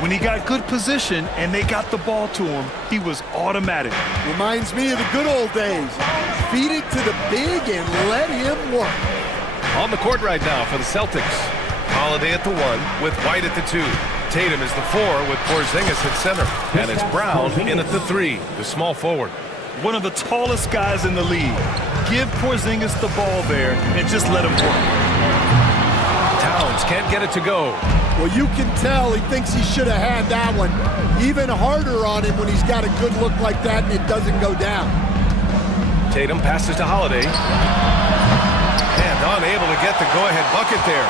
When he got good position and they got the ball to him, he was automatic. Reminds me of the good old days. Feed it to the big and let him work. On the court right now for the Celtics. Holiday at the 1 with White at the 2. Tatum is the 4 with Porzingis at center. And it's Brown in at the 3, the small forward. One of the tallest guys in the league. Give Porzingis the ball there and just let him work. Towns can't get it to go. Well, you can tell he thinks he should have had that one. Even harder on him when he's got a good look like that and it doesn't go down. Tatum passes to Holiday. And unable to get the go-ahead bucket there.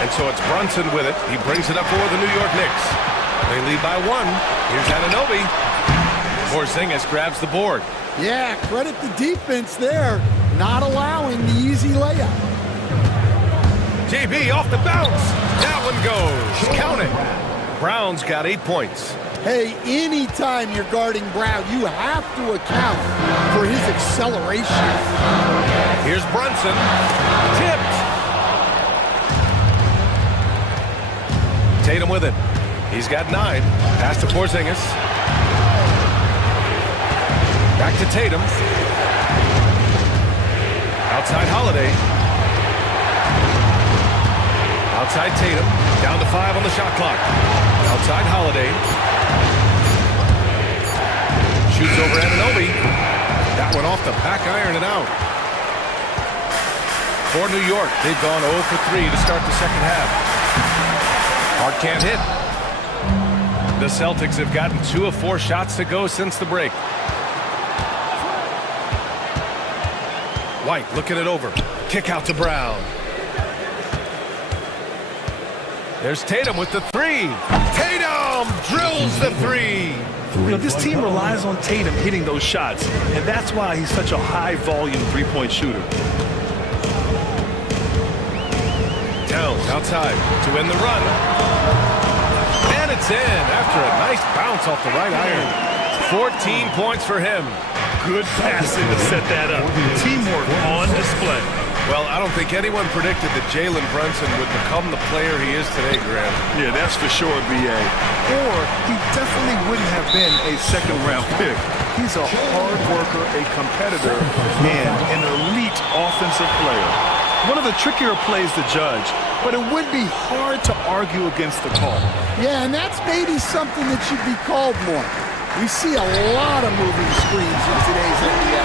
And so it's Brunson with it. He brings it up for the New York Knicks. They lead by 1. Here's Anunoby. Porzingis grabs the board. Yeah, credit the defense there. Not allowing the easy layup. JB off the bounce. That one goes. Count it. Brown's got 8 points. Hey, anytime you're guarding Brown, you have to account for his acceleration. Here's Brunson. Tipped. Tatum with it. He's got 9. Pass to Porzingis. Back to Tatum. Outside Holiday. Outside Tatum. Down to 5 on the shot clock. Outside Holiday. Shoots over Anunoby. That one off the back iron and out. For New York, they've gone 0 for 3 to start the second half. Hart can't hit. The Celtics have gotten 2 of 4 shots to go since the break. White looking it over. Kick out to Brown. There's Tatum with the 3. Tatum drills the 3. You know, this team relies on Tatum hitting those shots, and that's why he's such a high-volume three-point shooter. Towns outside to win the run. And it's in after a nice bounce off the right iron. 14 points for him. Good passing to set that up. Teamwork on display. Well, I don't think anyone predicted that Jalen Brunson would become the player he is today, Graham. Yeah, that's for sure, B.A. Or he definitely wouldn't have been a second-round pick. He's a hard worker, a competitor, and an elite offensive player. One of the trickier plays to judge, but it would be hard to argue against the call. Yeah, and that's maybe something that should be called more. We see a lot of moving screens in today's NBA.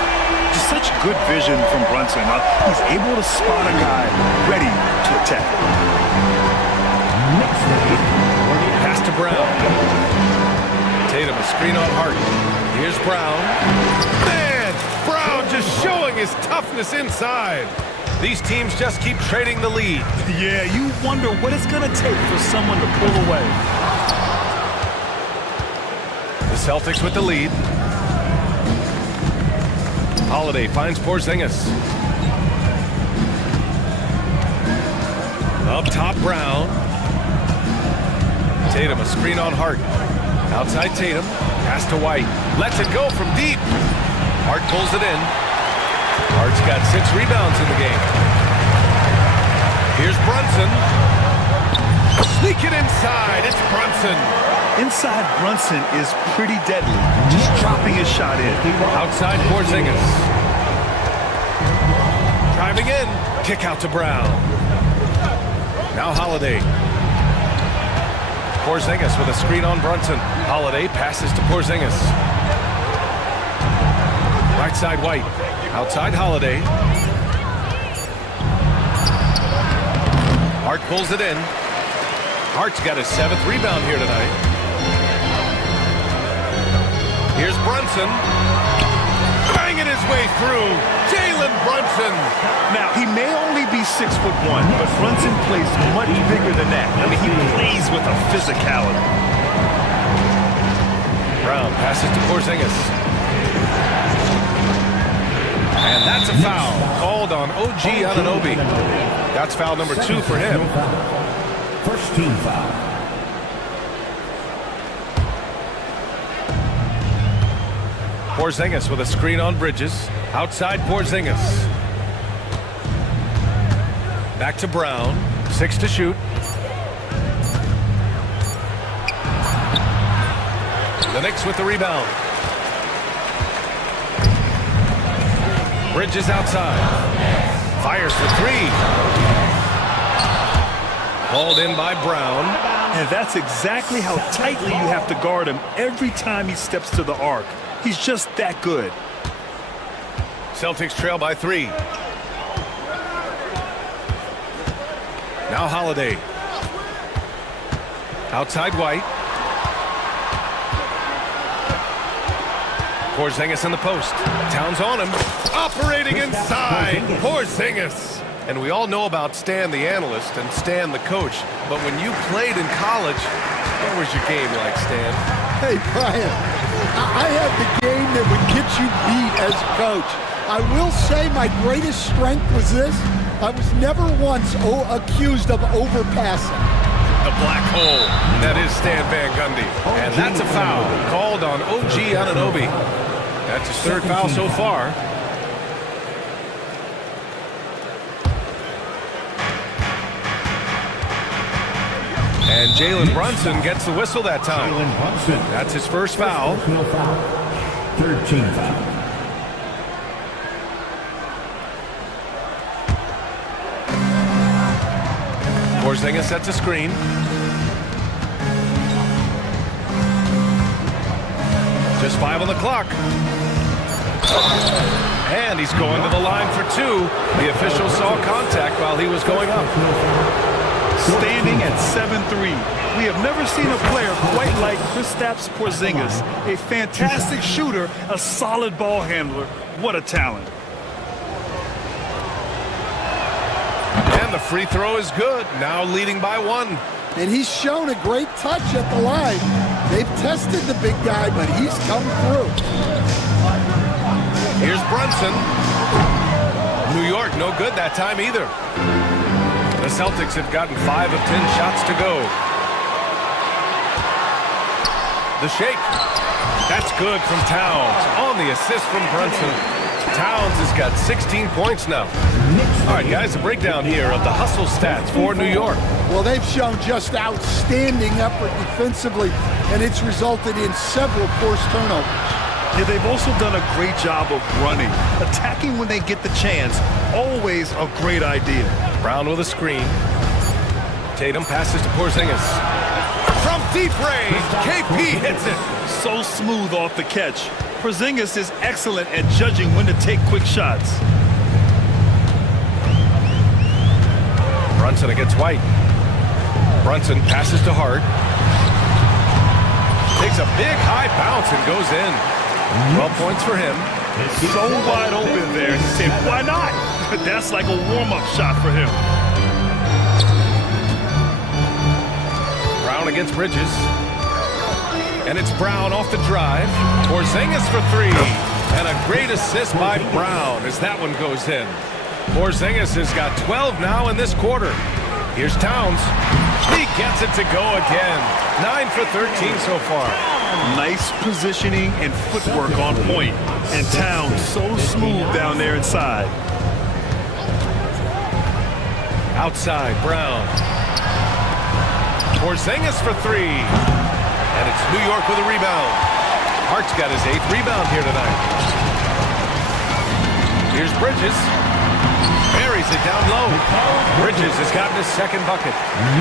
Just such good vision from Brunson. He's able to spot a guy ready to attack. Pass to Brown. Tatum, a screen on Hart. Here's Brown. Man, Brown just showing his toughness inside. These teams just keep trading the lead. Yeah, you wonder what it's going to take for someone to pull away. The Celtics with the lead. Holiday finds Porzingis. Up top, Brown. Tatum, a screen on Hart. Outside Tatum. Pass to White. Lets it go from deep. Hart pulls it in. Hart's got 6 rebounds in the game. Here's Brunson. Sneak it inside. It's Brunson. Inside Brunson is pretty deadly. Just dropping his shot in. Outside Porzingis. Driving in. Kick out to Brown. Now Holiday. Porzingis with a screen on Brunson. Holiday passes to Porzingis. Right side White. Outside Holiday. Hart pulls it in. Hart's got his 7th rebound here tonight. Here's Brunson. Banging his way through. Jalen Brunson. Now, he may only be 6'1", but Brunson plays much bigger than that. I mean, he plays with a physicality. Brown passes to Porzingis. And that's a foul called on OG Anunoby. That's foul number 2 for him. First team foul. Porzingis with a screen on Bridges. Outside Porzingis. Back to Brown. 6 to shoot. The Knicks with the rebound. Bridges outside. Fires for three. Hauled in by Brown. And that's exactly how tightly you have to guard him every time he steps to the arc. He's just that good. Celtics trail by 3. Now Holiday. Outside White. Porzingis in the post. Towns on him. Operating inside. Porzingis. And we all know about Stan the analyst and Stan the coach. But when you played in college, what was your game like, Stan? Hey, Brian, I had the game that would get you beat as a coach. I will say my greatest strength was this. I was never once accused of overpassing. The black hole. That is Stan Van Gundy. And that's a foul called on OG Anunoby. That's his third foul so far. And Jalen Brunson gets the whistle that time. That's his first foul. 13 foul. Porzingis sets a screen. Just 5 on the clock. And he's going to the line for 2. The official saw contact while he was going up. Standing at 7'3", we have never seen a player quite like Kristaps Porzingis. A fantastic shooter, a solid ball handler. What a talent. And the free throw is good, now leading by 1. And he's shown a great touch at the line. They've tested the big guy, but he's come through. Here's Brunson. New York, no good that time either. The Celtics have gotten 5 of 10 shots to go. The shake. That's good from Towns. On the assist from Brunson. Towns has got 16 points now. All right, guys, a breakdown here of the hustle stats for New York. Well, they've shown just outstanding effort defensively, and it's resulted in several forced turnovers. Yeah, they've also done a great job of running. Attacking when they get the chance, always a great idea. Brown with a screen. Tatum passes to Porzingis. From deep range, KP hits it. So smooth off the catch. Porzingis is excellent at judging when to take quick shots. Brunson against White. Brunson passes to Hart. Takes a big high bounce and goes in. 12 points for him. So wide open there. You say, why not? That's like a warm-up shot for him. Brown against Bridges. And it's Brown off the drive. Porzingis for 3. And a great assist by Brown as that one goes in. Porzingis has got 12 now in this quarter. Here's Towns. He gets it to go again. 9 for 13 so far. Nice positioning and footwork on point. And Towns so smooth down there inside. Outside, Brown. Porzingis for 3. And it's New York with a rebound. Hart's got his 8th rebound here tonight. Here's Bridges. Buries it down low. Bridges has gotten his 2nd bucket.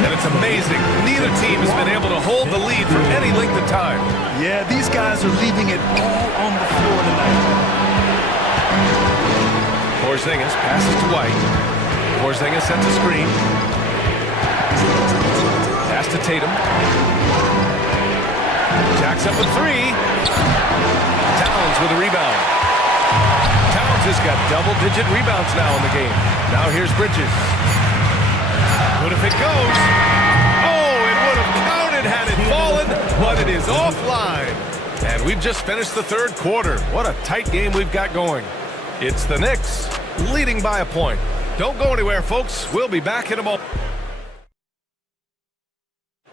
And it's amazing. Neither team has been able to hold the lead for any length of time. Yeah, these guys are leaving it all on the floor tonight. Porzingis passes to White. Porzingis sets a screen. Pass to Tatum. Jacks up with 3. Towns with a rebound. Towns has got double-digit rebounds now in the game. Now here's Bridges. What if it goes? Oh, it would have counted had it fallen, but it is offline. And we've just finished the 3rd quarter. What a tight game we've got going. It's the Knicks leading by a point. Don't go anywhere, folks. We'll be back in a moment.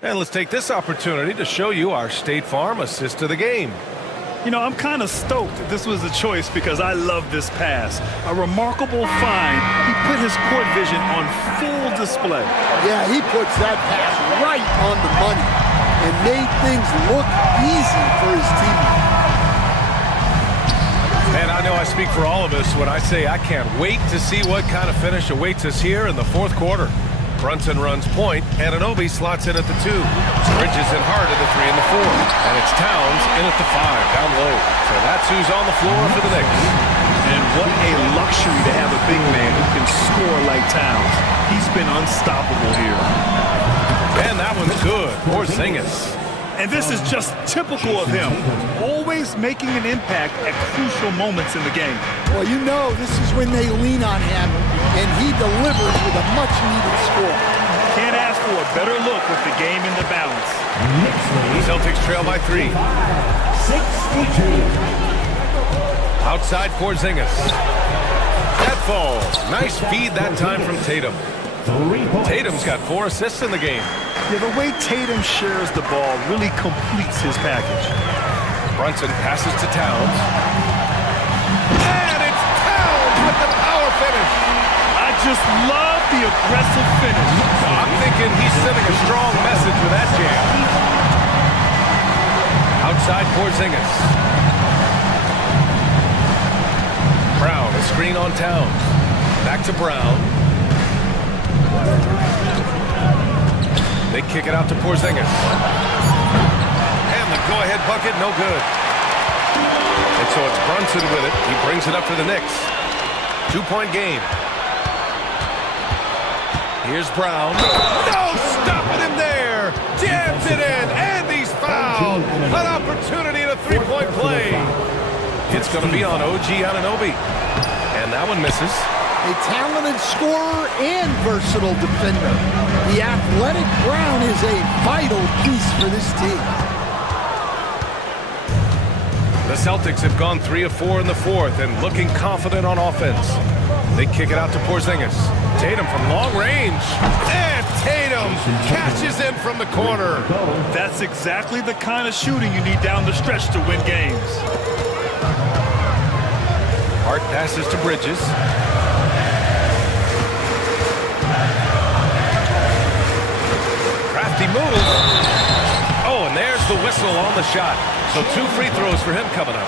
And let's take this opportunity to show you our State Farm assist of the game. You know, I'm kind of stoked that this was a choice because I love this pass. A remarkable find. He put his court vision on full display. Yeah, he puts that pass right on the money. and made things look easy for his teammates. And I know I speak for all of us when I say I can't wait to see what kind of finish awaits us here in the fourth quarter. Brunson runs point, and Anunoby slots in at the 2. Bridges in hard at the 3 and the 4. And it's Towns in at the 5, down low. So that's who's on the floor for the Knicks. And what a luxury to have a big man who can score like Towns. He's been unstoppable here. And that one's good. Porzingis. And this is just typical of him, always making an impact at crucial moments in the game. Well, you know this is when they lean on him, and he delivers with a much-needed score. Can't ask for a better look with the game in the balance. Celtics trail by 3. 62. Outside Porzingis. That falls. Nice feed that time from Tatum. Tatum's got 4 assists in the game. Yeah, the way Tatum shares the ball really completes his package. Brunson passes to Towns. And it's Towns with the power finish. I just love the aggressive finish. I'm thinking he's sending a strong message with that jam. Outside Porzingis. Brown, a screen on Towns. Back to Brown. They kick it out to Porzingis. And the go-ahead bucket, no good. And so it's Brunson with it. He brings it up for the Knicks. 2-point game. Here's Brown. No stopping him there. Jams it in, and he's fouled. An opportunity in a 3-point play. It's going to be on OG Anunoby. And that one misses. A talented scorer and versatile defender. The athletic Brown is a vital piece for this team. The Celtics have gone 3 of 4 in the fourth and looking confident on offense. They kick it out to Porzingis. Tatum from long range. And Tatum catches in from the corner. That's exactly the kind of shooting you need down the stretch to win games. Hart passes to Bridges. Crafty move. Oh, and there's the whistle on the shot. So 2 free throws for him coming up.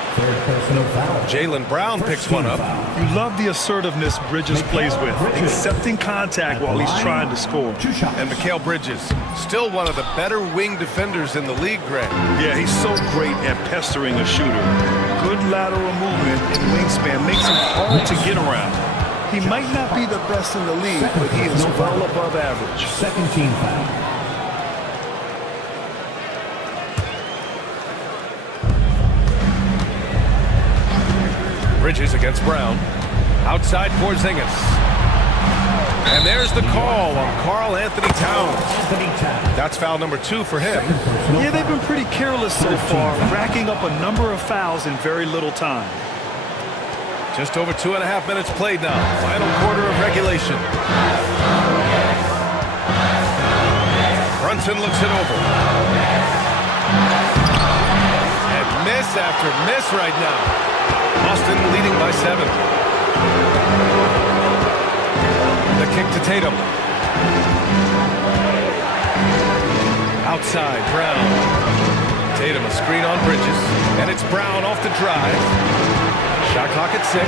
Jaylen Brown picks one up. You love the assertiveness Bridges plays with, accepting contact while he's trying to score. And Mikal Bridges, still one of the better wing defenders in the league, Greg. Yeah, he's so great at pestering a shooter. Good lateral movement and wingspan makes him hard to get around. He might not be the best in the league, but he is well above average. Second team foul. Bridges against Brown. Outside Porzingis. And there's the call on Karl Anthony Towns. That's foul number 2 for him. Yeah, they've been pretty careless so far, racking up a number of fouls in very little time. Just over 2.5 minutes played now. Final quarter of regulation. Brunson looks it over. And miss after miss right now. Boston leading by 7. The kick to Tatum. Outside, Brown. Tatum a screen on Bridges. And it's Brown off the drive. Shot clock at 6.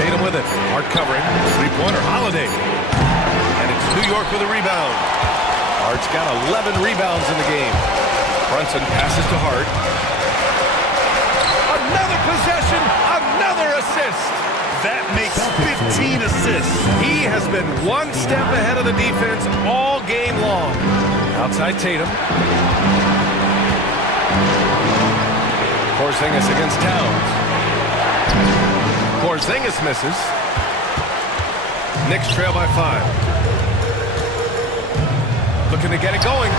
Tatum with it. Hart covering. 3-pointer, Holiday. And it's New York with a rebound. Hart's got 11 rebounds in the game. Brunson passes to Hart. Another possession, another assist. That makes 15 assists. He has been one step ahead of the defense all game long. Outside Tatum. Porzingis against Towns. Porzingis misses. Knicks trail by 5. Looking to get it going.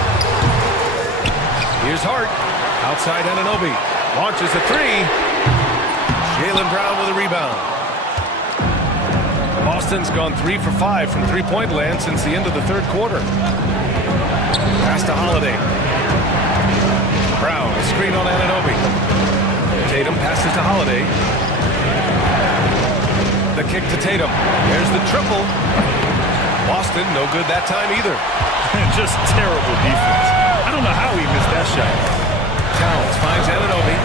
Here's Hart. Outside Anunoby. Launches a 3. Jaylen Brown with a rebound. Boston's gone 3 for 5 from 3-point land since the end of the third quarter. Pass to Holiday. Brown, a screen on Anunoby. Tatum passes to Holiday. The kick to Tatum. There's the triple. Boston, no good that time either. Just terrible defense. I don't know how he missed that shot. Towns finds Anunoby.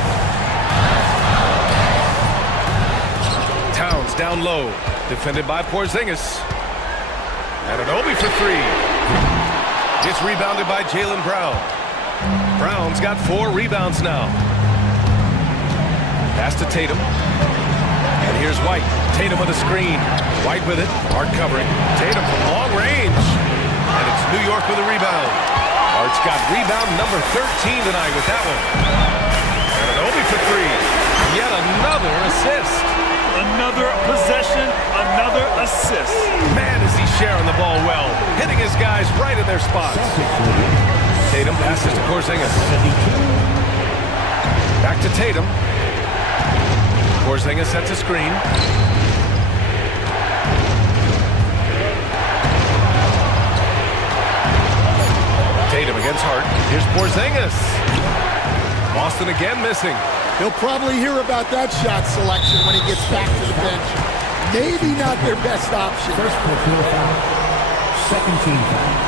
Towns down low. Defended by Porzingis. Anunoby for three. It's rebounded by Jaylen Brown. Brown's got 4 rebounds now. Pass to Tatum. And here's White. Tatum with a screen. White with it. Hart covering. Tatum from long range. And it's New York with a rebound. Hart's got rebound number 13 tonight with that one. Anunoby for three. Yet another assist. Another possession, another assist. Man, is he sharing the ball well. Hitting his guys right in their spots. Tatum passes to Porzingis. Back to Tatum. Porzingis sets a screen. Tatum against Hart. Here's Porzingis. Boston again missing. He'll probably hear about that shot selection when he gets back to the bench. Maybe not their best option. First personal foul. Second team foul.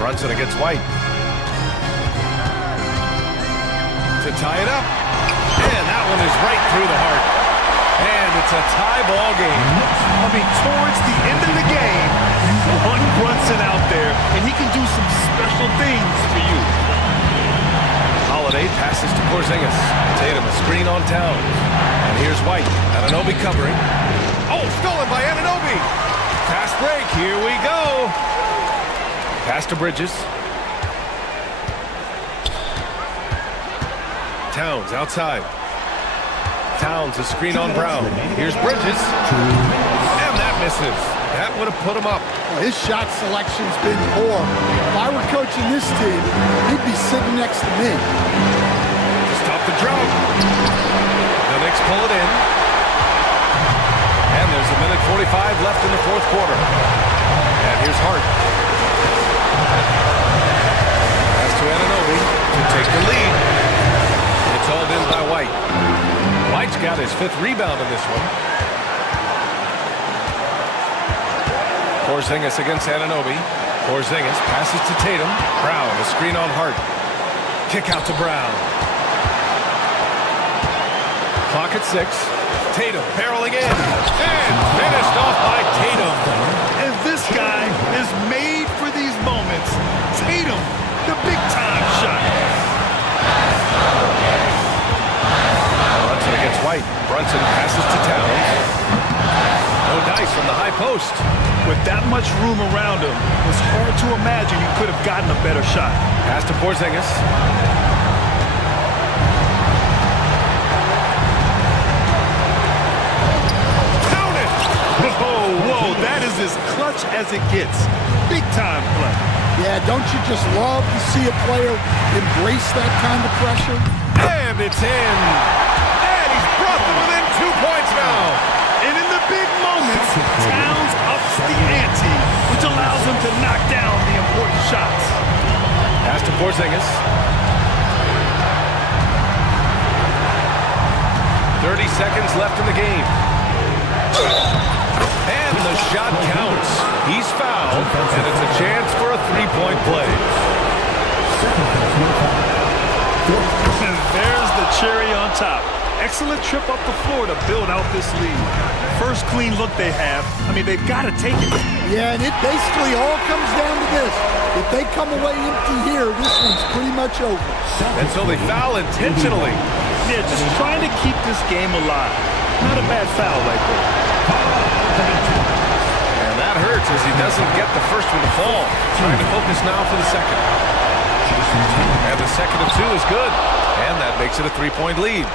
Brunson against White. To tie it up. And that one is right through the heart. And it's a tie ball game. I mean, towards the end of the game, you want Brunson out there, and he can do some special things for you. Holiday passes to Porzingis. Tatum a screen on Towns. And here's White. Anunoby covering. Oh, stolen by Anunoby. Fast break. Here we go. Pass to Bridges. Towns outside. Towns a screen on Brown. Here's Bridges. And that misses. That would have put him up. Well, his shot selection's been poor. If I were coaching this team, he'd be sitting next to me. Stop the drought. The Knicks pull it in. And there's a minute 45 left in the fourth quarter. And here's Hart. Pass to Anunoby to take the lead. It's hauled in by White. White's got his 5th rebound in this one. Porzingis against Anunoby. Porzingis passes to Tatum. Brown, a screen on Hart. Kick out to Brown. Clock at 6. Tatum barreling in. And finished off by Tatum. And this guy is made for these moments. Tatum, the big-time shot. Brunson against White. Brunson passes to Towns. No dice from the high post. With that much room around him, it's hard to imagine he could have gotten a better shot. Pass to Porzingis. Count it! Whoa, that is as clutch as it gets. Big-time play. Yeah, don't you just love to see a player embrace that kind of pressure? And it's in. And he's brought them within 2 points now. And in the big moments, Towns ups the ante, which allows him to knock down the important shots. Pass to Porzingis. 30 seconds left in the game. And the shot counts. He's fouled, and it's a chance for a 3-point play. And there's the cherry on top. Excellent trip up the floor to build out this lead. First clean look they have. I mean, they've got to take it. Yeah, and it basically all comes down to this. If they come away empty here, this one's pretty much over. And so they foul intentionally. Yeah, just trying to keep this game alive. Not a bad foul right there. And that hurts as he doesn't get the first one to fall. Trying to focus now for the second. And the second of 2 is good. And that makes it a 3-point lead.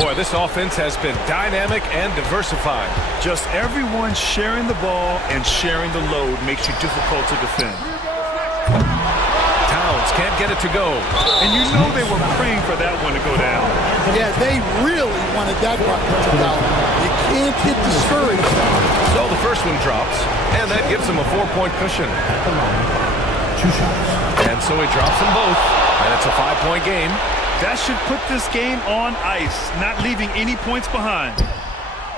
Boy, this offense has been dynamic and diversified. Just everyone sharing the ball and sharing the load makes you difficult to defend. Towns can't get it to go. And you know they were praying for that one to go down. Yeah, they really wanted that bucket to go. You can't get discouraged. So the first one drops, and that gives him a 4-point cushion. And so he drops them both, and it's a 5-point game. That should put this game on ice, not leaving any points behind.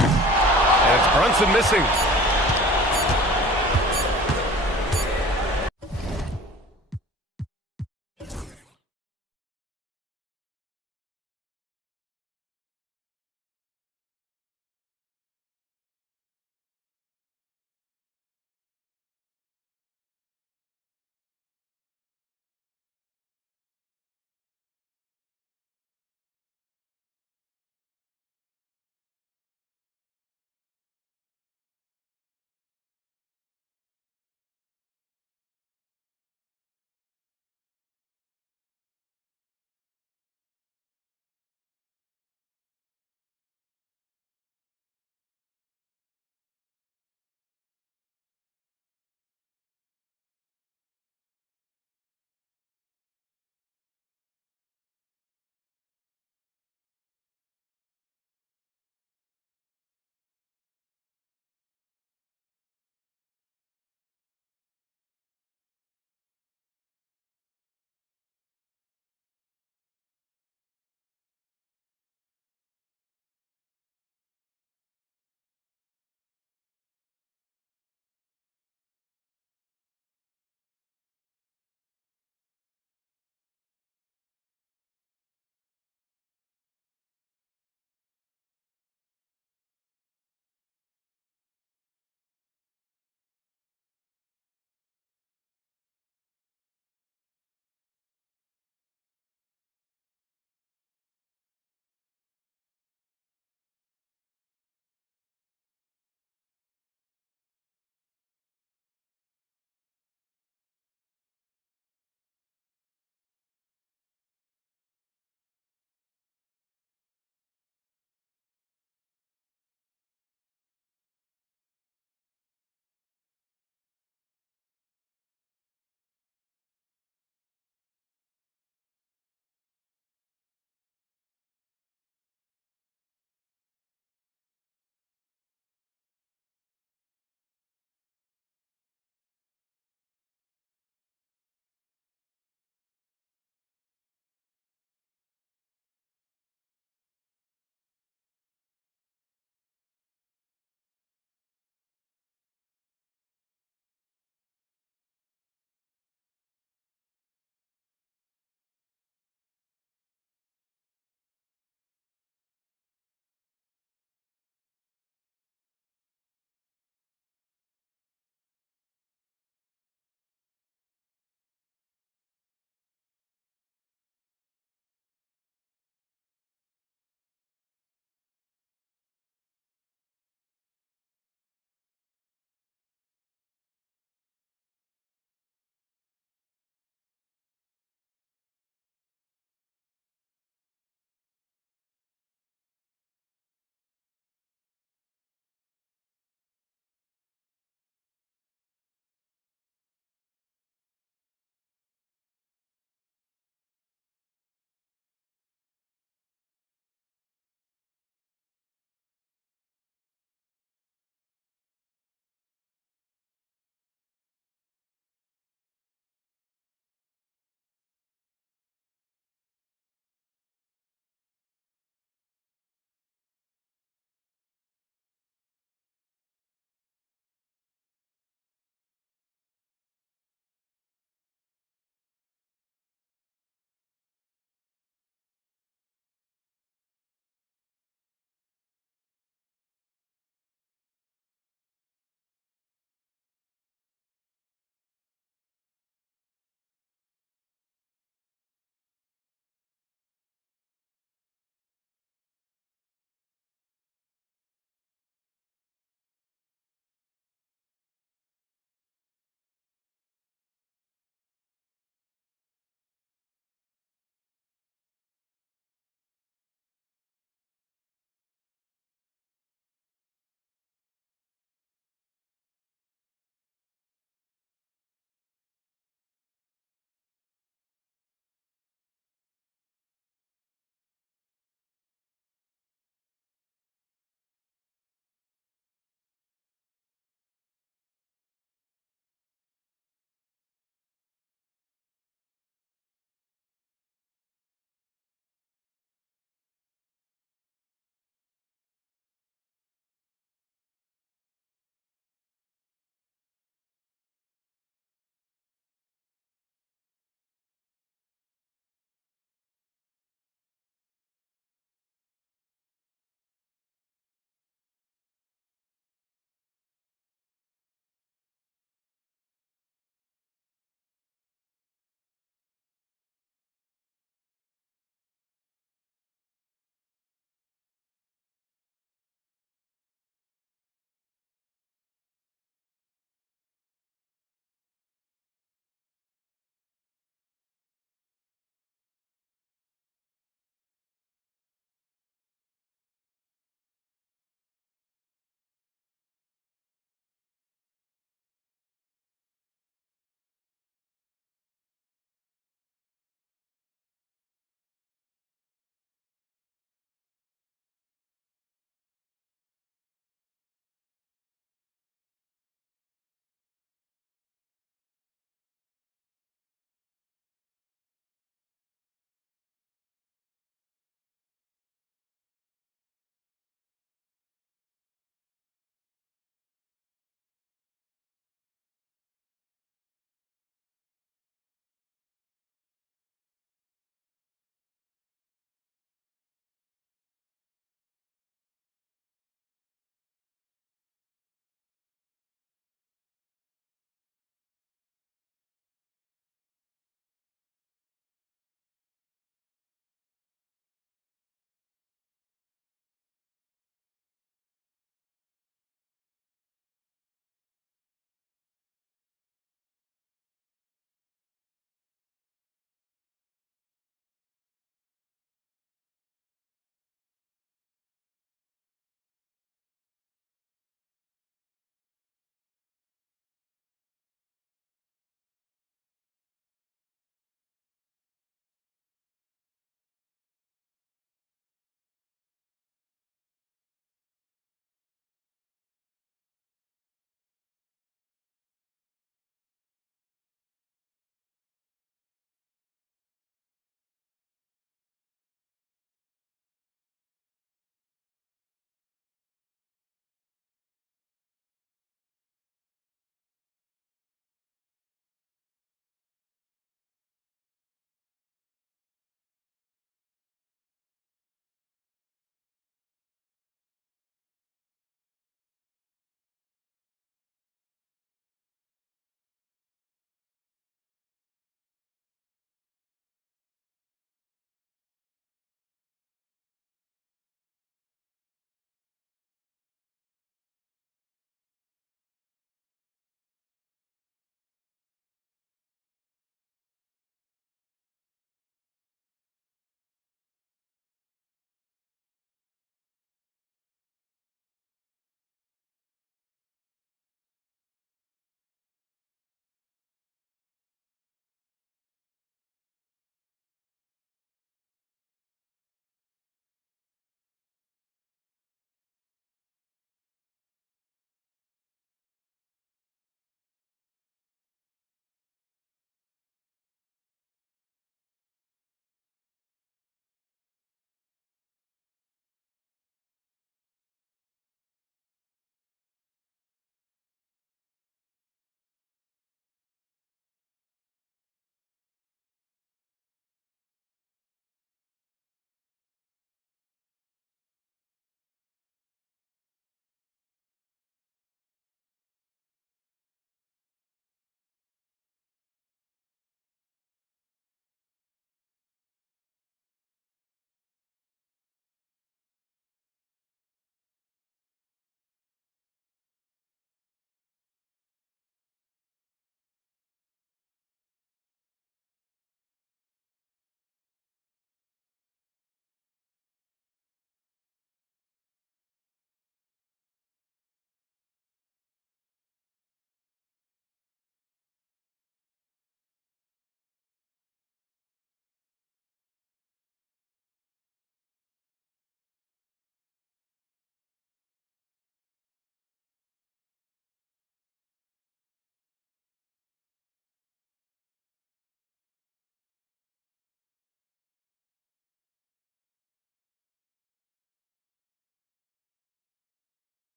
And it's Brunson missing.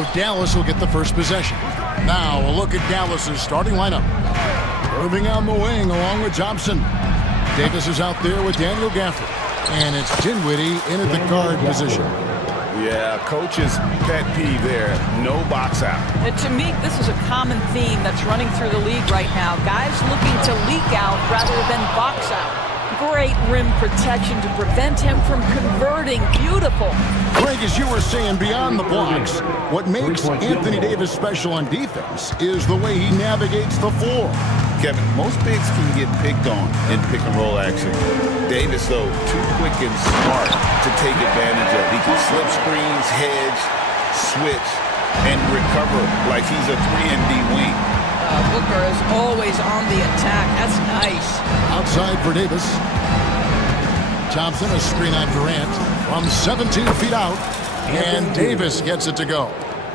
So Dallas will get the first possession. Now a look at Dallas's starting lineup. Irving on the wing along with Thompson. Davis is out there with Daniel Gafford. And it's Dinwiddie in at the guard position. Yeah, coach's pet peeve there. No box out. And to me, this is a common theme that's running through the league right now. Guys looking to leak out rather than box out. Great rim protection to prevent him from converting. Beautiful. Greg, as you were saying, beyond the blocks, what makes Anthony Davis special on defense is the way he navigates the floor. Kevin, most bigs can get picked on in pick-and-roll action. Davis, though, too quick and smart to take advantage of. He can slip screens, hedge, switch, and recover like he's a 3-and-D wing. Booker is always on the attack. That's nice. Outside for Davis. Thompson, a screen on Durant from 17 feet out. And Davis gets it to go.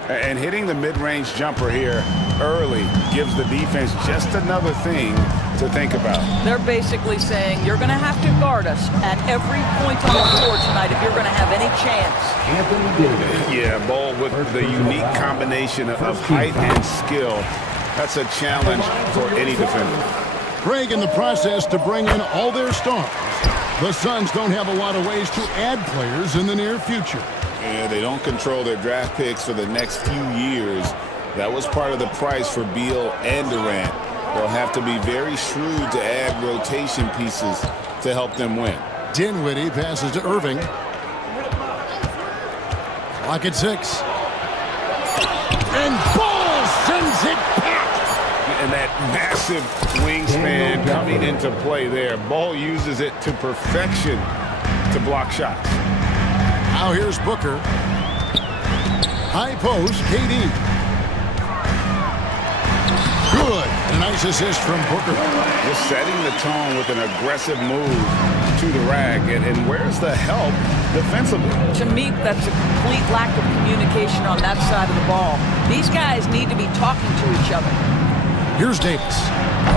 And hitting the mid-range jumper here early gives the defense just another thing to think about. They're basically saying you're going to have to guard us at every point on the floor tonight if you're going to have any chance. Yeah, Ball with the unique combination of height and skill. That's a challenge for any defender. Greg in the process to bring in all their stars. The Suns don't have a lot of ways to add players in the near future. Yeah, they don't control their draft picks for the next few years. That was part of the price for Beal and Durant. They'll have to be very shrewd to add rotation pieces to help them win. Dinwiddie passes to Irving. Clock at 6. And Ball sends it back. And that massive wingspan coming into play there. Ball uses it to perfection to block shots. Now here's Booker. High post, KD. Good. A nice assist from Booker. Just setting the tone with an aggressive move to the rack. And where's the help defensively? To me, that's a complete lack of communication on that side of the ball. These guys need to be talking to each other. Here's Davis.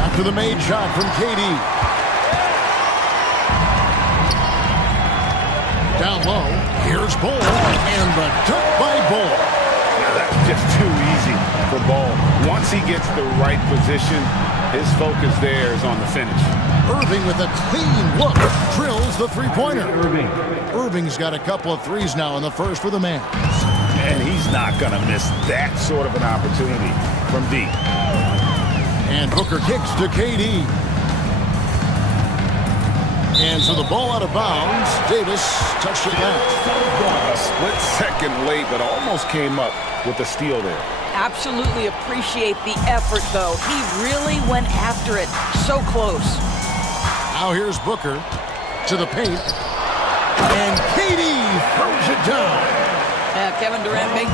After the made shot from KD. Down low. Here's Ball. And the dunk by Ball. Now that's just too easy for Ball. Once he gets the right position, his focus there is on the finish. Irving with a clean look. Drills the three-pointer. Irving's got a couple of threes now in the first for the Mavs. And he's not going to miss that sort of an opportunity from deep. And Booker kicks to KD. And so the ball out of bounds. Davis touched it last. A split second late, but almost came up with a steal there. Absolutely appreciate the effort, though. He really went after it. So close. Now here's Booker to the paint. And KD throws it down. Kevin Durant makes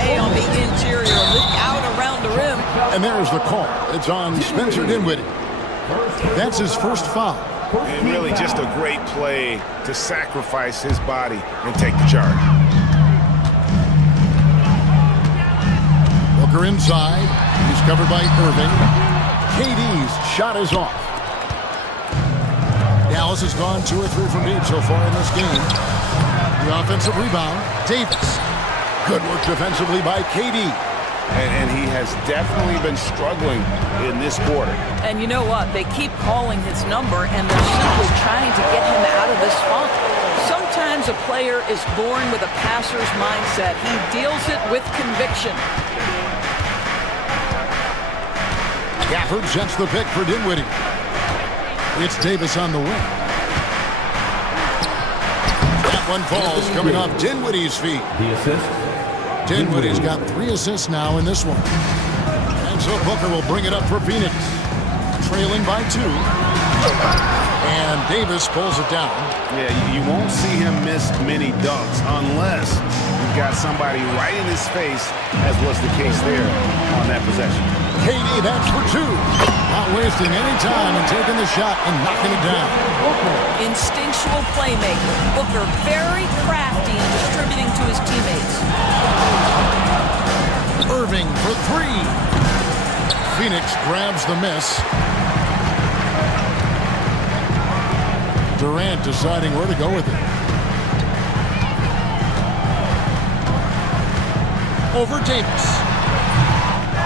hay on the interior. Look out around the rim. And there's the call. It's on Spencer Dinwiddie. That's his first foul. And really just a great play to sacrifice his body and take the charge. Booker inside. He's covered by Irving. KD's shot is off. Dallas has gone 2 or 3 from deep so far in this game. The offensive rebound, Davis. Good work defensively by KD. And he has definitely been struggling in this quarter. And you know what? They keep calling his number, and they're simply trying to get him out of this funk. Sometimes a player is born with a passer's mindset. He deals it with conviction. Gafford sets the pick for Dinwiddie. It's Davis on the wing. That one falls coming off Dinwiddie's feet. The assist. Dinwiddie's got 3 assists now in this one. And so Booker will bring it up for Phoenix. Trailing by 2. And Davis pulls it down. Yeah, you won't see him miss many dunks unless you've got somebody right in his face, as was the case there on that possession. KD, that's for 2. Not wasting any time and taking the shot and knocking it down. Instinctual playmaker. Booker very crafty in distributing to his teammates. Irving for 3. Phoenix grabs the miss. Durant deciding where to go with it. over Davis.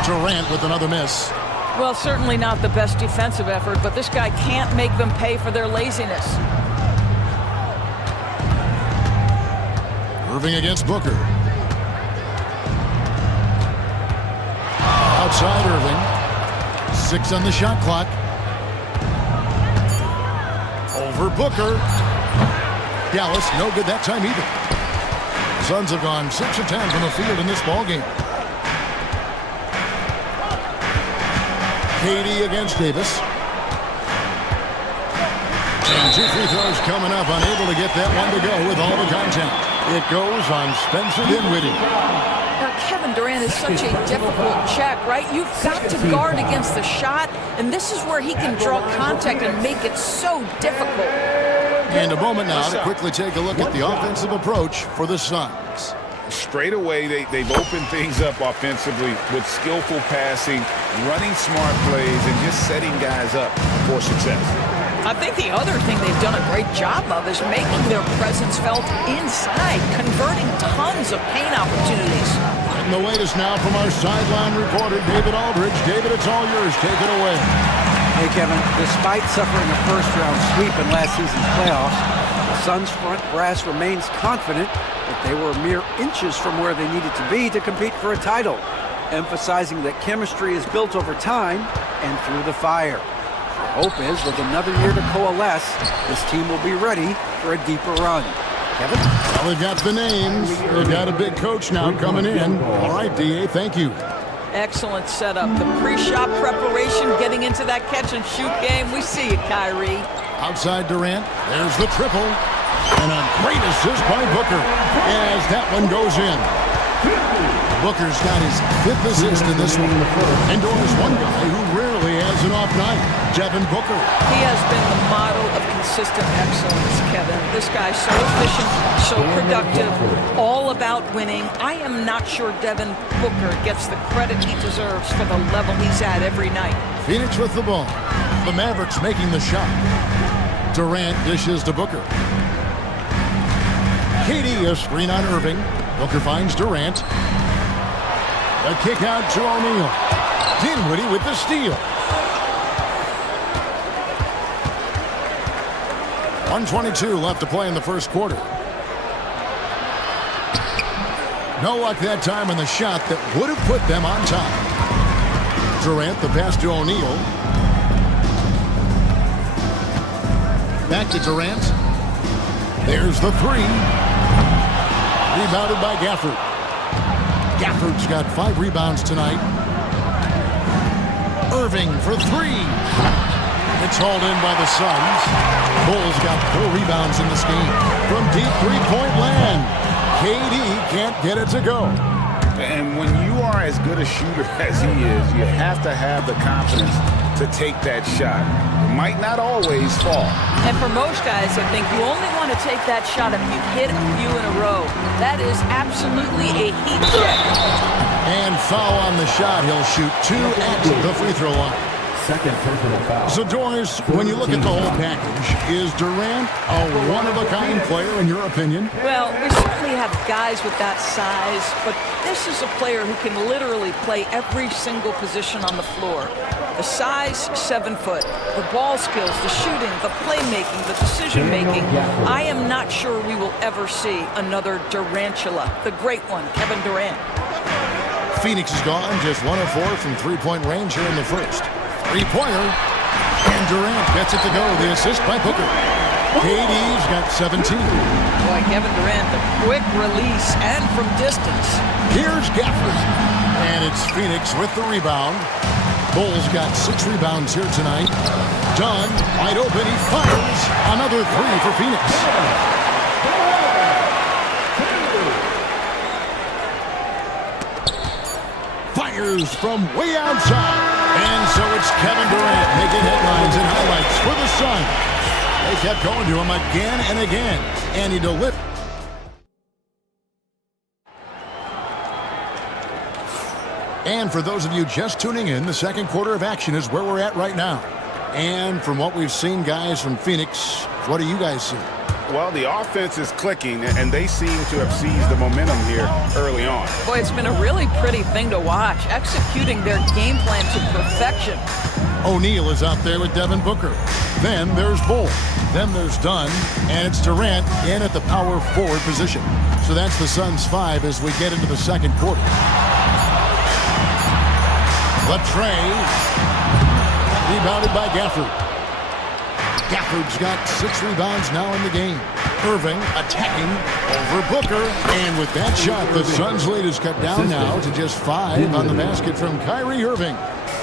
Durant with another miss. Well, certainly not the best defensive effort, but this guy can't make them pay for their laziness. Irving against Booker. Outside Irving. 6 on the shot clock. Over Booker. Dallas, no good that time either. Suns have gone 6 of 10 from the field in this ballgame. KD against Davis. And 2 free throws coming up, unable to get that one to go with all the contact. It goes on Spencer Dinwiddie. Now, Kevin Durant is such a difficult check, right? You've got to guard against the shot, and this is where he can draw contact and make it so difficult. And a moment now to quickly take a look at the offensive approach for the Suns. Straight away, they've opened things up offensively with skillful passing, running smart plays, and just setting guys up for success. I think the other thing they've done a great job of is making their presence felt inside, converting tons of paint opportunities. And the latest now from our sideline reporter, David Aldridge. David, it's all yours. Take it away. Hey, Kevin, despite suffering a first-round sweep in last season's playoffs, the Suns' front brass remains confident that they were mere inches from where they needed to be to compete for a title, emphasizing that chemistry is built over time and through the fire. The hope is with another year to coalesce, this team will be ready for a deeper run. Kevin? Well, they've got the names. They've got a big coach now coming in. All right, D.A., thank you. Excellent setup. The pre-shot preparation, getting into that catch-and-shoot game. We see it, Kyrie. Outside Durant, there's the triple. And a great assist by Booker as that one goes in. Booker's got his 5th assist in this one. And there's one guy who rarely has an off night, Devin Booker. He has been the model of consistent excellence, Kevin. This guy's so efficient, so productive, all about winning. I am not sure Devin Booker gets the credit he deserves for the level he's at every night. Phoenix with the ball. The Mavericks making the shot. Durant dishes to Booker. KD a screen on Irving. Booker finds Durant. A kick out to O'Neal. Dinwiddie with the steal. 1:22 left to play in the first quarter. No luck that time on the shot that would have put them on top. Durant, the pass to O'Neal. Back to Durant. There's the 3. Rebounded by Gafford. Gafford's got 5 rebounds tonight. Irving for 3. It's hauled in by the Suns. Bulls got 4 rebounds in this game. From deep three-point land, KD can't get it to go. And when you are as good a shooter as he is, you have to have the confidence to take that shot. It might not always fall. And for most guys, I think you only want to take that shot if you've hit a few in a row. That is absolutely a heat check. And foul on the shot. He'll shoot 2 at the free throw line. Second personal foul. So, Doris, when you look at the whole package, is Durant a one-of-a-kind player in your opinion? Well, we certainly have guys with that size, but this is a player who can literally play every single position on the floor. The size, 7 foot. The ball skills, the shooting, the playmaking, the decision-making. I am not sure we will ever see another Durantula, the great one, Kevin Durant. Phoenix is gone, just 1 of 4 from three-point range here in the first. Three-pointer, and Durant gets it to go. The assist by Booker. KD's got 17. Boy, Kevin Durant, the quick release and from distance. Here's Gafford, and it's Phoenix with the rebound. Bulls got 6 rebounds here tonight. Dunn, wide open, he fires. Another 3 for Phoenix. Fires from way outside. And so it's Kevin Durant making headlines and highlights for the Suns. They kept going to him again and again, and he delivered. And for those of you just tuning in, the second quarter of action is where we're at right now. And from what we've seen, guys, from Phoenix, what do you guys see? Well, the offense is clicking, and they seem to have seized the momentum here early on. Boy, it's been a really pretty thing to watch, executing their game plan to perfection. O'Neal is out there with Devin Booker. Then there's Bull. Then there's Dunn. And it's Durant in at the power forward position. So that's the Suns' 5 as we get into the second quarter. Latrey. Rebounded by Gafford. Gafford's got 6 rebounds now in the game. Irving attacking over Booker. And with that shot, the Suns' lead is cut down now to just 5 on the basket from Kyrie Irving.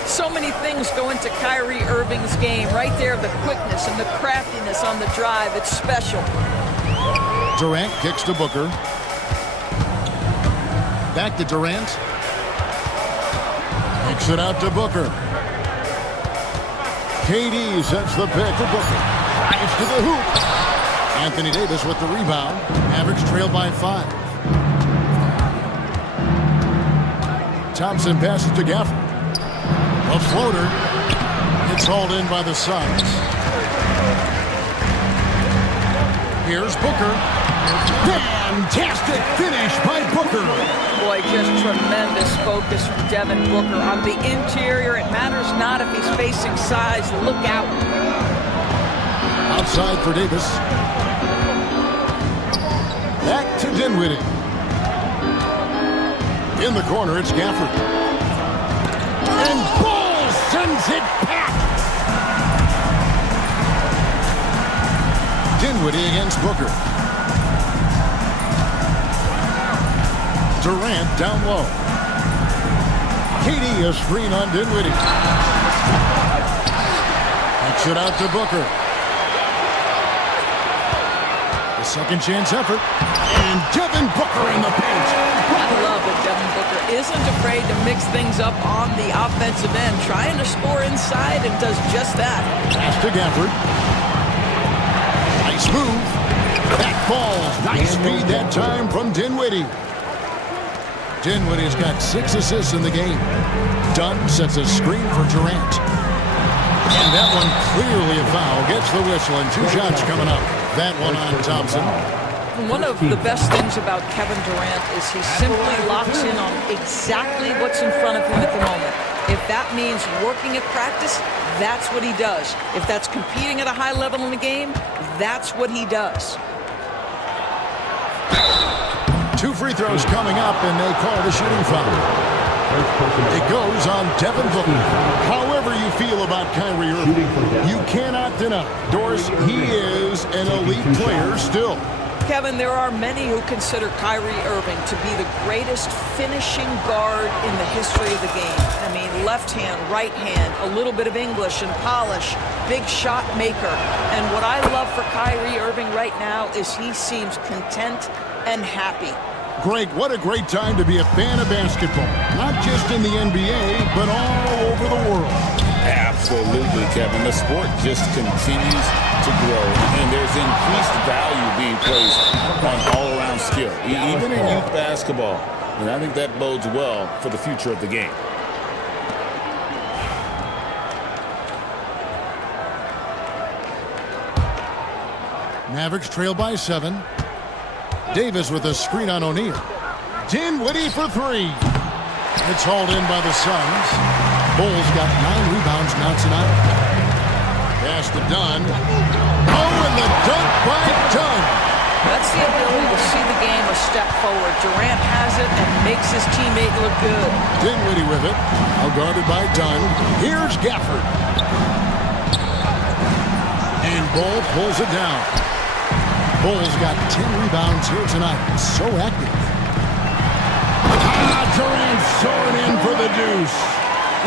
So many things go into Kyrie Irving's game. Right there, the quickness and the craftiness on the drive. It's special. Durant kicks to Booker. Back to Durant. Kicks it out to Booker. KD sets the pick for Booker. Drives to the hoop. Anthony Davis with the rebound. Mavericks trail by 5. Thompson passes to Gafford. A floater. It's hauled in by the Suns. Here's Booker. Fantastic finish by Booker. Boy, just tremendous focus from Devin Booker. On the interior, it matters not if he's facing size. Look out. Outside for Davis. Back to Dinwiddie. In the corner, it's Gafford. And Bull sends it back. Dinwiddie against Booker. Durant down low. KD a screen on Dinwiddie. Kicks it out to Booker. The second chance effort. And Devin Booker in the paint. I love that Devin Booker isn't afraid to mix things up on the offensive end. Trying to score inside and does just that. Pass to Gafford. Nice move. Back falls. Nice feed that time from Dinwiddie. Dinwiddie's got 6 assists in the game. Dunn sets a screen for Durant. And that one clearly a foul. Gets the whistle and 2 shots coming up. That one on Thompson. One of the best things about Kevin Durant is he simply locks in on exactly what's in front of him at the moment. If that means working at practice, that's what he does. If that's competing at a high level in the game, that's what he does. 2 free throws coming up, and they call the shooting foul. It goes on Devin Booker. However you feel about Kyrie Irving, you cannot deny, Doris, he is an elite player still. Kevin, there are many who consider Kyrie Irving to be the greatest finishing guard in the history of the game. I mean, left hand, right hand, a little bit of English and polish, big shot maker. And what I love for Kyrie Irving right now is he seems content and happy. Greg, what a great time to be a fan of basketball. Not just in the NBA, but all over the world. Absolutely, Kevin. The sport just continues to grow, and there's increased value being placed on all-around skill, even in youth basketball. And I think that bodes well for the future of the game. Mavericks trail by 7. Davis with a screen on O'Neal. Dinwiddie for 3. It's hauled in by the Suns. Bulls got 9 rebounds now tonight. Pass to Dunn. Oh, and the dunk by Dunn. That's the ability to see the game a step forward. Durant has it and makes his teammate look good. Dinwiddie with it. Now guarded by Dunn. Here's Gafford. And Bull pulls it down. Bulls got 10 rebounds here tonight. So active. Durant soaring in for the deuce.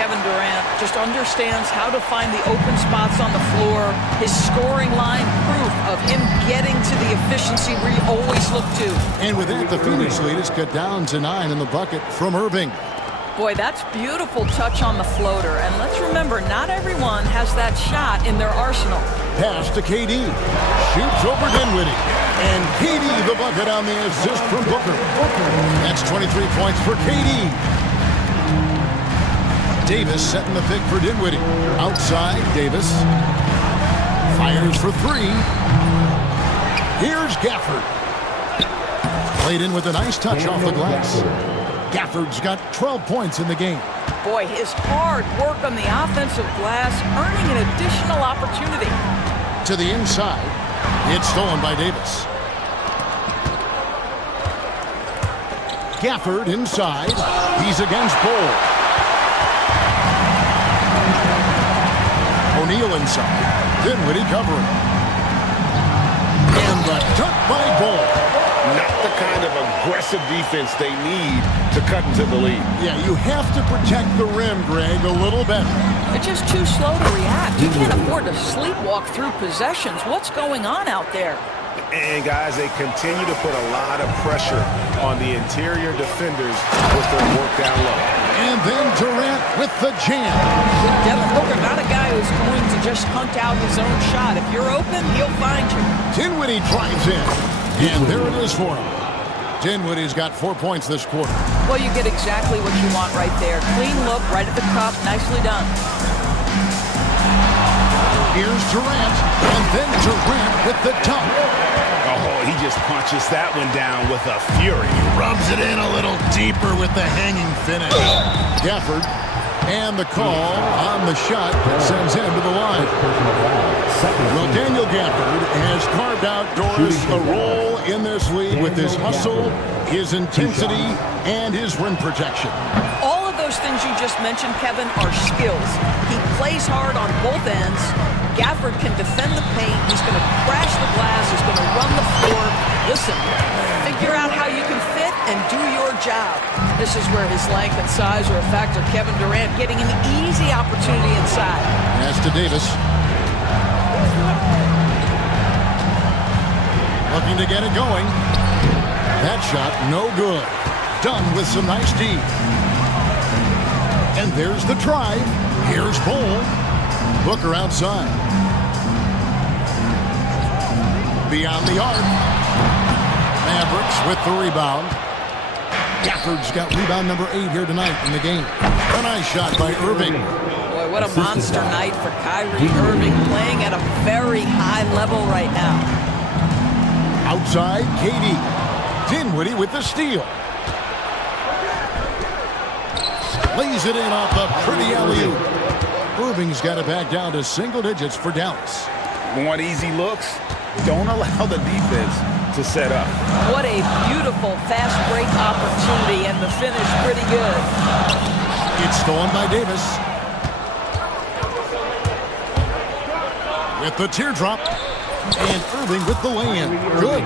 Kevin Durant just understands how to find the open spots on the floor. His scoring line, proof of him getting to the efficiency we always look to. And with that, the Phoenix lead is cut down to 9 in the bucket from Irving. Boy, that's beautiful touch on the floater. And let's remember, not everyone has that shot in their arsenal. Pass to KD. Shoots over Dinwiddie. And KD the bucket on the assist from Booker. That's 23 points for KD. Davis setting the pick for Dinwiddie. Outside, Davis. Fires for 3. Here's Gafford. Played in with a nice touch off the glass. Gafford's got 12 points in the game. Boy, his hard work on the offensive glass, earning an additional opportunity. To the inside. It's stolen by Davis. Gafford inside. He's against Bull. O'Neal inside. Dinwiddie covering. And the dunk by Bull. Not the kind of aggressive defense they need to cut into the lead. Yeah, you have to protect the rim, Greg, a little better. They're just too slow to react. You can't afford to sleepwalk through possessions. What's going on out there? And, guys, they continue to put a lot of pressure on the interior defenders with their work down low. And then Durant with the jam. Devin Booker, not a guy who's going to just hunt out his own shot. If you're open, he'll find you. Dinwiddie drives in. And there it is for him. Dinwiddie's got 4 points this quarter. Well, you get exactly what you want right there. Clean look, right at the cup. Nicely done. Here's Durant. And then Durant with the dunk. Oh, he just punches that one down with a fury. Rubs it in a little deeper with the hanging finish. Gafford. And the call on the shot that sends him to the line. Well, Daniel Gafford has carved out Doris a role in this league with his hustle, his intensity, and his rim protection. All of those things you just mentioned, Kevin, are skills. He plays hard on both ends. Gafford can defend the paint. He's going to crash the glass. He's going to run the floor. Listen, figure out how you can fit and do your job. This is where his length and size are a factor. Kevin Durant getting an easy opportunity inside. Pass to Davis. Looking to get it going. That shot, no good. Done with some nice D. And there's the drive. Here's Bull. Booker outside. Beyond the arc. Mavericks with the rebound. Gafford's got rebound number 8 here tonight in the game. A nice shot by Irving. Boy, what a monster night for Kyrie Irving, playing at a very high level right now. Outside, KD. Dinwiddie with the steal. Lays it in off the pretty alley-oop. Irving's got it back down to single digits for Dallas. Want easy looks? Don't allow the defense to set up. What a beautiful fast break opportunity, and the finish pretty good. It's stolen by Davis. With the teardrop. And Irving with the lay-in. Good.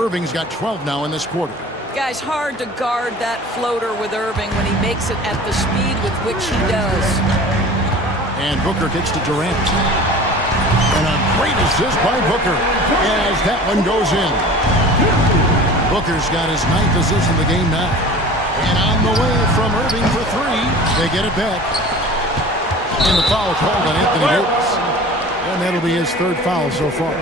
Irving's got 12 now in this quarter. Guys, hard to guard that floater with Irving when he makes it at the speed with which he does. And Booker gets to Durant. And a great assist by Booker as that one goes in. Booker's got his 9th assist in the game now. And on the way from Irving for 3. They get it back. And the foul called on Anthony Davis. And that'll be his 3rd foul so far.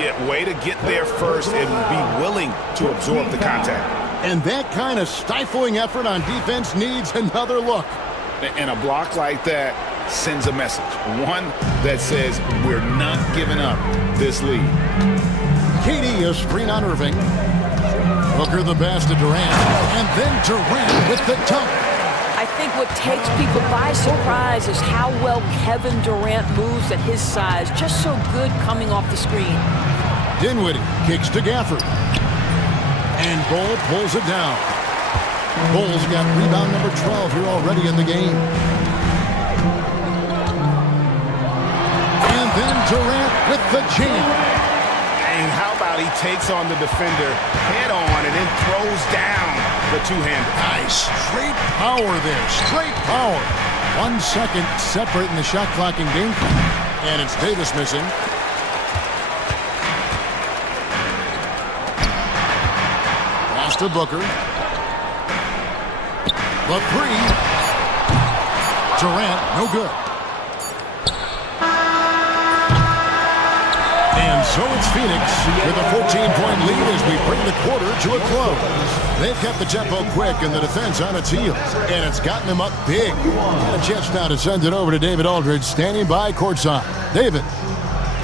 Yeah, way to get there first and be willing to absorb the contact. And that kind of stifling effort on defense needs another look. And a block like that sends a message. One that says, we're not giving up this lead. KD, a screen on Irving. Booker the pass to Durant. And then Durant with the dunk. I think what takes people by surprise is how well Kevin Durant moves at his size. Just so good coming off the screen. Dinwiddie kicks to Gafford. And Bull pulls it down. Bull's got rebound number 12 here already in the game. And then Durant with the jam. And how about he takes on the defender head on and then throws down the two-hander. Nice. Straight power there. Straight power. 1 second separating the shot clock and game clock. And it's Davis missing. Pass to Booker. The 3. Durant, no good. And so it's Phoenix with a 14-point lead as we bring the quarter to a close. They've kept the tempo quick and the defense on its heels, and it's gotten them up big. Got a chance now to send it over to David Aldridge, standing by courtside. David.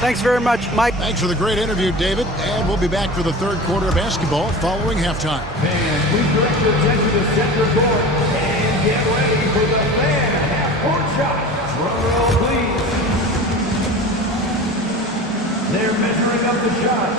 Thanks very much, Mike. Thanks for the great interview, David. And we'll be back for the third quarter of basketball following halftime. Fans, please direct your attention to center court and get ready for the fan half-court shot. Drum roll, please. They're measuring up the shot.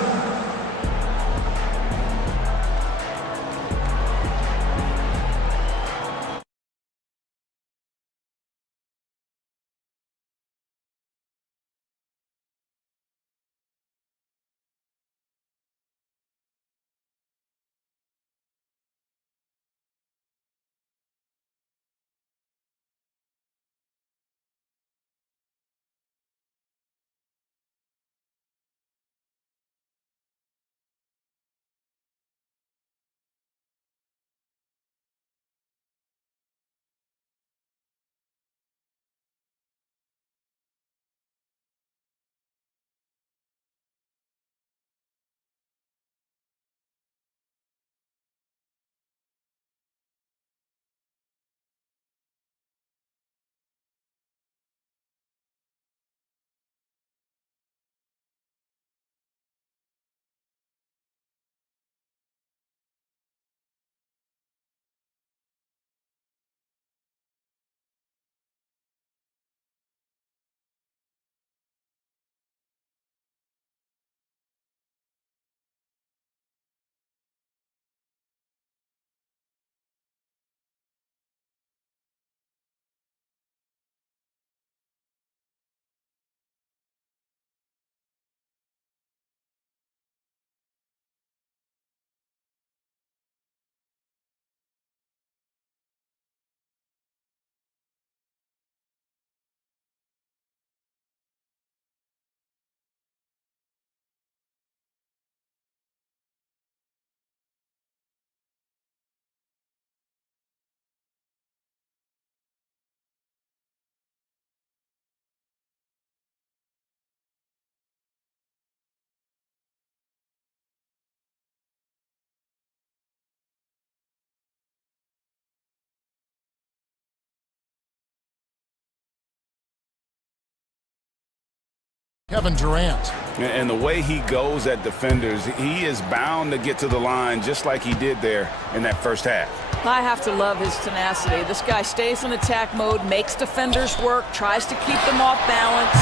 Kevin Durant. And the way he goes at defenders, he is bound to get to the line just like he did there in that first half. I have to love his tenacity. This guy stays in attack mode, makes defenders work, tries to keep them off balance.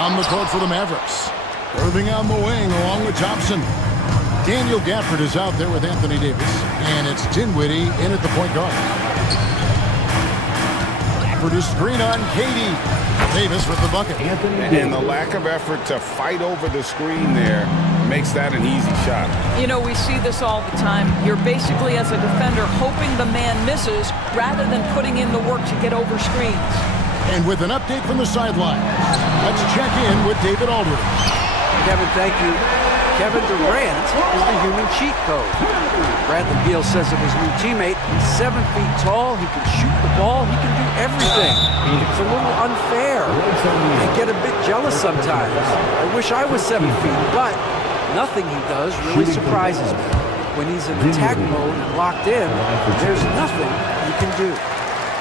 On the court for the Mavericks. Irving on the wing along with Thompson. Daniel Gafford is out there with Anthony Davis. And it's Dinwiddie in at the point guard. Gafford is screen on KD. Davis with the bucket. And the lack of effort to fight over the screen there makes that an easy shot. You know, we see this all the time. You're basically, as a defender, hoping the man misses rather than putting in the work to get over screens. And with an update from the sideline, let's check in with David Aldridge. Kevin, thank you. Kevin Durant is the human cheat code. Bradley Beal says of his new teammate, he's 7 feet tall, he can shoot the ball, he can do everything. It's a little unfair. I get a bit jealous sometimes. I wish I was 7 feet, but nothing he does really surprises me. When he's in attack mode and locked in, there's nothing he can do.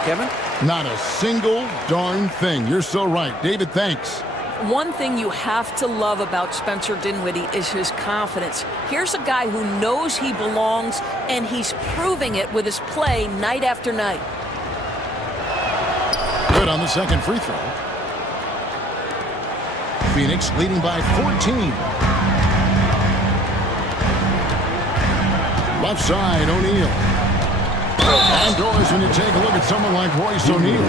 Kevin? Not a single darn thing. You're so right. David, thanks. One thing you have to love about Spencer Dinwiddie is his confidence. Here's a guy who knows he belongs, and he's proving it with his play night after night. Good on the second free throw. Phoenix leading by 14. Left side, O'Neal. Outdoors, when you take a look at someone like Royce O'Neal,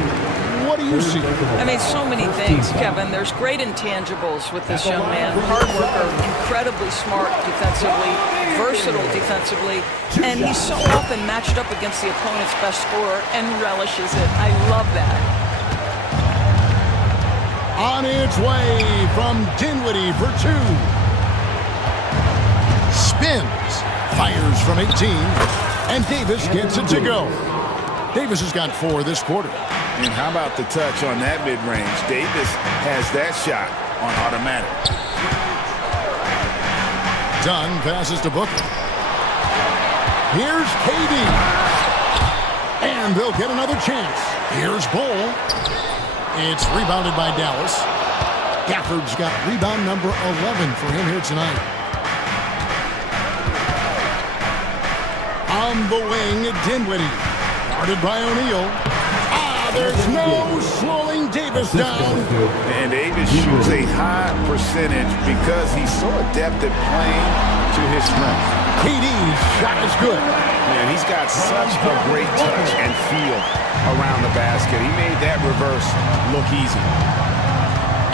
what do you see? I mean, so many things, Kevin. There's great intangibles with this young man. Hard worker, incredibly smart defensively, versatile defensively, and he's so often matched up against the opponent's best scorer and relishes it. I love that. On its way from Dinwiddie for two. Spins, fires from 18, and Davis gets it to go. Davis has got 4 this quarter. And how about the touch on that mid-range? Davis has that shot on automatic. Dunn passes to Booker. Here's KD. And they'll get another chance. Here's Bull. It's rebounded by Dallas. Gafford's got rebound number 11 for him here tonight. On the wing, Dinwiddie. Guarded by O'Neal. There's no slowing Davis down. And Davis shoots a high percentage because he's so adept at playing to his strength. KD's shot is good. Man, he's got such a great touch and feel around the basket. He made that reverse look easy.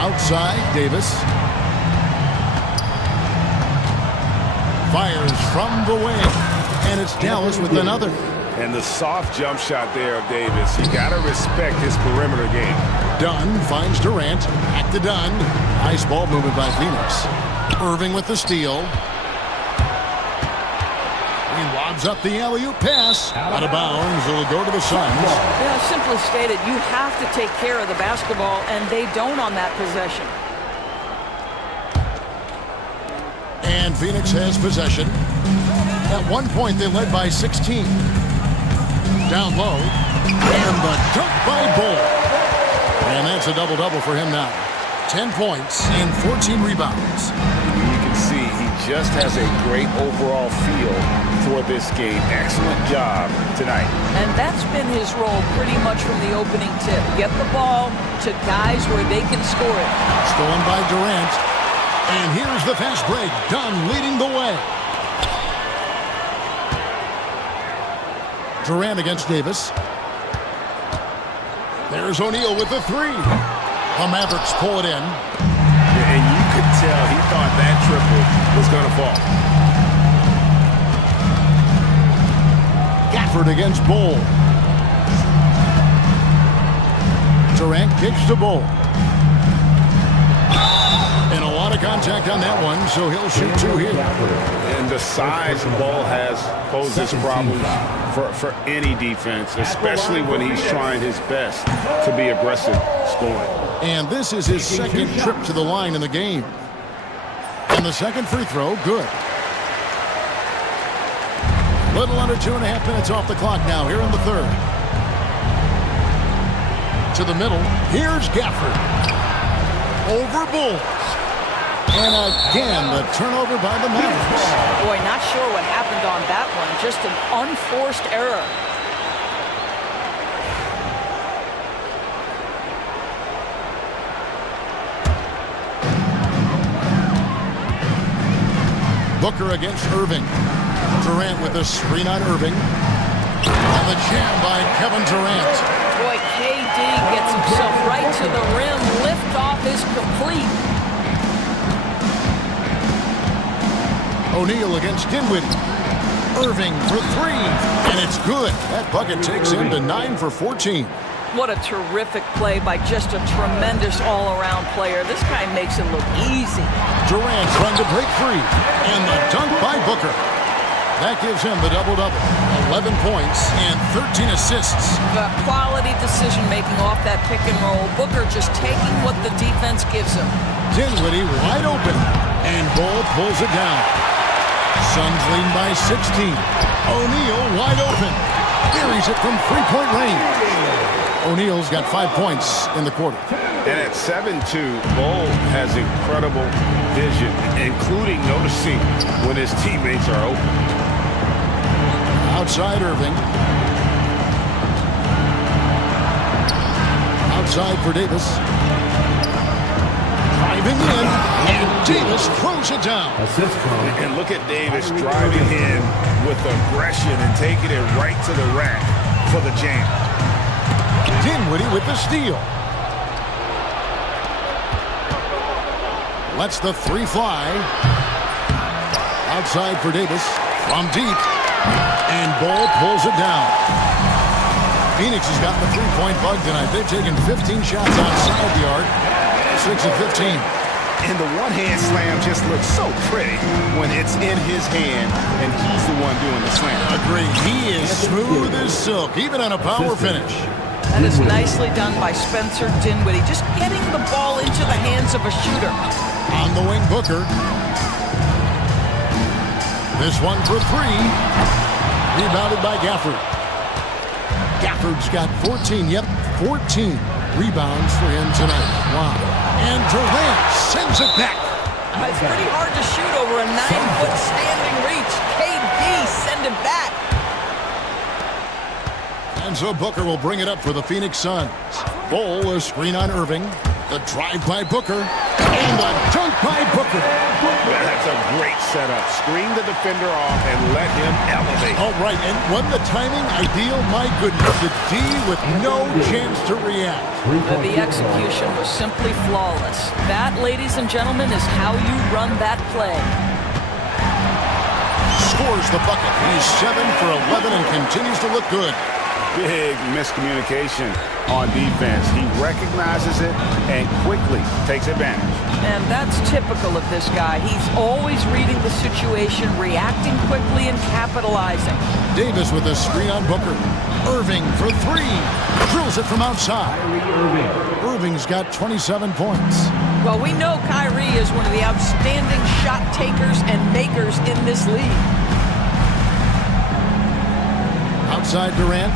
Outside, Davis. Fires from the wing. And it's Dallas with another. And the soft jump shot there of Davis. You got to respect his perimeter game. Dunn finds Durant. Back to Dunn. Nice ball movement by Phoenix. Irving with the steal. He lobs up the alley-oop pass. Out of bounds. It'll go to the Suns. Yeah, simply stated, you have to take care of the basketball, and they don't on that possession. And Phoenix has possession. At one point, they led by 16. Down low. And the dunk by Bull. And that's a double-double for him now. 10 points and 14 rebounds. You can see he just has a great overall feel for this game. Excellent job tonight. And that's been his role pretty much from the opening tip. Get the ball to guys where they can score it. Stolen by Durant. And here's the fast break. Dunn leading the way. Durant against Davis. There's O'Neal with the three. The Mavericks pull it in. And you could tell he thought that triple was going to fall. Gafford against Bull. Durant kicks to Bull. And a lot of contact on that one, so he'll shoot two here. And the size Ball has poses problems for any defense, especially when he's trying his best to be aggressive scoring. And this is his second trip to the line in the game. And the second free throw, good. Little under 2.5 minutes off the clock now here in the third. To the middle, here's Gafford. Over Bull. And again, the turnover by the Mavericks. Boy, not sure what happened on that one. Just an unforced error. Booker against Irving. Durant with a screen on Irving. And the jam by Kevin Durant. Boy, KD gets himself right to the rim. Lift off is complete. O'Neal against Dinwiddie. Irving for three. And it's good. That bucket takes him to 9 for 14. What a terrific play by just a tremendous all-around player. This guy makes it look easy. Durant trying to break free. And the dunk by Booker. That gives him the double-double. 11 points and 13 assists. Quality decision-making off that pick and roll. Booker just taking what the defense gives him. Dinwiddie wide open. And Bull pulls it down. Suns leading by 16. O'Neal wide open. Buries it from three-point range. O'Neal's got 5 points in the quarter. And at 7-2, Bull has incredible vision, including noticing when his teammates are open. Outside Irving. Outside for Davis. Driving in, and Davis throws it down. And look at Davis driving in with aggression and taking it right to the rack for the jam. Dinwiddie with the steal. Lets the three fly. Outside for Davis. From deep. And Bull pulls it down. Phoenix has gotten the three-point bug tonight. They've taken 15 shots outside the arc. 6 of 15. And the one-hand slam just looks so pretty when it's in his hand and he's the one doing the slam. Agreed. He is smooth as silk, even on a power finish. That is nicely done by Spencer Dinwiddie. Just getting the ball into the hands of a shooter. On the wing, Booker. This one for three. Rebounded by Gafford. Gafford's got 14. Yep, 14. rebounds for him tonight. Wow. And Durant sends it back. It's pretty hard to shoot over a 9-foot standing reach. KD, send it back. And so Booker will bring it up for the Phoenix Suns. Bol, a screen on Irving. The drive by Booker. And the dunk by Booker. That's a great setup. Screen the defender off and let him elevate. All right, and wasn't the timing ideal? My goodness, the D with no chance to react. The execution was simply flawless. That, ladies and gentlemen, is how you run that play. Scores the bucket. He's 7 for 11 and continues to look good. Big miscommunication on defense. He recognizes it and quickly takes advantage. And that's typical of this guy. He's always reading the situation, reacting quickly, and capitalizing. Davis with a screen on Booker. Irving for 3. Drills it from outside. Irving's got 27 points. Well, we know Kyrie is one of the outstanding shot takers and makers in this league. Outside Durant.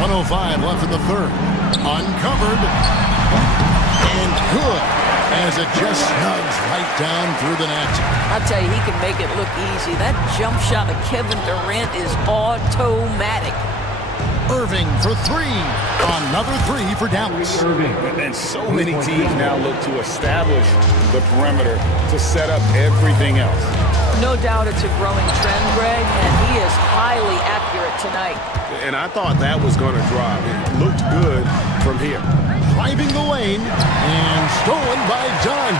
1:05 left in the third. Uncovered. And good. As it just snugs right down through the net. I'll tell you, he can make it look easy. That jump shot of Kevin Durant is automatic. Irving for 3. Another 3 for Dallas. And so many teams now look to establish the perimeter to set up everything else. No doubt it's a growing trend, Greg, and he is highly accurate tonight. And I thought that was going to drop. It looked good from here. Driving the lane and stolen by Dunn.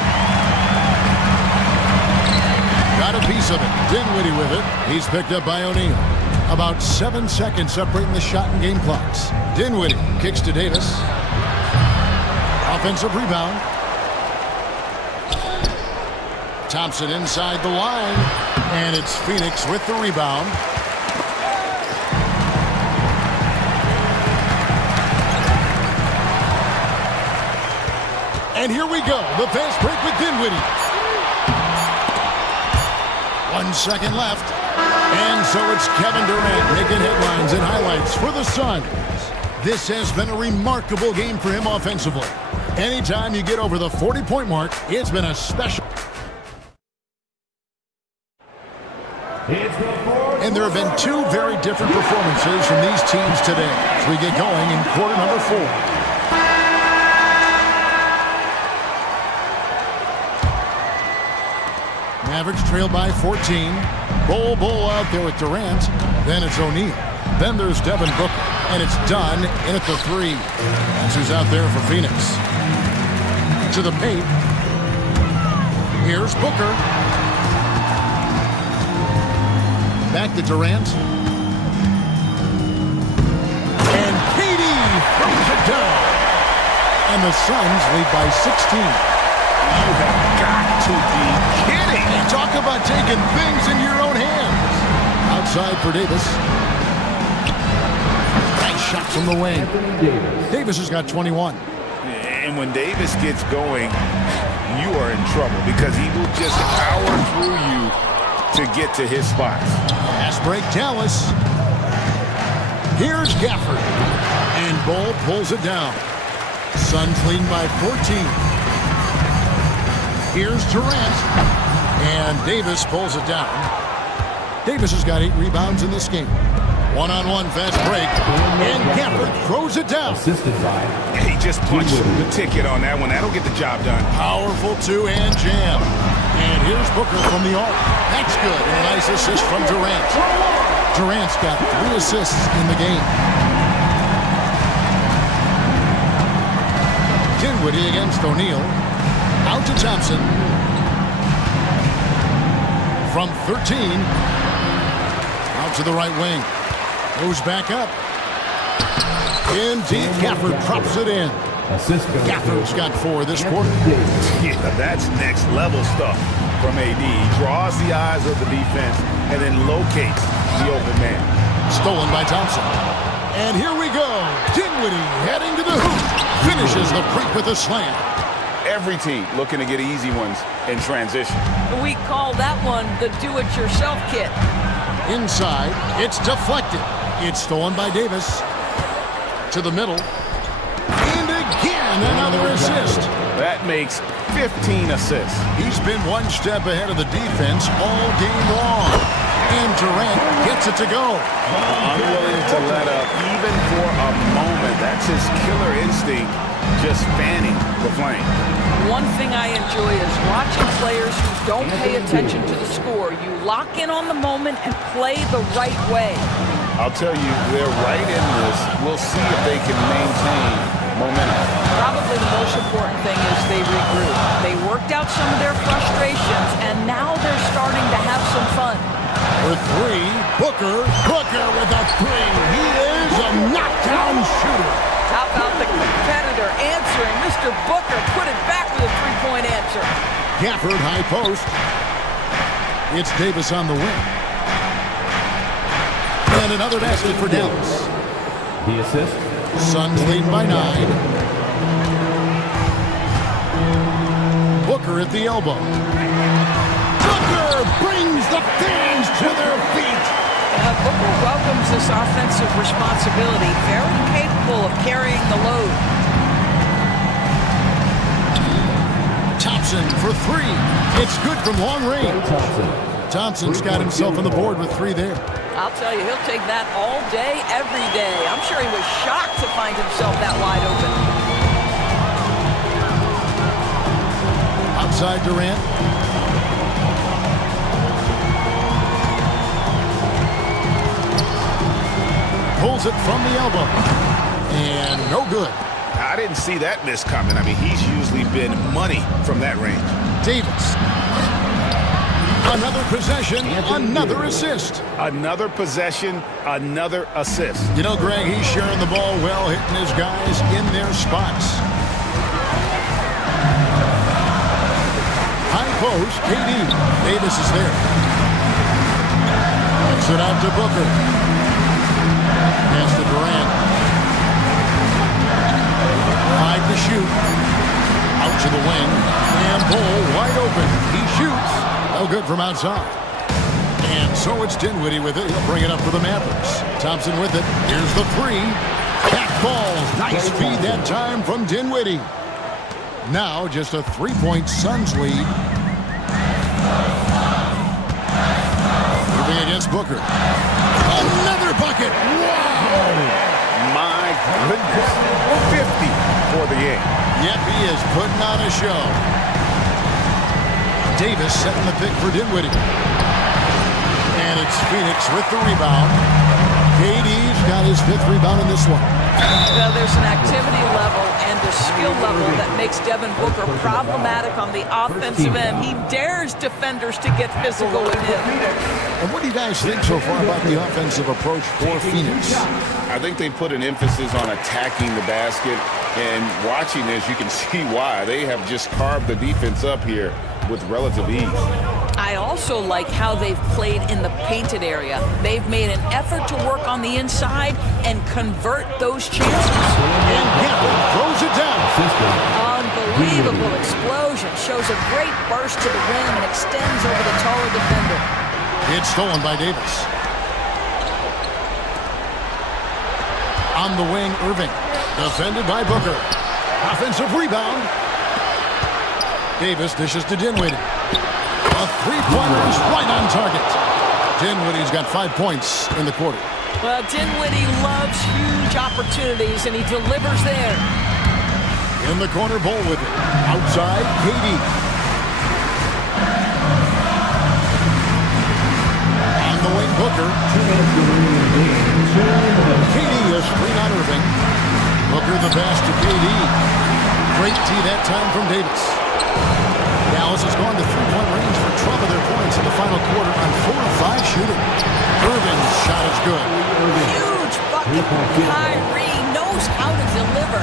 Got a piece of it. Dinwiddie with it. He's picked up by O'Neal. About 7 seconds separating the shot and game clocks. Dinwiddie kicks to Davis. Offensive rebound. Thompson inside the line. And it's Phoenix with the rebound. And here we go. The fast break with Dinwiddie. 1 second left. And so it's Kevin Durant making headlines and highlights for the Suns. This has been a remarkable game for him offensively. Anytime you get over the 40-point mark, it's been a special. And there have been 2 very different performances from these teams today as we get going in quarter number 4. Mavericks trail by 14. Bol out there with Durant. Then it's O'Neal. Then there's Devin Booker. And it's Dunn in at the 3. That's who's out there for Phoenix. To the paint. Here's Booker. Back to Durant. And KD throws it down. And the Suns lead by 16. You have got to be kidding. Talk about taking things in your own hands. Outside for Davis. Nice shot from the wing. Davis has got 21. And when Davis gets going, you are in trouble because he will just power through you to get to his spots. Fast break, Dallas. Here's Gafford. And Bol pulls it down. Suns leading by 14. Here's Durant. And Davis pulls it down. Davis has got 8 rebounds in this game. One-on-one fast break. And Gafford throws it down. He just punched the ticket on that one. That'll get the job done. Powerful 2-hand jam. And here's Booker from the arc. That's good. And a nice assist from Durant. Durant's got 3 assists in the game. Dinwiddie against O'Neal. Out to Thompson. From 13. Out to the right wing. Moves back up. Indeed, Gafford drops it in. Gafford's got 4 this quarter. Yeah, that's next level stuff from AD. He draws the eyes of the defense and then locates the open man. Stolen by Thompson. And here we go. Dinwiddie heading to the hoop. Finishes the break with a slam. Every team looking to get easy ones in transition. We call that one the do-it-yourself kit. Inside, it's deflected. It's stolen by Davis. To the middle. And again, another assist. That makes 15 assists. He's been one step ahead of the defense all game long. And Durant gets it to go. Unwilling to let up even for a moment. That's his killer instinct, just fanning the flame. One thing I enjoy is watching players who don't pay attention to the score. You lock in on the moment and play the right way. I'll tell you, they're right in this. We'll see if they can maintain momentum. Probably the most important thing is they regroup. They worked out some of their frustrations, and now they're starting to have some fun. For three, Booker with a three. He is a knockdown shooter. How about the competitor answering? Mr. Booker put it back with a three-point answer. Gafford, high post. It's Davis on the wing. And another basket for Dallas. The assist. Suns lead by 9. Booker at the elbow. Booker brings the fans to their feet. Booker welcomes this offensive responsibility, very capable of carrying the load. Thompson for three. It's good from long range. Thompson's got himself on the board with 3 there. I'll tell you, he'll take that all day, every day. I'm sure he was shocked to find himself that wide open. Outside Durant. Pulls it from the elbow. And no good. I didn't see that miss coming. I mean, he's usually been money from that range. Davis. Another possession, another assist. Another possession, another assist. You know, Greg, he's sharing the ball well, hitting his guys in their spots. High post, KD. Davis is there. Kicks it out to Booker. Pass to Durant. 5 to shoot. Out to the wing. And Bull wide open. He shoots. No good from outside. And so it's Dinwiddie with it. He'll bring it up for the Mavericks. Thompson with it. Here's the three. Back balls. Nice feed that time from Dinwiddie. Now just a 3-point Suns lead. Moving against Booker. Another bucket. Wow. My goodness. 50 for the game. Yep, he is putting on a show. Davis setting the pick for Dinwiddie. And it's Phoenix with the rebound. KD's got his 5th rebound in this one. Well, there's an activity level and a skill level that makes Devin Booker problematic on the offensive end. He dares defenders to get physical with him. And what do you guys think so far about the offensive approach for Phoenix? I think they put an emphasis on attacking the basket, and watching this, you can see why. They have just carved the defense up here with relative ease. I also like how they've played in the painted area. They've made an effort to work on the inside and convert those chances. And Gafford throws it down. Unbelievable explosion. Shows a great burst to the rim and extends over the taller defender. It's stolen by Davis. On the wing, Irving. Defended by Booker. Offensive rebound. Davis dishes to Dinwiddie. A three-pointer is right on target. Dinwiddie's got 5 points in the quarter. Well, Dinwiddie loves huge opportunities, and he delivers there. In the corner, Bull with it. Outside, KD. On the wing, Booker. KD is screen on Irving. Booker the pass to KD. Great tee that time from Davis. Dallas has gone to three-point range for 12 of their points in the final quarter on 4 of 5 shooting. Irving's shot is good. Huge bucket. Kyrie knows how to deliver.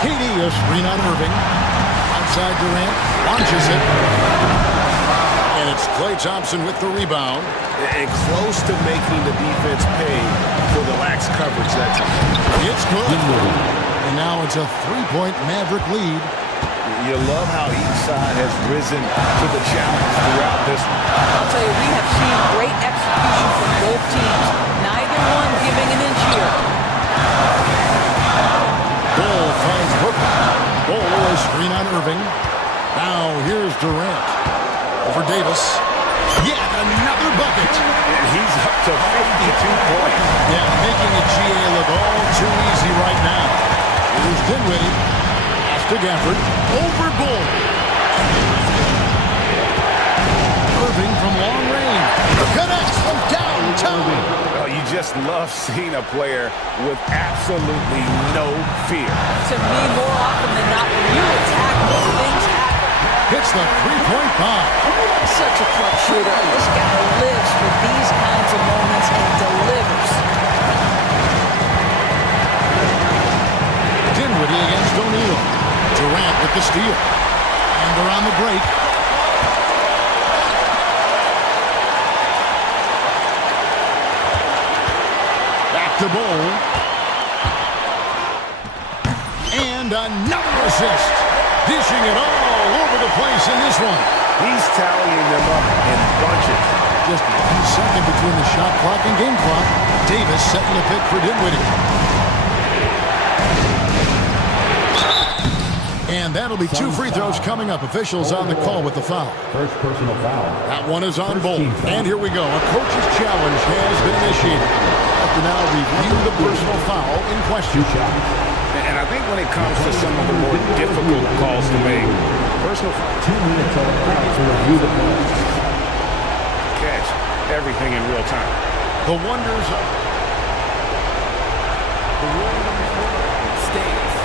KD is screen on Irving. Outside Durant. Launches it. And it's Klay Thompson with the rebound. And close to making the defense pay for the lax coverage that time. It's good. And now it's a 3-point Maverick lead. You love how each side has risen to the challenge throughout this one. I'll tell you, we have seen great execution from both teams. Neither everyone giving an inch here. Bull finds Brooklyn. Bull is screen on Irving. Now here's Durant. Over Davis. Yet another bucket. And he's up to 52 points. Yeah, making the GA look all too easy right now. Here's Dinwiddie. Pass to Gafford. Over Bull. Irving from long range. Connects from downtown. Oh, you just love seeing a player with absolutely no fear. To me, more often than not, when you attack, those things happen. Hits the three-point bomb. Such a clutch shooter. This guy lives for these kinds of moments and delivers. Dinwiddie against O'Neal. Durant with the steal. And they're on the break. Back to Bull. And another assist. Dishing it all over the place in this one. He's tallying them up in bunches. Just 1 second between the shot clock and game clock. Davis setting the pick for Dinwiddie. And that'll be 2 free throws coming up. Officials on the call with the foul. First personal foul. That one is on Bull. And here we go. A coach's challenge has been initiated. After now review the personal foul in question. And I think when it comes to some of the more difficult calls to make, personal foul. 2 minutes on the clock to review the play. Catch everything in real time. The wonders of the rule number 4 states.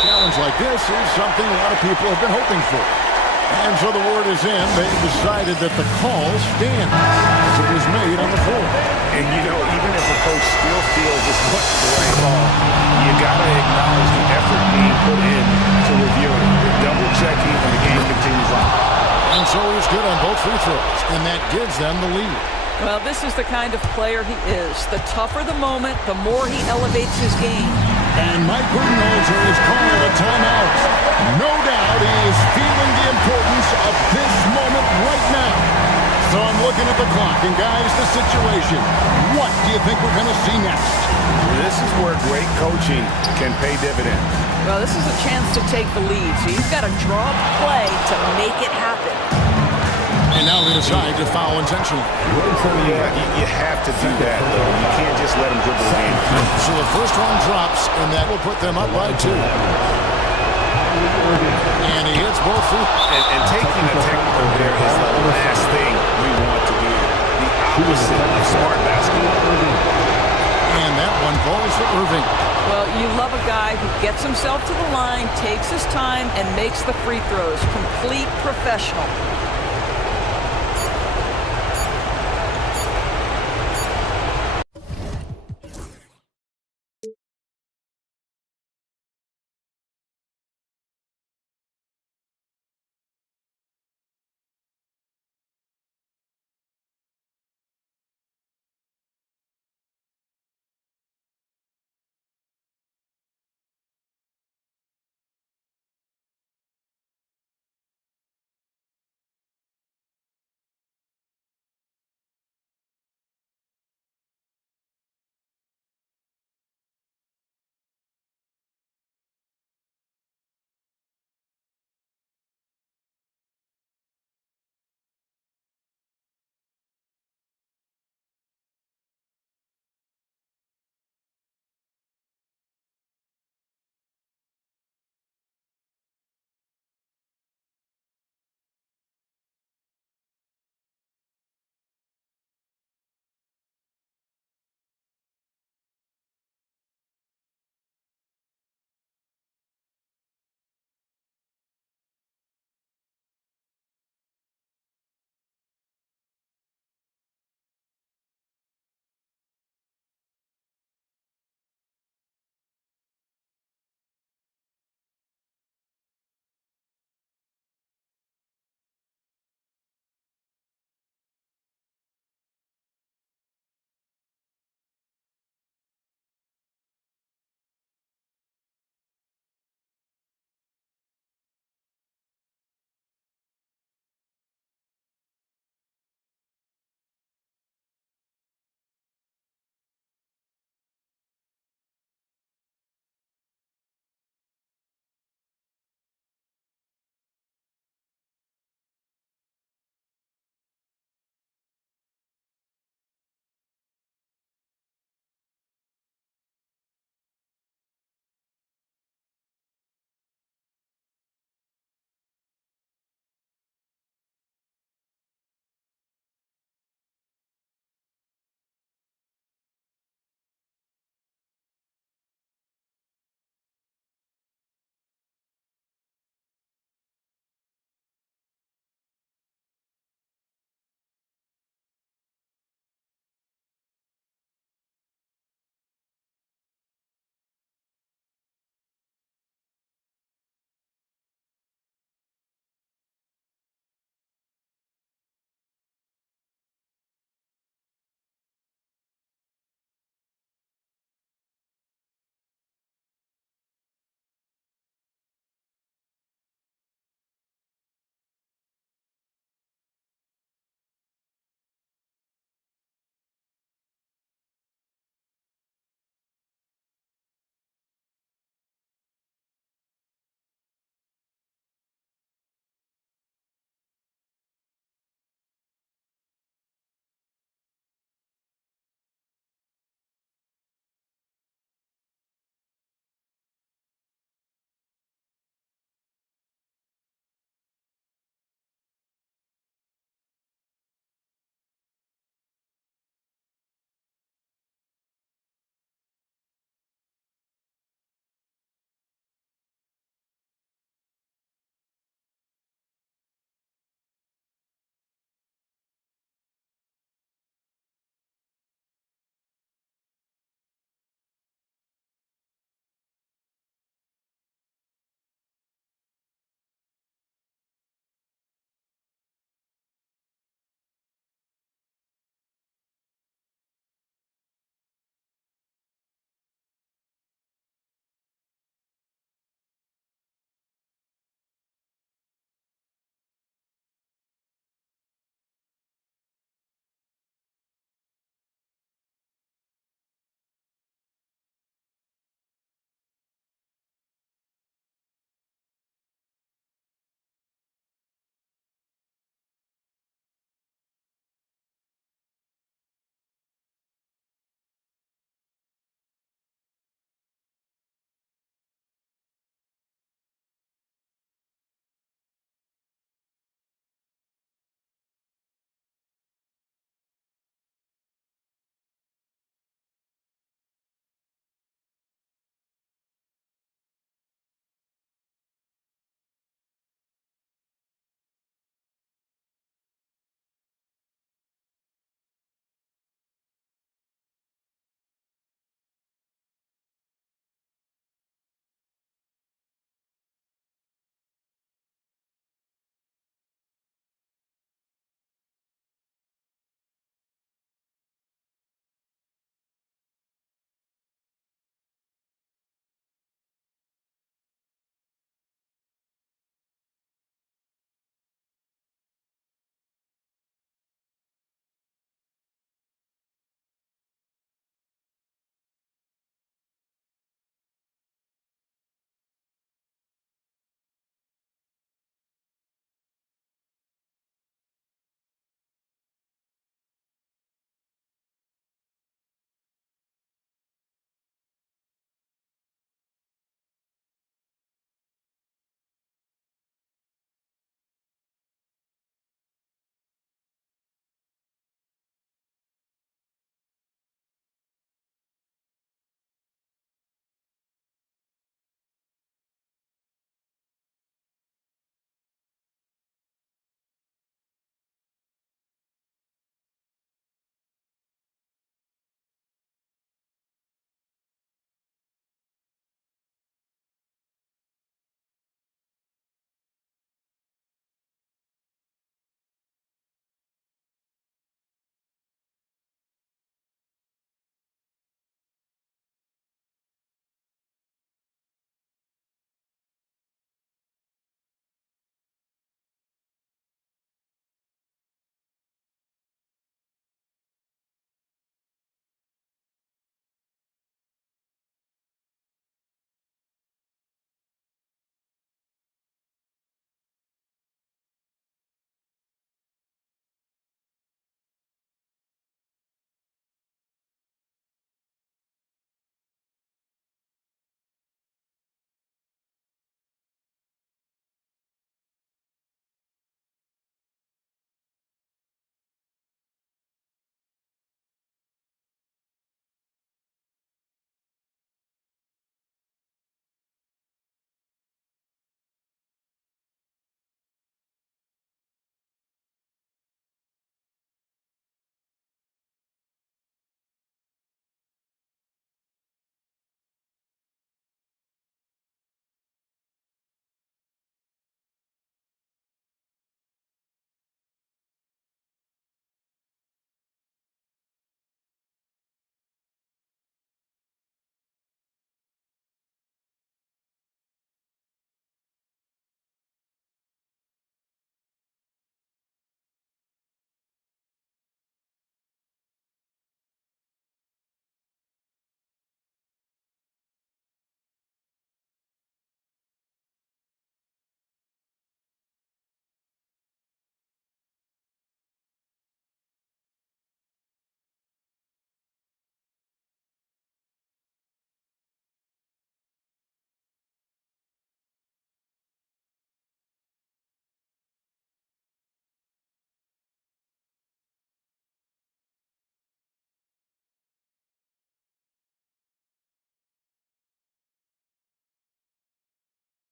Challenge like this is something a lot of people have been hoping for. And so the word is in. They've decided that the call stands as it was made on the floor. And, you know, even if a coach still feels this wasn't the right call, you got to acknowledge the effort being put in to review it. Double-checking, and the game continues on. And so he's good on both free throws, and that gives them the lead. Well, this is the kind of player he is. The tougher the moment, the more he elevates his game. And Mike Budenholzer has called a timeout. No doubt he is feeling the importance of this moment right now. So I'm looking at the clock, and guys, the situation. What do you think we're going to see next? This is where great coaching can pay dividends. Well, this is a chance to take the lead, so you've got to draw up a play to make it happen. And now they decide to foul intentionally. You have to do that, though. You can't just let them dribble it in. So the first one drops, and that will put them up by 2. And he hits both feet. And taking a technical there is the last thing we want to do. The opposite of smart basketball. And that one falls for Irving. Well, you love a guy who gets himself to the line, takes his time, and makes the free throws. Complete professional.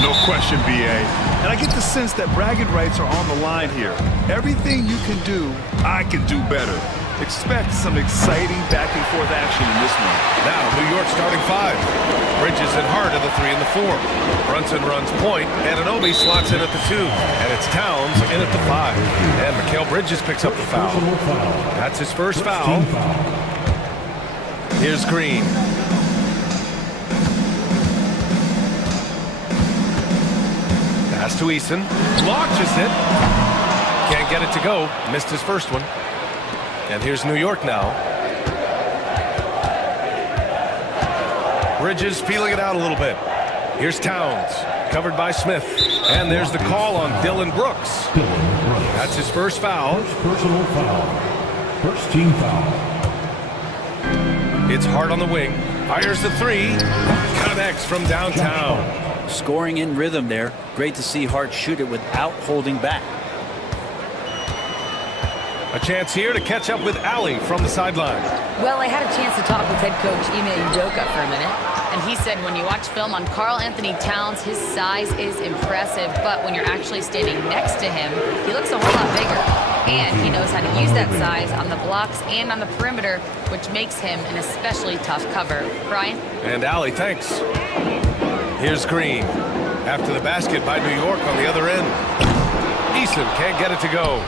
No question, B.A. And I get the sense that bragging rights are on the line here. Everything you can do, I can do better. Expect some exciting back-and-forth action in this one. Now, New York starting 5. Bridges and Hart are the 3 and the 4. Brunson runs point, and Anunoby slots in at the 2. And it's Towns in at the 5. And Mikal Bridges picks up the foul. That's his first foul. Here's Green. Pass to Eason. Launches it. Can't get it to go. Missed his first one. And here's New York now. Bridges feeling it out a little bit. Here's Towns, covered by Smith. And there's the call on Dylan Brooks. That's his first foul. Personal foul. First team foul. It's Hart on the wing. Fires the 3. Connects from downtown. Scoring in rhythm there. Great to see Hart shoot it without holding back. A chance here to catch up with Allie from the sideline. Well, I had a chance to talk with head coach Ime Udoka for a minute, and he said when you watch film on Karl Anthony Towns, his size is impressive, but when you're actually standing next to him, he looks a whole lot bigger. And he knows how to use that size on the blocks and on the perimeter, which makes him an especially tough cover. Brian? And Allie, thanks. Here's Green. After the basket by New York on the other end. Eason can't get it to go.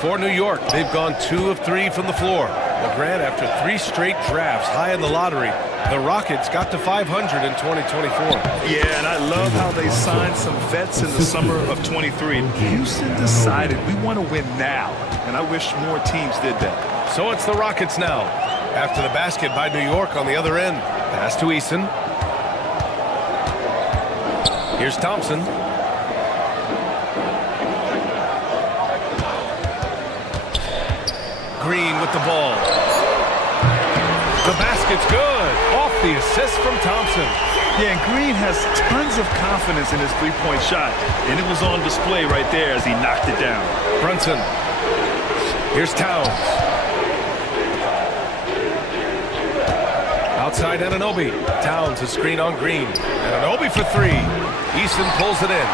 For New York, they've gone 2 of 3 from the floor. LeGrand, after 3 straight drafts high in the lottery, the Rockets got to 500 in 2024. Yeah, and I love how they signed some vets in the summer of 23. Houston decided we want to win now, and I wish more teams did that. So it's the Rockets now. After the basket by New York on the other end. Pass to Eason. Here's Thompson. Green with the ball. The basket's good. Off the assist from Thompson. Yeah, and Green has tons of confidence in his three-point shot, and it was on display right there as he knocked it down. Brunson. Here's Towns. Outside Anunoby. Towns a screen on Green. Anunoby for 3. Eason pulls it in.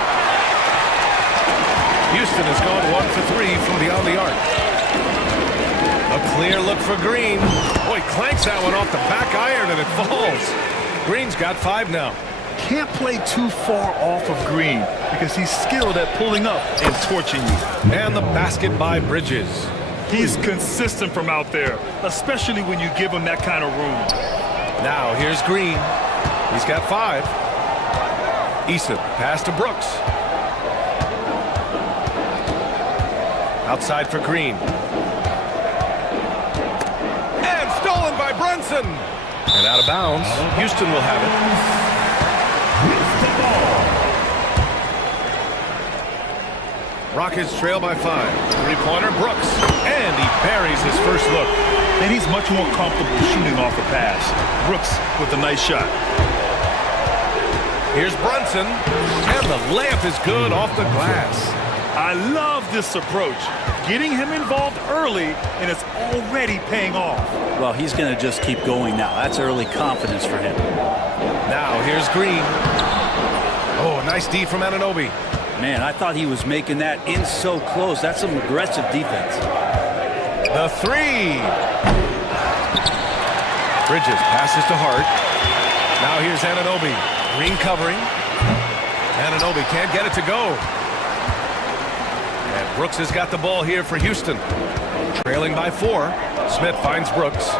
Houston has gone 1 for 3 from beyond the arc. A clear look for Green. Boy, clanks that one off the back iron and it falls. Green's got 5 now. Can't play too far off of Green because he's skilled at pulling up and torching you. And the basket by Bridges. He's consistent from out there, especially when you give him that kind of room. Now here's Green. He's got 5. Eason, pass to Brooks. Outside for Green. And stolen by Brunson. And out of bounds. Houston will have it. Rockets trail by 5. 3-pointer Brooks. And he buries his first look. And he's much more comfortable shooting off a pass. Brooks with a nice shot. Here's Brunson. And the layup is good off the glass. I love this approach. Getting him involved early, and it's already paying off. Well, he's going to just keep going now. That's early confidence for him. Now here's Green. Oh, nice D from Anunoby. Man, I thought he was making that in so close. That's some aggressive defense. The 3. Bridges passes to Hart. Now here's Anunoby. Green covering. Anunoby can't get it to go. And Brooks has got the ball here for Houston. Trailing by 4. Smith finds Brooks.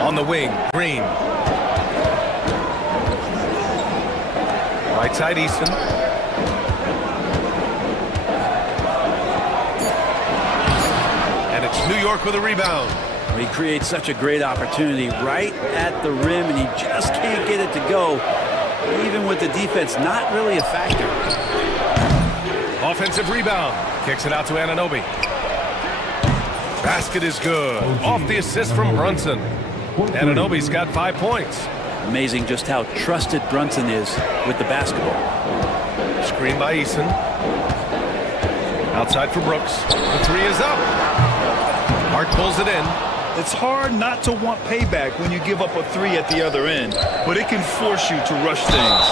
On the wing, Green. Right side Easton. And it's New York with a rebound. He creates such a great opportunity right at the rim, and he just can't get it to go, even with the defense not really a factor. Offensive rebound. Kicks it out to Anunoby. Basket is good. Off the assist from Brunson. Anunoby's got 5 points. Amazing just how trusted Brunson is with the basketball. Screen by Eason. Outside for Brooks. The 3 is up. Hart pulls it in. It's hard not to want payback when you give up a three at the other end, but it can force you to rush things.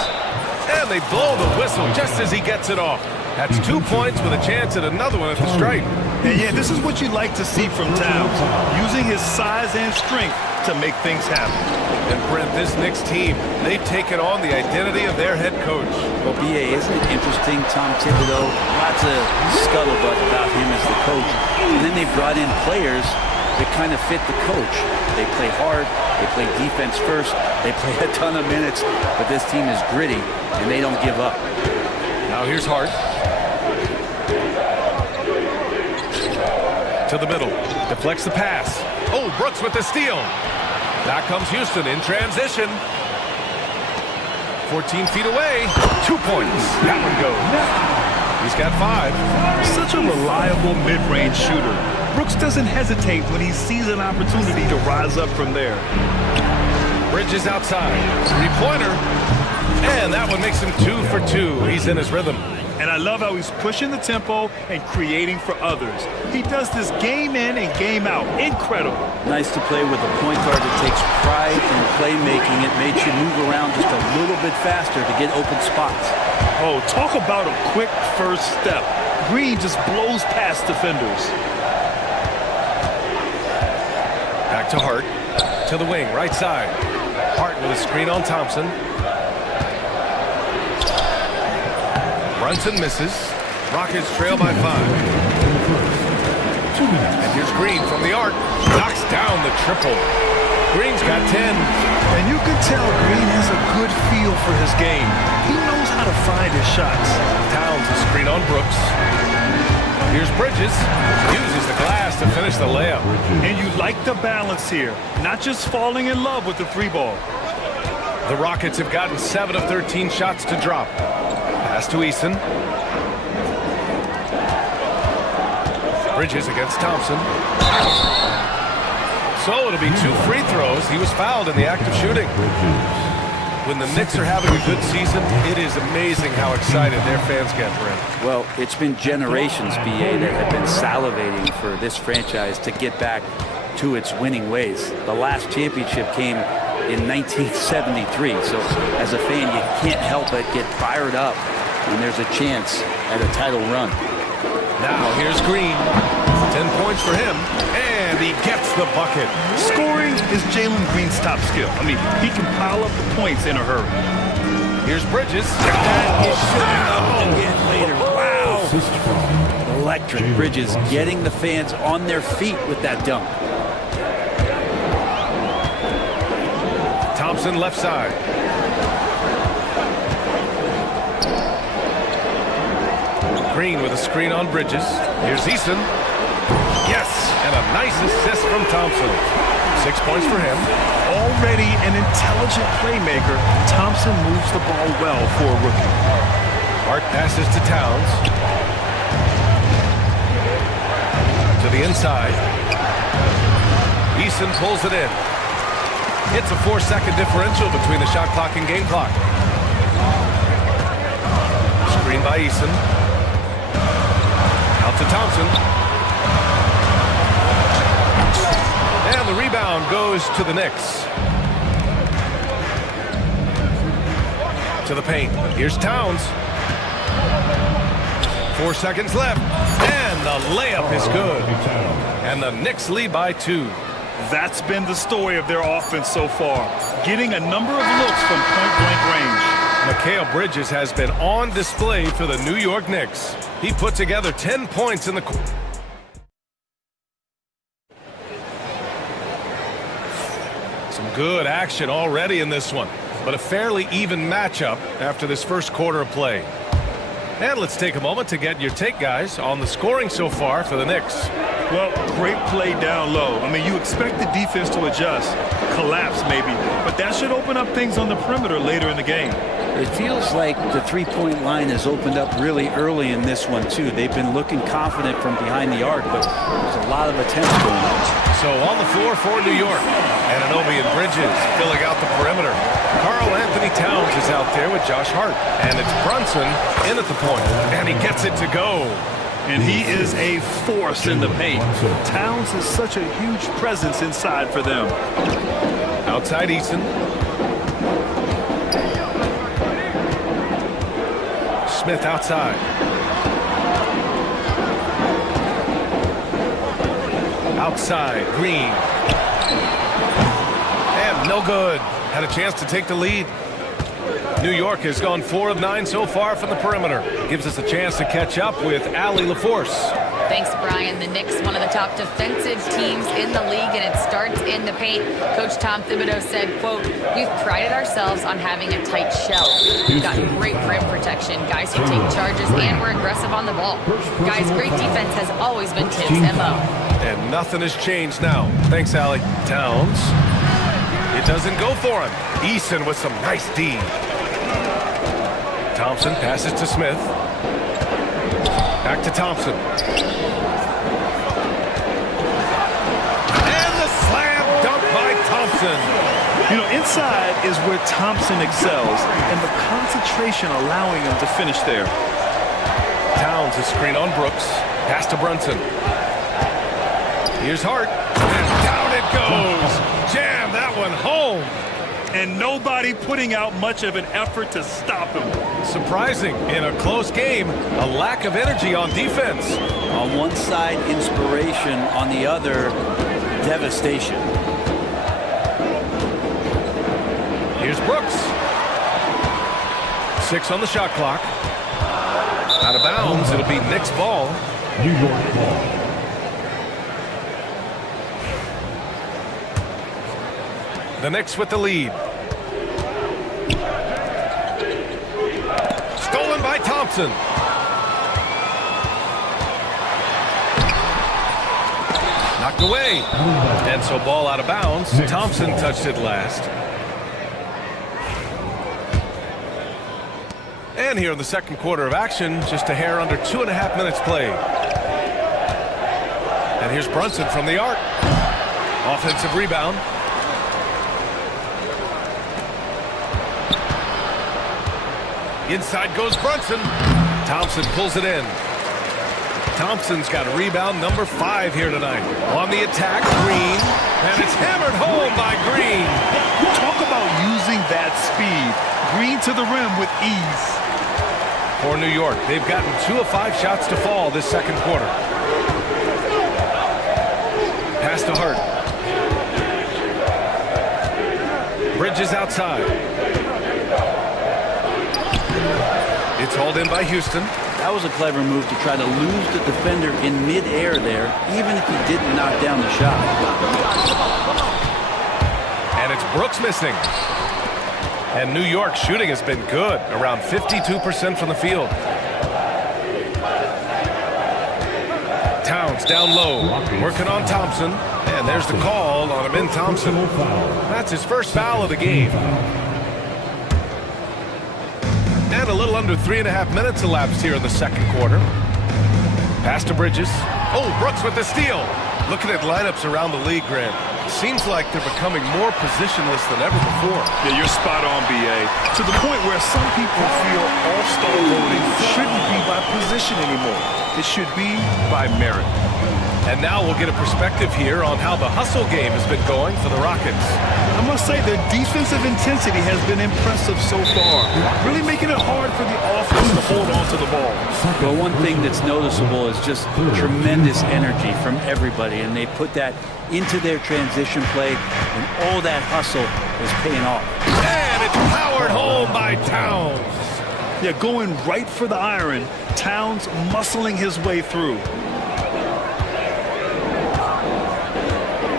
And they blow the whistle just as he gets it off. That's 2 points with a chance at another one at the stripe. And yeah, this is what you like to see from Towns, using his size and strength to make things happen. And Brent, this Knicks team, they've taken on the identity of their head coach. Well, B.A., isn't it interesting? Tom Thibodeau, lots of scuttlebutt about him as the coach. And then they brought in players that kind of fit the coach. They play hard, they play defense first, they play a ton of minutes, but this team is gritty, and they don't give up. Now here's Hart. To the middle, deflects the pass. Oh, Brooks with the steal. Back comes Houston in transition. 14 feet away, 2 points. That one goes. He's got 5. Such a reliable mid-range shooter. Brooks doesn't hesitate when he sees an opportunity to rise up from there. Bridges outside, 3-pointer. And that one makes him 2 for 2. He's in his rhythm. And I love how he's pushing the tempo and creating for others. He does this game in and game out. Incredible. Nice to play with a point guard that takes pride in playmaking. It makes you move around just a little bit faster to get open spots. Oh, talk about a quick first step. Green just blows past defenders. Back to Hart. To the wing, right side. Hart with a screen on Thompson. Brunson misses. Rockets trail by 5. And here's Green from the arc. Knocks down the triple. Green's got 10. And you can tell Green has a good feel for his game. He knows how to find his shots. Towns a screen on Brooks. Here's Bridges. Uses the glass to finish the layup. And you like the balance here. Not just falling in love with the free ball. The Rockets have gotten 7 of 13 shots to drop. Pass to Eason. Bridges against Thompson. So it'll be 2 free throws. He was fouled in the act of shooting. When the Knicks are having a good season, it is amazing how excited their fans get, Brent. Well, it's been generations, B.A., that have been salivating for this franchise to get back to its winning ways. The last championship came in 1973, so as a fan, you can't help but get fired up when there's a chance at a title run. Now here's Green. 10 points for him, and he gets the bucket. Scoring is Jalen Green's top skill. I mean, he can pile up the points in a hurry. Here's Bridges. That is showing up again later. Wow. Electric. Bridges getting the fans on their feet with that dunk. Thompson left side. Green with a screen on Bridges. Here's Eason. Yes, and a nice assist from Thompson. 6 points for him. Already an intelligent playmaker, Thompson moves the ball well for a rookie. Hart passes to Towns. To the inside. Eason pulls it in. It's a 4-second differential between the shot clock and game clock. Screen by Eason. Out to Thompson. And the rebound goes to the Knicks. To the paint. Here's Towns. 4 seconds left. And the layup is good. And the Knicks lead by 2. That's been the story of their offense so far. Getting a number of looks from point-blank range. Mikal Bridges has been on display for the New York Knicks. He put together 10 points in the quarter. Some good action already in this one, but a fairly even matchup after this first quarter of play. And let's take a moment to get your take, guys, on the scoring so far for the Knicks. Well, great play down low. I mean, you expect the defense to adjust, collapse maybe, but that should open up things on the perimeter later in the game. It feels like the three-point line has opened up really early in this one, too. They've been looking confident from behind the arc, but there's a lot of attempts going on. So on the floor for New York, Anunoby and Bridges filling out the perimeter. Karl Anthony Towns is out there with Josh Hart. And it's Brunson in at the point, and he gets it to go. And he is a force in the paint. Towns is such a huge presence inside for them. Outside Eason. Smith outside. Outside, Green. And no good. Had a chance to take the lead. New York has gone 4 of 9 so far from the perimeter. Gives us a chance to catch up with Allie LaForce. Thanks, Brian. The Knicks, one of the top defensive teams in the league, and it starts in the paint. Coach Tom Thibodeau said, quote, "We've prided ourselves on having a tight shell. We've got great rim protection, guys who take charges, and we're aggressive on the ball. Guys, great defense has always been Tim's MO." And nothing has changed now. Thanks, Allie. Towns. It doesn't go for him. Eason with some nice D. Thompson passes to Smith. Back to Thompson. And the slam dunk by Thompson. You know, inside is where Thompson excels, and the concentration allowing him to finish there. Towns is screen on Brooks. Pass to Brunson. Here's Hart. And down it goes. Jam that one home. And nobody putting out much of an effort to stop him. Surprising in a close game, a lack of energy on defense. On one side, inspiration. On the other, devastation. Here's Brooks. 6 on the shot clock. Out of bounds, it'll be Knicks ball. New York ball. The Knicks with the lead. Stolen by Thompson. Knocked away. And so ball out of bounds. Thompson touched it last. And here in the second quarter of action, just a hair under 2.5 minutes played. And here's Brunson from the arc. Offensive rebound. Inside goes Brunson. Thompson pulls it in. Thompson's got a rebound number 5 here tonight. On the attack, Green. And it's hammered home by Green. Talk about using that speed. Green to the rim with ease. For New York, they've gotten 2 of 5 shots to fall this second quarter. Pass to Hart. Bridges outside. It's hauled in by Houston. That was a clever move to try to lose the defender in midair there, even if he didn't knock down the shot. And it's Brooks missing. And New York's shooting has been good, around 52% from the field. Towns down low, working on Thompson. And there's the call on Amin Thompson. That's his first foul of the game. And a little under 3.5 minutes elapsed here in the second quarter. Pass to Bridges. Oh, Brooks with the steal. Looking at lineups around the league, Grant. Seems like they're becoming more positionless than ever before. Yeah, you're spot on, BA. To the point where some people feel all-star voting shouldn't be by position anymore. It should be by merit. And now we'll get a perspective here on how the hustle game has been going for the Rockets. I must say their defensive intensity has been impressive so far, really making it hard for the offense to hold on to the ball. Well, one thing that's noticeable is just tremendous energy from everybody, and they put that into their transition play, and all that hustle is paying off. And it's powered home by Towns. Yeah, going right for the iron. Towns muscling his way through.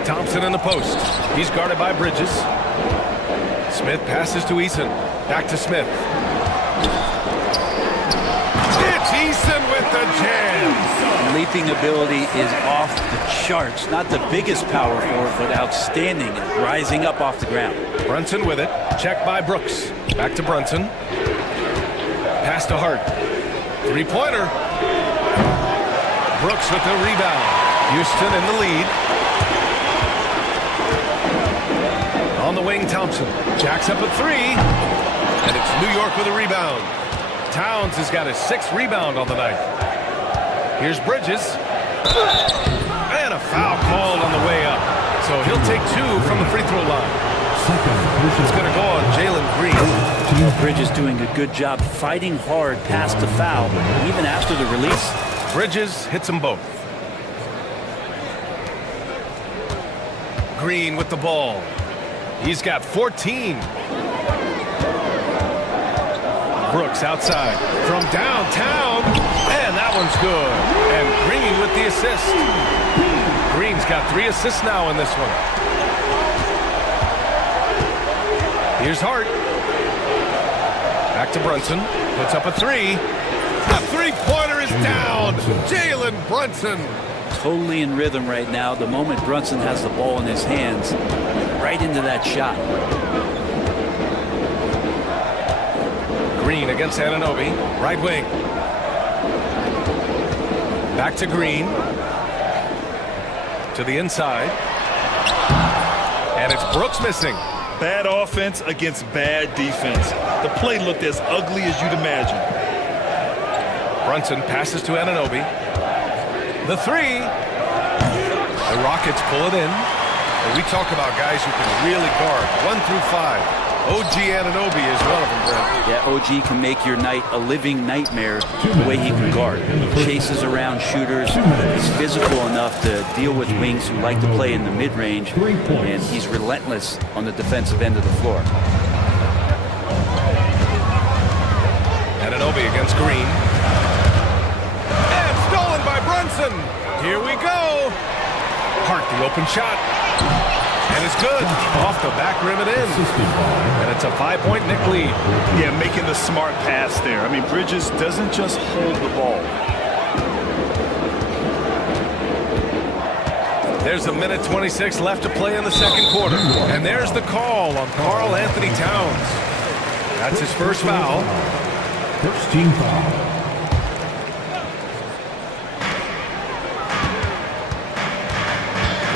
Thompson in the post. He's guarded by Bridges. Smith passes to Eason. Back to Smith. It's Eason with the jam. Leaping ability is off the charts. Not the biggest power forward, but outstanding and rising up off the ground. Brunson with it. Checked by Brooks. Back to Brunson. Pass to Hart. Three-pointer. Brooks with the rebound. Houston in the lead. On the wing, Thompson jacks up a 3, and it's New York with a rebound. Towns has got his 6th rebound on the night. Here's Bridges. And a foul called on the way up. So he'll take 2 from the free throw line. It's going to go on Jalen Green. Bridges doing a good job fighting hard past the foul, even after the release. Bridges hits them both. Green with the ball. He's got 14. Brooks outside from downtown, and that one's good. And Green with the assist. Green's got 3 assists now in this one. Here's Hart. Back to Brunson. Puts up a 3. The three-pointer is down. Jalen Brunson. Totally in rhythm right now. The moment Brunson has the ball in his hands, right into that shot. Green against Anunoby. Right wing. Back to Green. To the inside. And it's Brooks missing. Bad offense against bad defense. The play looked as ugly as you'd imagine. Brunson passes to Anunoby. The 3. The Rockets pull it in. And we talk about guys who can really guard 1 through 5. OG Anunoby is one of them, Brent. Yeah, OG can make your night a living nightmare the way he can guard. Chases around shooters. He's physical enough to deal with wings who like to play in the mid-range. And he's relentless on the defensive end of the floor. Anunoby against Green. And stolen by Brunson. Here we go. Hart, the open shot. And it's good. Off the back rim and in. And it's a 5-point Knick lead. Yeah, making the smart pass there. I mean, Bridges doesn't just hold the ball. There's a minute 26 left to play in the second quarter. And there's the call on Karl Anthony Towns. That's his first foul. First team foul.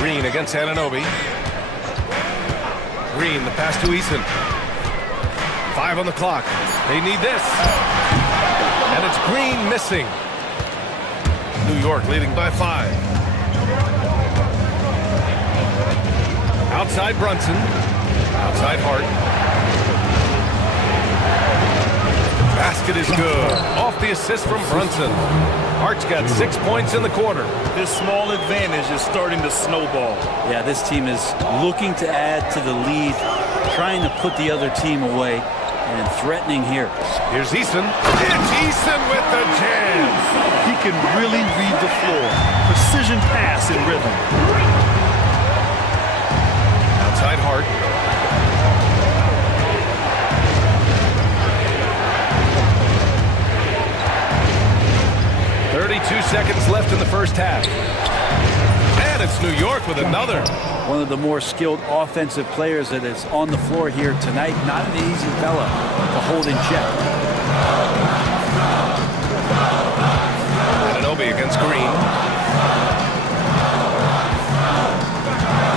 Green against Anunoby. Green, the pass to Eason. 5 on the clock. They need this. And it's Green missing. New York leading by 5. Outside Brunson. Outside Hart. Basket is good. Off the assist from Brunson. Hart's got 6 points in the quarter. This small advantage is starting to snowball. Yeah, this team is looking to add to the lead, trying to put the other team away, and threatening here. Here's Eason. It's Eason with the jam. He can really read the floor. Precision pass in rhythm. Outside Hart. 32 seconds left in the first half. And it's New York with another. One of the more skilled offensive players that is on the floor here tonight. Not an easy fella to hold in check. Anunoby against Green.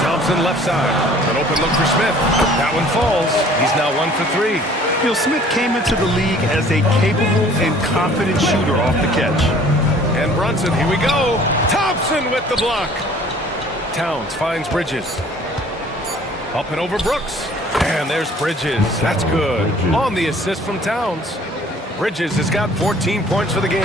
Thompson left side. An open look for Smith. That one falls. He's now 1 for 3. You know, Smith came into the league as a capable and confident shooter off the catch. And Brunson, here we go. Thompson with the block. Towns finds Bridges. Up and over Brooks. And there's Bridges. That's good. On the assist from Towns. Bridges has got 14 points for the game.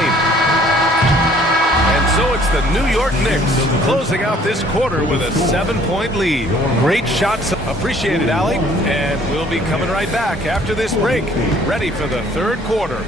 And so it's the New York Knicks closing out this quarter with a 7-point lead. Great shots. Appreciate it, Allie. And we'll be coming right back after this break. Ready for the third quarter.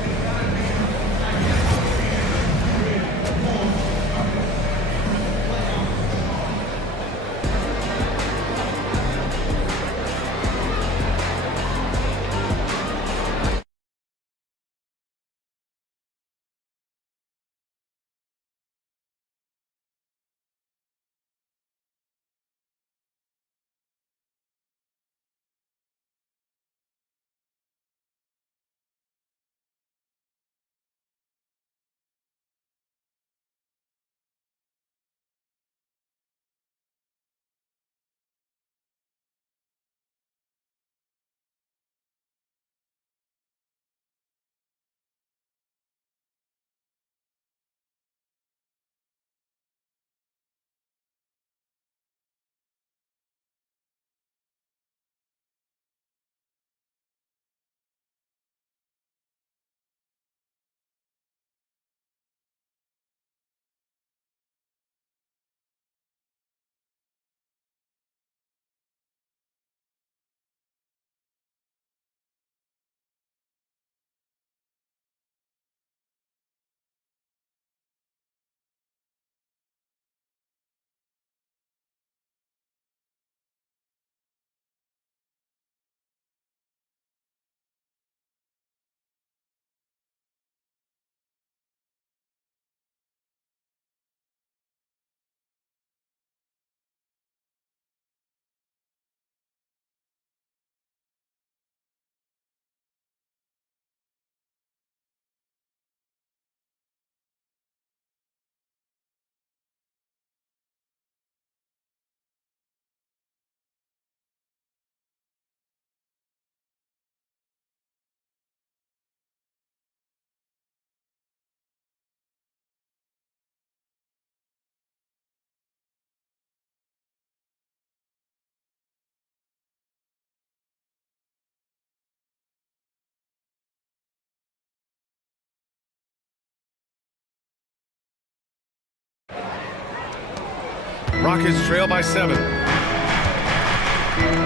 Rockets trail by 7.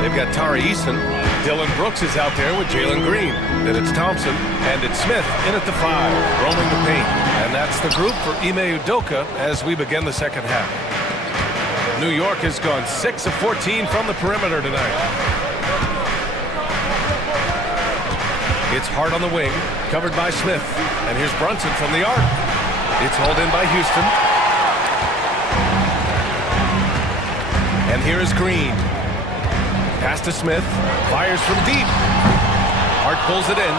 They've got Tari Eason. Dylan Brooks is out there with Jalen Green. Then it's Thompson, and it's Smith in at the 5, roaming the paint. And that's the group for Ime Udoka as we begin the second half. New York has gone 6 of 14 from the perimeter tonight. It's Hart on the wing, covered by Smith. And here's Brunson from the arc. It's hauled in by Houston. And here is Green. Pass to Smith. Fires from deep. Hart pulls it in.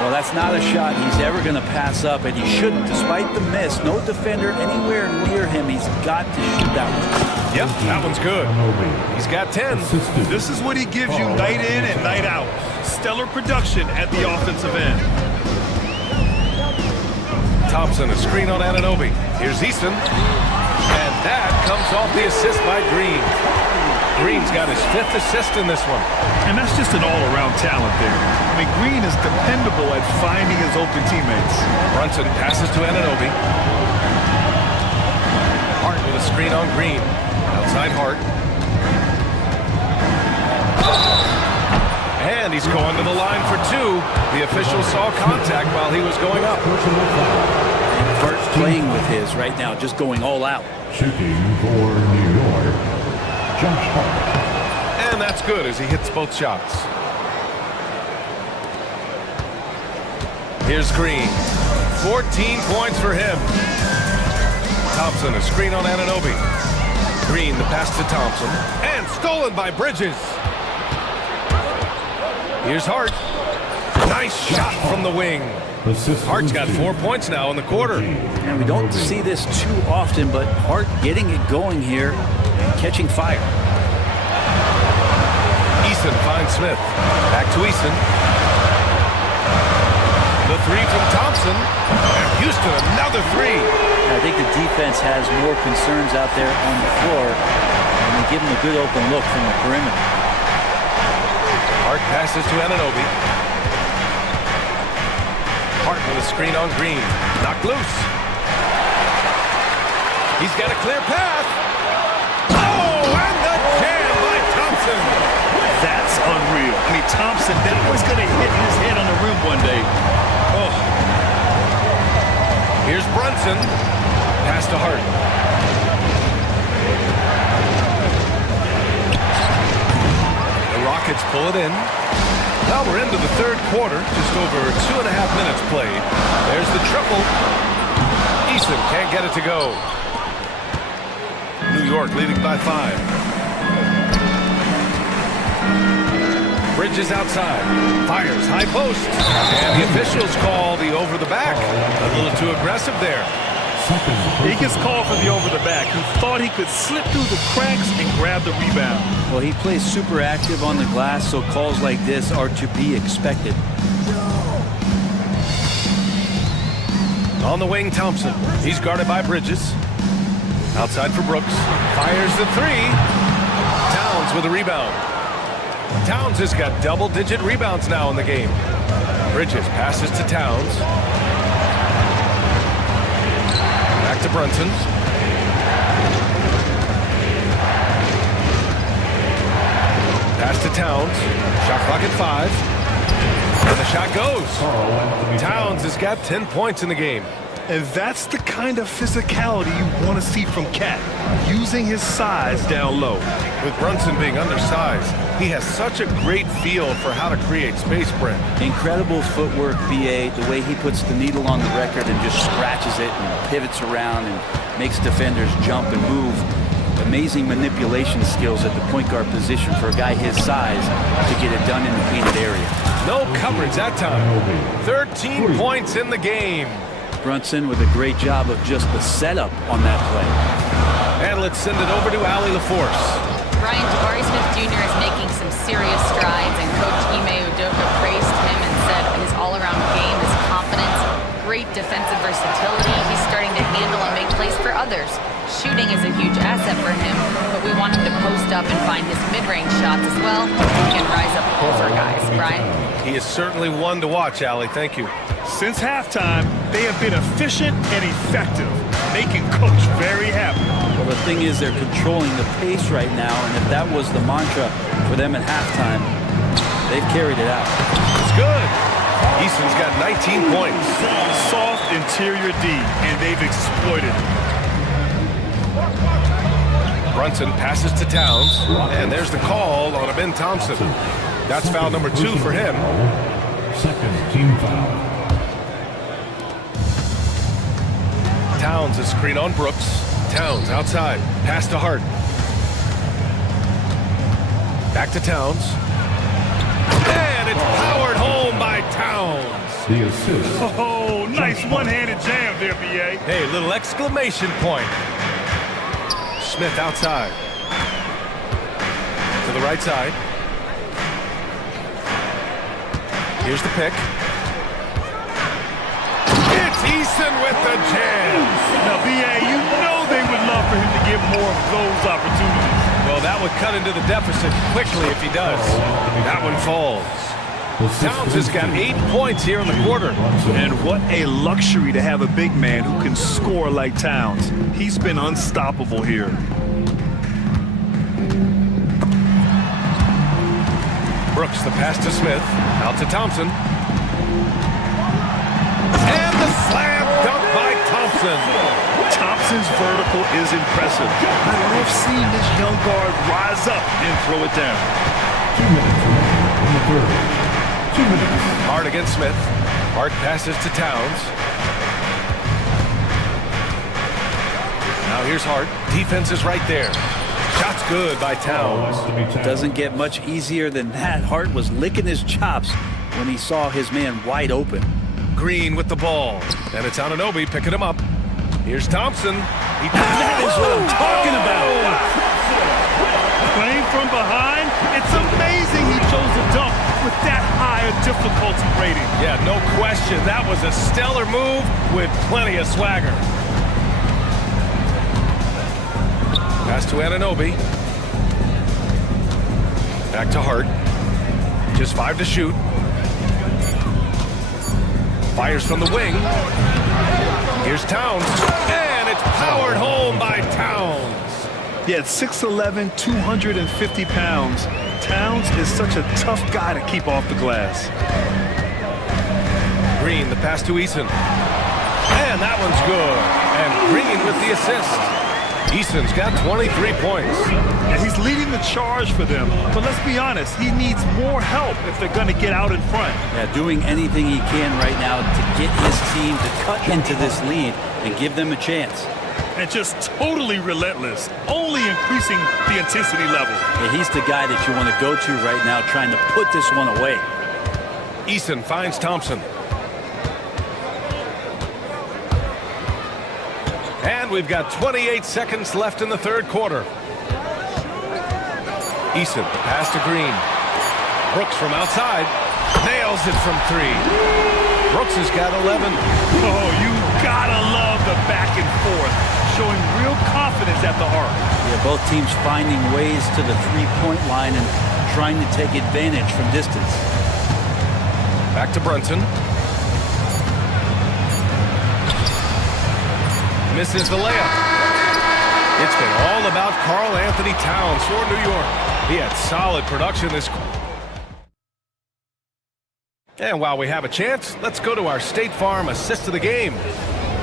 Well, that's not a shot he's ever going to pass up, and he shouldn't. Despite the miss, no defender anywhere near him. He's got to shoot that one. Yep, that one's good. He's got 10. This is what he gives you night in and night out. Stellar production at the offensive end. Thompson, a screen on Anunoby. Here's Easton. And that comes off the assist by Green. Green's got his 5th assist in this one. And that's just an all-around talent there. I mean, Green is dependable at finding his open teammates. Brunson passes to Anunoby. Hart with a screen on Green. Outside Hart. And he's going to the line for 2. The official saw contact while he was going up. Hart's playing with his right now, just going all out. Shooting for New York, Josh Hart. And that's good as he hits both shots. Here's Green. 14 points for him. Thompson, a screen on Anunoby. Green, the pass to Thompson. And stolen by Bridges. Here's Hart. Nice shot from the wing. Hart's got 4 points now in the quarter. And we don't see this too often, but Hart getting it going here and catching fire. Eason finds Smith. Back to Eason. The 3 from Thompson. And Houston, another 3. I think the defense has more concerns out there on the floor, and they give him a good open look from the perimeter. Hart passes to Anunoby. Hart with a screen on Green. Knocked loose. He's got a clear path. Oh, and the jam by Thompson. That's unreal. I mean, Thompson, that was going to hit his head on the rim one day. Oh. Here's Brunson. Pass to Hart. The Rockets pull it in. Now we're into the third quarter, just over 2.5 minutes played. There's the triple. Eason can't get it to go. New York leading by 5. Bridges outside. Fires high post. And the officials call the over the back. A little too aggressive there. He gets called for the over the back. He thought he could slip through the cracks and grab the rebound. Well, he plays super active on the glass, so calls like this are to be expected. On the wing, Thompson. He's guarded by Bridges. Outside for Brooks. Fires the 3. Towns with a rebound. Towns has got double-digit rebounds now in the game. Bridges passes to Towns. Back to Brunson. Pass to Towns. Shot clock at 5. And the shot goes. Towns has got 10 points in the game. And that's the kind of physicality you want to see from Cat, using his size down low. With Brunson being undersized, he has such a great feel for how to create space, Brent. Incredible footwork, BA, the way he puts the needle on the record and just scratches it and pivots around and makes defenders jump and move. Amazing manipulation skills at the point guard position for a guy his size to get it done in the painted area. No coverage that time. 13 points in the game. Brunson with a great job of just the setup on that play. And let's send it over to Allie LaForce. Brian, Jabari Smith Jr. is making some serious strides, and Coach Ime Udoka praised him and said his all-around game, his confidence, great defensive versatility. He's starting to handle and make plays for others. Shooting is a huge asset for him, but we want him to post up and find his mid-range shots as well. He can rise up over guys. Brian? He is certainly one to watch, Allie. Thank you. Since halftime, they have been efficient and effective, making Coach very happy. Well, the thing is they're controlling the pace right now, and if that was the mantra for them at halftime, they've carried it out. It's good. Easton's got 19 points. Soft interior D, and they've exploited it. Brunson passes to Towns, and there's the call on Ben Thompson. That's foul number 2 for him. Second team foul. Towns is screen on Brooks. Towns outside. Pass to Hart. Back to Towns. And it's powered home by Towns. The assist. Oh, nice one-handed jam there, B.A. Hey, little exclamation point. Smith outside. To the right side. Here's the pick. It's Easton with the jam. Now, B.A., you know they would love for him to get more of those opportunities. Well, that would cut into the deficit quickly if he does. That one falls. Towns has got 8 points here in the quarter. And what a luxury to have a big man who can score like Towns. He's been unstoppable here. Brooks, the pass to Smith. Out to Thompson. And the slam dunk by Thompson. Thompson's vertical is impressive. I love seeing this young guard rise up and throw it down. 2 minutes in the third. 2 minutes. Hart against Smith. Hart passes to Towns. Now here's Hart. Defense is right there. Shot's good by Towns. Doesn't get much easier than that. Hart was licking his chops when he saw his man wide open. Green with the ball. And it's Anunoby picking him up. Here's Thompson. That is what I'm talking about. Playing from behind, it's amazing he chose a dunk with that higher difficulty rating. Yeah, no question. That was a stellar move with plenty of swagger. Pass to Anunoby. Back to Hart. Just 5 to shoot. Fires from the wing. Here's Towns. And it's powered home by Towns. Yeah, at 6'11", 250 pounds, Towns is such a tough guy to keep off the glass. Green, the pass to Easton. And that one's good. And Green with the assist. Easton's got 23 points. And he's leading the charge for them. But let's be honest, he needs more help if they're going to get out in front. Yeah, doing anything he can right now to get his team to cut into this lead and give them a chance. And just totally relentless, only increasing the intensity level. Yeah, he's the guy that you want to go to right now, trying to put this one away. Easton finds Thompson. And we've got 28 seconds left in the third quarter. Easton, pass to Green. Brooks from outside. Nails it from 3. Brooks has got 11. Oh, you gotta love the back and forth, showing real confidence at the arc. Yeah, both teams finding ways to the three-point line and trying to take advantage from distance. Back to Brunson. Misses the layup. It's been all about Karl Anthony Towns for New York. He had solid production this quarter. And while we have a chance, let's go to our State Farm assist of the game.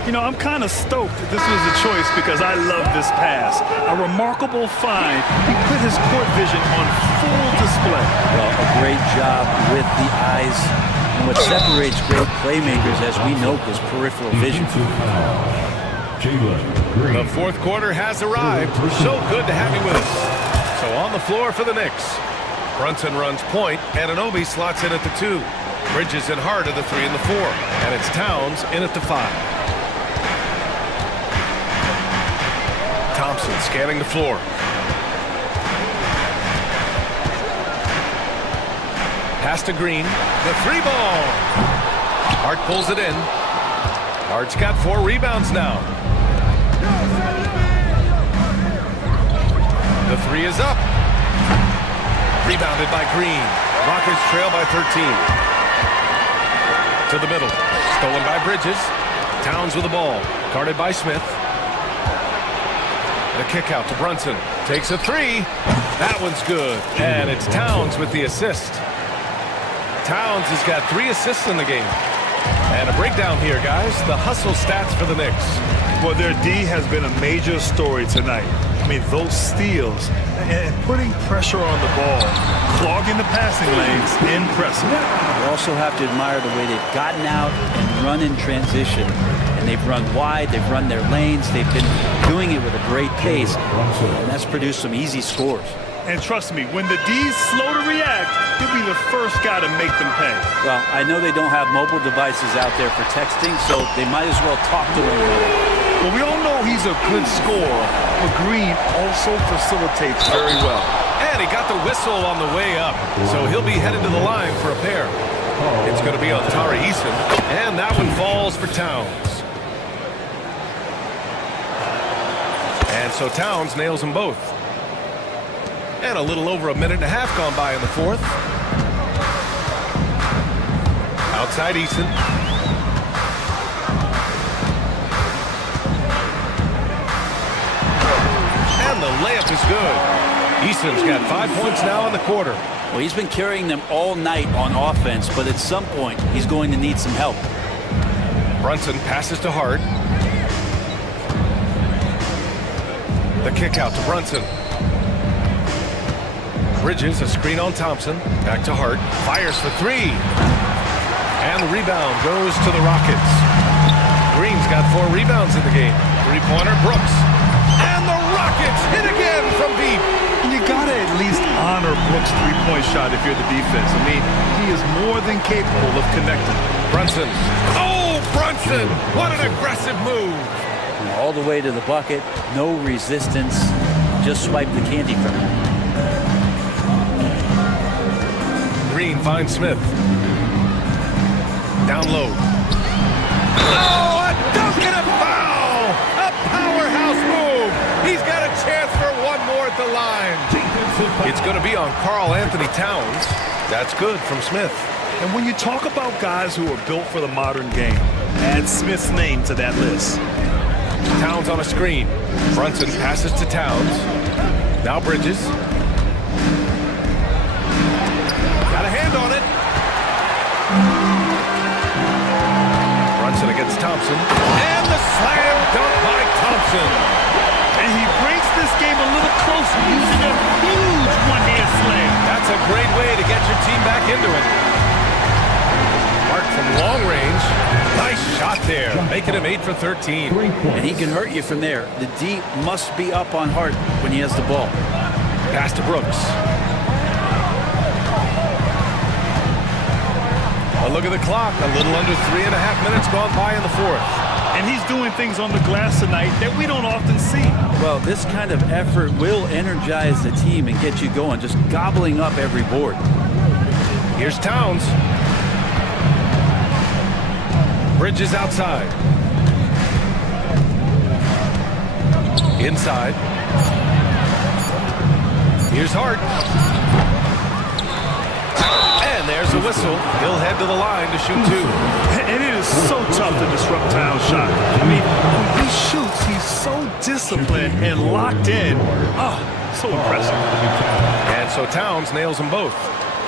You know, I'm kind of stoked that this was a choice because I love this pass. A remarkable find. He put his court vision on full display. Well, a great job with the eyes. And what separates great playmakers, as we know, is peripheral vision. The fourth quarter has arrived. So good to have you with us. So on the floor for the Knicks. Brunson runs point. Anunoby slots in at the 2. Bridges and Hart at the 3 and the 4. And it's Towns in at the 5. Thompson scanning the floor. Pass to Green. The 3 ball. Hart pulls it in. Hart's got 4 rebounds now. The 3 is up. Rebounded by Green. Rockets trail by 13. To the middle. Stolen by Bridges. Towns with the ball. Guarded by Smith. The kick out to Brunson. Takes a three. That one's good. And it's Towns with the assist. Towns has got 3 assists in the game. And a breakdown here, guys. The hustle stats for the Knicks. Well, their D has been a major story tonight. I mean, those steals and putting pressure on the ball, clogging the passing lanes, impressive. You also have to admire the way they've gotten out and run in transition. And they've run wide, they've run their lanes, they've been doing it with a great pace. And that's produced some easy scores. And trust me, when the D's slow to react, he'll be the first guy to make them pay. Well, I know they don't have mobile devices out there for texting, so they might as well talk to one another. Well, we all know he's a good scorer, but Green also facilitates very well. And he got the whistle on the way up, so he'll be headed to the line for a pair. It's going to be on Tari Eason, and that one falls for Towns. And so Towns nails them both. And a little over a minute and a half gone by in the fourth. Outside Eason. And the layup is good. Eason's got 5 points now in the quarter. Well, he's been carrying them all night on offense, but at some point, he's going to need some help. Brunson passes to Hart. The kick out to Brunson. Bridges, a screen on Thompson. Back to Hart. Fires for 3. And the rebound goes to the Rockets. Green's got 4 rebounds in the game. 3-pointer, Brooks. And the Rockets hit again from deep. You gotta at least honor Brooks' three-point shot if you're the defense. I mean, he is more than capable of connecting. Brunson. Oh, Brunson! What an aggressive move. All the way to the bucket. No resistance. Just swipe the candy from him. Green finds Smith. Down low. Oh, a dunk and a foul! A powerhouse move! He's got a chance for one more at the line. It's going to be on Karl Anthony Towns. That's good from Smith. And when you talk about guys who are built for the modern game, add Smith's name to that list. Towns on a screen. Brunson passes to Towns. Now Bridges. Got a hand on it. Brunson against Thompson. And the slam dunk by Thompson. And he brings this game a little closer using a huge one-hand slam. That's a great way to get your team back into it. Mark from long range. Nice shot there, making him 8 for 13. And he can hurt you from there. The D must be up on Hart when he has the ball. Pass to Brooks. A look at the clock. A little under 3.5 minutes gone by in the fourth. And he's doing things on the glass tonight that we don't often see. Well, this kind of effort will energize the team and get you going, just gobbling up every board. Here's Towns. Bridges outside. Inside. Here's Hart. And there's a whistle. He'll head to the line to shoot 2. And it is so tough to disrupt Towns' shot. I mean, when he shoots, he's so disciplined and locked in. Oh, so impressive. And so Towns nails them both.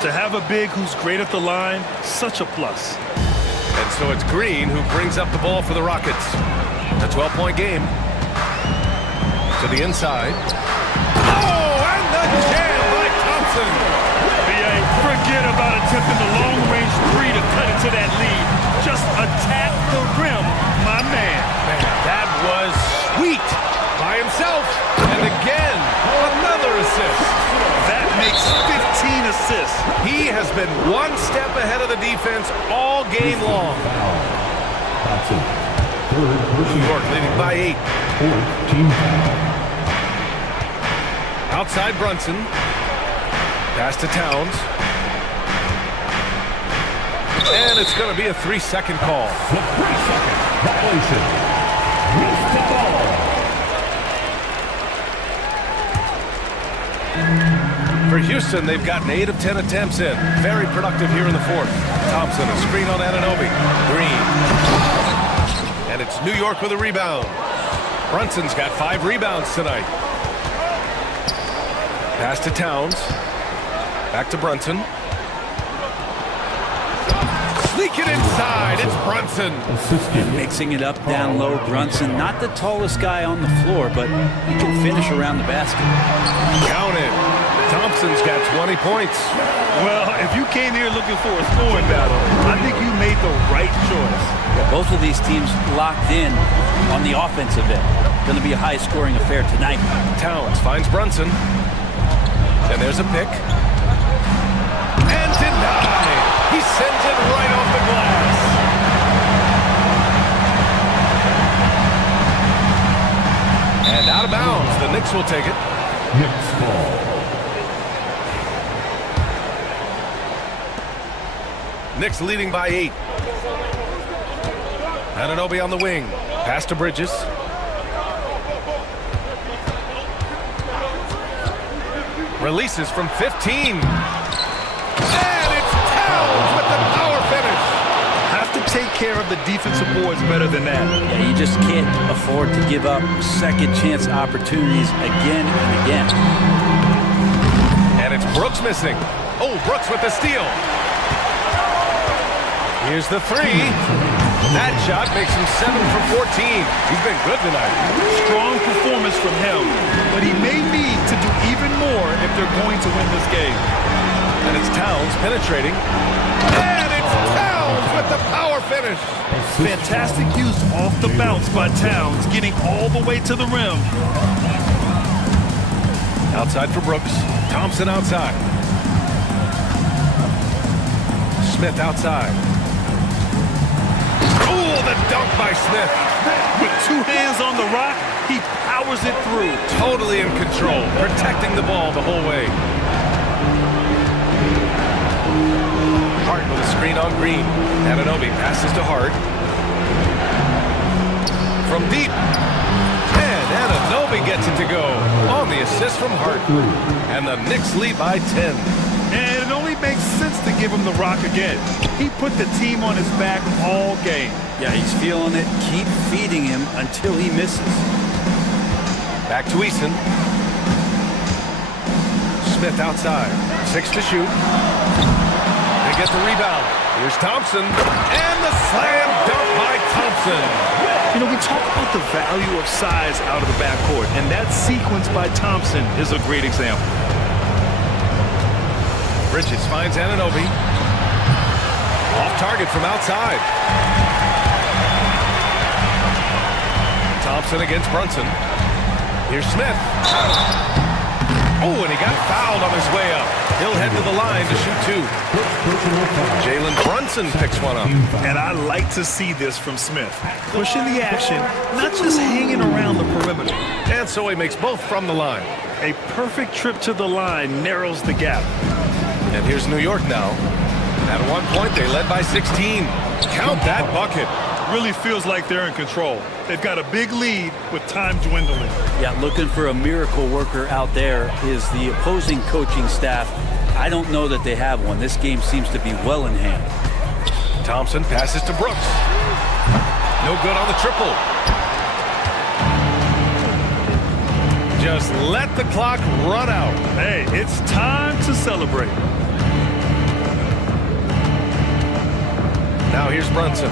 To have a big who's great at the line, such a plus. And so it's Green who brings up the ball for the Rockets. A 12-point game. To the inside. Oh, and the jam by Thompson. Forget about attempting the long-range 3 to cut into that lead. Just attack the rim, my man. That was sweet by himself. And again, another assist. That makes 15 assists. He has been one step ahead of the defense all game long. New York leading by 8. Outside Brunson. Pass to Towns. And it's going to be a 3-second call. The 3-second violation. Release the ball. For Houston, they've gotten 8 of 10 attempts in. Very productive here in the fourth. Thompson, a screen on Anunoby. Green. And it's New York with a rebound. Brunson's got 5 rebounds tonight. Pass to Towns. Back to Brunson. Sneak it inside. It's Brunson. Mixing it up down low. Brunson, not the tallest guy on the floor, but he can finish around the basket. Count it. Thompson's got 20 points. Well, if you came here looking for a scoring battle, I think you made the right choice. Yeah, both of these teams locked in on the offensive end. Going to be a high-scoring affair tonight. Towns finds Brunson. And there's a pick. And denied. He sends it right off the glass. And out of bounds. The Knicks will take it. Knicks ball. Knicks leading by 8. Anunoby on the wing. Pass to Bridges. Releases from 15. And it's Towns with the power finish. Have to take care of the defensive boards better than that. Yeah, you just can't afford to give up second chance opportunities again and again. And it's Brooks missing. Oh, Brooks with the steal. Here's the 3. That shot makes him 7 for 14. He's been good tonight. Strong performance from him, but he may need to do even more if they're going to win this game. And it's Towns penetrating. And it's Towns with the power finish. Fantastic use off the bounce by Towns, getting all the way to the rim. Outside for Brooks. Thompson outside. Smith outside. Oh, the dunk by Smith. With 2 hands on the rock, he powers it through. Totally in control, protecting the ball the whole way. Hart with a screen on Green. Anunoby passes to Hart. From deep. And Anunoby gets it to go on the assist from Hart. And the Knicks lead by 10. And it only makes sense to give him the rock again. He put the team on his back all game. Yeah, he's feeling it. Keep feeding him until he misses. Back to Eason. Smith outside. 6 to shoot. They get the rebound. Here's Thompson. And the slam dunk by Thompson. You know, we talk about the value of size out of the backcourt, and that sequence by Thompson is a great example. Bridges finds Anunoby. Off target from outside. Thompson against Brunson. Here's Smith. Oh, and he got fouled on his way up. He'll head to the line to shoot 2. Jalen Brunson picks one up. And I like to see this from Smith. Pushing the action, not just hanging around the perimeter. And so he makes both from the line. A perfect trip to the line narrows the gap. And here's New York now. At one point, they led by 16. Count that bucket. Really feels like they're in control. They've got a big lead with time dwindling. Yeah, looking for a miracle worker out there is the opposing coaching staff. I don't know that they have one. This game seems to be well in hand. Thompson passes to Brooks. No good on the triple. Just let the clock run out. Hey, it's time to celebrate. Now here's Brunson.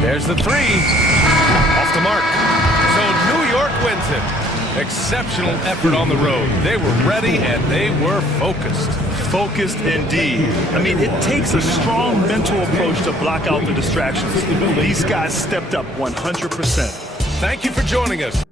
There's the 3. Off the mark. So New York wins it. Exceptional effort on the road. They were ready and they were focused. Focused indeed. I mean, it takes a strong mental approach to block out the distractions. These guys stepped up 100%. Thank you for joining us.